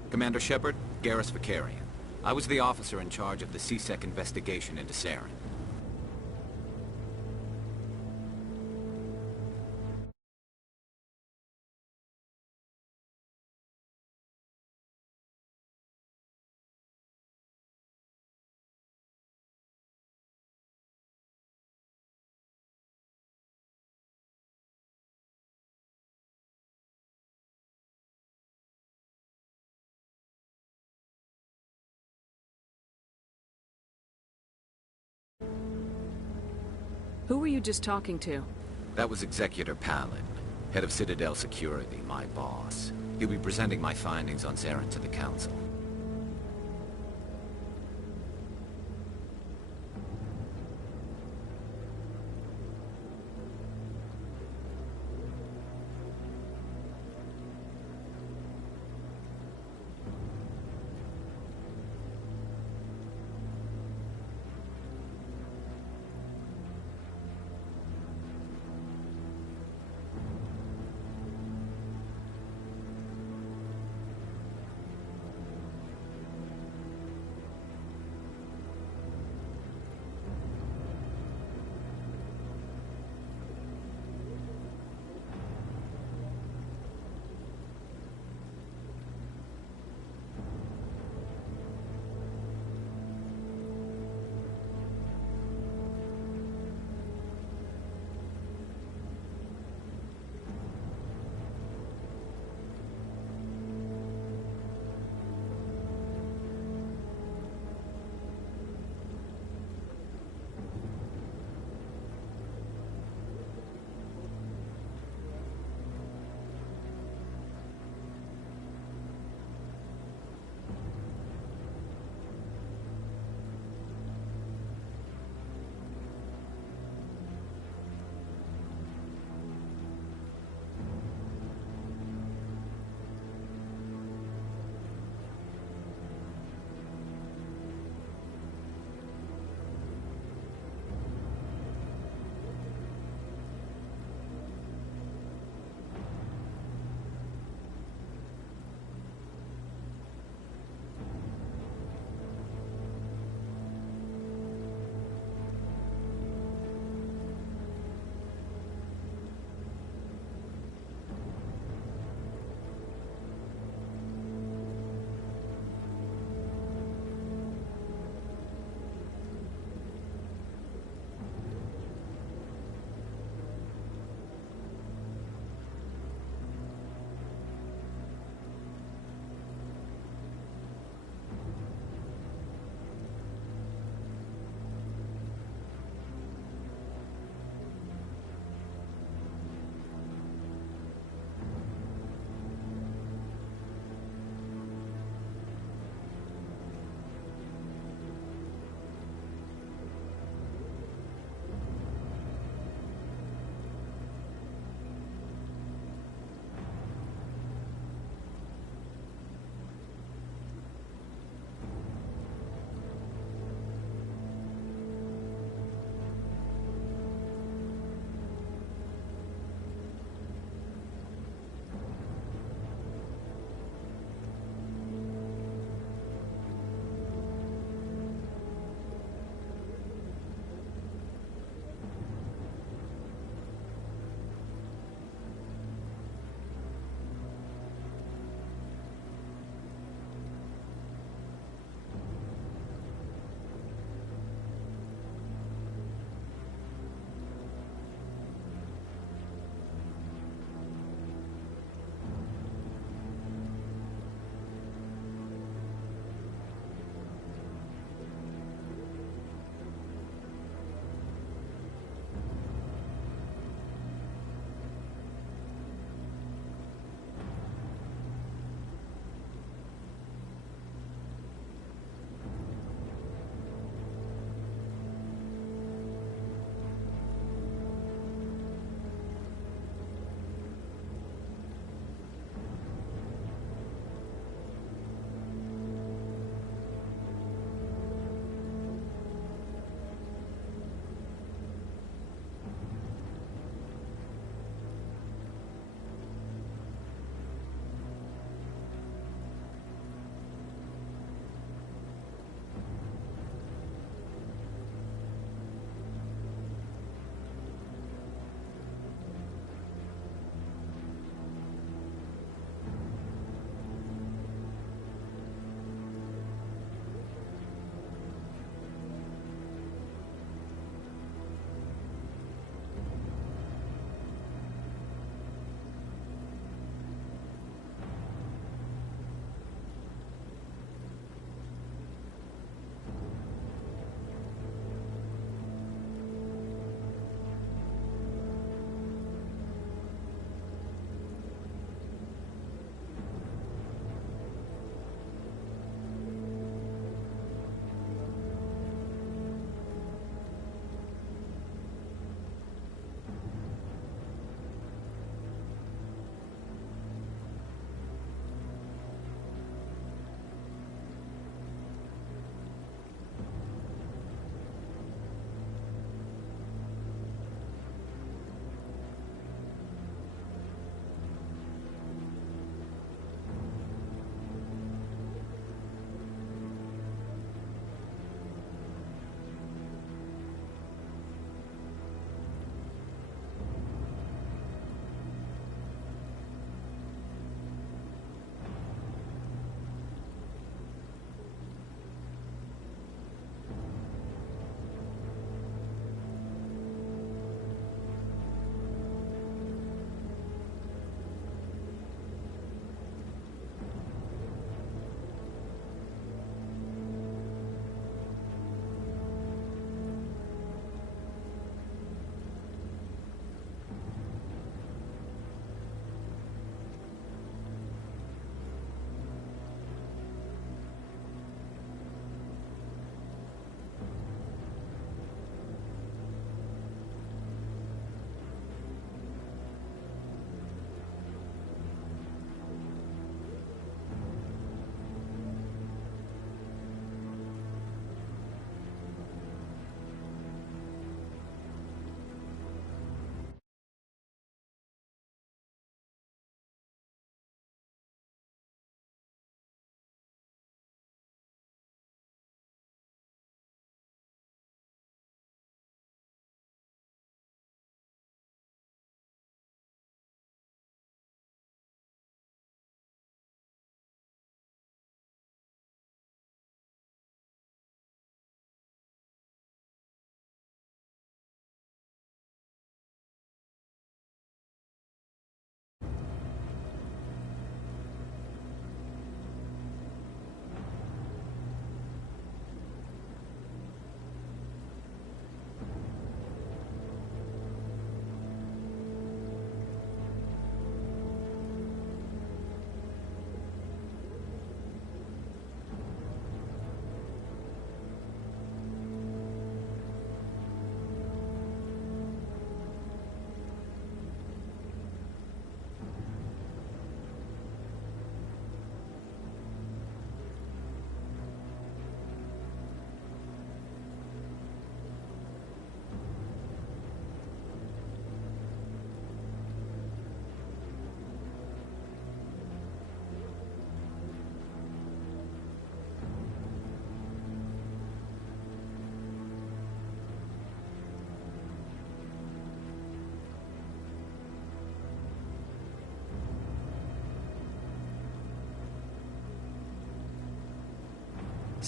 Commander Shepard, Garrus Vicarian. I was the officer in charge of the C-Sec investigation into Saren. Who were you just talking to? That was Executor Palin, head of Citadel Security, my boss. He'll be presenting my findings on Saren to the Council.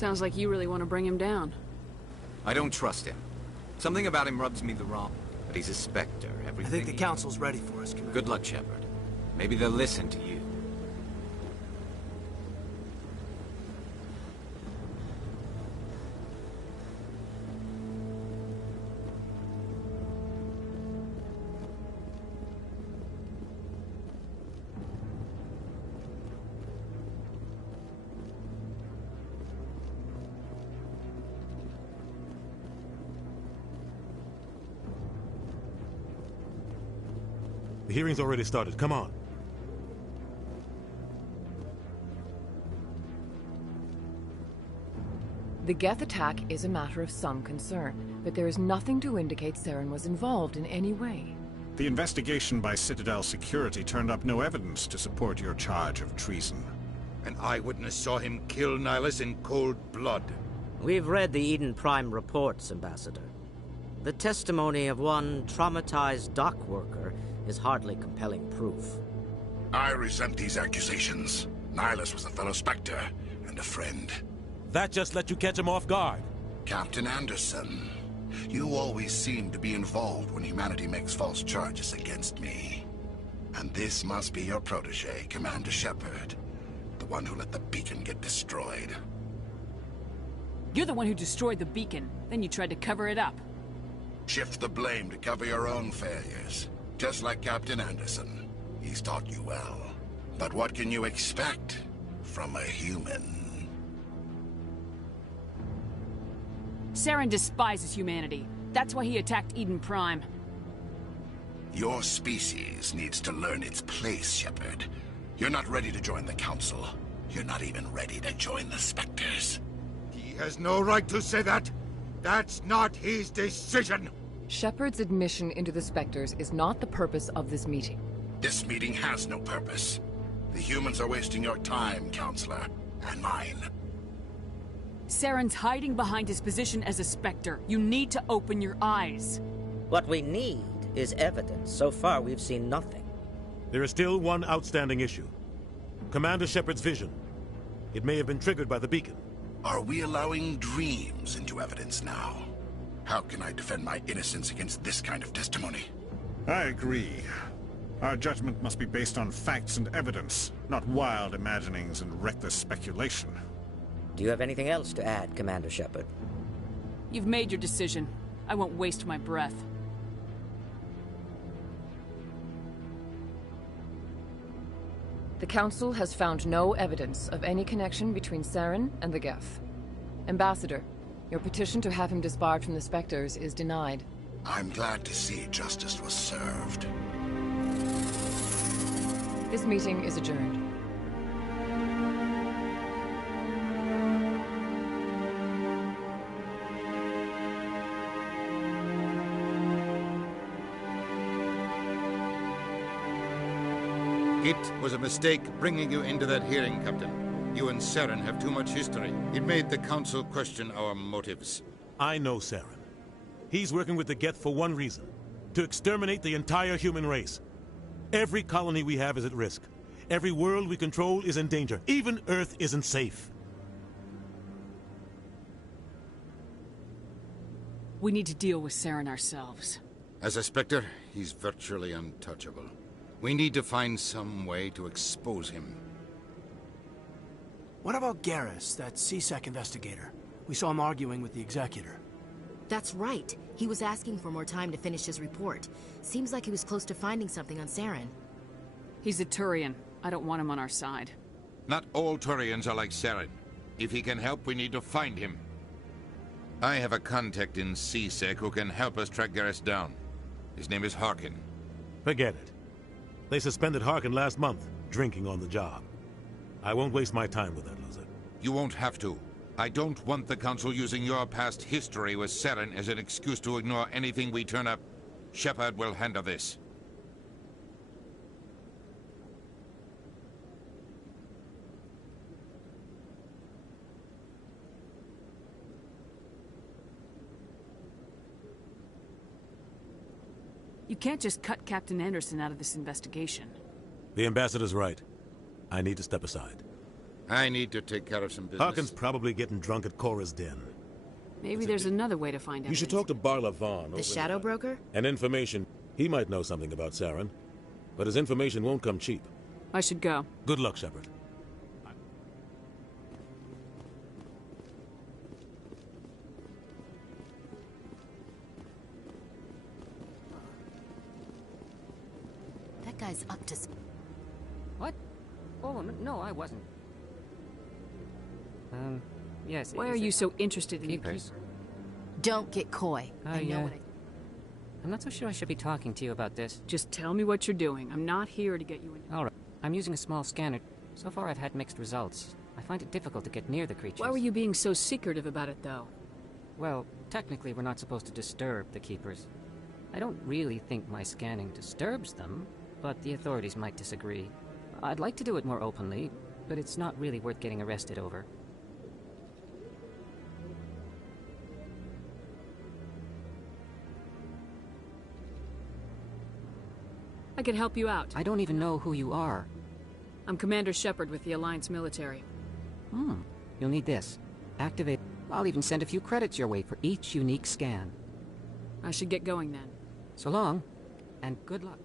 Sounds like you really want to bring him down. I don't trust him. Something about him rubs me the wrong. But he's a Spectre. Everything. I think the Council's ready for us, Commander. Good luck, Shepard. Maybe they'll listen to you. The hearing's already started. Come on. The Geth attack is a matter of some concern, but there is nothing to indicate Saren was involved in any way. The investigation by Citadel Security turned up no evidence to support your charge of treason. An eyewitness saw him kill Nihilus in cold blood. We've read the Eden Prime reports, Ambassador. The testimony of one traumatized dock worker is hardly compelling proof. I resent these accusations. Nihilus was a fellow Spectre and a friend. That just let you catch him off guard. Captain Anderson, you always seem to be involved when humanity makes false charges against me. And this must be your protege, Commander Shepard. The one who let the beacon get destroyed. You're the one who destroyed the beacon. Then you tried to cover it up. Shift the blame to cover your own failures. Just like Captain Anderson. He's taught you well. But what can you expect from a human? Saren despises humanity. That's why he attacked Eden Prime. Your species needs to learn its place, Shepard. You're not ready to join the Council. You're not even ready to join the Spectres. He has no right to say that. That's not his decision. Shepard's admission into the Spectres is not the purpose of this meeting. This meeting has no purpose. The humans are wasting your time, Counselor, and mine. Saren's hiding behind his position as a Spectre. You need to open your eyes. What we need is evidence. So far, we've seen nothing. There is still one outstanding issue. Commander Shepard's vision. It may have been triggered by the beacon. Are we allowing dreams into evidence now? How can I defend my innocence against this kind of testimony? I agree. Our judgment must be based on facts and evidence, not wild imaginings and reckless speculation. Do you have anything else to add, Commander Shepard? You've made your decision. I won't waste my breath. The Council has found no evidence of any connection between Saren and the Geth. Ambassador, your petition to have him disbarred from the Spectres is denied. I'm glad to see justice was served. This meeting is adjourned. It was a mistake bringing you into that hearing, Captain. You and Saren have too much history. It made the Council question our motives. I know Saren. He's working with the Geth for one reason. To exterminate the entire human race. Every colony we have is at risk. Every world we control is in danger. Even Earth isn't safe. We need to deal with Saren ourselves. As a Spectre, he's virtually untouchable. We need to find some way to expose him. What about Garrus, that CSEC investigator? We saw him arguing with the Executor. That's right. He was asking for more time to finish his report. Seems like he was close to finding something on Saren. He's a Turian. I don't want him on our side. Not all Turians are like Saren. If he can help, we need to find him. I have a contact in CSEC who can help us track Garrus down. His name is Harkin. Forget it. They suspended Harkin last month, drinking on the job. I won't waste my time with that loser. You won't have to. I don't want the Council using your past history with Saren as an excuse to ignore anything we turn up. Shepard will handle this. You can't just cut Captain Anderson out of this investigation. The Ambassador's right. I need to step aside. I need to take care of some business. Harkin's probably getting drunk at Cora's den. Maybe there's another way to find out. You should talk to Barla Vaughn. The shadow broker? And information. He might know something about Saren. But his information won't come cheap. I should go. Good luck, Shepard. That guy's up to... What? Oh, no, I wasn't. Yes. Why are you so interested in Keepers? Don't get coy. I know what I'm not so sure I should be talking to you about this. Just tell me what you're doing. I'm not here to get you in. All right. I'm using a small scanner. So far I've had mixed results. I find it difficult to get near the creatures. Why were you being so secretive about it, though? Well, technically we're not supposed to disturb the Keepers. I don't really think my scanning disturbs them, but the authorities might disagree. I'd like to do it more openly, but it's not really worth getting arrested over. I could help you out. I don't even know who you are. I'm Commander Shepard with the Alliance military. You'll need this. Activate. I'll even send a few credits your way for each unique scan. I should get going then. So long, and good luck.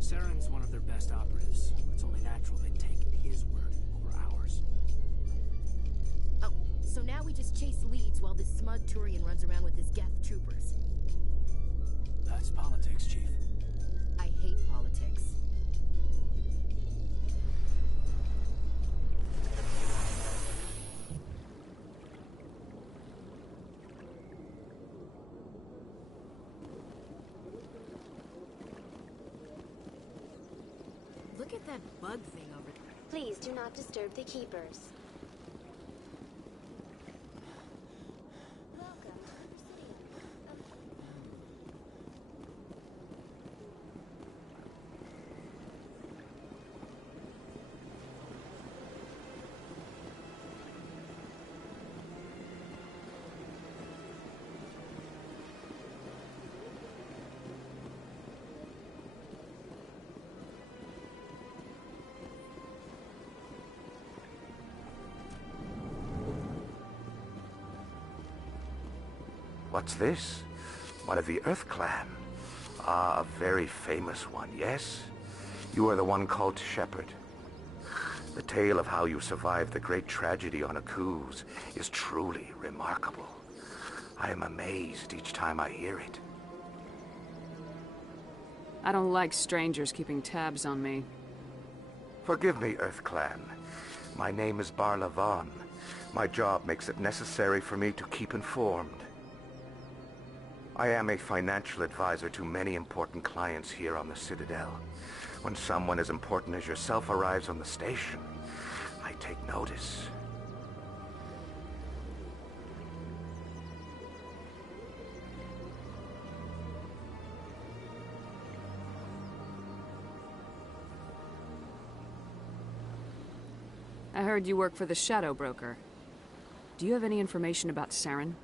Saren's one of their best operatives. It's only natural they'd take his word over ours. Oh, so now we just chase leads while this smug Turian runs around with his Geth troopers. That's politics, Chief. I hate politics. Look at that bug thing over there. Please do not disturb the keepers. What's this? One of the Earth Clan. Ah, a very famous one, yes? You are the one called Shepard. The tale of how you survived the great tragedy on Akuz is truly remarkable. I am amazed each time I hear it. I don't like strangers keeping tabs on me. Forgive me, Earth Clan. My name is Barla Vaughn. My job makes it necessary for me to keep informed. I am a financial advisor to many important clients here on the Citadel. When someone as important as yourself arrives on the station, I take notice. I heard you work for the Shadow Broker. Do you have any information about Saren?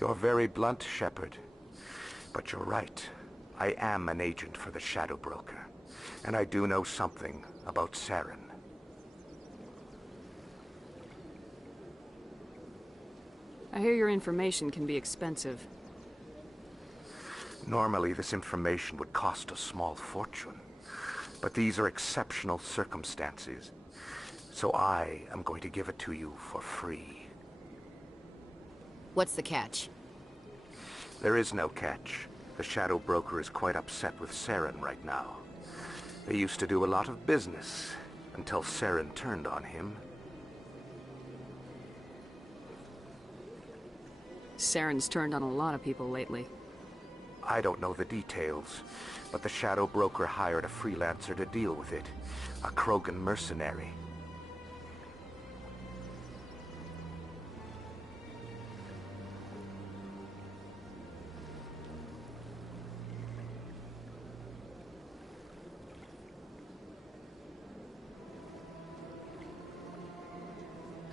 You're very blunt, Shepard. But you're right. I am an agent for the Shadow Broker. And I do know something about Saren. I hear your information can be expensive. Normally, this information would cost a small fortune. But these are exceptional circumstances. So I am going to give it to you for free. What's the catch? There is no catch. The Shadow Broker is quite upset with Saren right now. They used to do a lot of business, until Saren turned on him. Saren's turned on a lot of people lately. I don't know the details, but the Shadow Broker hired a freelancer to deal with it. A Krogan mercenary.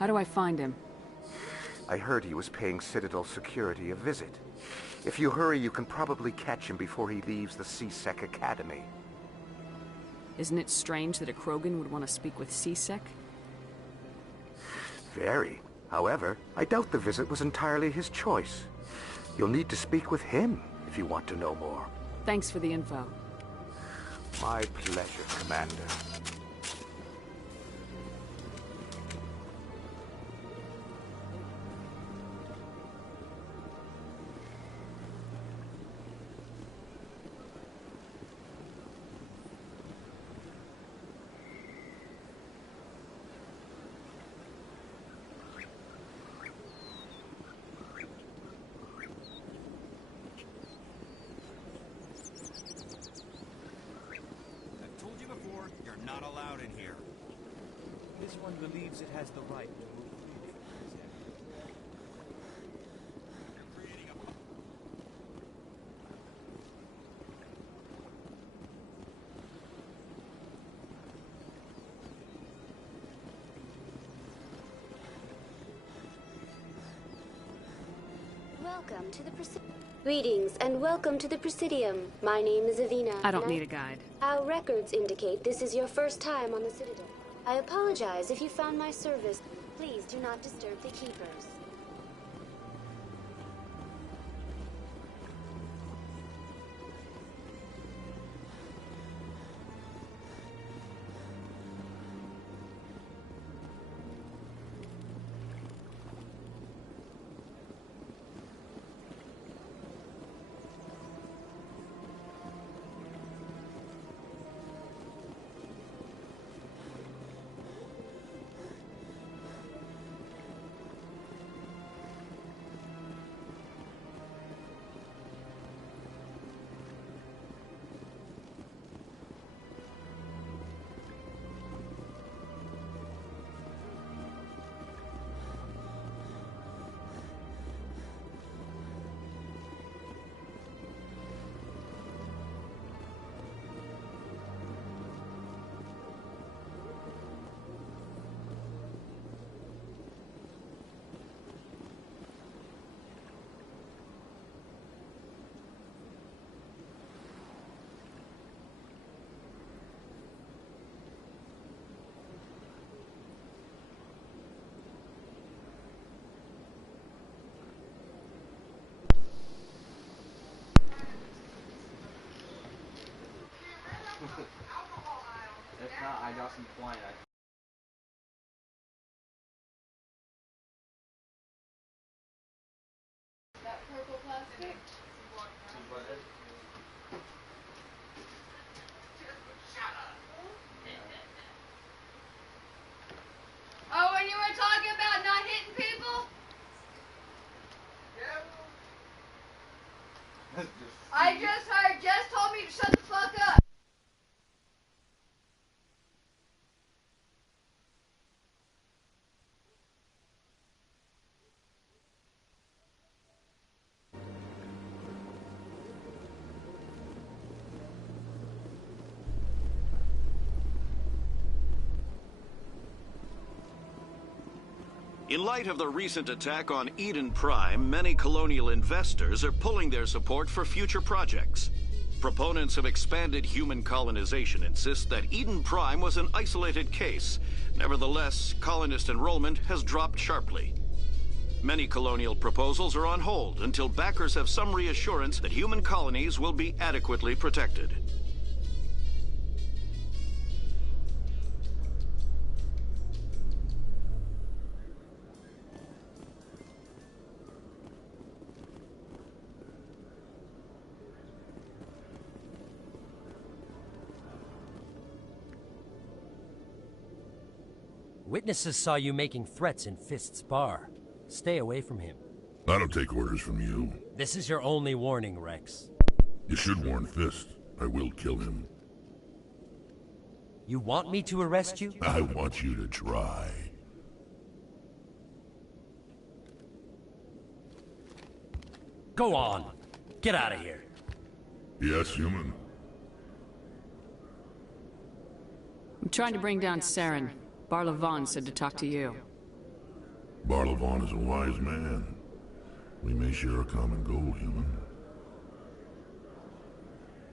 How do I find him? I heard he was paying Citadel security a visit. If you hurry, you can probably catch him before he leaves the C-Sec Academy. Isn't it strange that a Krogan would want to speak with C-Sec? Very. However, I doubt the visit was entirely his choice. You'll need to speak with him if you want to know more. Thanks for the info. My pleasure, Commander. Not allowed in here. This one believes it has the right to move Welcome to the Greetings and welcome to the Presidium. My name is Avina. I don't need a guide. Our records indicate this is your first time on the Citadel. I apologize if you found my service. Please do not disturb the Keepers. If not, I got some twine. That purple plastic? I just heard Jess told me to shut the fuck up. In light of the recent attack on Eden Prime, many colonial investors are pulling their support for future projects. Proponents of expanded human colonization insist that Eden Prime was an isolated case. Nevertheless, colonist enrollment has dropped sharply. Many colonial proposals are on hold until backers have some reassurance that human colonies will be adequately protected. Witnesses saw you making threats in Fist's bar. Stay away from him. I don't take orders from you. This is your only warning, Rex. You should warn Fist. I will kill him. You want me to arrest you? I want you to try. Go on. Get out of here. Yes, human. I'm trying to bring down Saren. Barlavon said to talk to you. Barlavon is a wise man. We may share a common goal, human.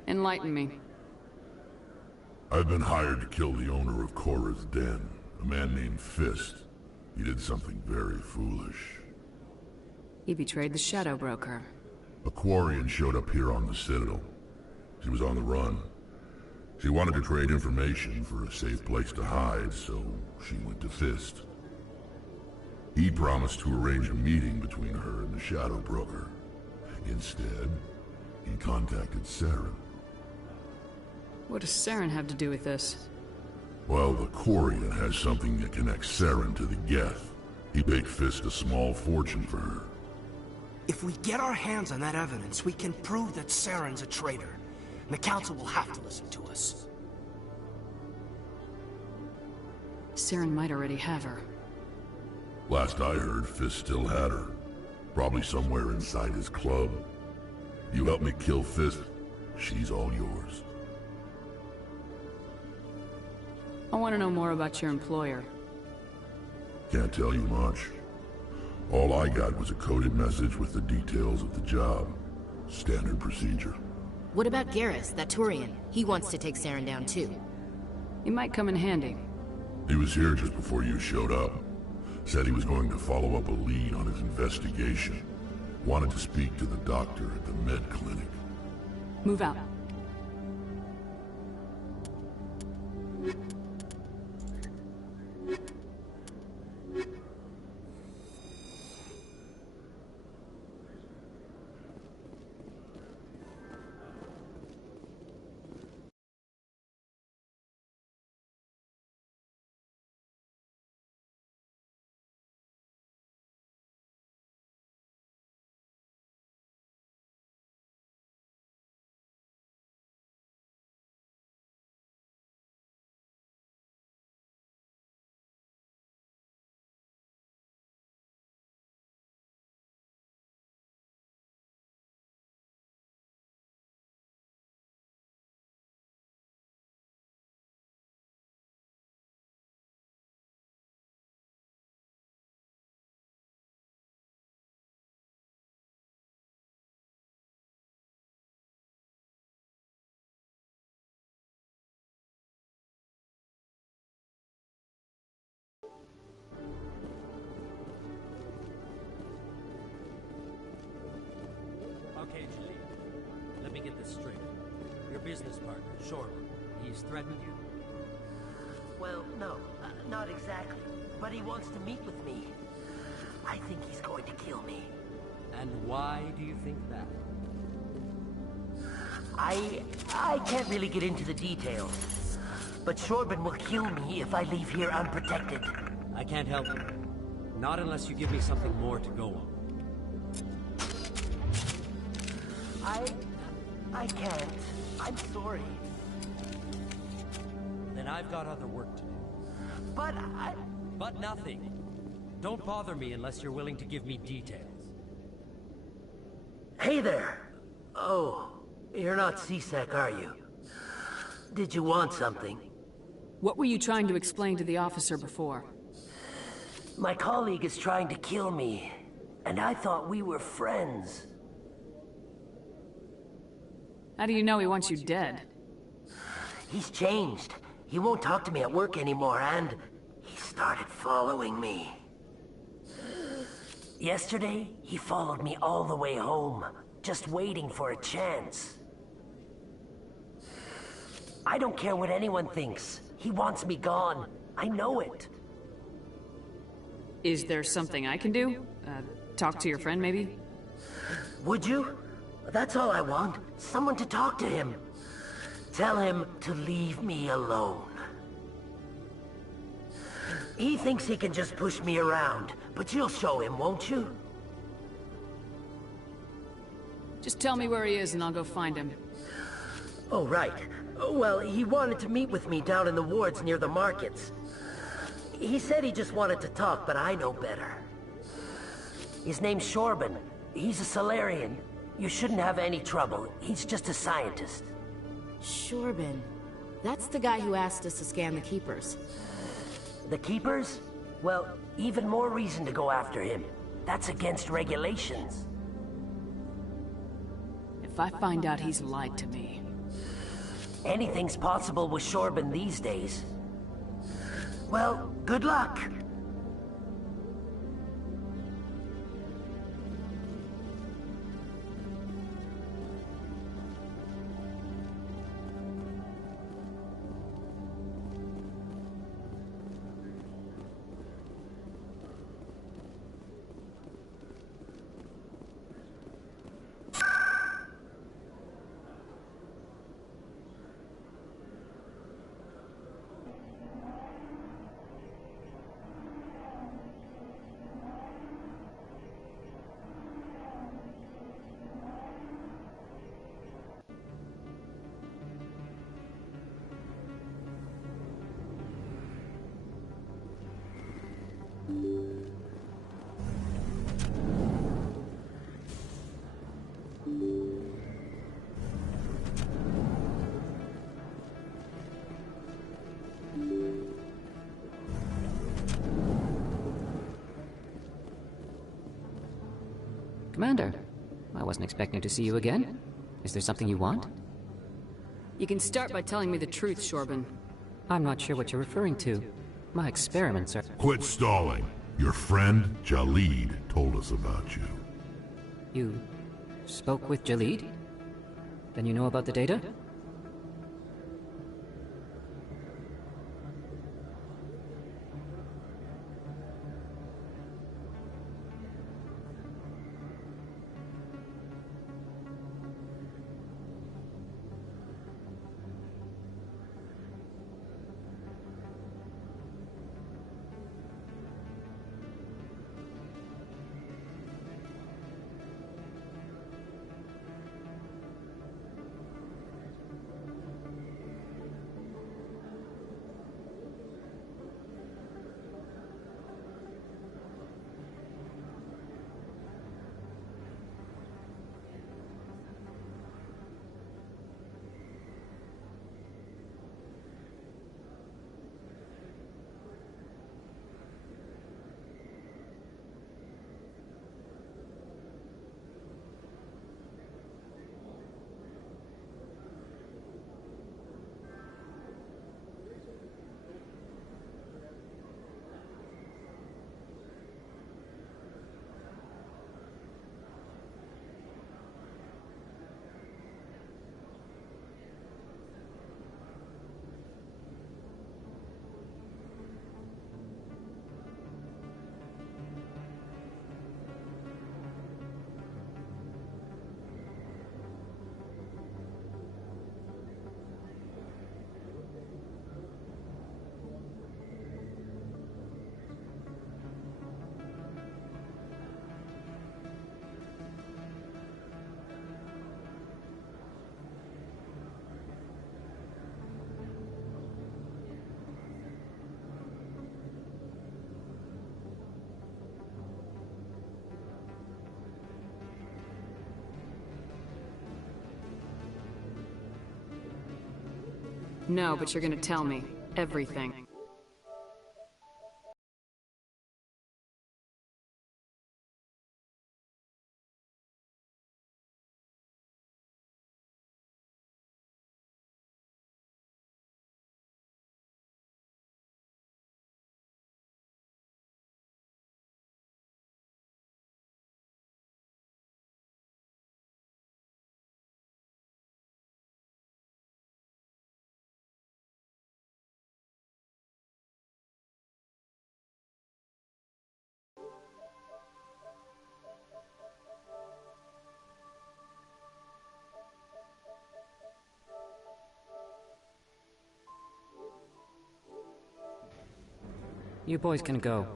Enlighten me. I've been hired to kill the owner of Cora's Den, a man named Fist. He did something very foolish. He betrayed the Shadow Broker. A Quarian showed up here on the Citadel. She was on the run. She wanted to trade information for a safe place to hide, so she went to Fist. He promised to arrange a meeting between her and the Shadow Broker. Instead, he contacted Saren. What does Saren have to do with this? Well, the Quarian has something that connects Saren to the Geth. He paid Fist a small fortune for her. If we get our hands on that evidence, we can prove that Saren's a traitor. And the Council will have to listen to us. Saren might already have her. Last I heard, Fist still had her. Probably somewhere inside his club. You help me kill Fist, she's all yours. I want to know more about your employer. Can't tell you much. All I got was a coded message with the details of the job. Standard procedure. What about Garrus, that Turian? He wants to take Saren down too. He might come in handy. He was here just before you showed up. Said he was going to follow up a lead on his investigation. Wanted to speak to the doctor at the med clinic. Move out. Okay, Julie. Let me get this straight. Your business partner, Shoreman, he's threatened you? Well, no, not exactly. But he wants to meet with me. I think he's going to kill me. And why do you think that? I can't really get into the details. But Shorbin will kill me if I leave here unprotected. I can't help you. Not unless you give me something more to go on. I can't. I'm sorry. Then I've got other work to do. But But nothing. Don't bother me unless you're willing to give me details. Hey there! Oh, you're not CSEC, are you? Did you want something? What were you trying to explain to the officer before? My colleague is trying to kill me, and I thought we were friends. How do you know he wants you dead? He's changed. He won't talk to me at work anymore, and he started following me. Yesterday, he followed me all the way home, just waiting for a chance. I don't care what anyone thinks. He wants me gone. I know it. Is there something I can do? Talk to your friend, maybe? Would you? That's all I want. Someone to talk to him. Tell him to leave me alone. He thinks he can just push me around, but you'll show him, won't you? Just tell me where he is and I'll go find him. Oh, right. Well, he wanted to meet with me down in the wards near the markets. He said he just wanted to talk, but I know better. His name's Shorban. He's a Solarian. You shouldn't have any trouble. He's just a scientist. Shorban. That's the guy who asked us to scan the Keepers. The Keepers? Well, even more reason to go after him. That's against regulations. If I find out he's lied to me... Anything's possible with Shorban these days. Well, good luck. Commander, I wasn't expecting to see you again. Is there something you want? You can start by telling me the truth, Shorban. I'm not sure what you're referring to. My experiments are... Quit stalling. Your friend, Jalid, told us about you. You spoke with Jalid? Then you know about the data? No, but you're gonna tell me. Everything. You boys can go.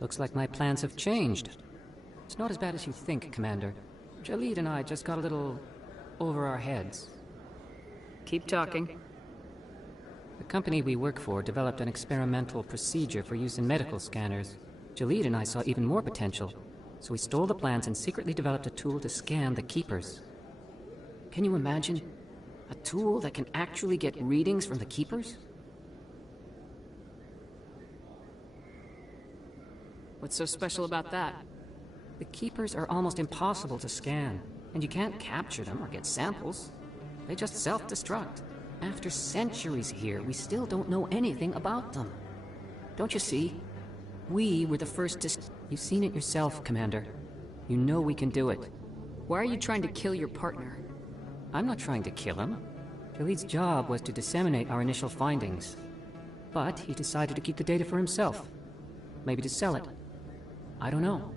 Looks like my plans have changed. It's not as bad as you think, Commander. Jalid and I just got a little over our heads. Keep talking. The company we work for developed an experimental procedure for use in medical scanners. Jalid and I saw even more potential, so we stole the plans and secretly developed a tool to scan the Keepers. Can you imagine? A tool that can actually get readings from the Keepers? What's so special about that? The Keepers are almost impossible to scan, and you can't capture them or get samples. They just self-destruct. After centuries here, we still don't know anything about them. Don't you see? We were the first to... You've seen it yourself, Commander. You know we can do it. Why are you trying to kill your partner? I'm not trying to kill him. Jalid's job was to disseminate our initial findings. But he decided to keep the data for himself. Maybe to sell it. I don't know.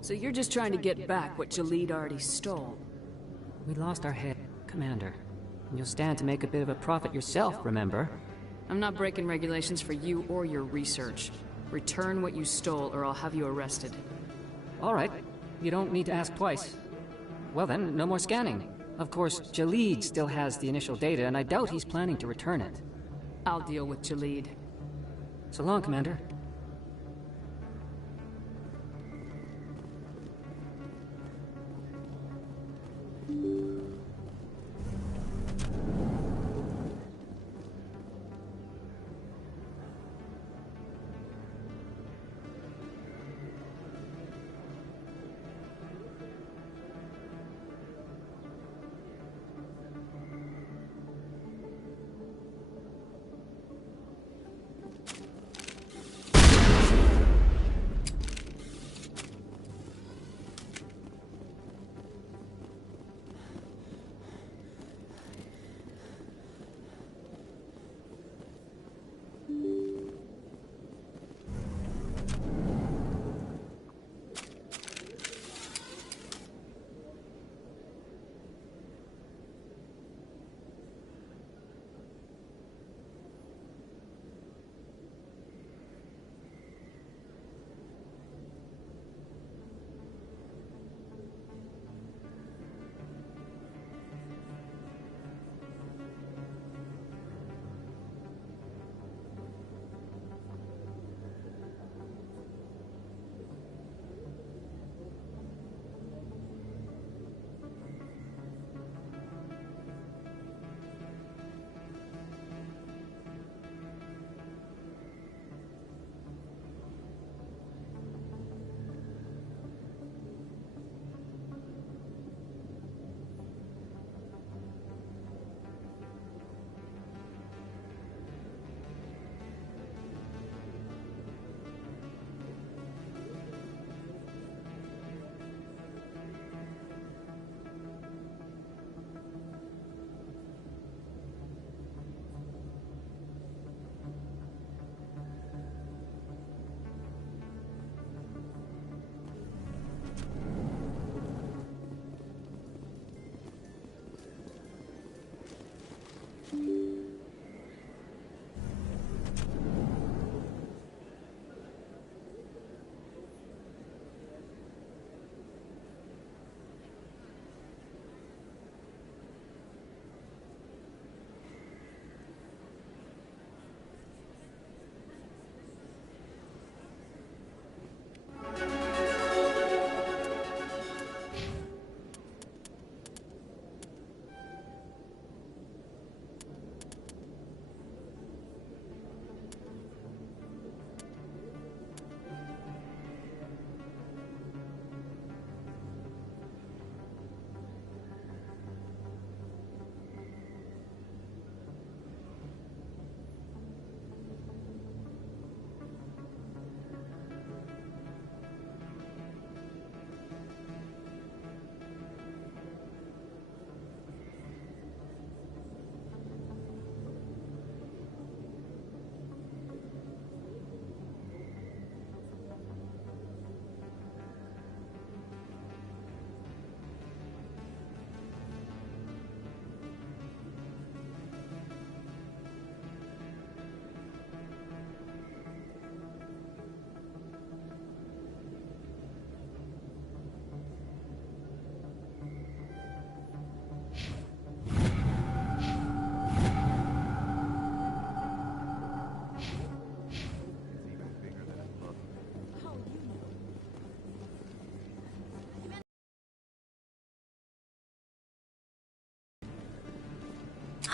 So you're just trying to get back what Jalid already stole? We lost our head, Commander. And you'll stand to make a bit of a profit yourself, remember? I'm not breaking regulations for you or your research. Return what you stole or I'll have you arrested. All right. You don't need to ask twice. Well then, no more scanning. Of course, Jalid still has the initial data, and I doubt he's planning to return it. I'll deal with Jalid. So long, Commander.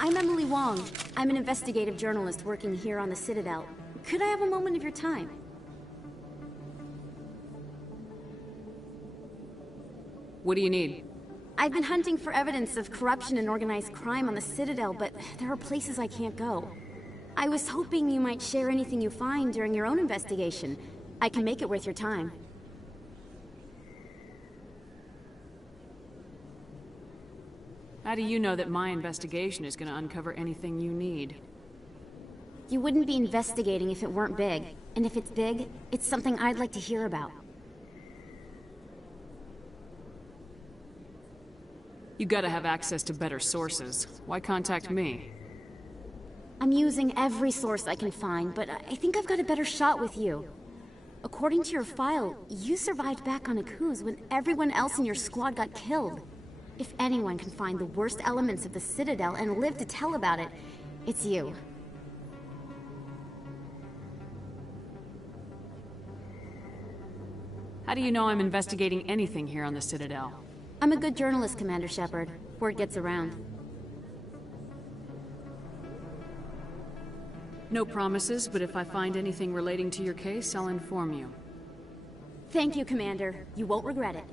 I'm Emily Wong. I'm an investigative journalist working here on the Citadel. Could I have a moment of your time? What do you need? I've been hunting for evidence of corruption and organized crime on the Citadel, but there are places I can't go. I was hoping you might share anything you find during your own investigation. I can make it worth your time. How do you know that my investigation is going to uncover anything you need? You wouldn't be investigating if it weren't big. And if it's big, it's something I'd like to hear about. You gotta have access to better sources. Why contact me? I'm using every source I can find, but I think I've got a better shot with you. According to your file, you survived back on Akuz when everyone else in your squad got killed. If anyone can find the worst elements of the Citadel and live to tell about it, it's you. How do you know I'm investigating anything here on the Citadel? I'm a good journalist, Commander Shepard. Word gets around. No promises, but if I find anything relating to your case, I'll inform you. Thank you, Commander. You won't regret it.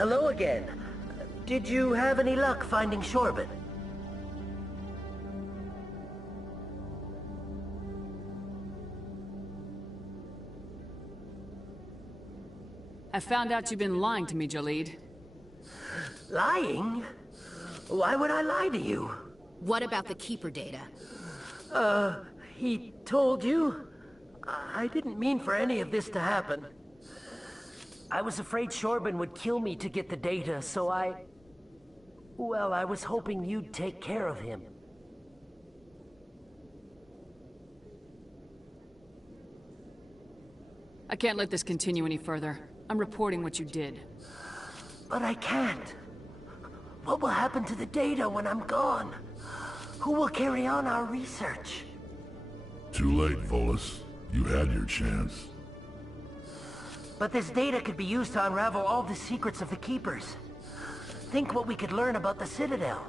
Hello again. Did you have any luck finding Shorbin? I found out you've been lying to me, Jalid. Lying? Why would I lie to you? What about the Keeper data? He told you? I didn't mean for any of this to happen. I was afraid Shorban would kill me to get the data, so well, I was hoping you'd take care of him. I can't let this continue any further. I'm reporting what you did. But I can't. What will happen to the data when I'm gone? Who will carry on our research? Too late, Volus. You had your chance. But this data could be used to unravel all the secrets of the Keepers. Think what we could learn about the Citadel.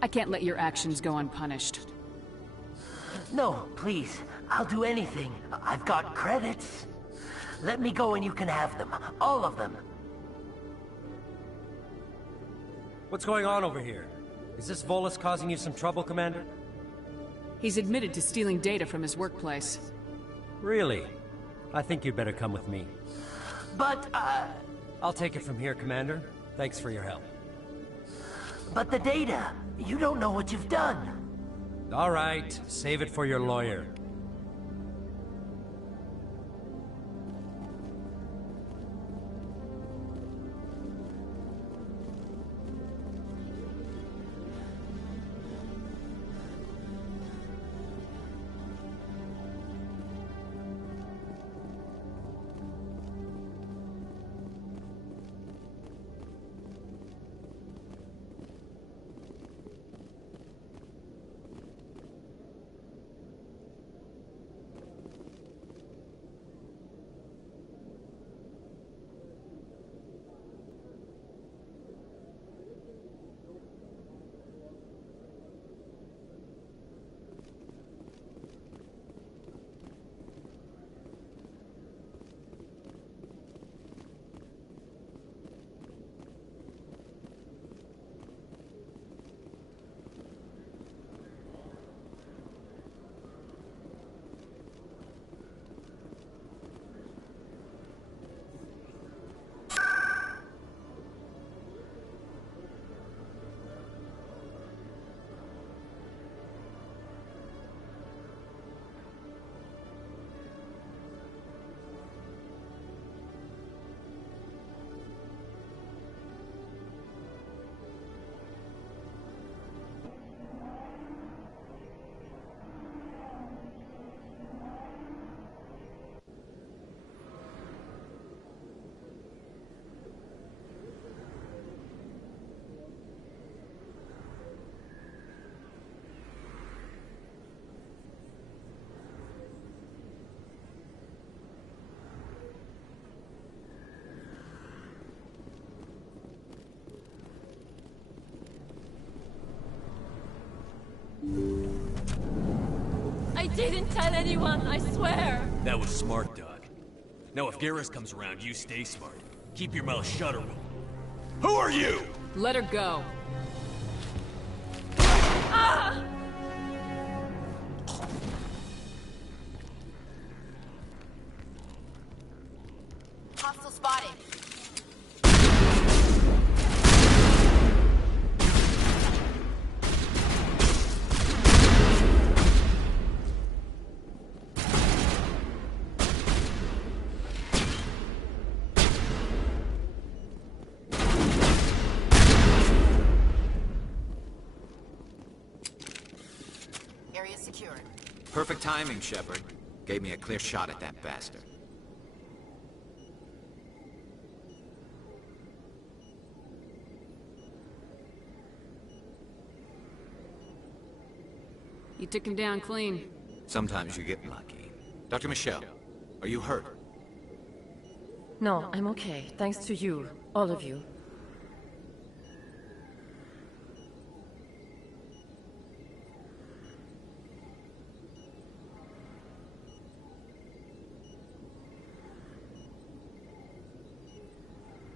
I can't let your actions go unpunished. No, please. I'll do anything. I've got credits. Let me go and you can have them. All of them. What's going on over here? Is this Volus causing you some trouble, Commander? He's admitted to stealing data from his workplace. Really? I think you'd better come with me. But, I'll take it from here, Commander. Thanks for your help. But the data, you don't know what you've done. All right, save it for your lawyer. I didn't tell anyone, I swear! That was smart, Doug. Now if Garrus comes around, you stay smart. Keep your mouth shut or we'll... Who are you? Let her go. Ah! Hostile spotted. Area secured. Perfect timing, Shepard. Gave me a clear shot at that bastard. You took him down clean. Sometimes you get lucky. Dr. Michelle, are you hurt? No, I'm okay. Thanks to you. All of you.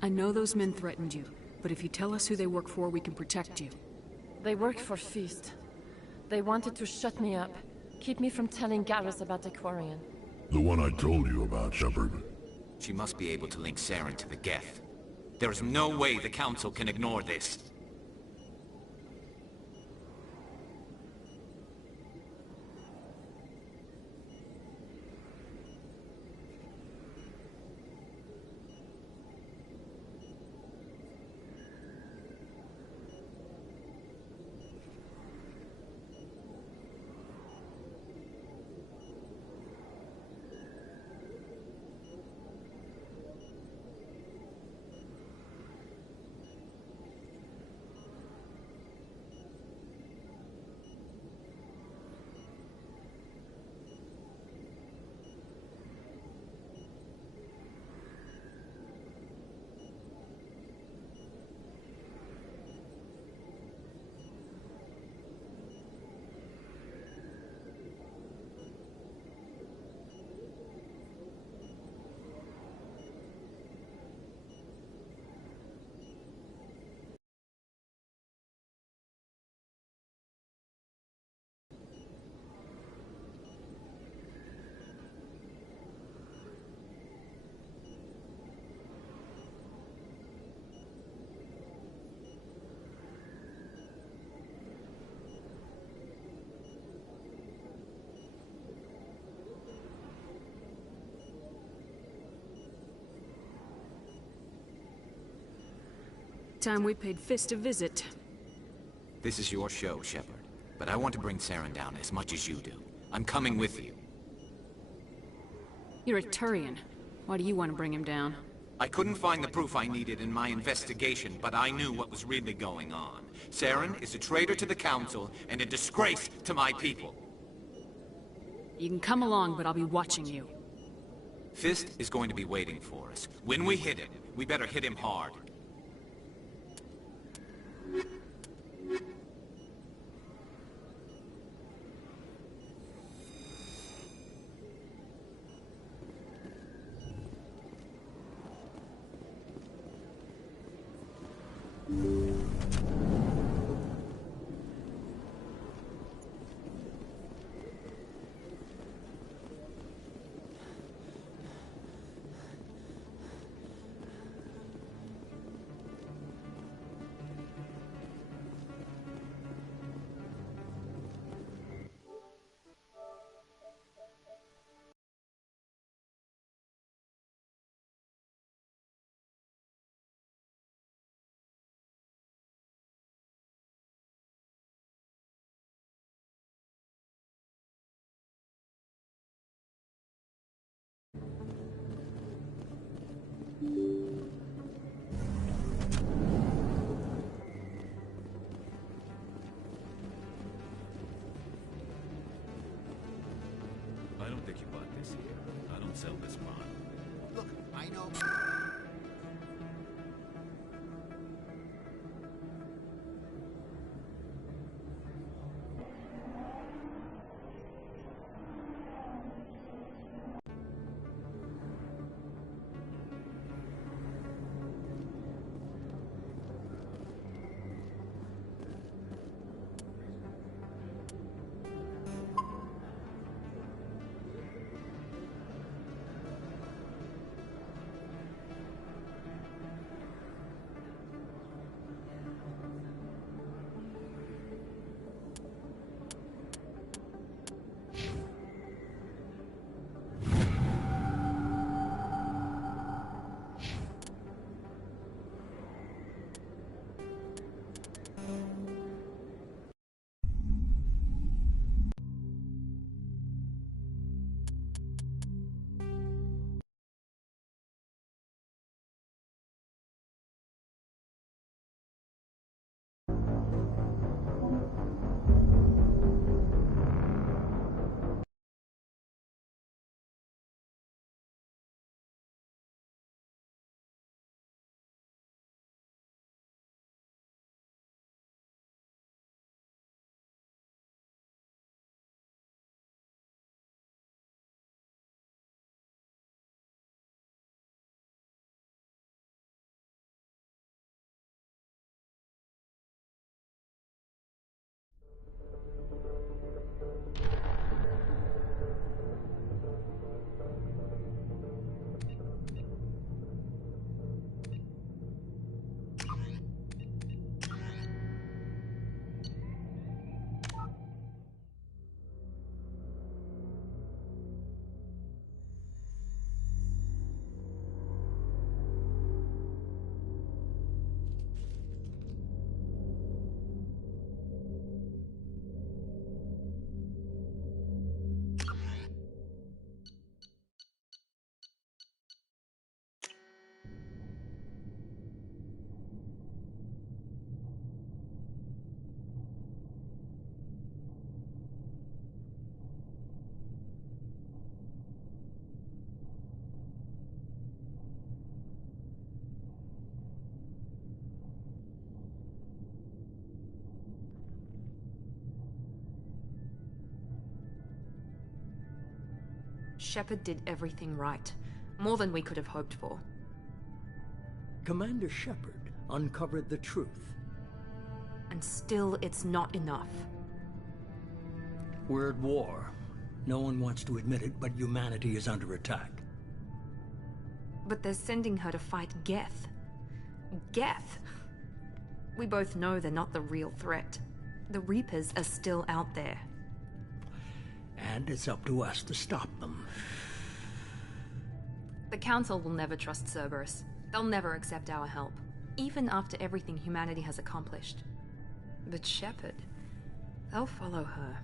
I know those men threatened you, but if you tell us who they work for, we can protect you. They worked for Feast. They wanted to shut me up, keep me from telling Garrus about the Quarian. The one I told you about, Shepard. She must be able to link Saren to the Geth. There is no way the Council can ignore this. Time we paid Fist a visit. This is your show, Shepard. But I want to bring Saren down as much as you do. I'm coming with you. You're a Turian. Why do you want to bring him down? I couldn't find the proof I needed in my investigation, but I knew what was really going on. Saren is a traitor to the Council and a disgrace to my people. You can come along, but I'll be watching you. Fist is going to be waiting for us. When we hit him, we better hit him hard. I don't think you bought this here. I don't sell this bond. Look, I know... Shepard did everything right. More than we could have hoped for. Commander Shepard uncovered the truth. And still, it's not enough. We're at war. No one wants to admit it, but humanity is under attack. But they're sending her to fight Geth. Geth! We both know they're not the real threat. The Reapers are still out there. And it's up to us to stop them. The Council will never trust Cerberus. They'll never accept our help, even after everything humanity has accomplished. But Shepard, they'll follow her.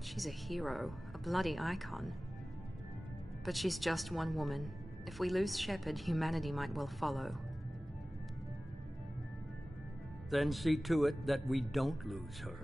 She's a hero, a bloody icon. But she's just one woman. If we lose Shepard, humanity might well follow. Then see to it that we don't lose her.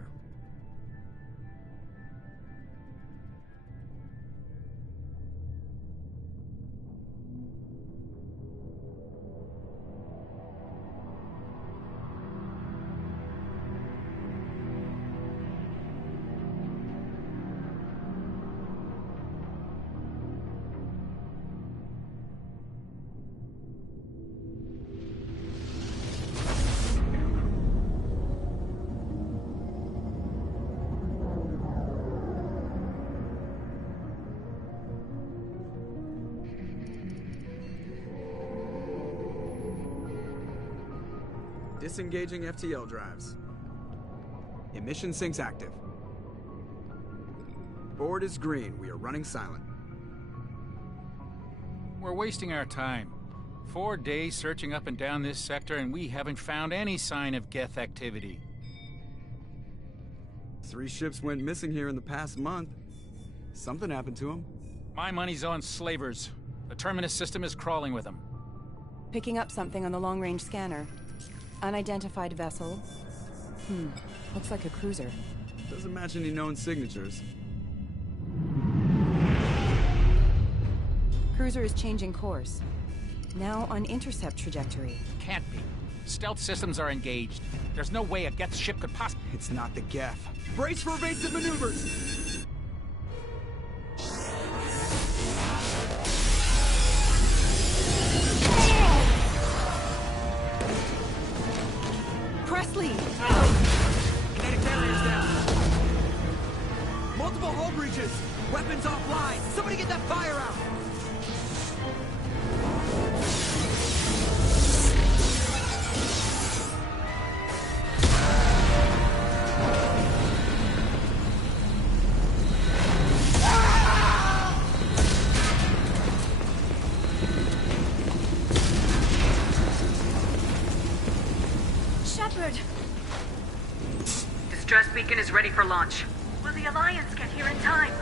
Disengaging FTL drives. Emission sinks active. Board is green. We are running silent. We're wasting our time. 4 days searching up and down this sector, and we haven't found any sign of Geth activity. 3 ships went missing here in the past month. Something happened to them. My money's on slavers. The Terminus system is crawling with them. Picking up something on the long-range scanner. Unidentified vessel. Looks like a cruiser. Doesn't match any known signatures. Cruiser is changing course. Now on intercept trajectory. Can't be. Stealth systems are engaged. There's no way a Geth ship could possibly... It's not the Geth. Brace for evasive maneuvers! Presley! Kinetic barriers down. Multiple hull breaches. Weapons offline. Somebody get that fire out. Distress beacon is ready for launch. Will the Alliance get here in time?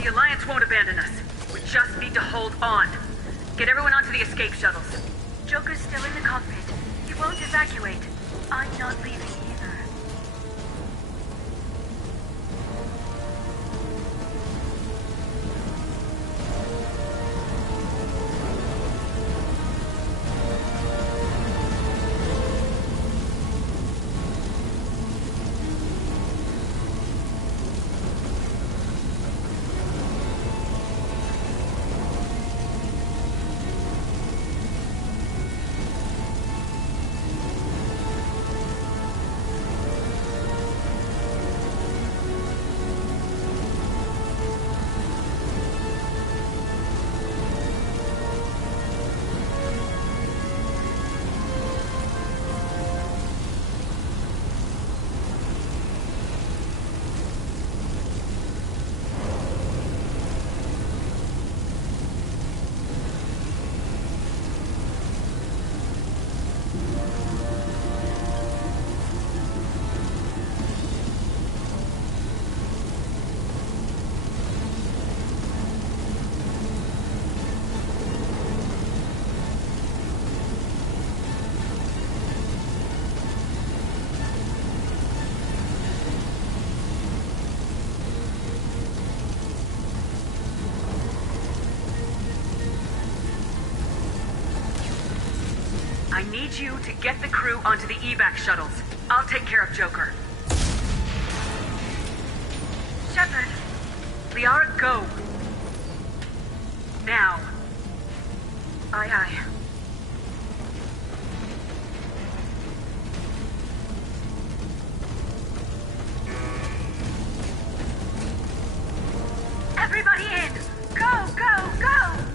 The Alliance won't abandon us. We just need to hold on. Get everyone onto the escape shuttles. Joker's still in the cockpit. He won't evacuate. I'm not leaving either. I need you to get the crew onto the evac shuttles. I'll take care of Joker. Shepard. Liara, go. Now. Aye, aye. Everybody in! Go, go, go!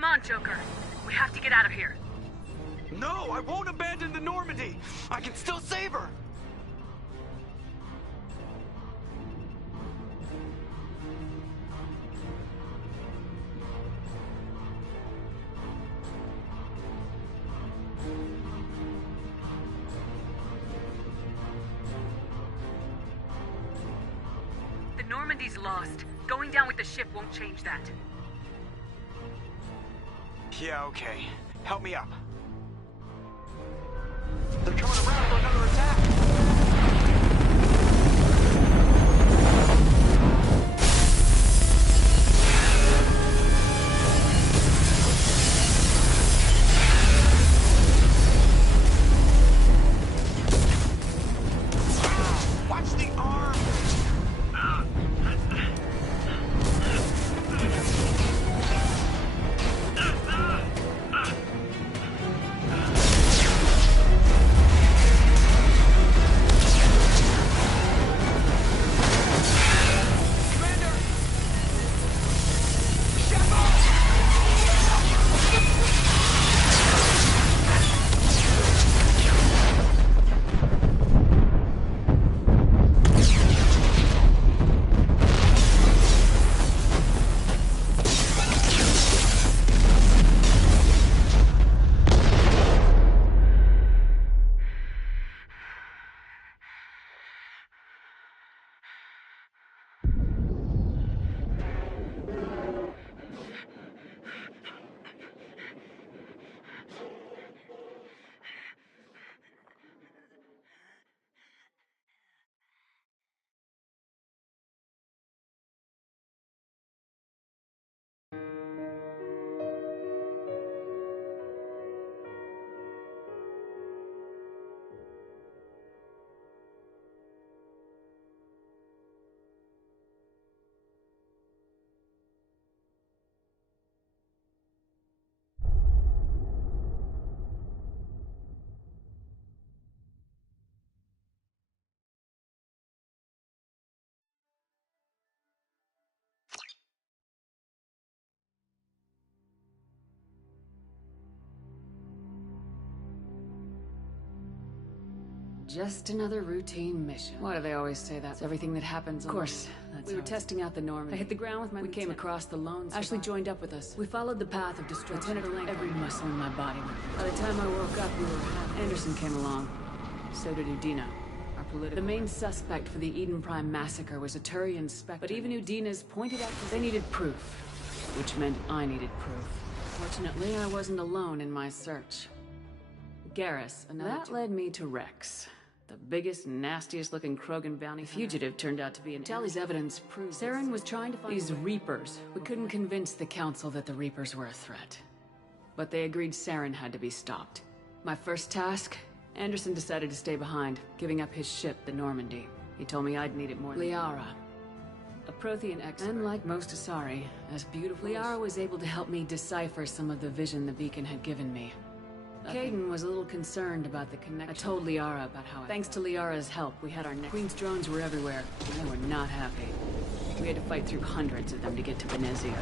Come on, Joker. We have to get out of here. No, I won't abandon the Normandy! I can still save her! The Normandy's lost. Going down with the ship won't change that. Yeah, okay. Help me up. They're coming around for another attack! Watch the arm! Just another routine mission. Why do they always say that? It's everything that happens. Of course, we were testing out the Normandy. I hit the ground with my. We came across the lone. Ashley joined up with us. We followed the path of destruction. Every muscle in my body. By the time I woke up, we were. Anderson came along. So did Udina. Our political. The main suspect for the Eden Prime massacre was a Turian Spectre. But even Udina's pointed out that they needed proof, which meant I needed proof. Fortunately, I wasn't alone in my search. Garrus, that led me to Rex. The biggest, nastiest looking Krogan bounty fugitive turned out to be an Tally's evidence proves Saren was trying to find these Reapers. We couldn't convince the Council that the Reapers were a threat. But they agreed Saren had to be stopped. My first task, Anderson decided to stay behind, giving up his ship, the Normandy. He told me I'd need it more than Liara, a Prothean expert. And like most Asari, as beautiful Liara was able to help me decipher some of the vision the beacon had given me. Caden was a little concerned about the connection. I told Liara about how thanks to Liara's help, we had our next. Queen's drones were everywhere, and they were not happy. We had to fight through hundreds of them to get to Benezia.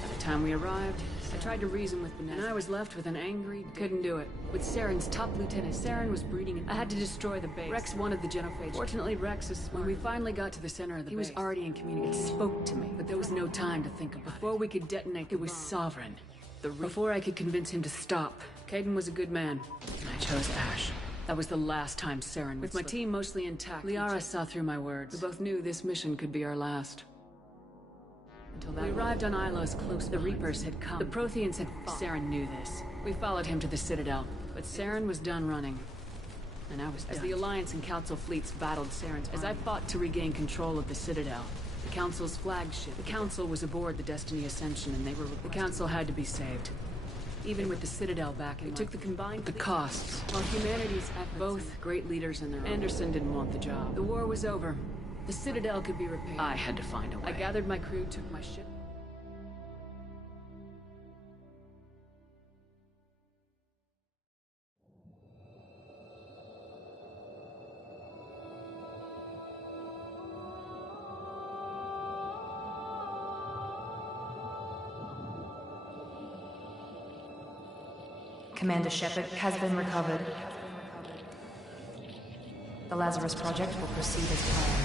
By the time we arrived, I tried to reason with Benezia, and I was left with an angry... Couldn't do it. With Saren's top lieutenant, Saren was breeding, and I had to destroy the base. Rex wanted the genophage. Fortunately, Rex is smart. When we finally got to the center of the base, he was already in communication. It spoke to me, but there was no time to think about it. Before we could detonate, it was Sovereign. Before I could convince him to stop, Caden was a good man, and I chose Ash. That was the last time Saren. With my team mostly intact, Liara saw through my words. We both knew this mission could be our last. Until that we arrived on Ilos close. The Reapers had come. The Protheans had fought. Saren knew this. We followed him to the Citadel, but Saren was done running. And I was done. As the Alliance and Council fleets battled Saren's army, as I fought to regain control of the Citadel, the Council's flagship. The Council was aboard the Destiny Ascension, and they were. The Council had to be saved. Even with the Citadel back, it took the combined the costs. While humanity's efforts, both great leaders in their own. Anderson didn't want the job. The war was over. The Citadel could be repaired. I had to find a way. I gathered my crew, took my ship. Commander Shepard has been recovered. The Lazarus Project will proceed as planned.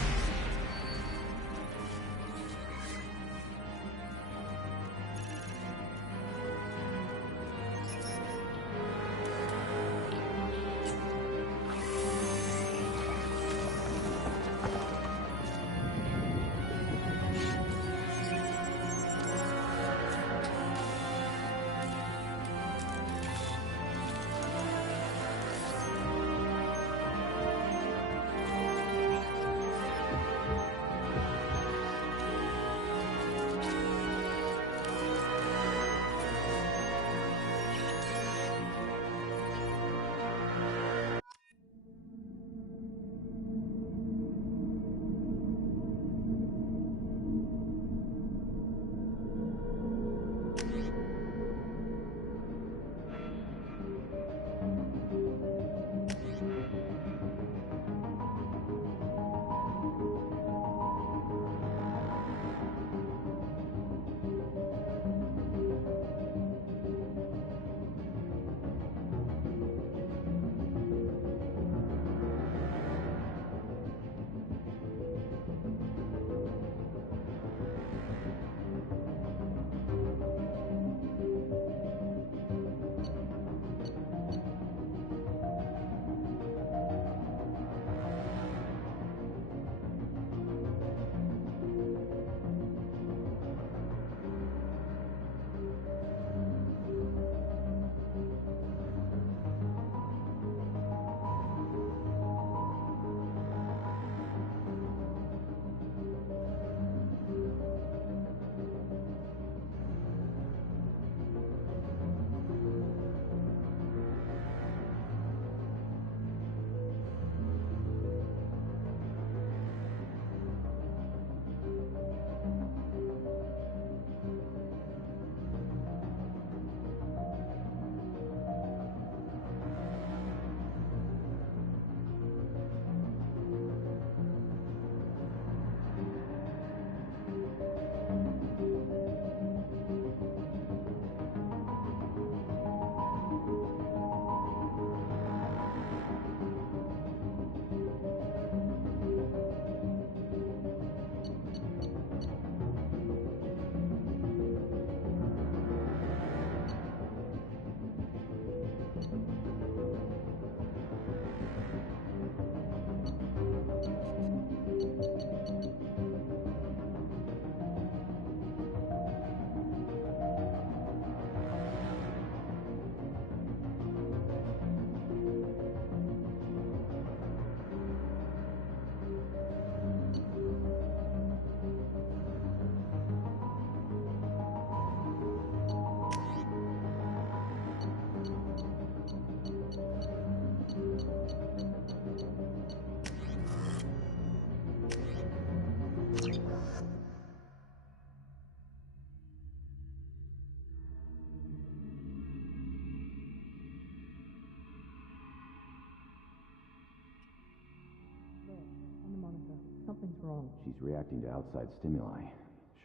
Something's wrong. She's reacting to outside stimuli,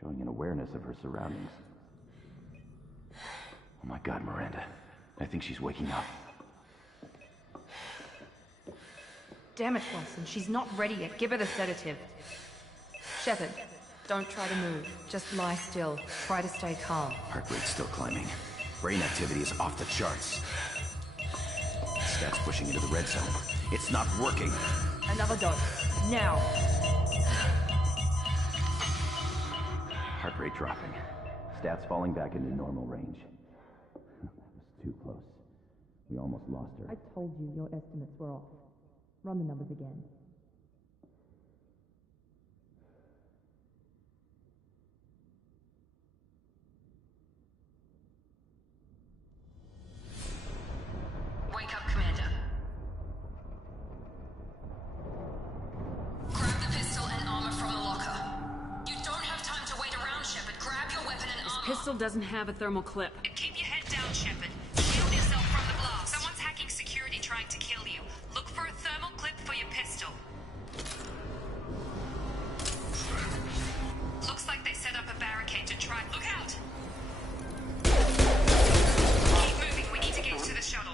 showing an awareness of her surroundings. Oh my god, Miranda. I think she's waking up. Damn it, Watson. She's not ready yet. Give her the sedative. Shepard, don't try to move. Just lie still. Try to stay calm. Heart rate's still climbing. Brain activity is off the charts. Stats pushing into the red zone. It's not working. Another dose. Now. Heart rate dropping. Stats falling back into normal range. That was too close. We almost lost her. I told you your estimates were off. Run the numbers again. Wake up, Commander. Grab the pistol and armor from the locker. You don't have time to wait around, Shepard. Grab your weapon and armor. This pistol doesn't have a thermal clip. And keep your head down, Shepard. Shield yourself from the blast. Someone's hacking security trying to kill you. Look for a thermal clip for your pistol. Looks like they set up a barricade to try. Look out! Keep moving. We need to get to the shuttle.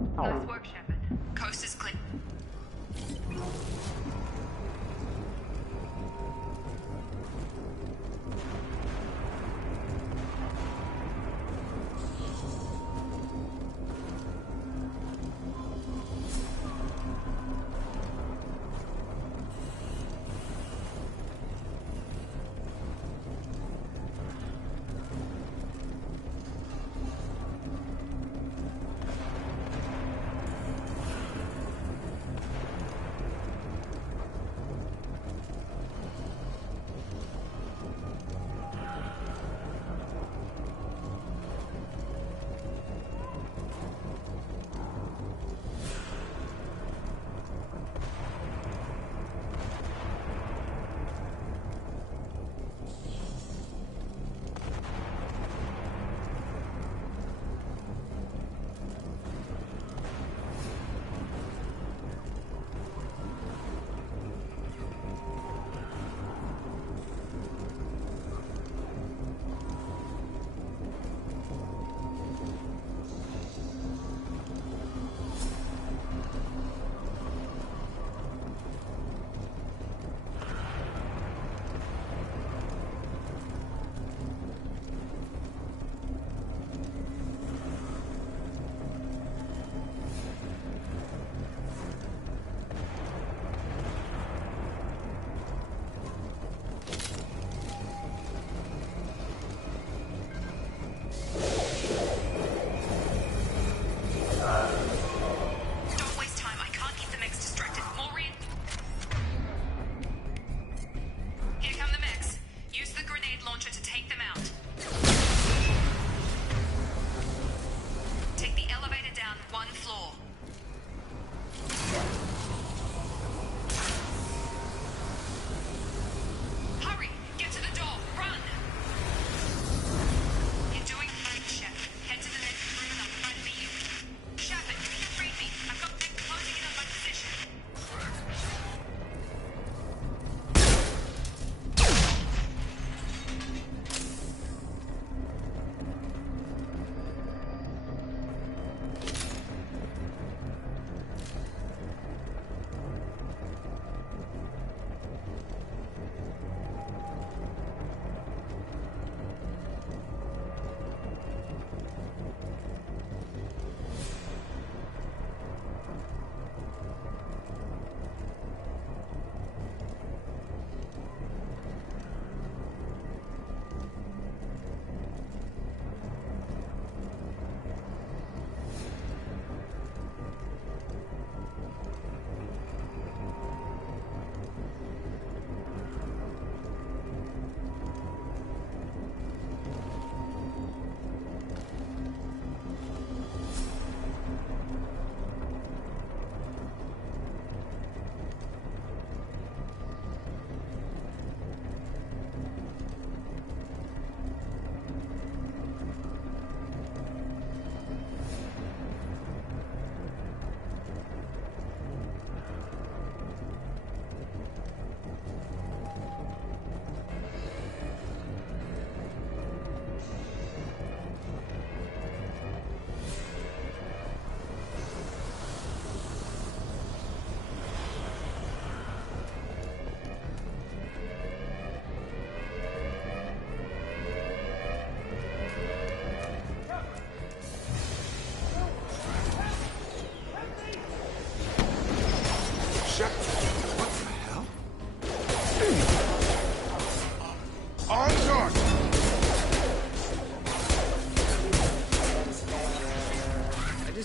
Nice work, Shepard. Coast is clear.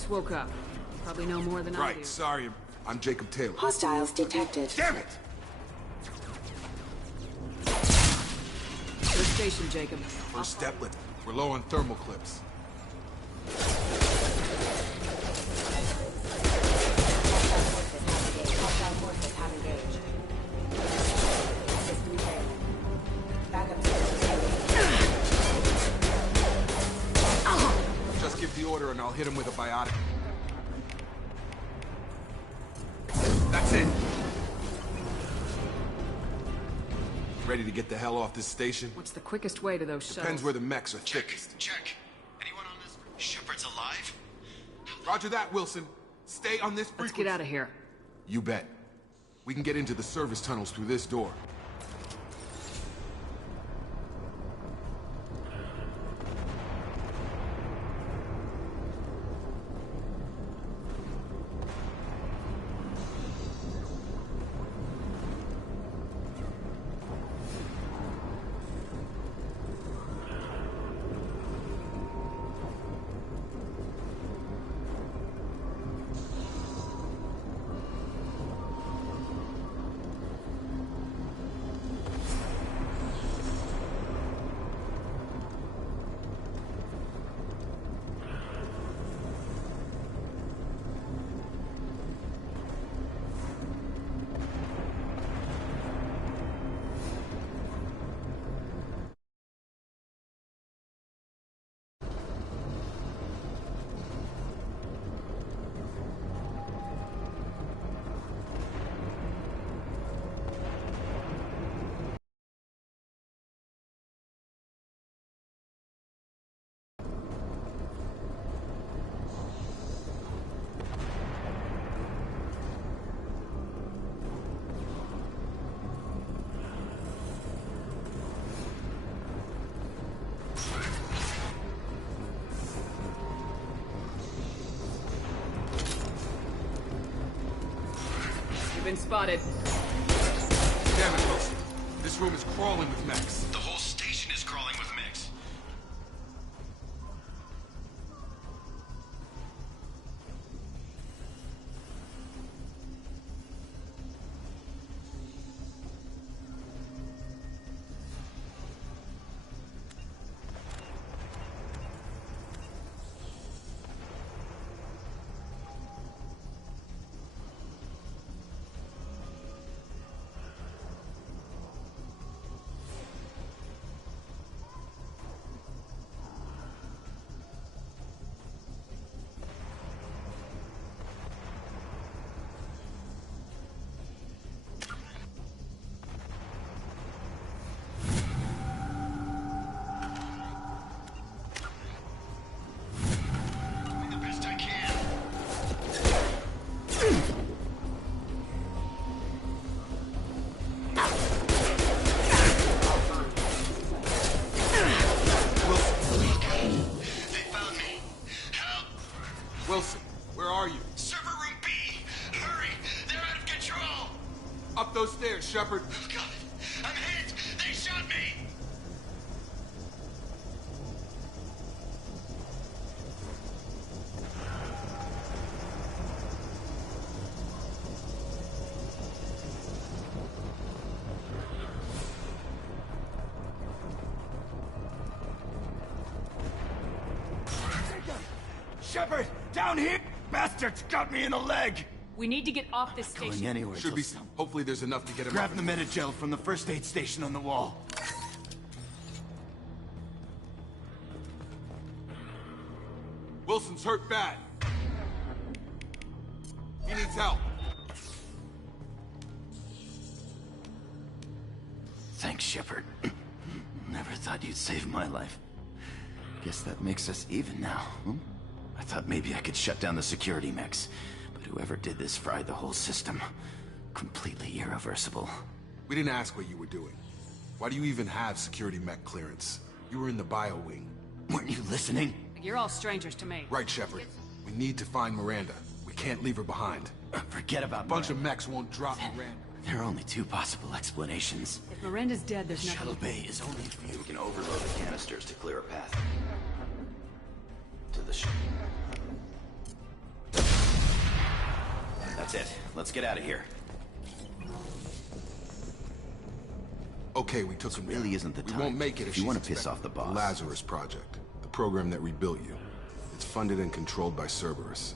just woke up. Probably know more than I do. Right, sorry. I'm Jacob Taylor. Hostiles detected. Damn it! Good station, Jacob. First step, we're low on thermal clips. Hostile forces have engaged. System failed. Backup Just give the order and I'll hit him with a biotic. That's it. Ready to get the hell off this station? What's the quickest way to those shuttles? Depends where the mechs are thickest. Check. Anyone on this? Shepard's alive? How Roger that, Wilson. Stay on this frequency. Let's get out of here. You bet. We can get into the service tunnels through this door. Been spotted. Damn it, Wilson. This room is crawling with mechs. The whole station is crawling with mechs. Wilson, where are you? Server room B! Hurry! They're out of control! Up those stairs, Shepard. Oh, God! I'm hit! They shot me! Shepard! Down here! Bastards got me in the leg! We need to get off this station. Going anywhere. Should be. Hopefully there's enough to get him Grab up. the Medi-gel from the first aid station on the wall. Wilson's hurt bad. He needs help. Thanks, Shepard. Never thought you'd save my life. Guess that makes us even now, hmm? I thought maybe I could shut down the security mechs, but whoever did this fried the whole system. Completely irreversible. We didn't ask what you were doing. Why do you even have security mech clearance? You were in the bio wing. Weren't you listening? You're all strangers to me. Right, Shepard. We need to find Miranda. We can't leave her behind. Forget about A bunch of mechs won't drop Miranda. There are only two possible explanations. If Miranda's dead, there's nothing. Shuttle bay is only view. We can overload the canisters to clear a path to the ship. That's it. Let's get out of here. Okay, we took him down. Really isn't the time. We won't make it if you she's want to piss expected. off the boss. The Lazarus Project, the program that rebuilt you. It's funded and controlled by Cerberus.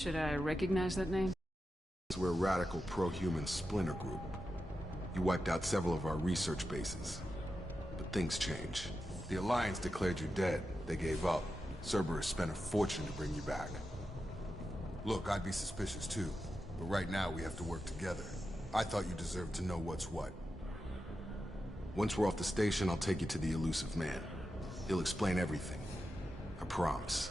Should I recognize that name? We're a radical pro-human splinter group. You wiped out several of our research bases. But things change. The Alliance declared you dead. They gave up. Cerberus spent a fortune to bring you back. Look, I'd be suspicious too. But right now we have to work together. I thought you deserved to know what's what. Once we're off the station, I'll take you to the elusive man. He'll explain everything. I promise.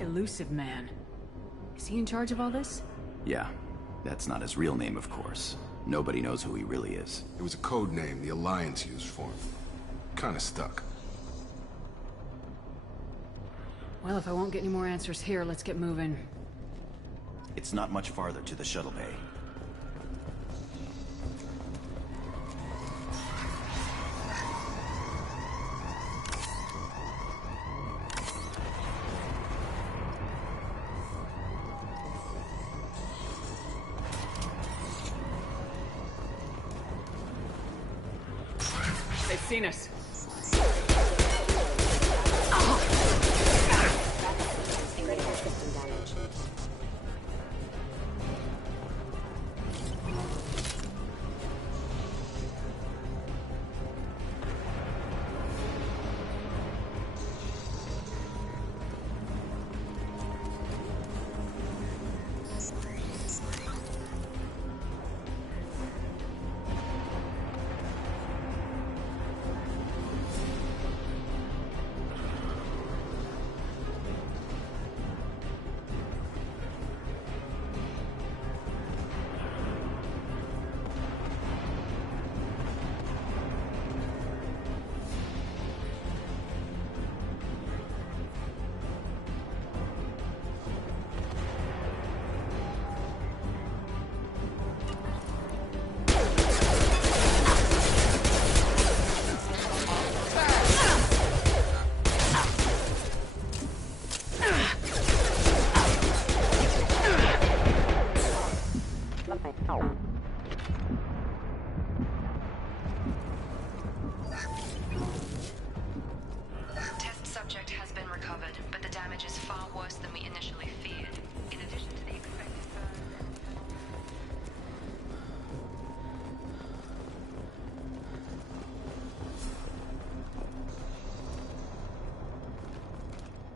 Elusive man. Is he in charge of all this? Yeah. That's not his real name, of course. Nobody knows who he really is. It was a code name the Alliance used for him. Kinda stuck. Well, if I won't get any more answers here, let's get moving. It's not much farther to the shuttle bay. They've seen us.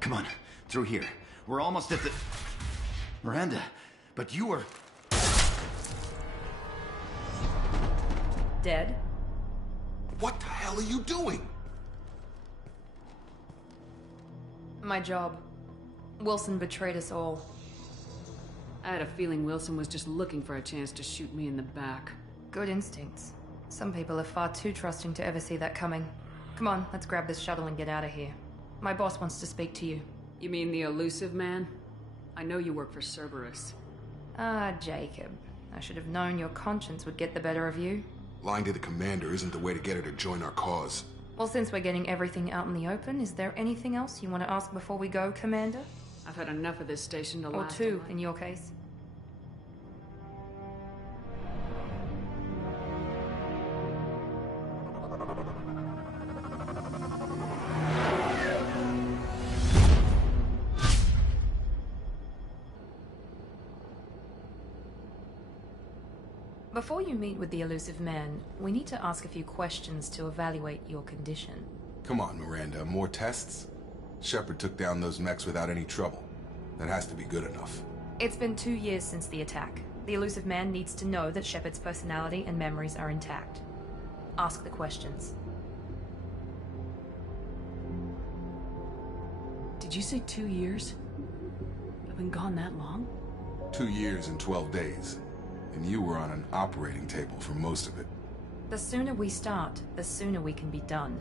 Come on, through here. We're almost at the... Miranda, but you were... Dead? What the hell are you doing? My job. Wilson betrayed us all. I had a feeling Wilson was just looking for a chance to shoot me in the back. Good instincts. Some people are far too trusting to ever see that coming. Come on, let's grab this shuttle and get out of here. My boss wants to speak to you. You mean the elusive man? I know you work for Cerberus. Ah, Jacob. I should have known your conscience would get the better of you. Lying to the commander isn't the way to get her to join our cause. Well, since we're getting everything out in the open, is there anything else you want to ask before we go, Commander? I've had enough of this station to Or last. two, in your case. Before you meet with the elusive man, we need to ask a few questions to evaluate your condition. Come on, Miranda, more tests? Shepard took down those mechs without any trouble. That has to be good enough. It's been 2 years since the attack. The elusive man needs to know that Shepard's personality and memories are intact. Ask the questions. Did you say 2 years? I've been gone that long? 2 years and 12 days. And you were on an operating table for most of it. The sooner we start, the sooner we can be done.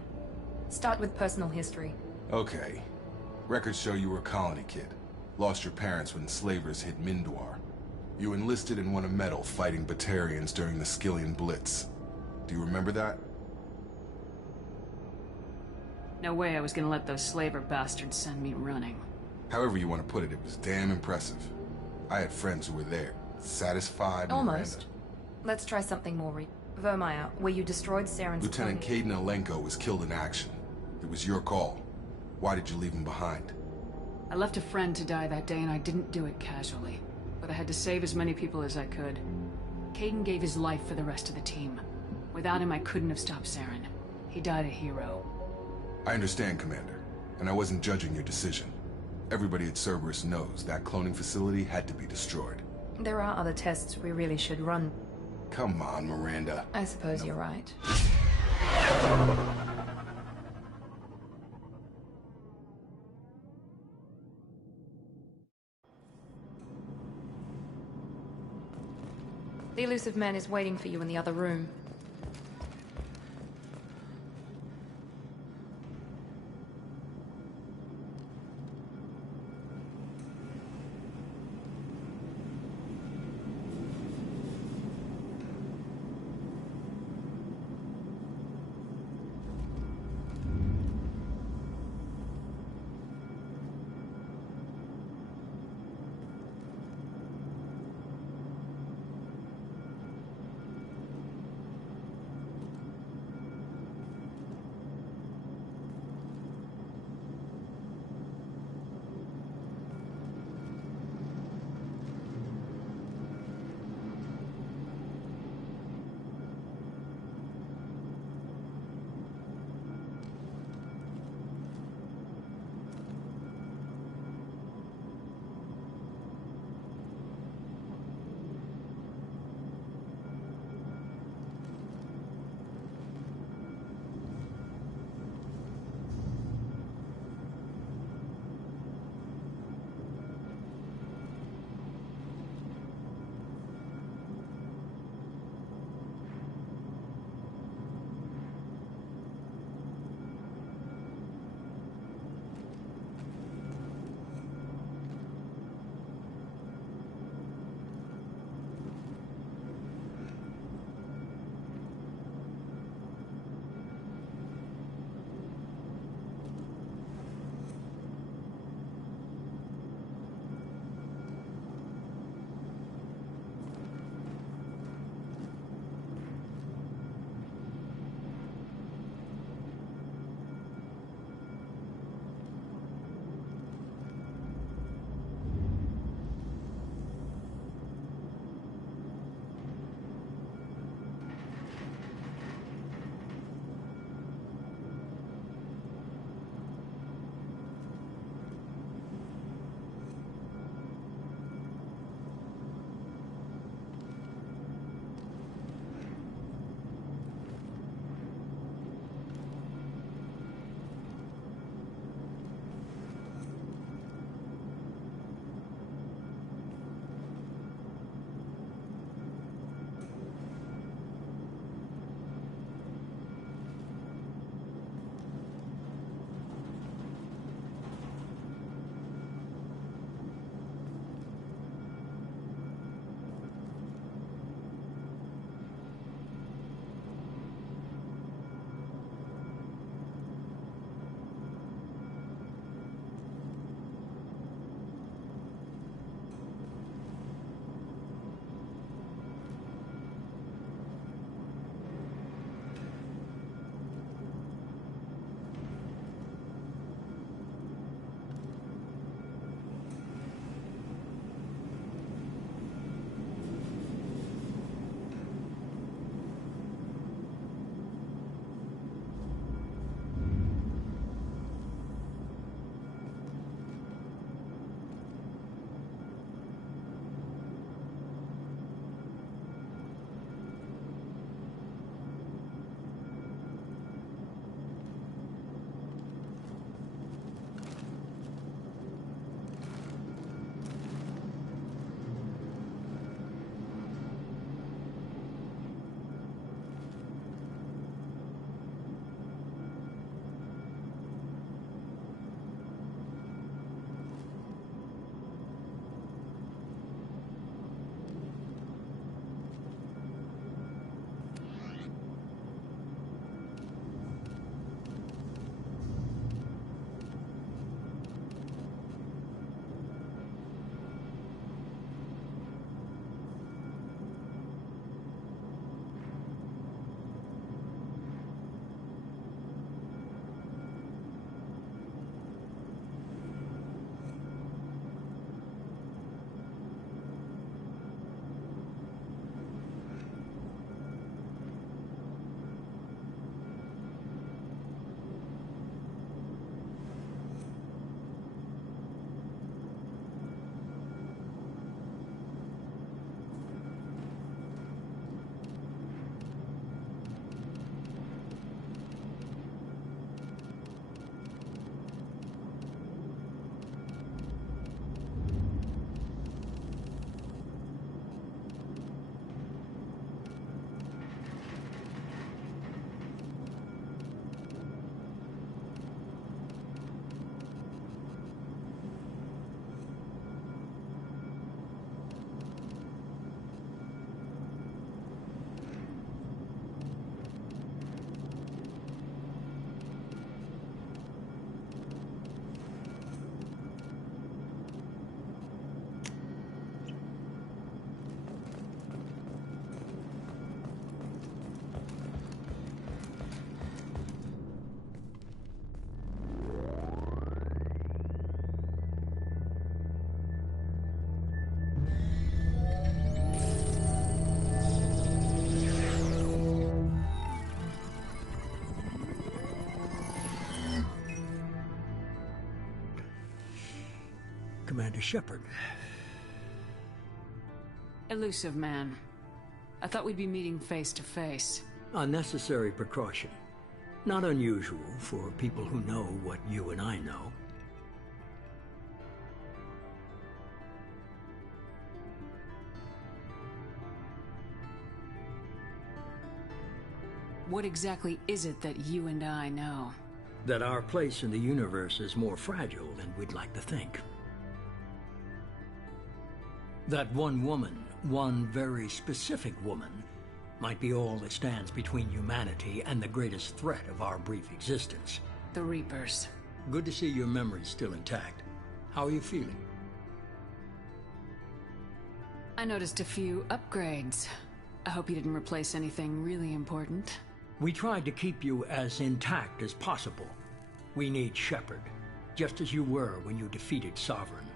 Start with personal history. Okay. Records show you were a colony kid. Lost your parents when slavers hit Mindor. You enlisted and won a medal fighting Batarians during the Skillian Blitz. Do you remember that? No way I was gonna let those slaver bastards send me running. However you want to put it, it was damn impressive. I had friends who were there. Satisfied, Almost. Let's try something more Vermeer, where you destroyed Saren's Lieutenant clone. Caden Alenko was killed in action. It was your call. Why did you leave him behind? I left a friend to die that day and I didn't do it casually. But I had to save as many people as I could. Caden gave his life for the rest of the team. Without him, I couldn't have stopped Saren. He died a hero. I understand, Commander. And I wasn't judging your decision. Everybody at Cerberus knows that cloning facility had to be destroyed. There are other tests we really should run. Come on, Miranda. I suppose you're right. The elusive man is waiting for you in the other room. Commander Shepard. Elusive man. I thought we'd be meeting face to face. A necessary precaution. Not unusual for people who know what you and I know. What exactly is it that you and I know? That our place in the universe is more fragile than we'd like to think. That one woman, one very specific woman, might be all that stands between humanity and the greatest threat of our brief existence. The Reapers. Good to see your memory's still intact. How are you feeling? I noticed a few upgrades. I hope you didn't replace anything really important. We tried to keep you as intact as possible. We need Shepard, just as you were when you defeated Sovereign.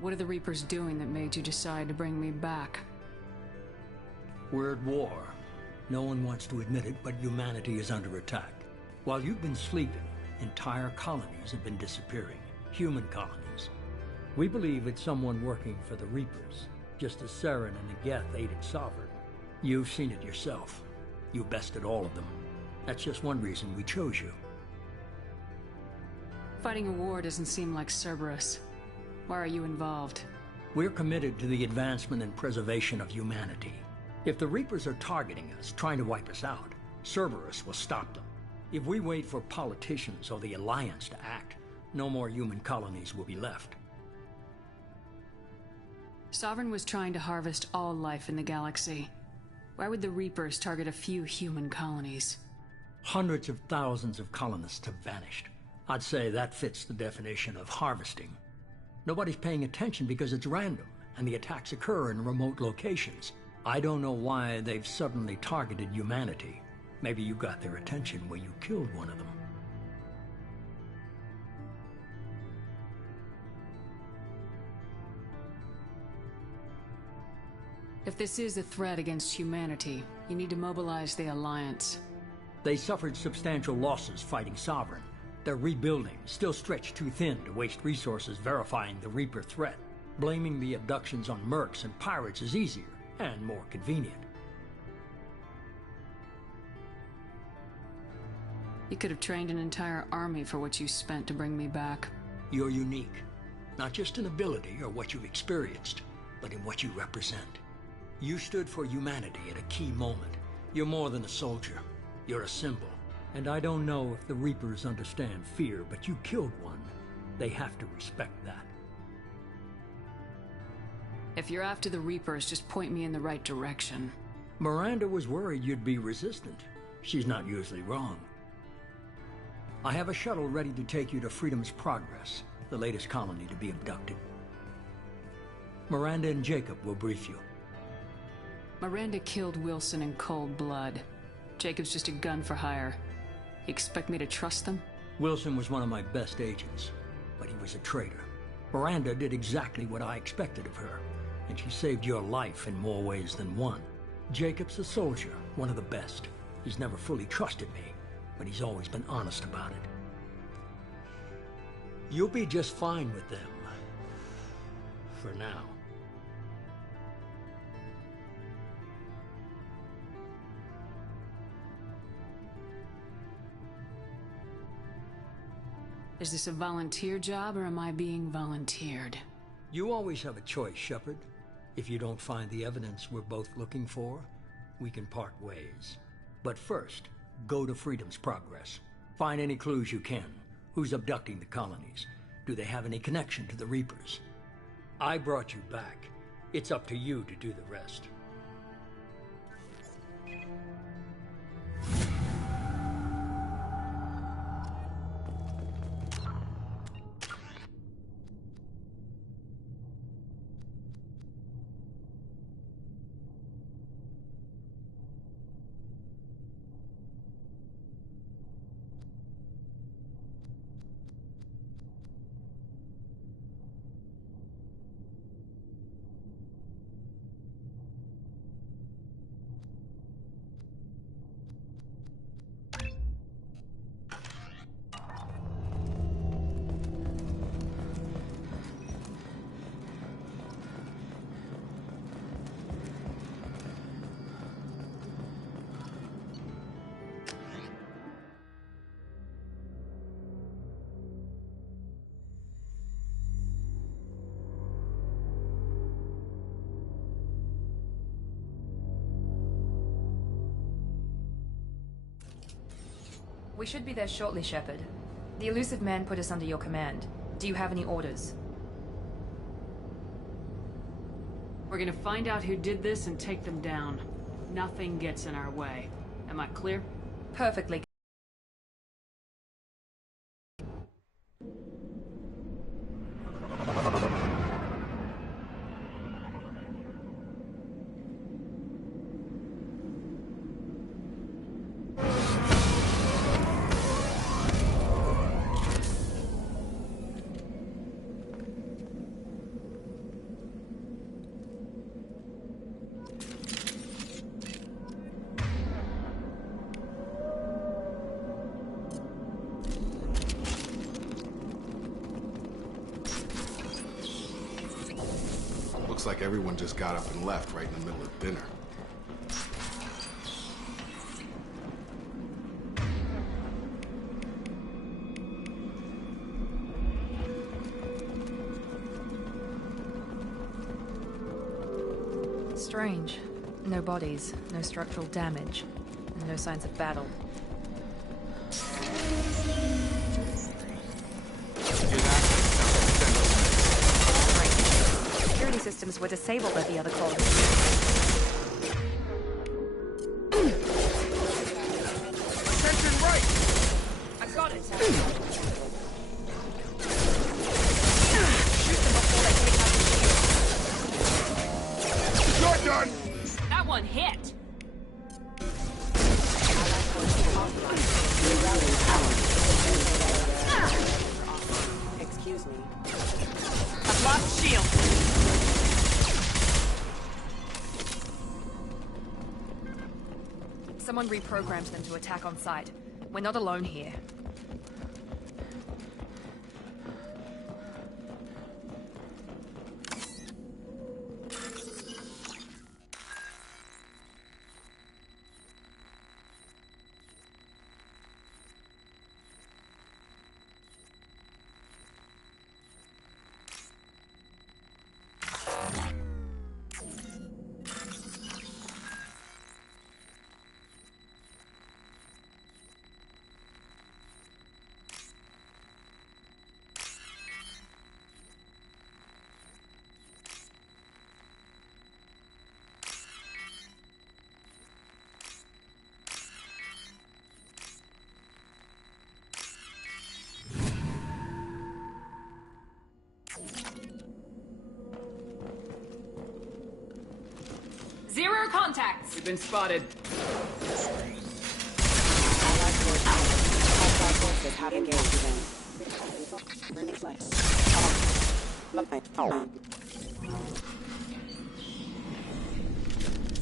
What are the Reapers doing that made you decide to bring me back? We're at war. No one wants to admit it, but humanity is under attack. While you've been sleeping, entire colonies have been disappearing. Human colonies. We believe it's someone working for the Reapers, just as Saren and the Geth aided Sovereign. You've seen it yourself. You bested all of them. That's just one reason we chose you. Fighting a war doesn't seem like Cerberus. Why are you involved? We're committed to the advancement and preservation of humanity. If the Reapers are targeting us, trying to wipe us out, Cerberus will stop them. If we wait for politicians or the Alliance to act, no more human colonies will be left. Sovereign was trying to harvest all life in the galaxy. Why would the Reapers target a few human colonies? Hundreds of thousands of colonists have vanished. I'd say that fits the definition of harvesting. Nobody's paying attention because it's random, and the attacks occur in remote locations. I don't know why they've suddenly targeted humanity. Maybe you got their attention when you killed one of them. If this is a threat against humanity, you need to mobilize the Alliance. They suffered substantial losses fighting Sovereign. They're rebuilding, still stretched too thin to waste resources verifying the Reaper threat. Blaming the abductions on mercs and pirates is easier and more convenient. You could have trained an entire army for what you spent to bring me back. You're unique. Not just in ability or what you've experienced, but in what you represent. You stood for humanity at a key moment. You're more than a soldier. You're a symbol. And I don't know if the Reapers understand fear, but you killed one. They have to respect that. If you're after the Reapers, just point me in the right direction. Miranda was worried you'd be resistant. She's not usually wrong. I have a shuttle ready to take you to Freedom's Progress, the latest colony to be abducted. Miranda and Jacob will brief you. Miranda killed Wilson in cold blood. Jacob's just a gun for hire. You expect me to trust them? Wilson was one of my best agents, but he was a traitor. Miranda did exactly what I expected of her, and she saved your life in more ways than one. Jacob's a soldier, one of the best. He's never fully trusted me, but he's always been honest about it. You'll be just fine with them. For now. Is this a volunteer job, or am I being volunteered? You always have a choice, Shepard. If you don't find the evidence we're both looking for, we can part ways. But first, go to Freedom's Progress. Find any clues you can. Who's abducting the colonies? Do they have any connection to the Reapers? I brought you back. It's up to you to do the rest. We should be there shortly, Shepard. The elusive man put us under your command. Do you have any orders? We're gonna find out who did this and take them down. Nothing gets in our way. Am I clear? Perfectly. Looks like everyone just got up and left right in the middle of dinner. Strange. No bodies, no structural damage, and no signs of battle. Security systems were disabled at the other colony. Attention right! I've got it. You're done! That one hit! Excuse me. I've lost shield. Someone reprogrammed them to attack on sight. We're not alone here. Zero contacts! We've been spotted. Forces have engaged them.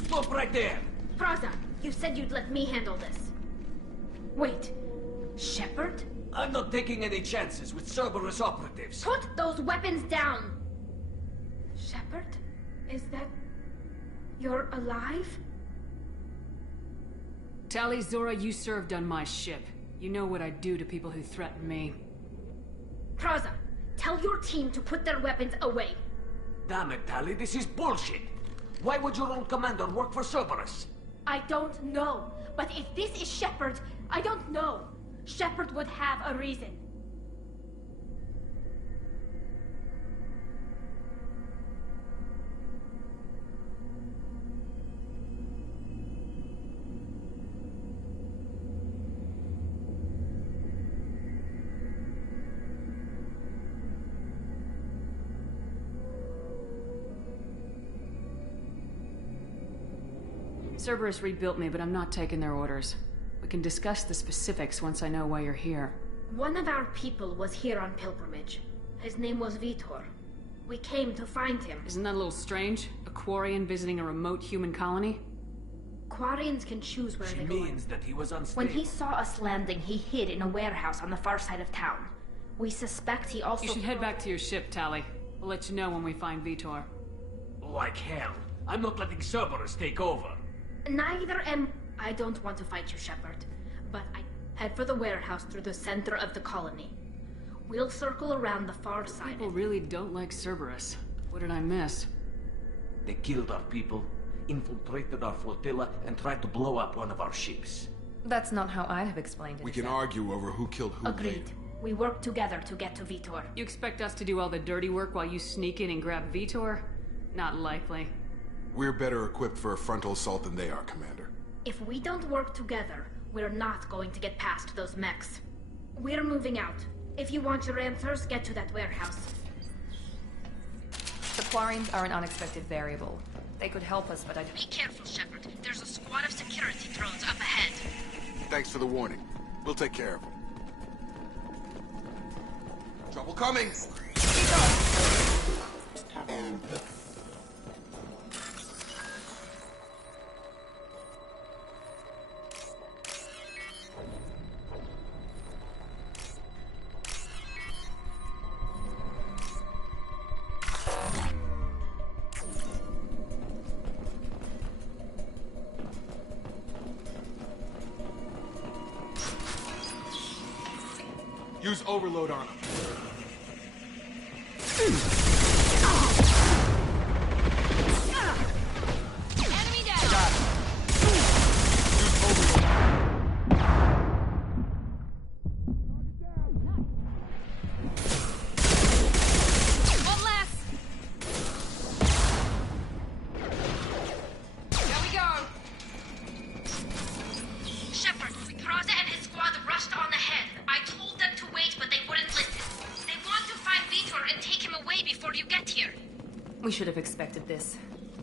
Stop right there! Praza, you said you'd let me handle this. Wait, Shepard? I'm not taking any chances with Cerberus operatives. Put those weapons down! Shepard? Is that... you're alive? Tali, Zora, you served on my ship. You know what I do to people who threaten me. Praza, tell your team to put their weapons away. Damn it, Tali, this is bullshit! Why would your own commander work for Cerberus? I don't know, but if this is Shepard, I don't know. Shepard would have a reason. Cerberus rebuilt me, but I'm not taking their orders. We can discuss the specifics once I know why you're here. One of our people was here on pilgrimage. His name was Vitor. We came to find him. Isn't that a little strange? A Quarian visiting a remote human colony? Quarians can choose where they go. Means that he was unstable. When he saw us landing, he hid in a warehouse on the far side of town. We suspect he also... You should head back to your ship, Tali. We'll let you know when we find Vitor. Like hell. I'm not letting Cerberus take over. Neither am... I don't want to fight you, Shepard. But I head for the warehouse through the center of the colony. We'll circle around the far side. People really don't like Cerberus. What did I miss? They killed our people, infiltrated our flotilla, and tried to blow up one of our ships. That's not how I have explained it. We can argue over who killed who. Agreed. We work together to get to Vitor. You expect us to do all the dirty work while you sneak in and grab Vitor? Not likely. We're better equipped for a frontal assault than they are, Commander. If we don't work together, we're not going to get past those mechs. We're moving out. If you want your answers, get to that warehouse. The Quarians are an unexpected variable. They could help us, but I... Be careful, Shepard. There's a squad of security drones up ahead. Thanks for the warning. We'll take care of them. Trouble coming! Use overload on him. Enemy down! Got it. Use overload. One less! There we go! Shepard, Praza and his squad rushed on ahead. I told them to wait, but they wouldn't listen. They want to find Vitor and take him away before you get here. We should have expected this.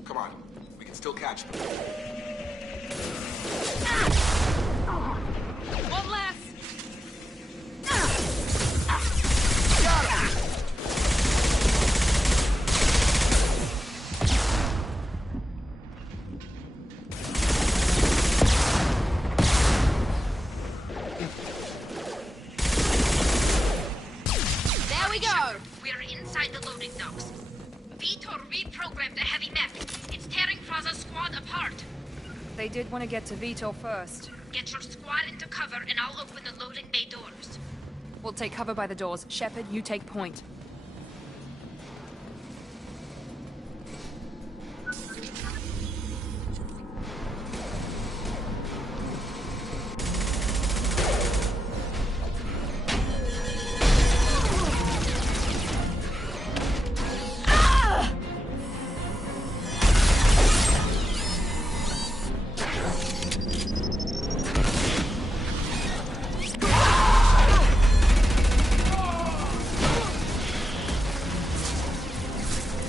Come on. We can still catch them. One less! Got him! There we go! We're inside the loading docks. Vitor reprogrammed a heavy mech. It's tearing Praza's squad apart. They did want to get to Vitor first. Get your squad into cover and I'll open the loading bay doors. We'll take cover by the doors. Shepard, you take point.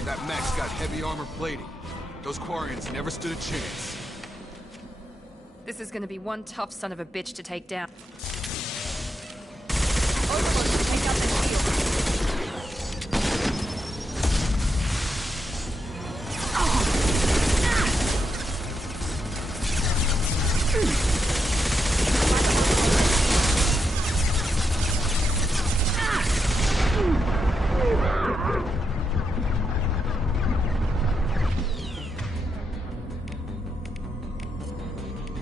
That mech's got heavy armor plating. Those Quarians never stood a chance. This is gonna be one tough son of a bitch to take down. Overlord, take out the shield.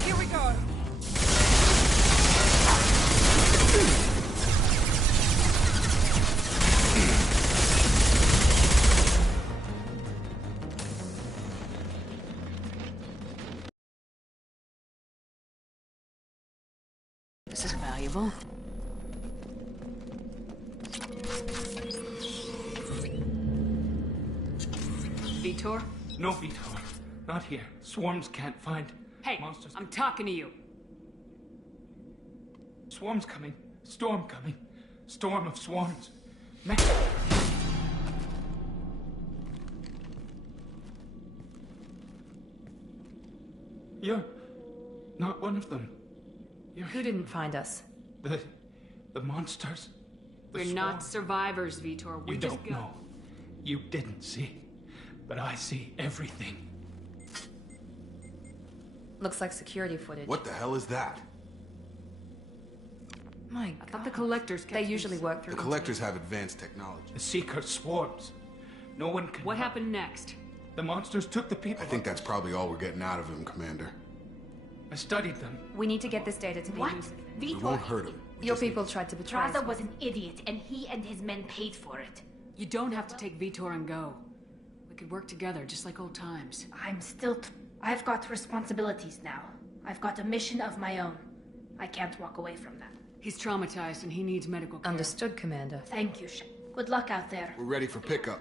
Here we go! This is valuable. Vitor? No, Vitor. Not here. Swarms can't find... Hey, monsters. I'm talking to you. Swarms coming. Storm coming. Storm of swarms. You're not one of them. Who didn't find us? The monsters. We're not survivors, Vitor. We You just don't know. You didn't see. But I see everything. Looks like security footage. What the hell is that? My I thought the collectors They usually work The through... collectors have advanced technology. The Seeker swarms. No one can... What happened next? The monsters took the people. I think that's probably all we're getting out of him, Commander. I studied them. We need to get this data to the What? user. We won't hurt him. Your people tried to betray Praza us. was an idiot, and he and his men paid for it. You don't have to take Vitor and go. We could work together, just like old times. I've got responsibilities now. I've got a mission of my own. I can't walk away from that. He's traumatized and he needs medical care. Understood, Commander. Thank you, Shep. Good luck out there. We're ready for pickup.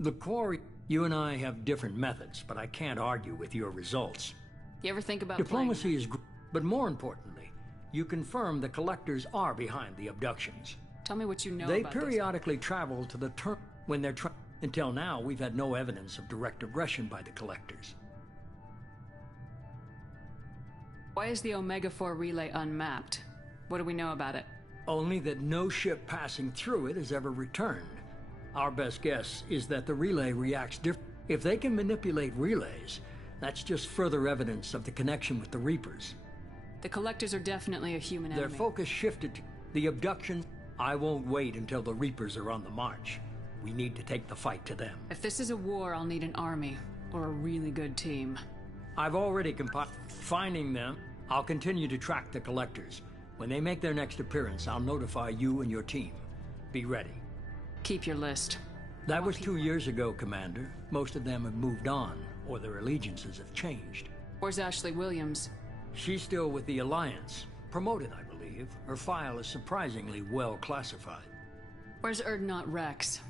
The quarry, you and I have different methods, but I can't argue with your results. You ever think about Diplomacy is but more importantly, you confirm the collectors are behind the abductions. Tell me what you know They about this. periodically travel to the when they're until now, we've had no evidence of direct aggression by the collectors. Why is the Omega-4 relay unmapped? What do we know about it? Only that no ship passing through it has ever returned. Our best guess is that the relay reacts differently. If they can manipulate relays, that's just further evidence of the connection with the Reapers. The collectors are definitely a human Their enemy. focus shifted to the abduction. I won't wait until the Reapers are on the march. We need to take the fight to them. If this is a war, I'll need an army, or a really good team. I've already compiled. Finding them, I'll continue to track the collectors. When they make their next appearance, I'll notify you and your team. Be ready. Keep your list. That was 2 years ago, Commander. Most of them have moved on, or their allegiances have changed. Where's Ashley Williams? She's still with the Alliance. Promoted, I believe. Her file is surprisingly well classified. Where's Erdnot Rex?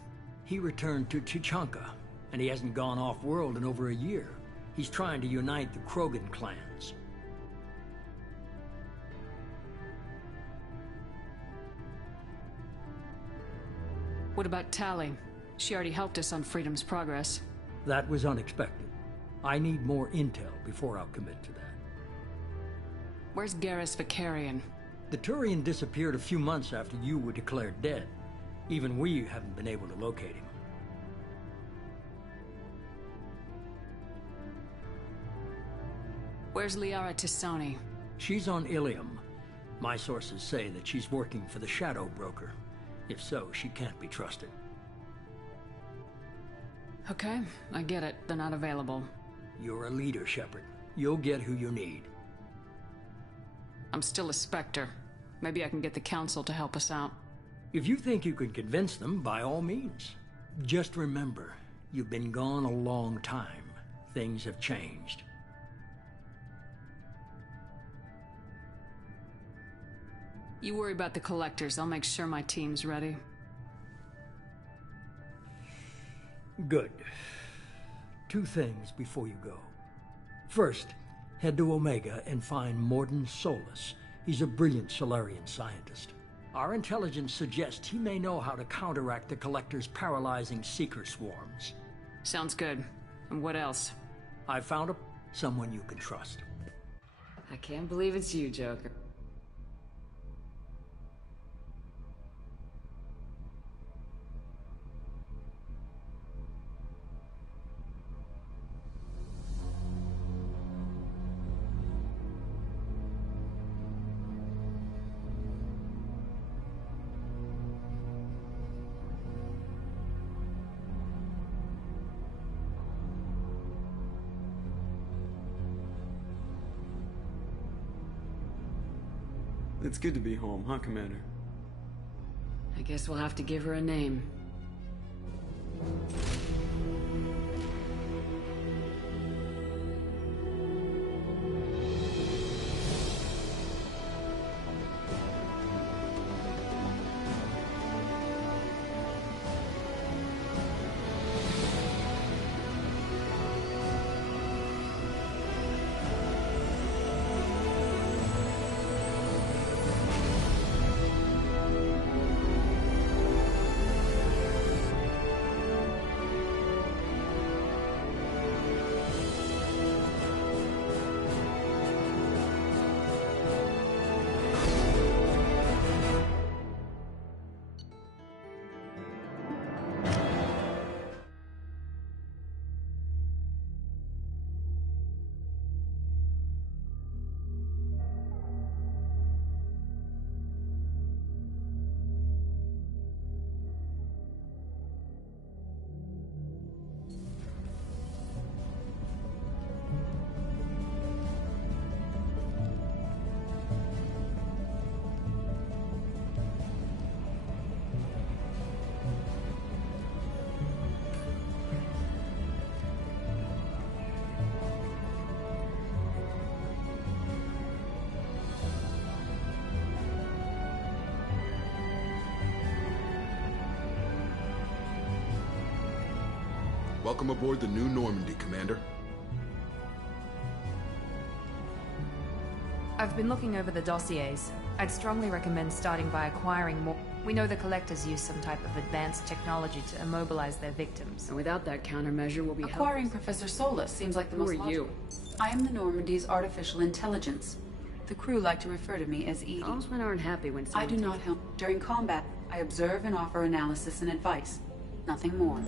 He returned to Chichanka, and he hasn't gone off-world in over a year. He's trying to unite the Krogan clans. What about Tally? She already helped us on Freedom's Progress. That was unexpected. I need more intel before I'll commit to that. Where's Garrus Vicarian? The Turian disappeared a few months after you were declared dead. Even we haven't been able to locate him. Where's Liara Tisoni? She's on Ilium. My sources say that she's working for the Shadow Broker. If so, she can't be trusted. Okay, I get it. They're not available. You're a leader, Shepard. You'll get who you need. I'm still a Spectre. Maybe I can get the Council to help us out. If you think you can convince them, by all means. Just remember, you've been gone a long time. Things have changed. You worry about the collectors. I'll make sure my team's ready. Good. 2 things before you go. First, head to Omega and find Mordin Solus. He's a brilliant Solarian scientist. Our intelligence suggests he may know how to counteract the Collector's paralyzing Seeker swarms. Sounds good. And what else? I found someone you can trust. I can't believe it's you, Joker. It's good to be home, huh, Commander? I guess we'll have to give her a name. Welcome aboard the new Normandy, Commander. I've been looking over the dossiers. I'd strongly recommend starting by acquiring more. We know the Collectors use some type of advanced technology to immobilize their victims. And without that countermeasure, we'll be Acquiring helpless. Professor Solus seems like the Who most are you? logical. I am the Normandy's artificial intelligence. The crew like to refer to me as Edie. Most men aren't happy when I do someone not help. During combat, I observe and offer analysis and advice. Nothing more.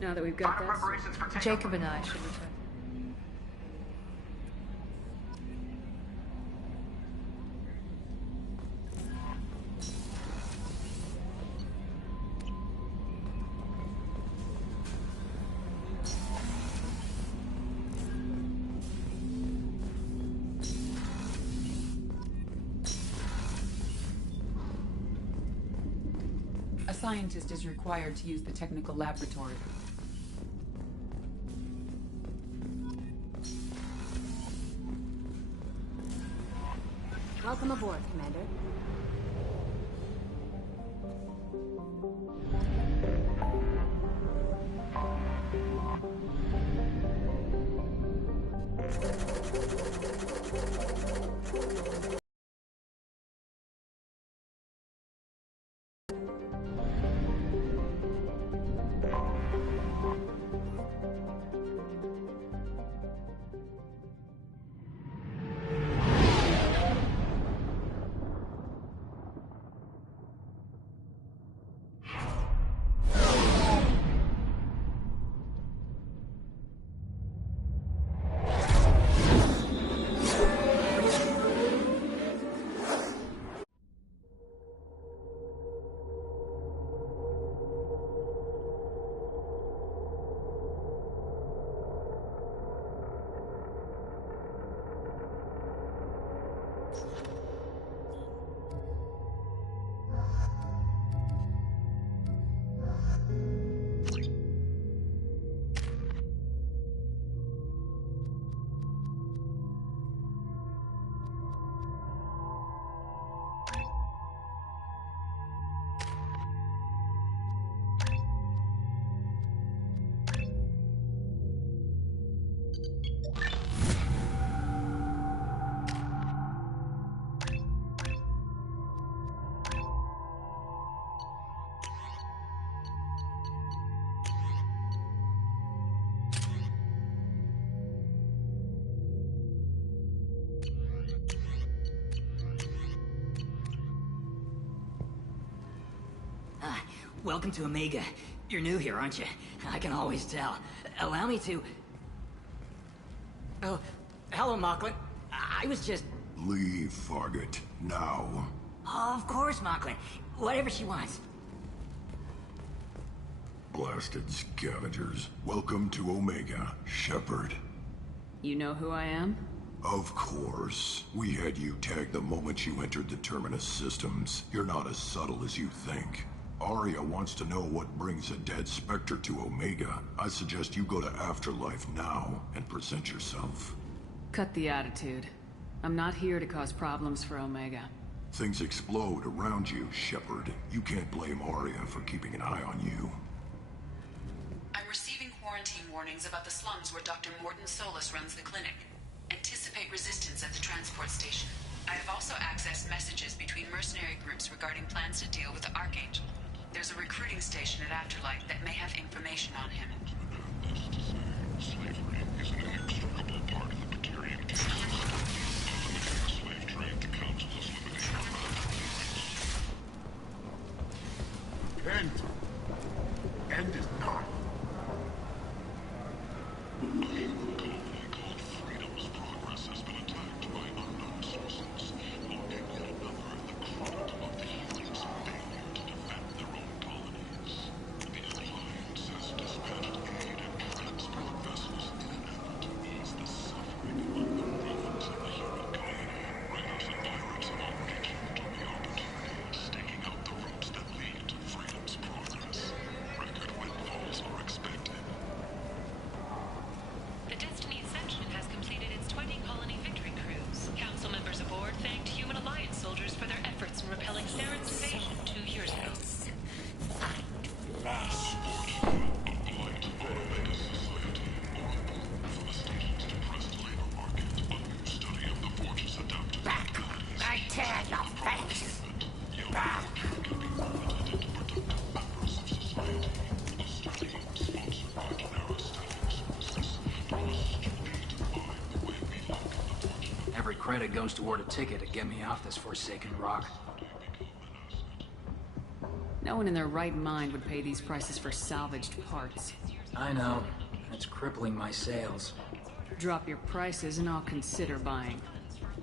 Now that we've got that... Jacob and I should return. A scientist is required to use the technical laboratory. Welcome aboard, Commander. Welcome to Omega. You're new here, aren't you? I can always tell. Allow me to... Oh, hello, Mocklin. I was just... Leave, Fargate. Now. Of course, Mocklin. Whatever she wants. Blasted scavengers. Welcome to Omega, Shepard. You know who I am? Of course. We had you tagged the moment you entered the Terminus systems. You're not as subtle as you think. Arya wants to know what brings a dead Spectre to Omega. I suggest you go to Afterlife now and present yourself. Cut the attitude. I'm not here to cause problems for Omega. Things explode around you, Shepard. You can't blame Arya for keeping an eye on you. I'm receiving quarantine warnings about the slums where Dr. Morton Solus runs the clinic. Anticipate resistance at the transport station. I have also accessed messages between mercenary groups regarding plans to deal with the Archangel. There's a recruiting station at Afterlife that may have information on him. Slavery is an inextricable part of the Batarian conspiracy. Eliminating the slave trade, the Council has limited our rights. End is not. A human colony called Freedom's Progress has been attacked by unknown sources, logging yet another in the chronicle of the humans' failure to defend their own colonies. The Alliance has dispatched aid and transport vessels in an effort to ease the suffering among the remnants of the human colony. Raiders and pirates have already killed on the opportunity, staking out the routes that lead to Freedom's Progress. Record windfalls are expected. The Destiny Ascension has completed its 20 colony victory cruise. Council members aboard thanked Human Alliance soldiers for their efforts in repelling Saren's invasion 2 years ago. Support a blight for Omega. credit goes toward a ticket to get me off this forsaken rock. No one in their right mind would pay these prices for salvaged parts. I know. It's crippling my sales. Drop your prices and I'll consider buying.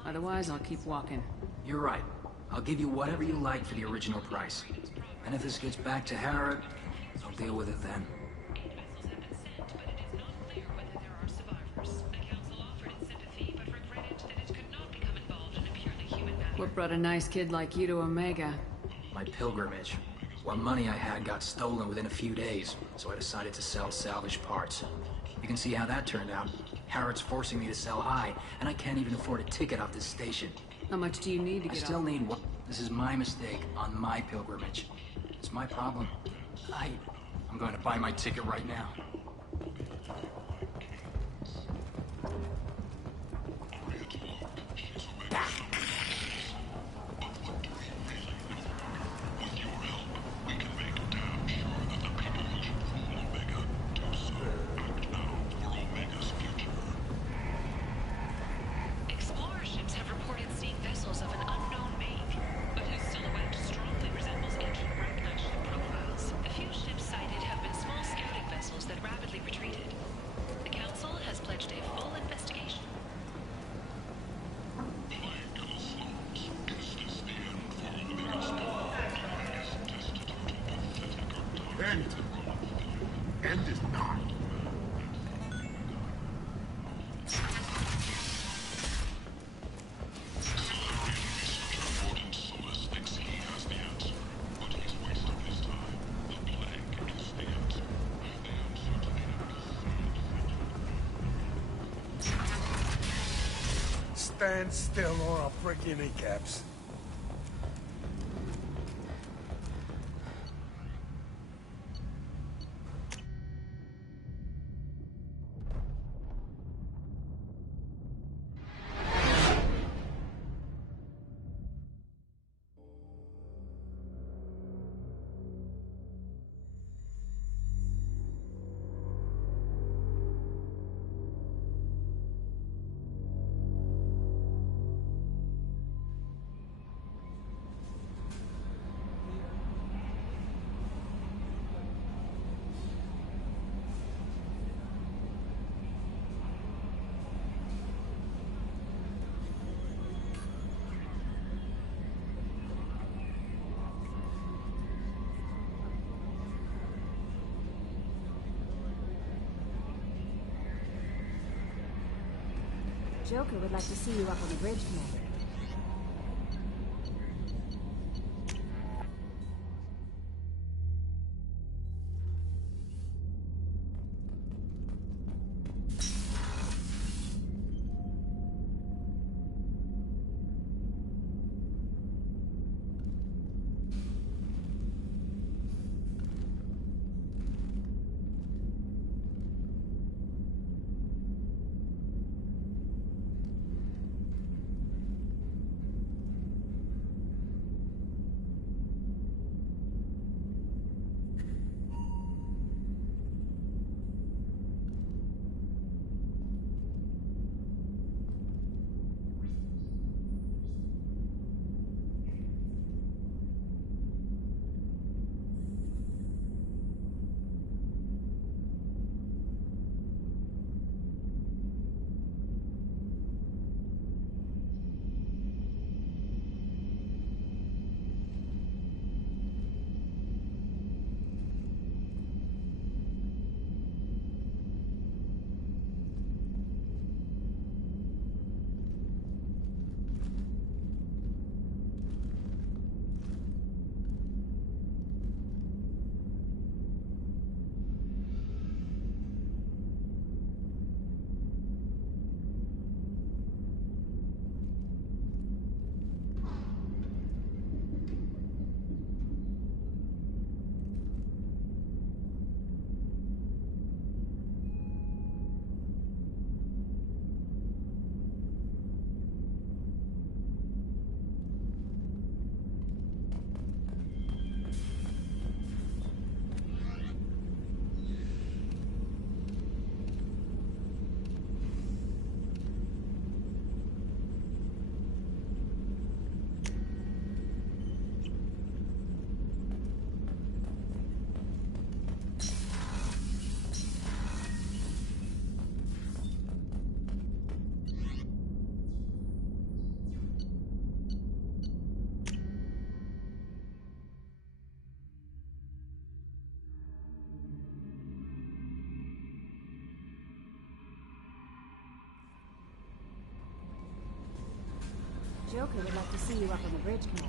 Otherwise, I'll keep walking. You're right. I'll give you whatever you like for the original price. And if this gets back to Harrod, I'll deal with it then. What brought a nice kid like you to Omega? My pilgrimage. What money I had got stolen within a few days, so I decided to sell salvaged parts. You can see how that turned out. Harrod's forcing me to sell high, and I can't even afford a ticket off this station. How much do you need to get I still need one. This is my mistake on my pilgrimage. It's my problem. I'm going to buy my ticket right now. End is not. Stand still or I'll break your kneecaps. Joker would like to see you up on the bridge, Commander. Joker would like to see you up on the bridge, Commander.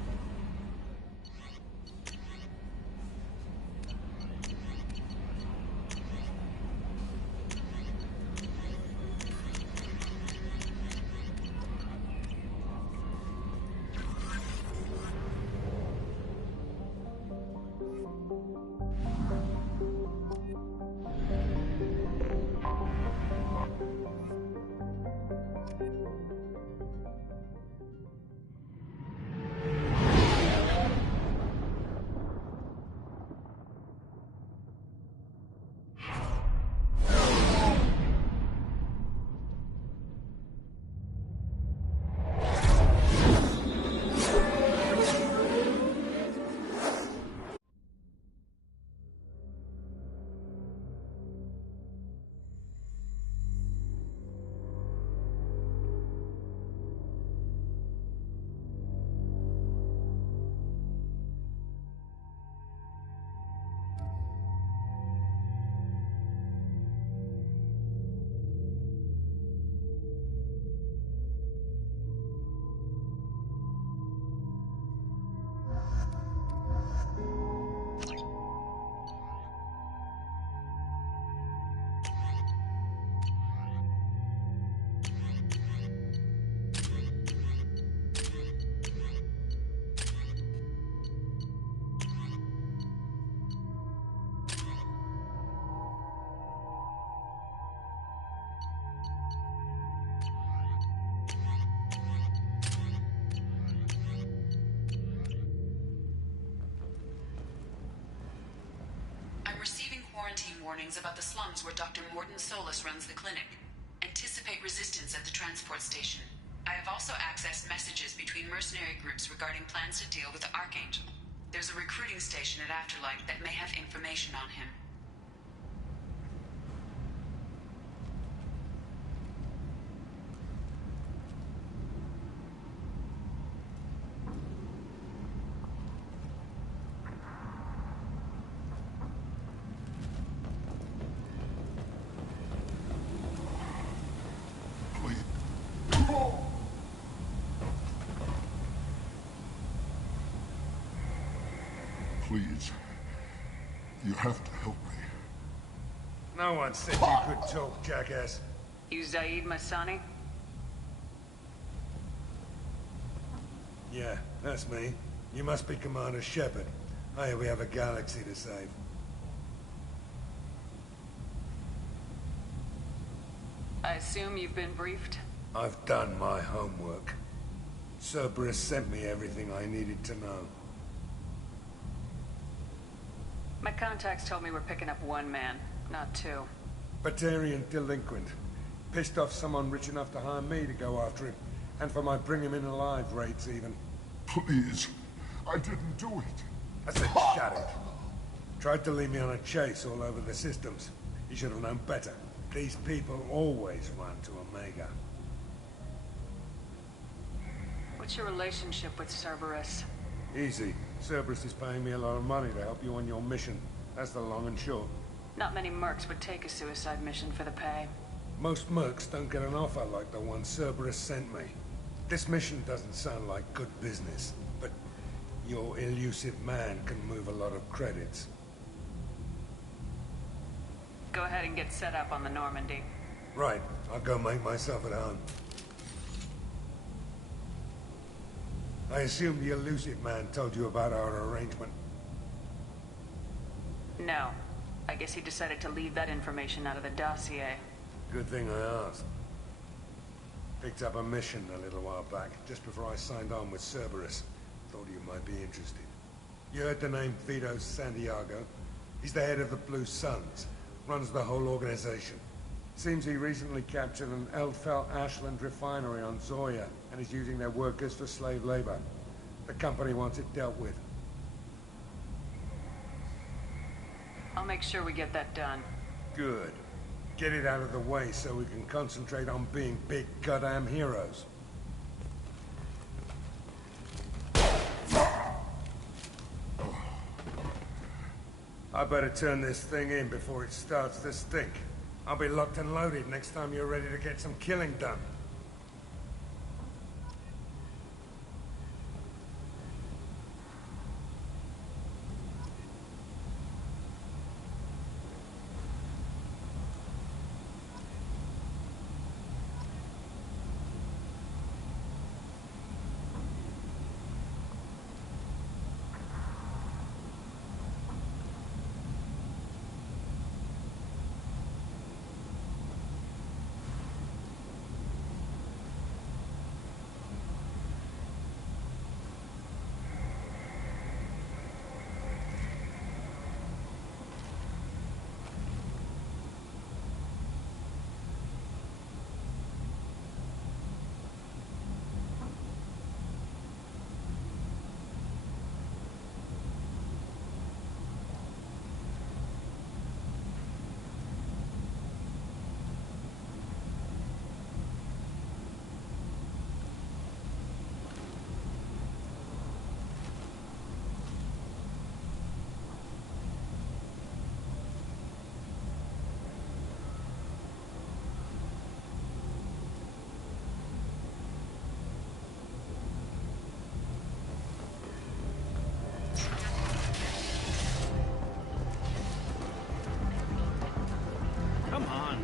Quarantine warnings about the slums where Dr. Morden Solus runs the clinic. Anticipate resistance at the transport station. I have also accessed messages between mercenary groups regarding plans to deal with the Archangel. There's a recruiting station at Afterlight that may have information on him. Please. You have to help me. No one said you could talk, jackass. You Zaid Masani? Yeah, that's me. You must be Commander Shepard. Hey, we have a galaxy to save. I assume you've been briefed? I've done my homework. Cerberus sent me everything I needed to know. My contacts told me we're picking up one man, not two. Batarian delinquent. Pissed off someone rich enough to hire me to go after him. And for my bring him in alive rates even. Please. I didn't do it. I said shut it. Tried to lead me on a chase all over the systems. He should have known better. These people always run to Omega. What's your relationship with Cerberus? Easy. Cerberus is paying me a lot of money to help you on your mission. That's the long and short. Not many mercs would take a suicide mission for the pay. Most mercs don't get an offer like the one Cerberus sent me. This mission doesn't sound like good business, but your elusive man can move a lot of credits. Go ahead and get set up on the Normandy. Right. I'll go make myself at home. I assume the elusive man told you about our arrangement. No. I guess he decided to leave that information out of the dossier. Good thing I asked. Picked up a mission a little while back, just before I signed on with Cerberus. Thought you might be interested. You heard the name Vito Santiago? He's the head of the Blue Suns. Runs the whole organization. Seems he recently captured an Eldfell Ashland refinery on Zoya, and is using their workers for slave labor. The company wants it dealt with. I'll make sure we get that done. Good. Get it out of the way so we can concentrate on being big goddamn heroes. I better turn this thing in before it starts to stink. I'll be locked and loaded next time you're ready to get some killing done.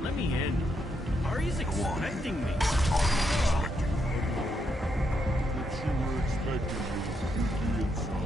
let me in. Ari's expecting me. If she were expecting you, you'd be inside.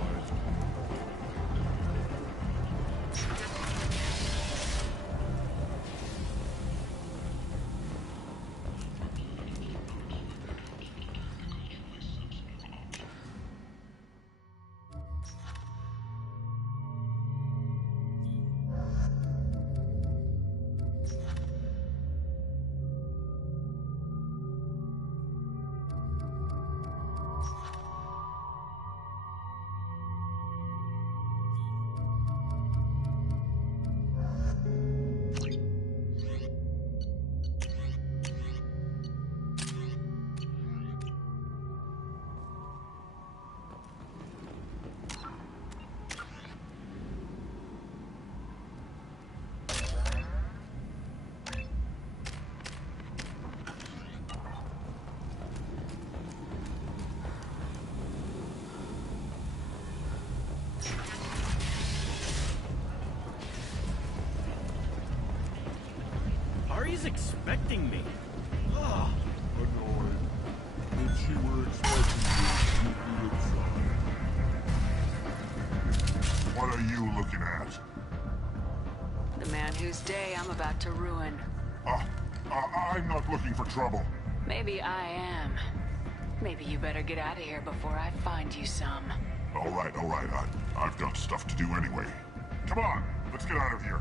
Ari's expecting me. Ugh. Annoyed. If she were expecting you, you'd be inside. What are you looking at? The man whose day I'm about to ruin. I'm not looking for trouble. Maybe I am. Maybe you better get out of here before I find you some. All right. I've got stuff to do anyway. Come on, let's get out of here.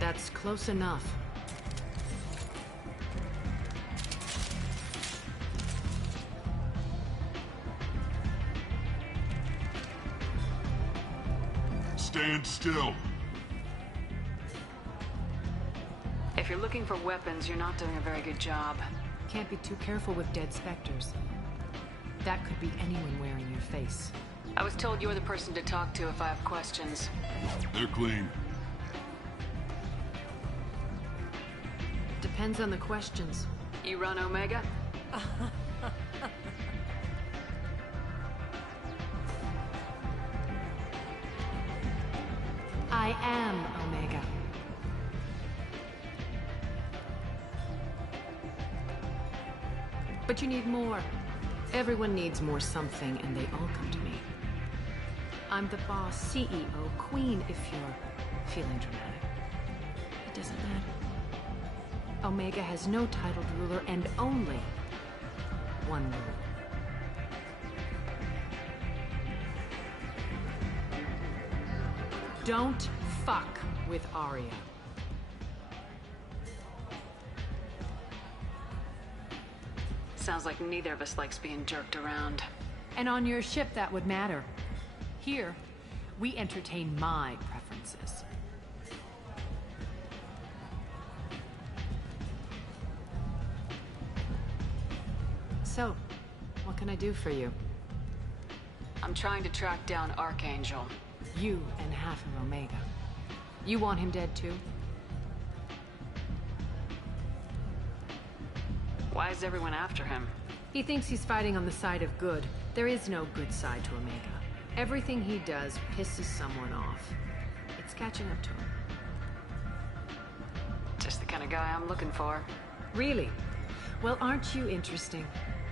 That's close enough. Stand still. If you're looking for weapons, you're not doing a very good job. Can't be too careful with dead specters. That could be anyone wearing your face. I was told you're the person to talk to if I have questions. They're clean. Depends on the questions. You run Omega? I am Omega. But you need more. Everyone needs more something, and they all come to me. I'm the boss, CEO, queen, if you're feeling dramatic. It doesn't matter. Omega has no titled ruler and only one rule. Don't fuck with Arya. Sounds like neither of us likes being jerked around. And on your ship, that would matter. Here, we entertain my preferences. So, what can I do for you? I'm trying to track down Archangel. You and half of Omega. You want him dead too? Why is everyone after him? He thinks he's fighting on the side of good. There is no good side to Omega. Everything he does pisses someone off. It's catching up to him. Just the kind of guy I'm looking for. Really? Well, aren't you interesting?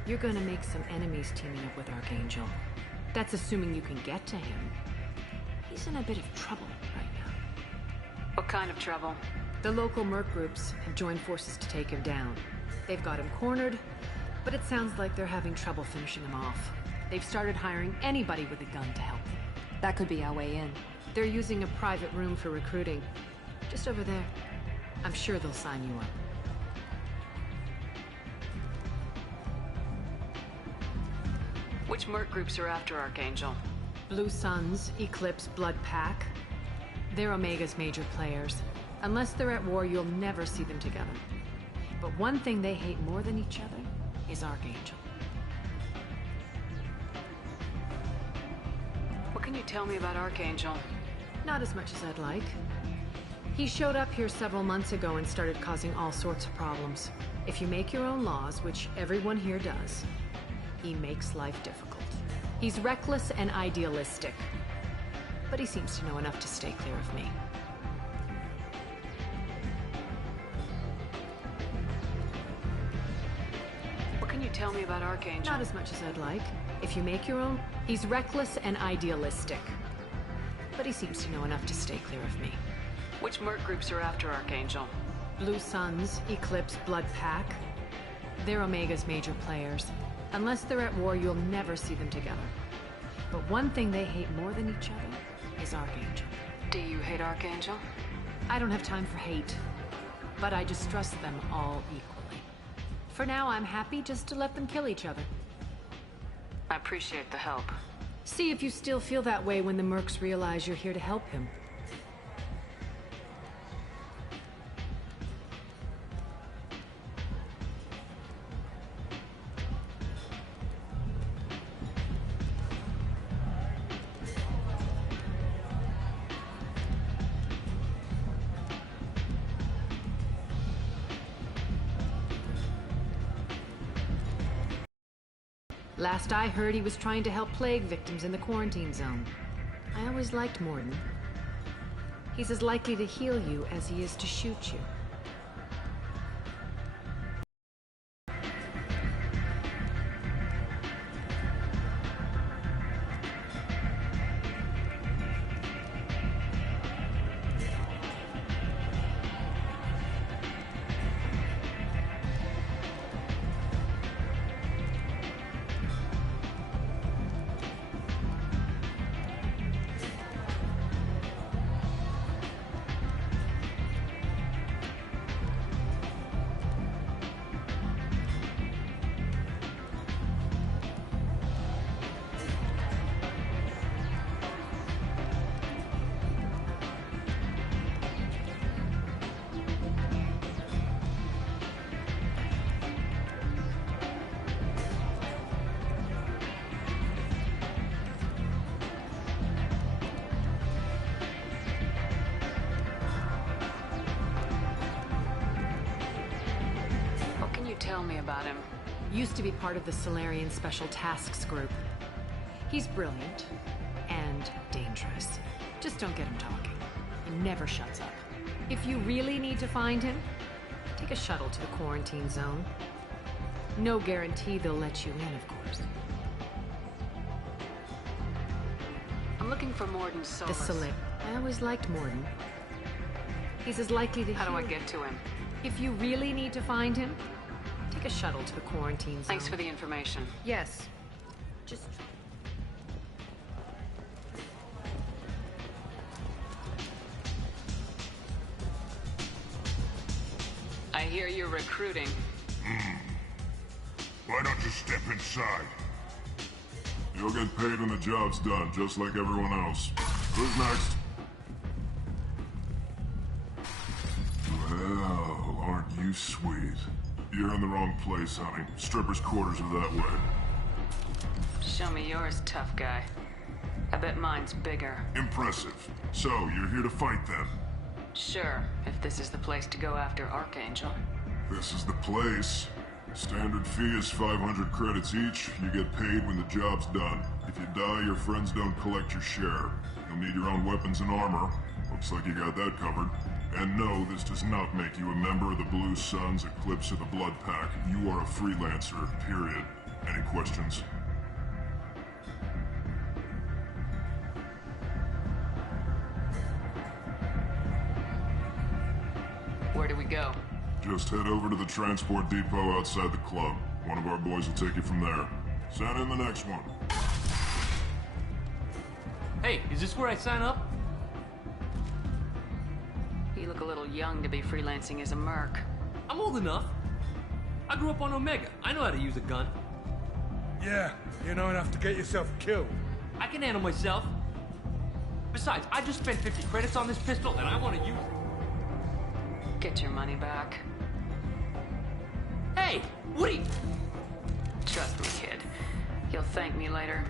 You're gonna make some enemies teaming up with Archangel. That's assuming you can get to him. He's in a bit of trouble right now. What kind of trouble? The local merc groups have joined forces to take him down. They've got him cornered, but it sounds like they're having trouble finishing him off. They've started hiring anybody with a gun to help them. That could be our way in. They're using a private room for recruiting. Just over there. I'm sure they'll sign you up. Which merc groups are after Archangel? Blue Suns, Eclipse, Blood Pack. They're Omega's major players. Unless they're at war, you'll never see them together. But one thing they hate more than each other is Archangel. What can you tell me about Archangel? Not as much as I'd like. He showed up here several months ago and started causing all sorts of problems. If you make your own laws, which everyone here does, he makes life difficult. He's reckless and idealistic. But he seems to know enough to stay clear of me. What can you tell me about Archangel? Not as much as I'd like. If you make your own... He's reckless and idealistic. But he seems to know enough to stay clear of me. Which merc groups are after Archangel? Blue Suns, Eclipse, Blood Pack. They're Omega's major players. Unless they're at war, you'll never see them together. But one thing they hate more than each other is Archangel. Do you hate Archangel? I don't have time for hate. But I distrust them all equally. For now, I'm happy just to let them kill each other. I appreciate the help. See if you still feel that way when the mercs realize you're here to help him. Last I heard, he was trying to help plague victims in the quarantine zone. I always liked Morden. He's as likely to heal you as he is to shoot you. Tell me about him. Used to be part of the Solarian Special Tasks Group. He's brilliant and dangerous. Just don't get him talking. He never shuts up. If you really need to find him, take a shuttle to the quarantine zone. No guarantee they'll let you in, of course. I'm looking for Morden Solis. The Solar. I always liked Morden. He's as likely to. How do I get to him? If you really need to find him, take a shuttle to the quarantine zone. Thanks for the information. Yes. Just. I hear you're recruiting. Why don't you step inside? You'll get paid when the job's done, just like everyone else. Who's next? Well, aren't you sweet? You're in the wrong place, honey. Strippers' quarters are that way. Show me yours, tough guy. I bet mine's bigger. Impressive. So, you're here to fight then? Sure, if this is the place to go after Archangel. This is the place. Standard fee is 500 credits each. You get paid when the job's done. If you die, your friends don't collect your share. You'll need your own weapons and armor. Looks like you got that covered. And no, this does not make you a member of the Blue Suns, Eclipse, or the Blood Pack. You are a freelancer, period. Any questions? Where do we go? Just head over to the transport depot outside the club. One of our boys will take you from there. Send in the next one. Hey, is this where I sign up? You look a little young to be freelancing as a merc. I'm old enough. I grew up on Omega. I know how to use a gun. Yeah, you know enough to get yourself killed. I can handle myself. Besides, I just spent 50 credits on this pistol and I want to use it. Get your money back. Hey, Woody! Trust me, kid. You'll thank me later.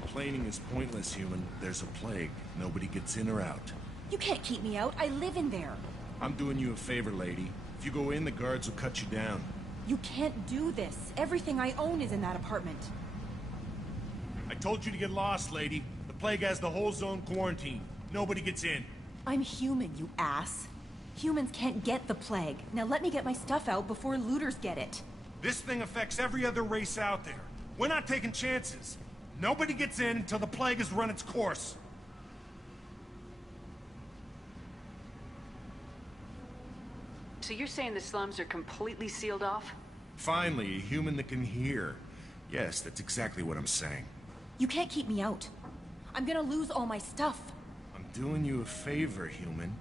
Complaining is pointless, human. There's a plague. Nobody gets in or out. You can't keep me out. I live in there. I'm doing you a favor, lady. If you go in, the guards will cut you down. You can't do this. Everything I own is in that apartment. I told you to get lost, lady. The plague has the whole zone quarantined. Nobody gets in. I'm human, you ass. Humans can't get the plague. Now let me get my stuff out before looters get it. This thing affects every other race out there. We're not taking chances. Nobody gets in until the plague has run its course. So you're saying the slums are completely sealed off? Finally, a human that can hear. Yes, that's exactly what I'm saying. You can't keep me out. I'm gonna lose all my stuff. I'm doing you a favor, human.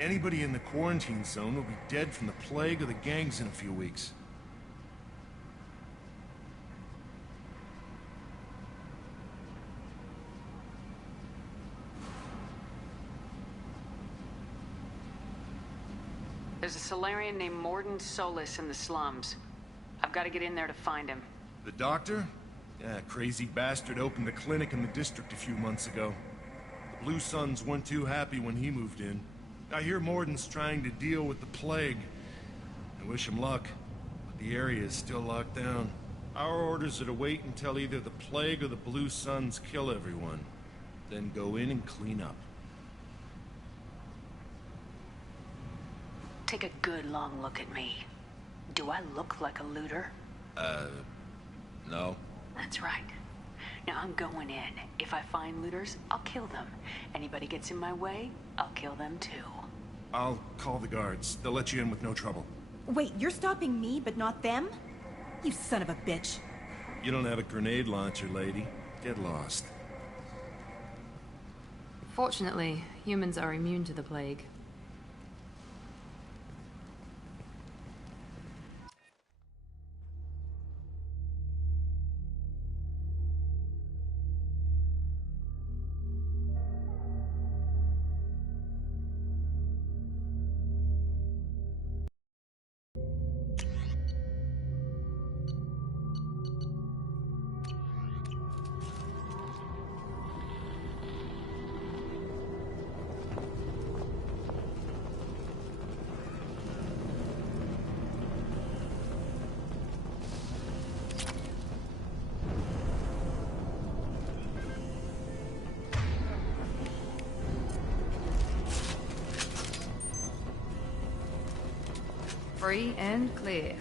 Anybody in the quarantine zone will be dead from the plague or the gangs in a few weeks. There's a Solarian named Morden Solis in the slums. I've got to get in there to find him. The doctor? Yeah, crazy bastard opened a clinic in the district a few months ago. The Blue Suns weren't too happy when he moved in. I hear Morden's trying to deal with the plague. I wish him luck, but the area is still locked down. Our orders are to wait until either the plague or the Blue Suns kill everyone. Then go in and clean up. Take a good long look at me. Do I look like a looter? No. That's right. Now I'm going in. If I find looters, I'll kill them. Anybody gets in my way, I'll kill them too. I'll call the guards. They'll let you in with no trouble. Wait, you're stopping me, but not them? You son of a bitch. You don't have a grenade launcher, lady. Get lost. Fortunately, humans are immune to the plague. Free and clear.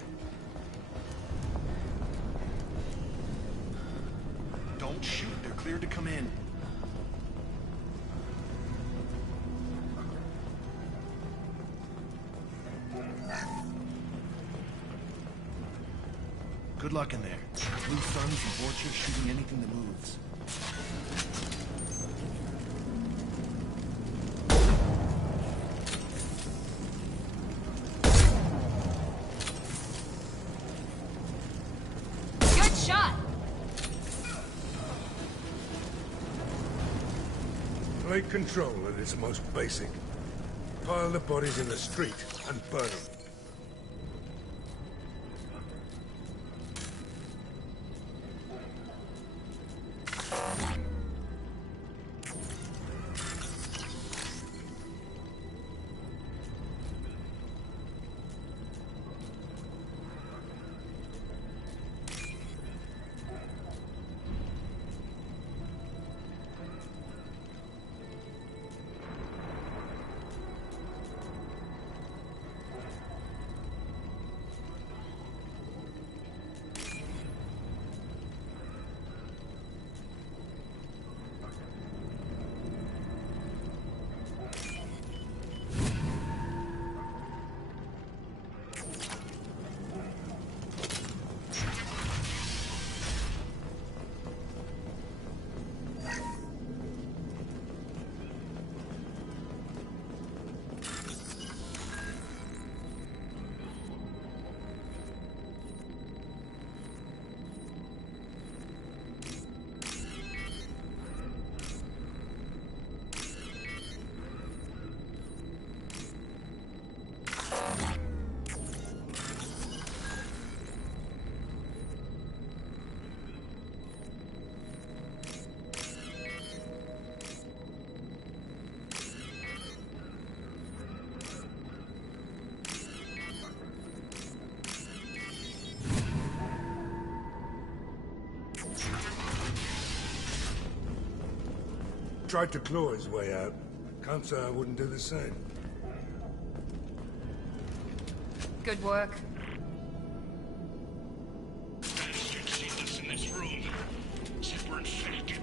Don't shoot. They're cleared to come in. Good luck in there. Blue Suns and Orchard shooting anything that moves. Plague control at its most basic. Pile the bodies in the street and burn them. Tried to claw his way out. Can't say I wouldn't do the same. Good work. Bastards seen us in this room. Said we're infected.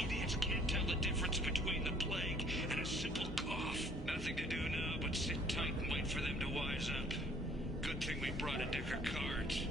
Idiots can't tell the difference between the plague and a simple cough. Nothing to do now but sit tight and wait for them to wise up. Good thing we brought a deck of cards.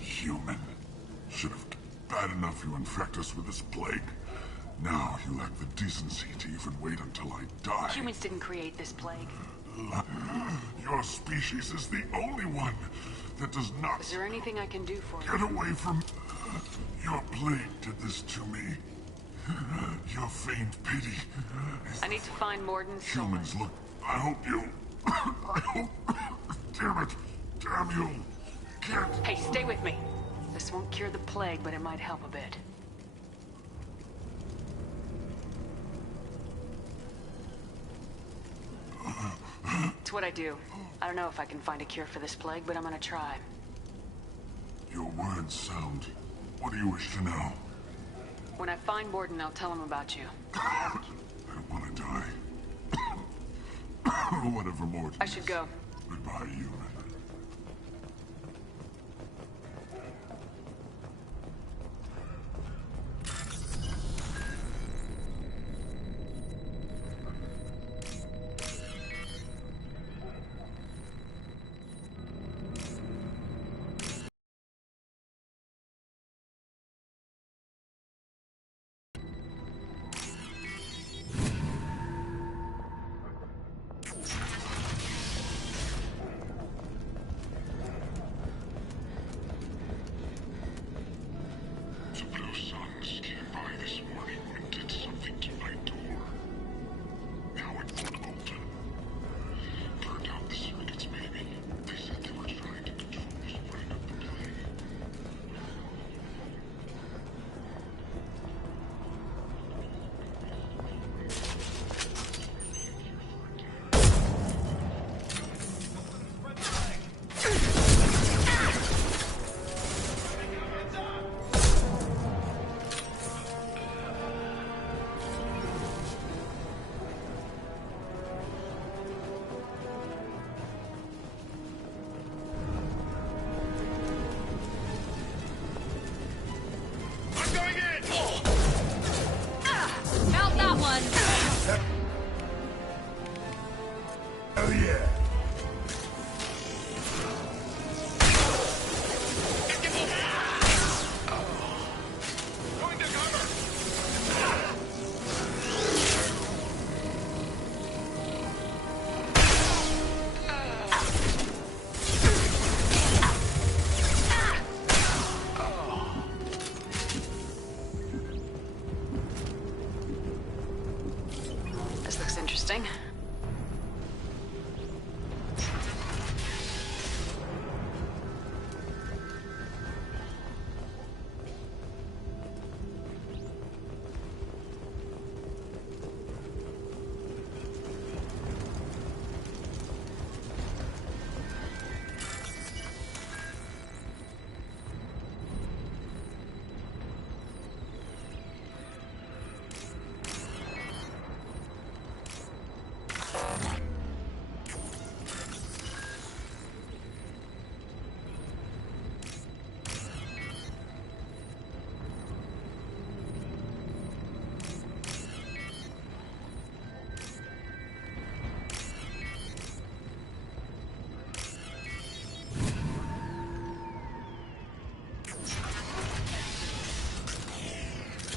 Human. Should have Bad enough you infect us with this plague. Now you lack the decency to even wait until I die. Humans didn't create this plague. Your species is the only one that does not... Is there anything I can do for you? Get away from... Your plague did this to me. Your feigned pity. I need to find Morden. Humans look... I hope you... I hope... Damn it. Damn you. Can't... Hey, stay with me. This won't cure the plague, but it might help a bit. It's what I do. I don't know if I can find a cure for this plague, but I'm gonna try. Your words sound... What do you wish to know? When I find Morden, I'll tell him about you. I want to die. Whatever more. I should go. Goodbye, human.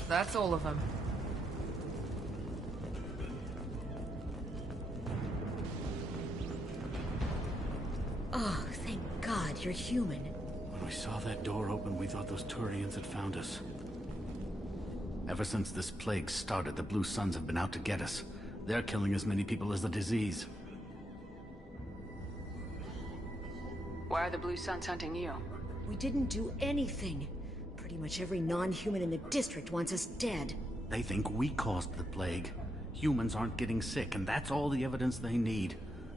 That's all of them. Oh, thank God you're human. When we saw that door open, we thought those Turians had found us. Ever since this plague started, the Blue Suns have been out to get us. They're killing as many people as the disease. Why are the Blue Suns hunting you? We didn't do anything. Pretty much every non-human in the district wants us dead. They think we caused the plague. Humans aren't getting sick, and that's all the evidence they need.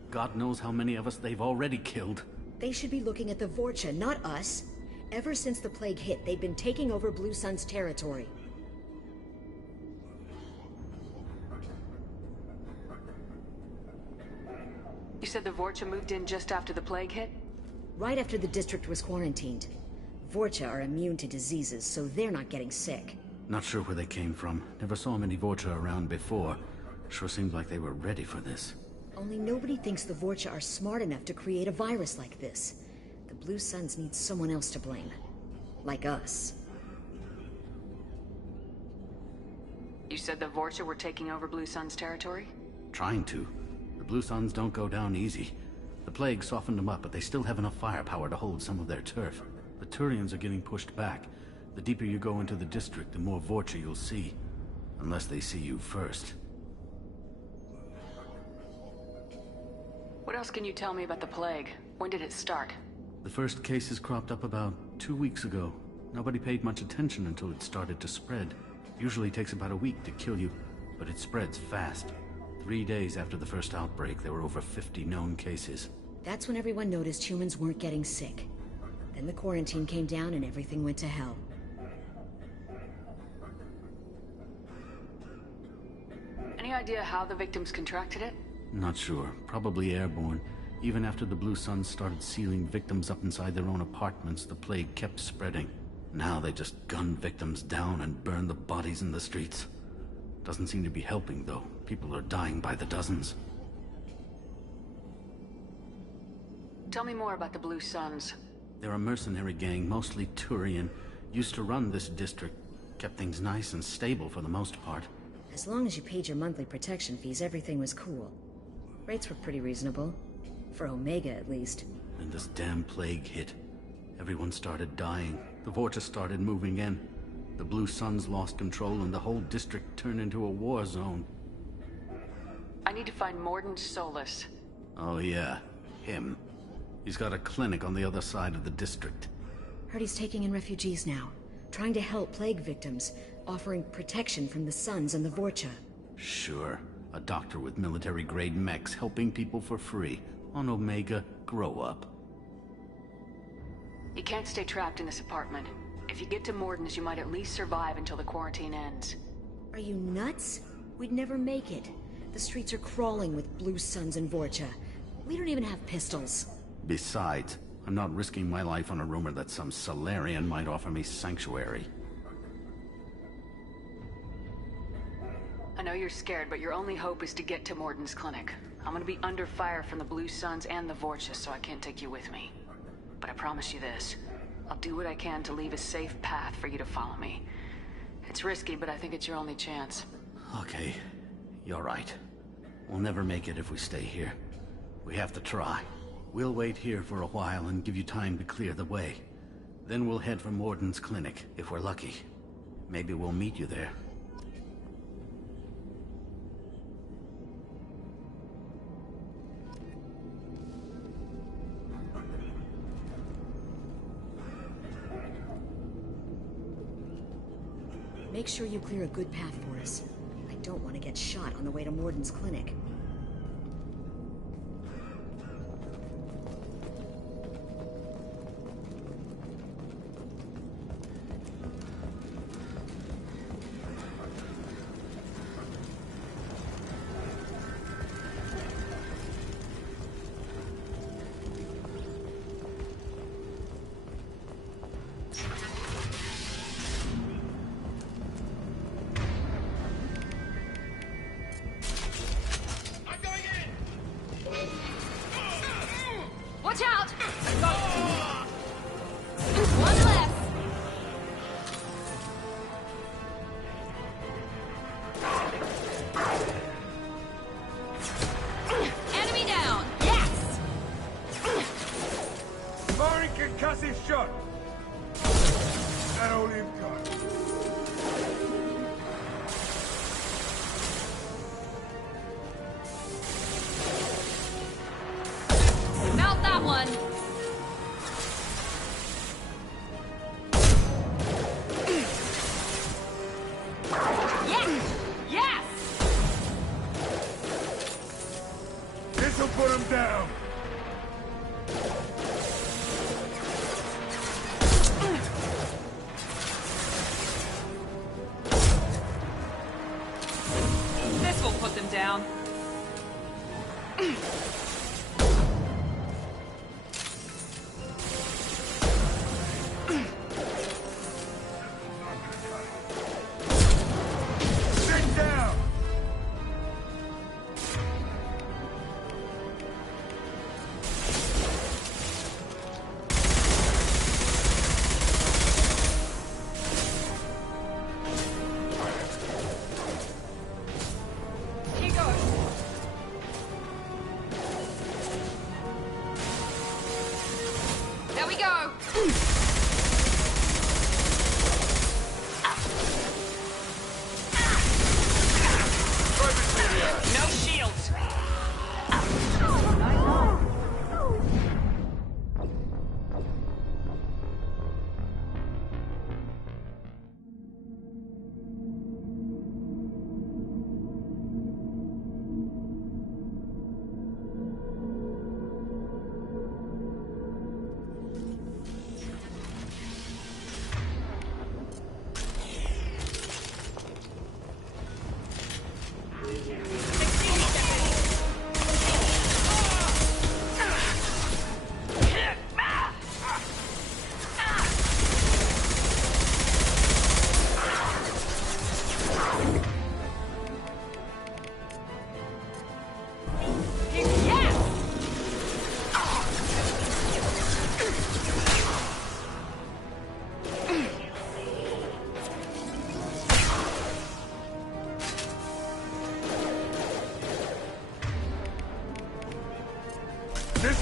God knows how many of us they've already killed. They should be looking at the Vorcha, not us. Ever since the plague hit, they've been taking over Blue Sun's territory. You said the Vorcha moved in just after the plague hit? Right after the district was quarantined. Vorcha are immune to diseases, so they're not getting sick. Not sure where they came from. Never saw many Vorcha around before. Sure seemed like they were ready for this. Only nobody thinks the Vorcha are smart enough to create a virus like this. The Blue Suns need someone else to blame. Like us. You said the Vorcha were taking over Blue Sun's territory? Trying to. The Blue Suns don't go down easy. The plague softened them up, but they still have enough firepower to hold some of their turf. The Turians are getting pushed back. The deeper you go into the district, the more Vorcha you'll see. Unless they see you first. What else can you tell me about the plague? When did it start? The first cases cropped up about 2 weeks ago. Nobody paid much attention until it started to spread. Usually takes about a week to kill you, but it spreads fast. 3 days after the first outbreak, there were over 50 known cases. That's when everyone noticed humans weren't getting sick. Then the quarantine came down and everything went to hell. Any idea how the victims contracted it? Not sure. Probably airborne. Even after the Blue Suns started sealing victims up inside their own apartments, the plague kept spreading. Now they just gun victims down and burn the bodies in the streets. Doesn't seem to be helping, though. People are dying by the dozens. Tell me more about the Blue Suns. They're a mercenary gang, mostly Turian. Used to run this district. Kept things nice and stable for the most part. As long as you paid your monthly protection fees, everything was cool. Rates were pretty reasonable. For Omega, at least. And this damn plague hit. Everyone started dying. The Vorcha started moving in. The Blue Suns lost control and the whole district turned into a war zone. I need to find Morden Solus. Oh yeah, him. He's got a clinic on the other side of the district. Heard he's taking in refugees now. Trying to help plague victims. Offering protection from the Suns and the Vorcha. Sure. A doctor with military-grade mechs helping people for free. On Omega, grow up. You can't stay trapped in this apartment. If you get to Morden's, you might at least survive until the quarantine ends. Are you nuts? We'd never make it. The streets are crawling with Blue Suns and Vorcha. We don't even have pistols. Besides, I'm not risking my life on a rumor that some Solarian might offer me sanctuary. I know you're scared, but your only hope is to get to Morden's clinic. I'm gonna be under fire from the Blue Suns and the Vorcha, so I can't take you with me. But I promise you this. I'll do what I can to leave a safe path for you to follow me. It's risky, but I think it's your only chance. Okay, you're right. We'll never make it if we stay here. We have to try. We'll wait here for a while and give you time to clear the way. Then we'll head for Morden's clinic, if we're lucky. Maybe we'll meet you there. Make sure you clear a good path for us. I don't want to get shot on the way to Morden's clinic. Watch out! One less! Enemy down! Yes! Firing concussive shot! That all you've got? Mount that one! Yes! Yes! This'll put him down! This will put them down. Sit down!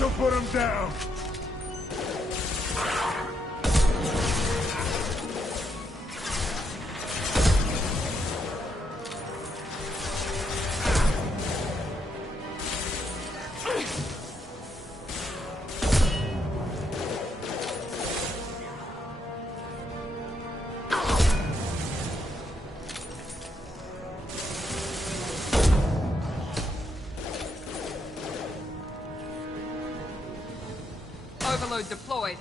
This'll put him down! Overload deployed.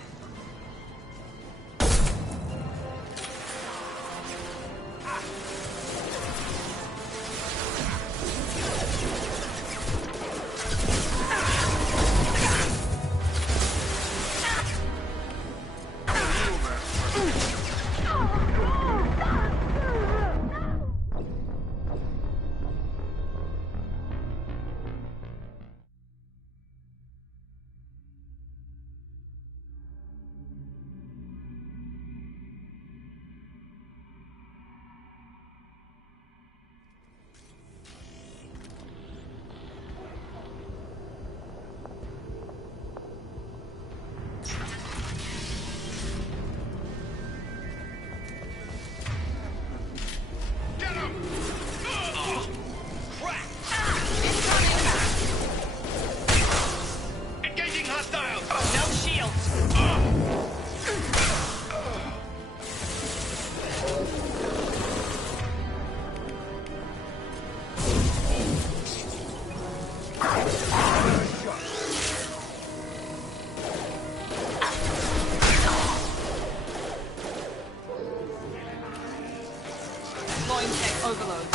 Overload.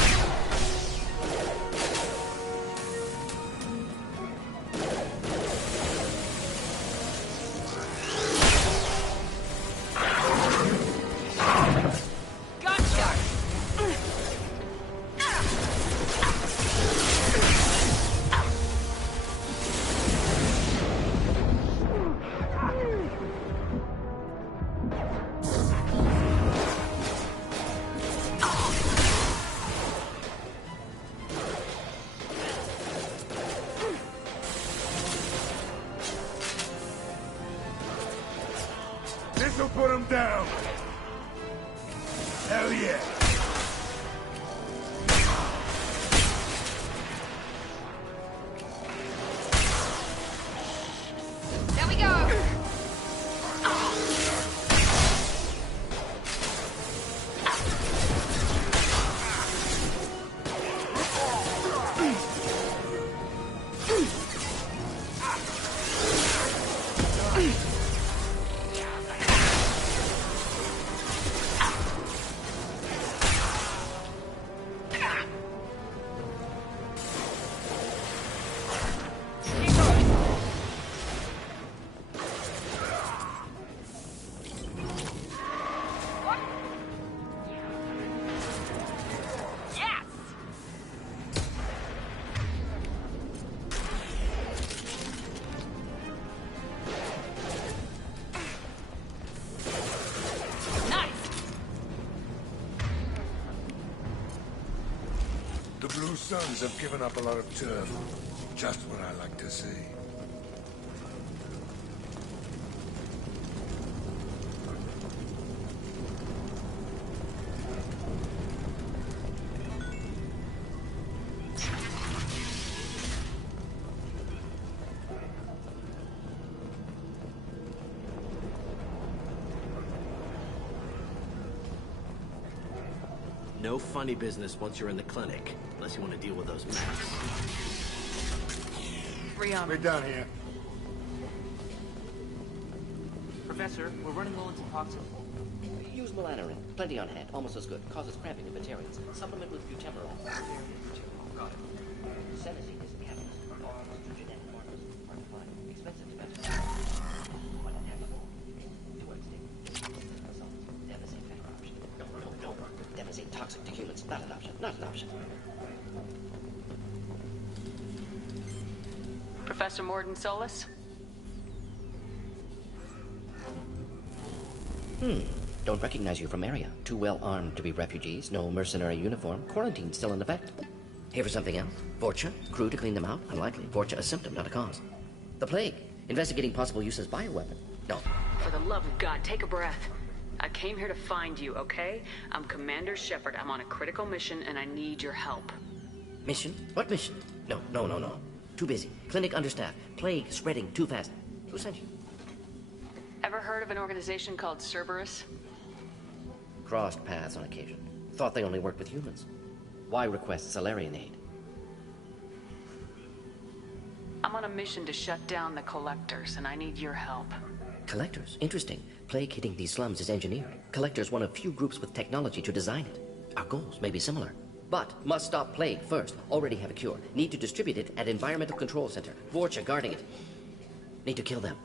This'll put him down! Hell yeah! There we go! The Blue Suns have given up a lot of turf. Just what I like to see. No funny business once you're in the clinic, unless you want to deal with those mechs. We're done here. Professor, we're running low on some toxin. Use melanorin. Plenty on hand. Almost as good. Causes cramping in vegetarians. Supplement with buterol. Got it. Senescence is a catalyst. Genetic markers. Hard to find. Expensive to better. Quite untestable. Too unstable. Devastating factor option. No. Devastating toxic to humans. Not an option. Not an option. Professor Morden Solus? Don't recognize you from area. Too well armed to be refugees. No mercenary uniform. Quarantine still in effect. Here for something else? Vorcha? Crew to clean them out? Unlikely. Vorcha a symptom, not a cause. The plague. Investigating possible use as bioweapon. No. For the love of God, take a breath. I came here to find you, okay? I'm Commander Shepard. I'm on a critical mission, and I need your help. Mission? What mission? No. Too busy. Clinic understaffed. Plague spreading too fast. Who sent you? Ever heard of an organization called Cerberus? Crossed paths on occasion. Thought they only worked with humans. Why request Salarian aid? I'm on a mission to shut down the Collectors, and I need your help. Collectors? Interesting. Plague hitting these slums is engineered. Collectors one of few groups with technology to design it. Our goals may be similar. But must stop plague first. Already have a cure. Need to distribute it at Environmental Control Center. Vorcha guarding it. Need to kill them.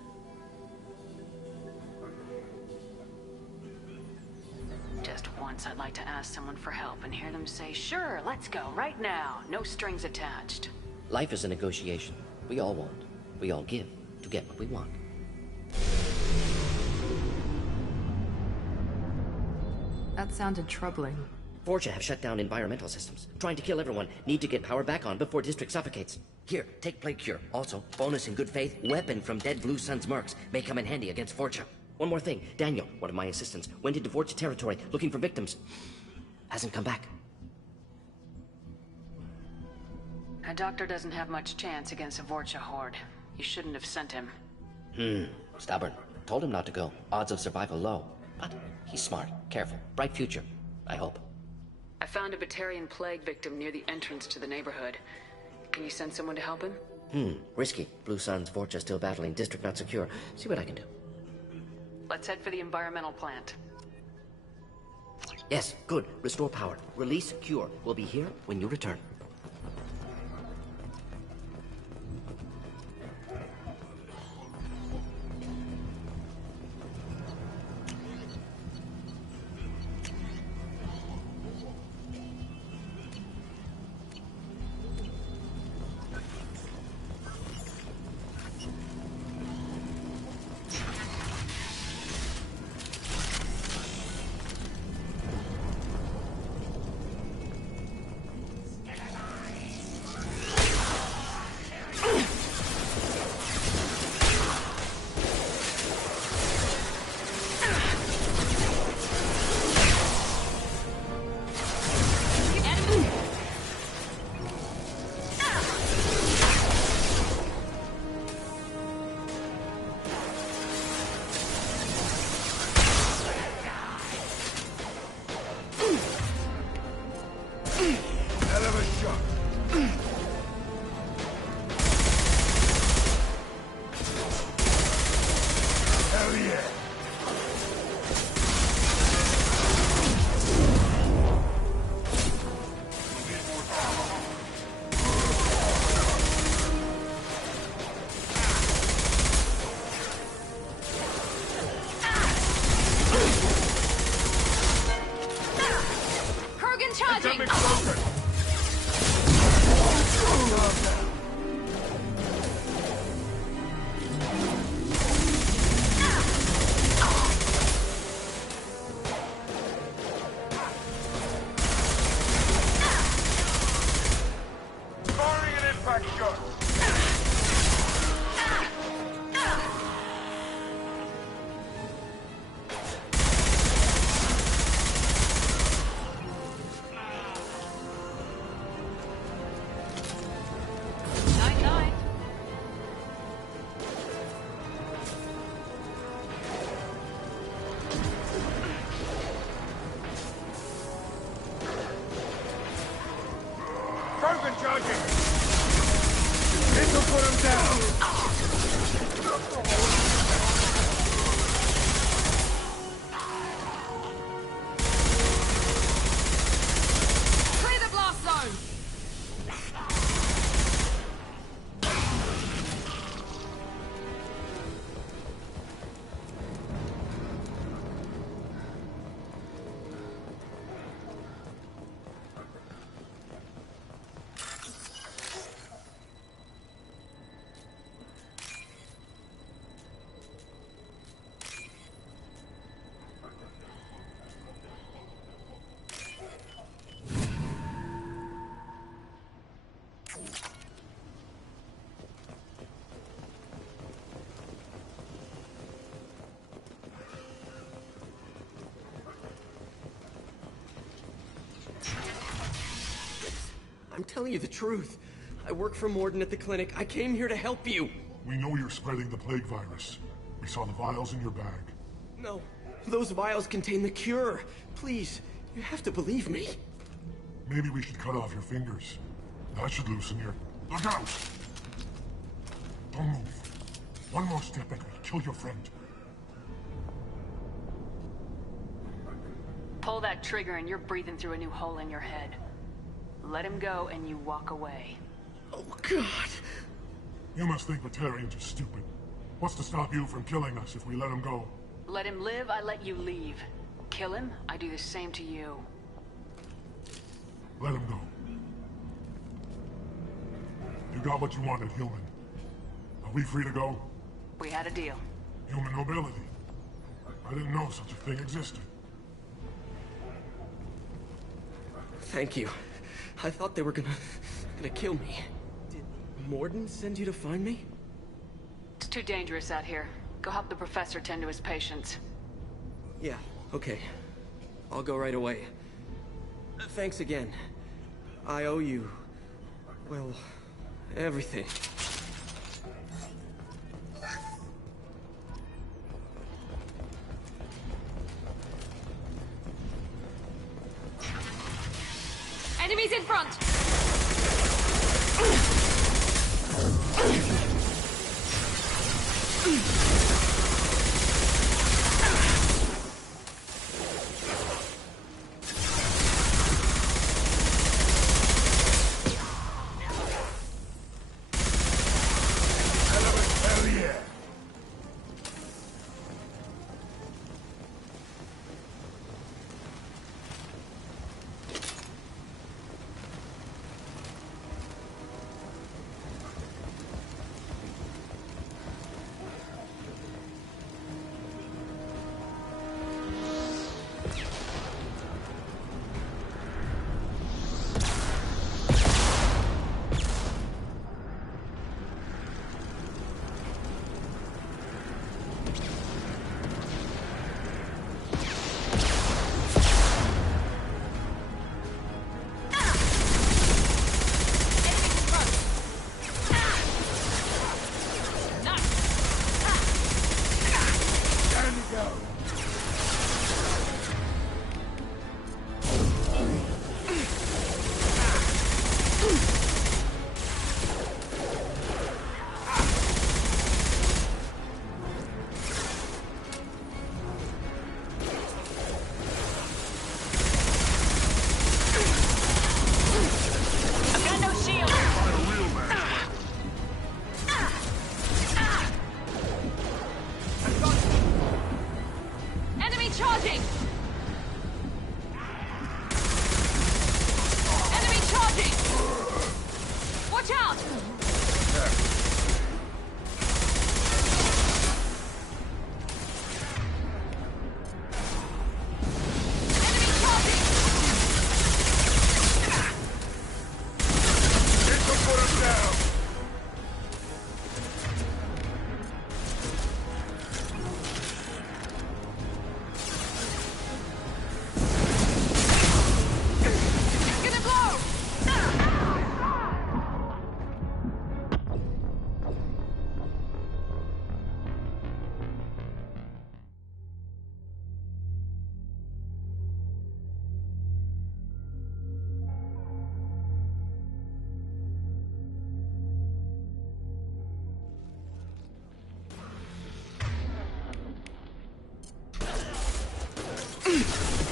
Just once I'd like to ask someone for help and hear them say, sure, let's go, right now. No strings attached. Life is a negotiation. We all want. We all give to get what we want. That sounded troubling. Vorcha have shut down environmental systems. Trying to kill everyone. Need to get power back on before district suffocates. Here, take plague cure. Also, bonus in good faith, weapon from dead Blue Sun's mercs. May come in handy against Vorcha. One more thing. Daniel, one of my assistants, went into Vorcha territory looking for victims. Hasn't come back. A doctor doesn't have much chance against a Vorcha horde. You shouldn't have sent him. Stubborn. Told him not to go. Odds of survival low. But he's smart, careful, bright future. I hope. I found a Batarian plague victim near the entrance to the neighborhood. Can you send someone to help him? Risky. Blue Sun's Vorcha still battling. District not secure. See what I can do. Let's head for the environmental plant. Yes, good. Restore power. Release cure. We'll be here when you return. I'm telling you the truth. I work for Morden at the clinic. I came here to help you. We know you're spreading the plague virus. We saw the vials in your bag. No, those vials contain the cure. Please, you have to believe me. Maybe we should cut off your fingers. That should loosen your... Look out! Don't move. One more step and we'll kill your friend. Pull that trigger and you're breathing through a new hole in your head. Let him go and you walk away. Oh, God. You must think Batarians are stupid. What's to stop you from killing us if we let him go? Let him live, I let you leave. Kill him, I do the same to you. Let him go. You got what you wanted, human. Are we free to go? We had a deal. Human mobility. I didn't know such a thing existed. Thank you. I thought they were gonna kill me. Did Morden send you to find me? It's too dangerous out here. Go help the professor tend to his patients. Yeah, okay. I'll go right away. Thanks again. I owe you... well, everything. Enemies in front!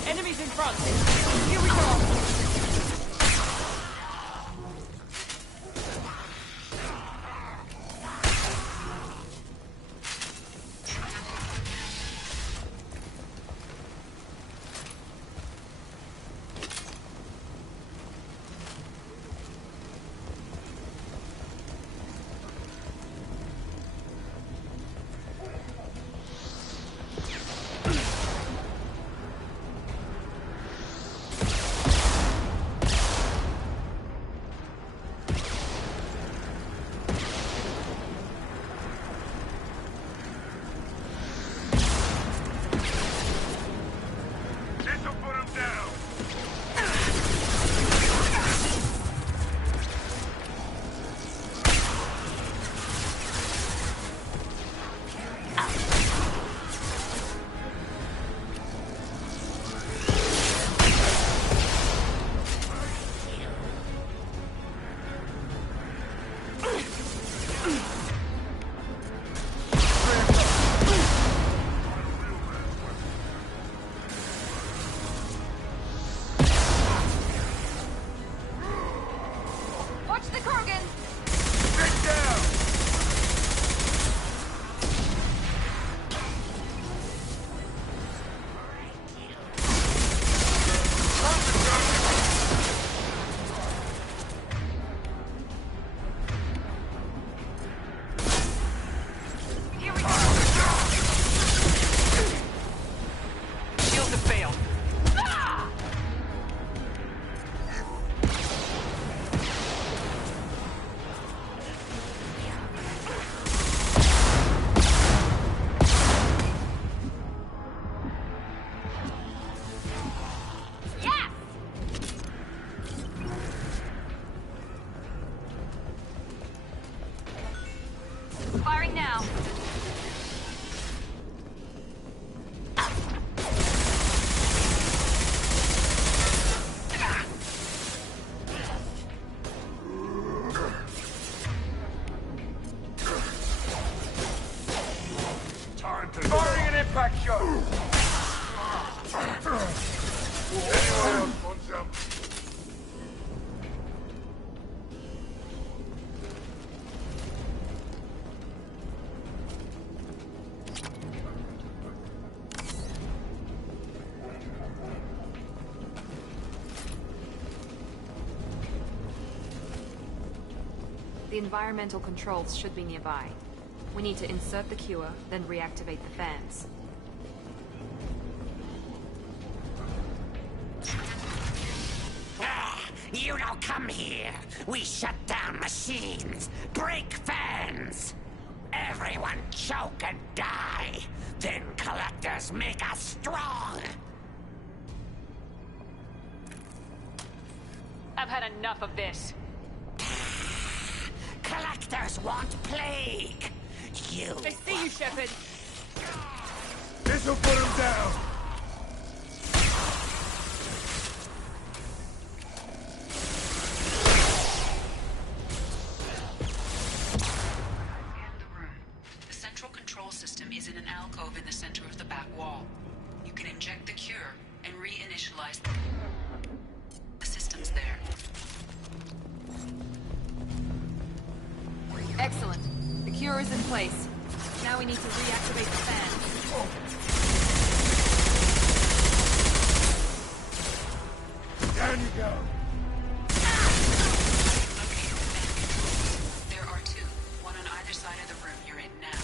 Enemies in front! Here we go! Watch the Krogan! Get down! Here we go! Shields have failed. Ah! Yes! Firing now. Time to Firing an impact shot. Anyone else want some? The environmental controls should be nearby. We need to insert the cure, then reactivate the fans. You don't come here. We shut down machines, break fans. Everyone choke and die. Then collectors make us strong. I've had enough of this. Collectors want plague. You. I see you, Shepard. This'll put him down. Scan the room. The central control system is in an alcove in the center of the back wall. You can inject the cure and reinitialize the systems there. Excellent. The cure is in place. Now we need to reactivate the fans. Down you go. There are two, one on either side of the room you're in now.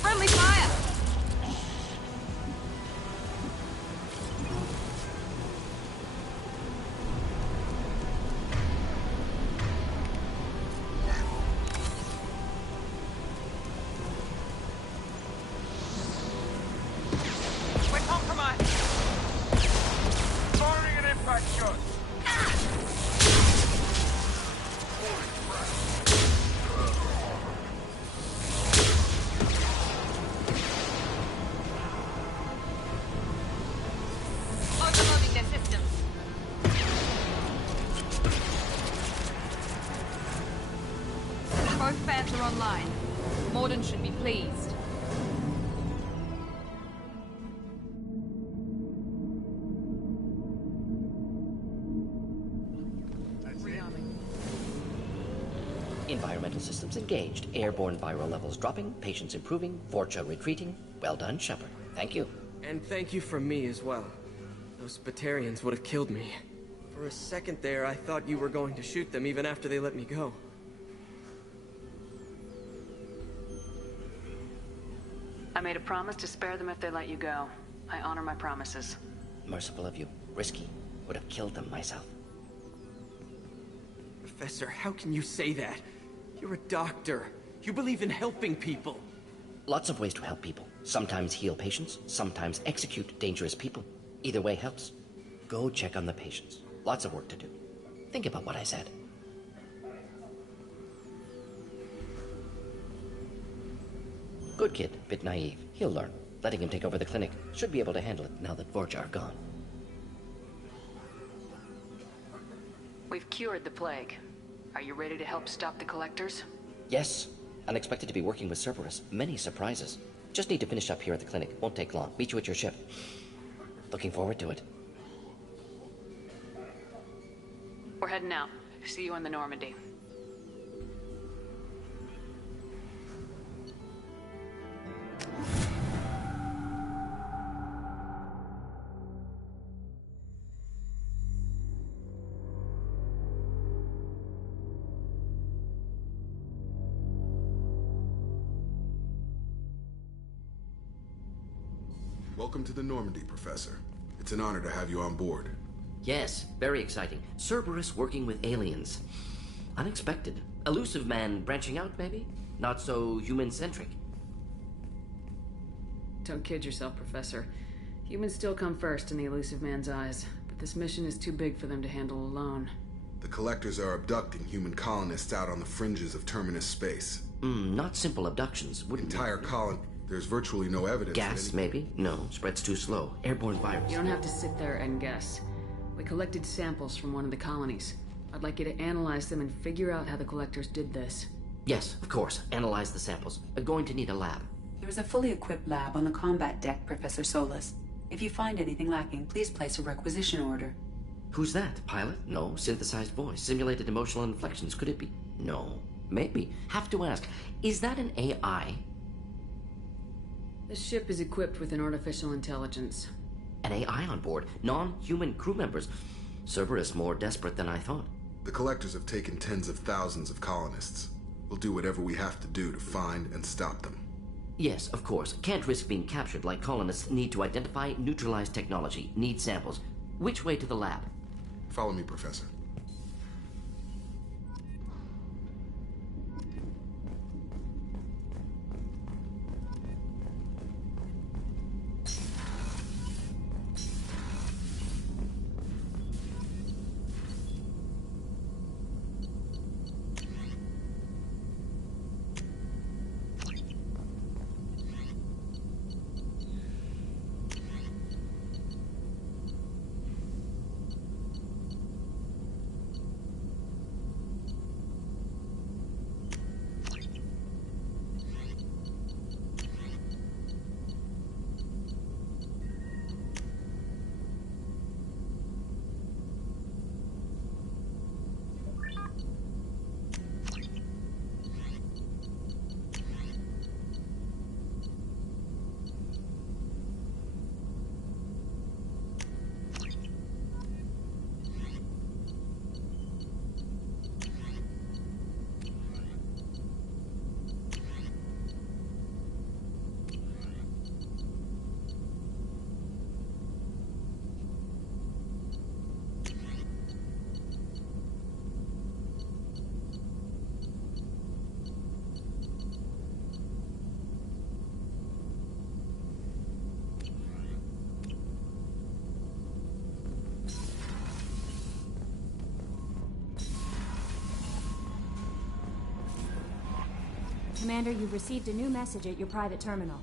Friendly fire! We're compromised. Firing an impact shot. Overloading their systems. Both fans are online. Morden should be pleased. Environmental systems engaged. Airborne viral levels dropping. Patients improving. Vorcha retreating. Well done, Shepard. Thank you. And thank you from me as well. Those Batarians would have killed me. For a second there, I thought you were going to shoot them even after they let me go. I made a promise to spare them if they let you go. I honor my promises. Merciful of you. Risky. Would have killed them myself. Professor, how can you say that? You're a doctor. You believe in helping people. Lots of ways to help people. Sometimes heal patients, sometimes execute dangerous people. Either way helps. Go check on the patients. Lots of work to do. Think about what I said. Good kid, bit naive. He'll learn. Letting him take over the clinic. Should be able to handle it now that Vorcha are gone. We've cured the plague. Are you ready to help stop the collectors? Yes. Unexpected to be working with Cerberus. Many surprises. Just need to finish up here at the clinic. Won't take long. Meet you at your ship. Looking forward to it. We're heading out. See you on the Normandy. Welcome to the Normandy, Professor. It's an honor to have you on board. Yes, very exciting. Cerberus working with aliens. Unexpected. Elusive man branching out, maybe? Not so human-centric. Don't kid yourself, Professor. Humans still come first in the elusive man's eyes, but this mission is too big for them to handle alone. The Collectors are abducting human colonists out on the fringes of terminus space. Not simple abductions, wouldn't Entire colony. There's virtually no evidence. Gas, maybe? No, spreads too slow. Airborne virus. You don't have to sit there and guess. We collected samples from one of the colonies. I'd like you to analyze them and figure out how the Collectors did this. Yes, of course. Analyze the samples. Going to need a lab. There is a fully equipped lab on the combat deck, Professor Solis. If you find anything lacking, please place a requisition order. Who's that? Pilot? No. Synthesized voice. Simulated emotional inflections. Could it be? No. Maybe. Have to ask. Is that an AI? The ship is equipped with an artificial intelligence. An AI on board? Non-human crew members? Cerberus more desperate than I thought. The Collectors have taken tens of thousands of colonists. We'll do whatever we have to do to find and stop them. Yes, of course. Can't risk being captured like colonists need to identify, neutralize technology, need samples. Which way to the lab? Follow me, Professor. Commander, you've received a new message at your private terminal.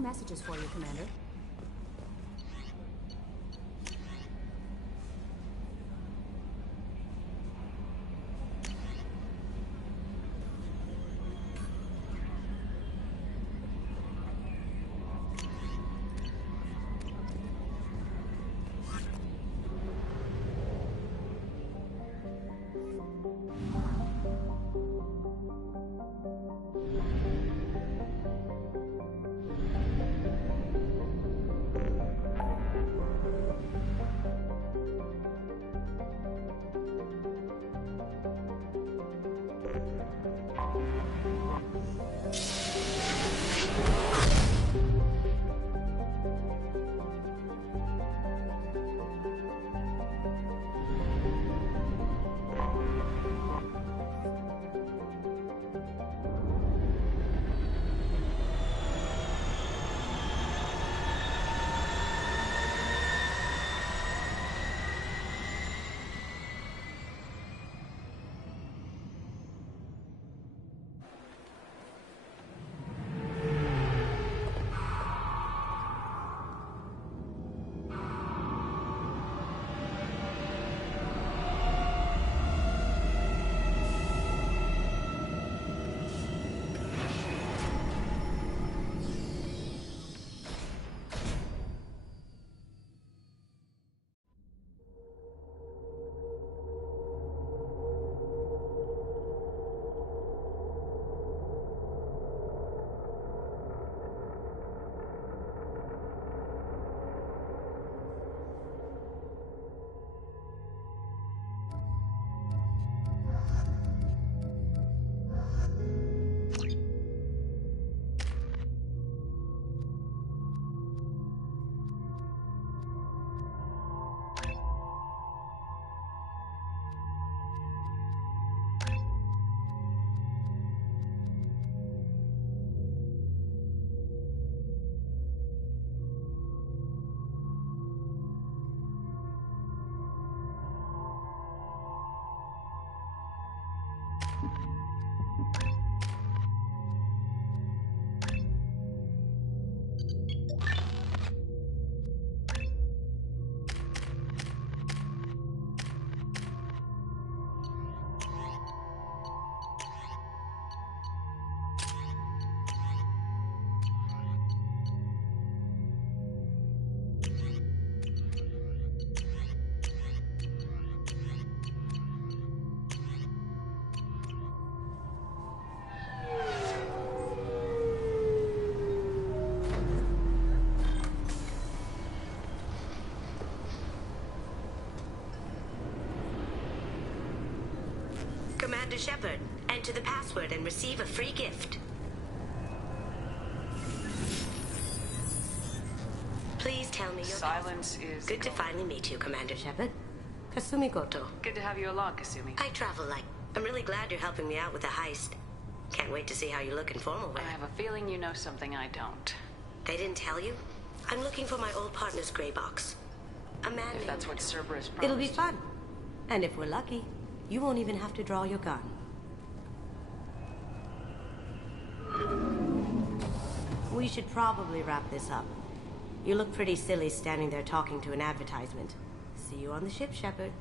messages for you, Commander. Commander Shepard, enter the password and receive a free gift. Please tell me your Silence is Good to finally meet you, Commander Shepard. Kasumi Goto. Good to have you along, Kasumi. I travel light. I'm really glad you're helping me out with the heist. Can't wait to see how you look in formal wear. I have a feeling you know something I don't. They didn't tell you? I'm looking for my old partner's gray box. A man If that's what Cerberus promised. It'll be fun. And if we're lucky, you won't even have to draw your gun. We should probably wrap this up. You look pretty silly standing there talking to an advertisement. See you on the ship, Shepard.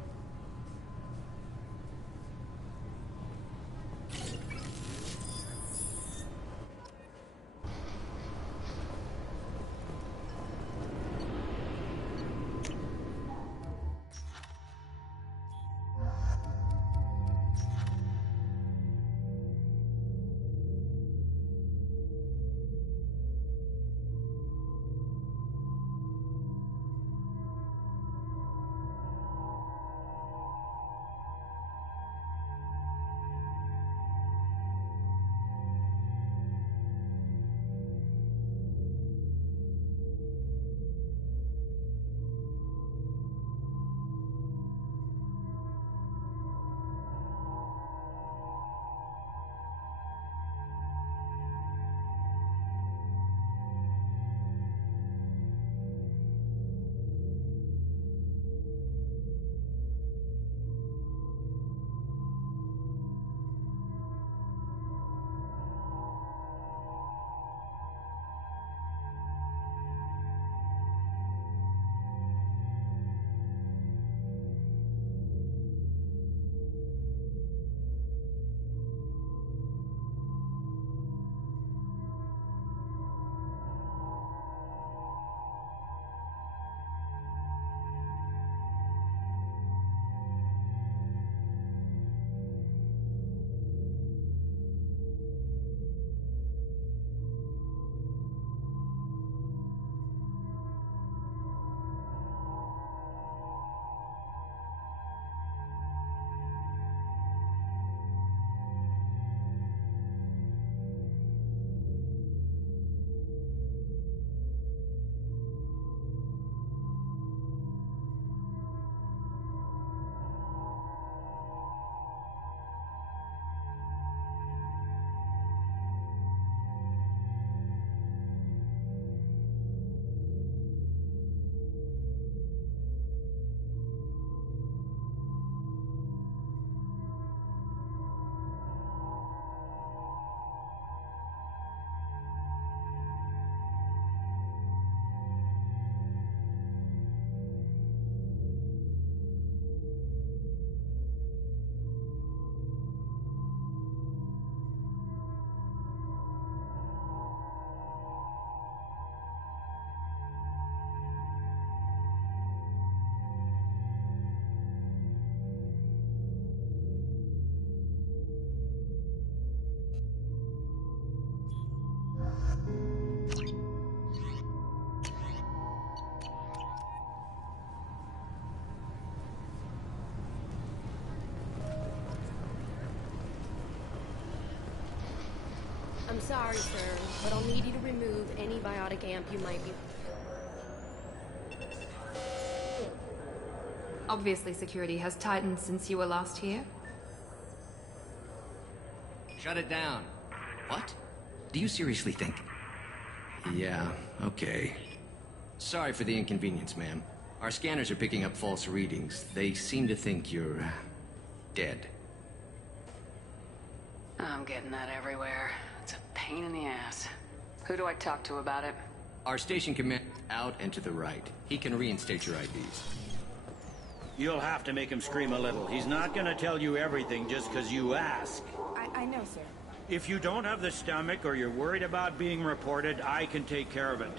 I'm sorry, sir, but I'll need you to remove any biotic amp you might be... Obviously, security has tightened since you were last here. Shut it down. What? Do you seriously think? Yeah, okay. Sorry for the inconvenience, ma'am. Our scanners are picking up false readings. They seem to think you're... dead. I'm getting that everywhere. It's a pain in the ass. Who do I talk to about it? Our station commander out and to the right. He can reinstate your IDs. You'll have to make him scream a little. He's not gonna tell you everything just because you ask. I know, sir. If you don't have the stomach or you're worried about being reported, I can take care of it.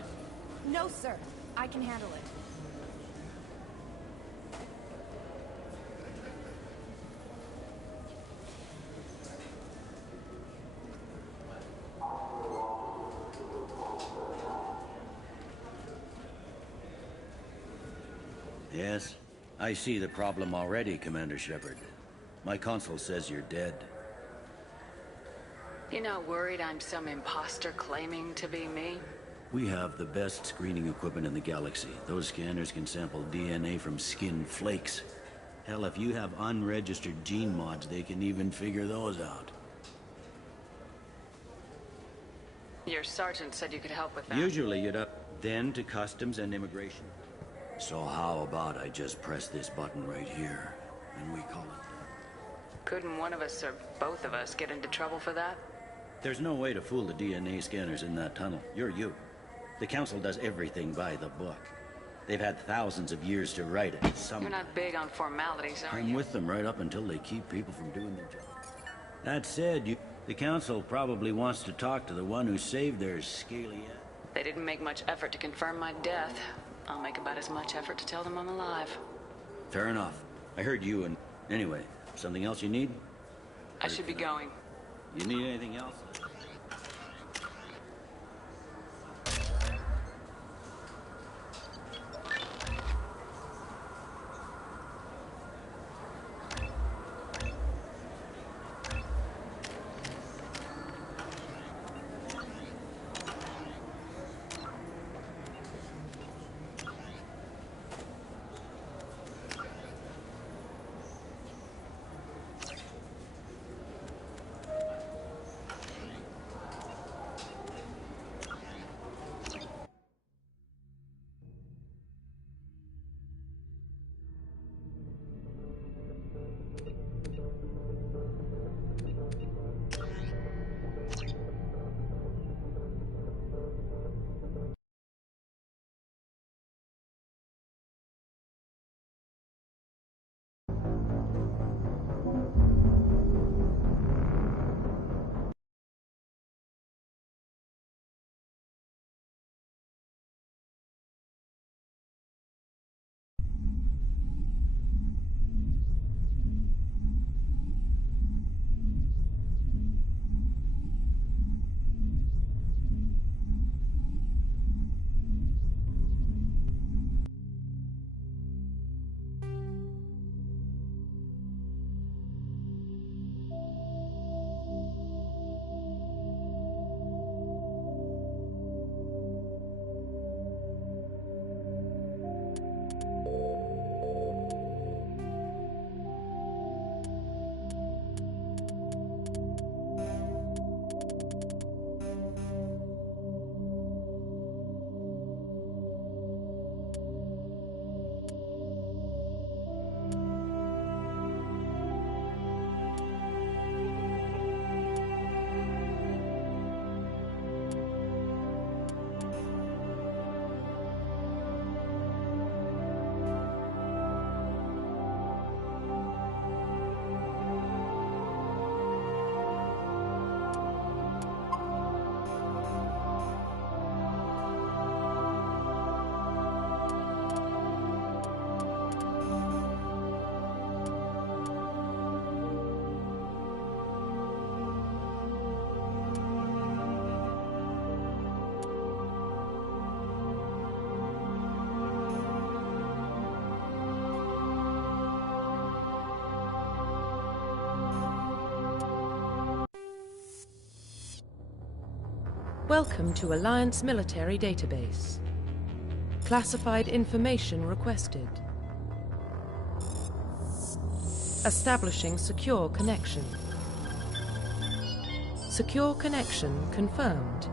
No, sir. I can handle it. Yes? I see the problem already, Commander Shepard. My console says you're dead. You're not worried I'm some imposter claiming to be me? We have the best screening equipment in the galaxy. Those scanners can sample DNA from skin flakes. Hell, if you have unregistered gene mods, they can even figure those out. Your sergeant said you could help with that. Usually you'd up then to customs and immigration. So how about I just press this button right here, and we call it? Couldn't one of us or both of us get into trouble for that? There's no way to fool the DNA scanners in that tunnel. You're you. The Council does everything by the book. They've had thousands of years to write it. You're not big on formalities, are you? I'm with them right up until they keep people from doing their job. That said, the Council probably wants to talk to the one who saved their scaly ass. They didn't make much effort to confirm my death. I'll make about as much effort to tell them I'm alive. Fair enough. I heard you and... Anyway, something else you need? I should be going. You need anything else? Welcome to Alliance Military Database. Classified information requested. Establishing secure connection. Secure connection confirmed.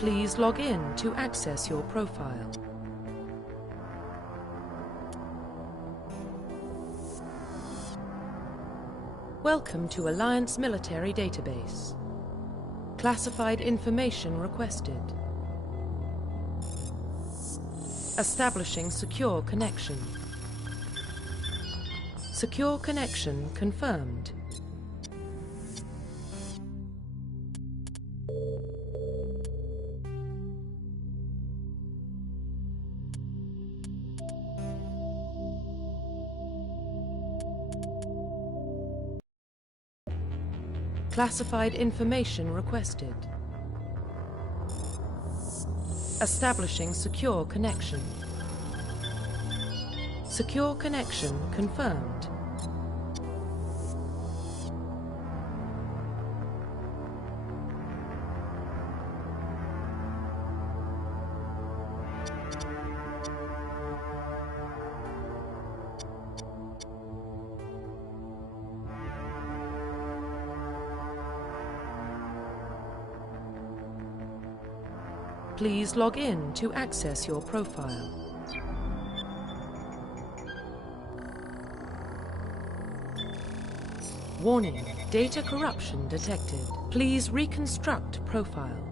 Please log in to access your profile. Welcome to Alliance Military Database. Classified information requested. Establishing secure connection. Secure connection confirmed. Classified information requested. Establishing secure connection. Secure connection confirmed. Please log in to access your profile. Warning, data corruption detected. Please reconstruct profile.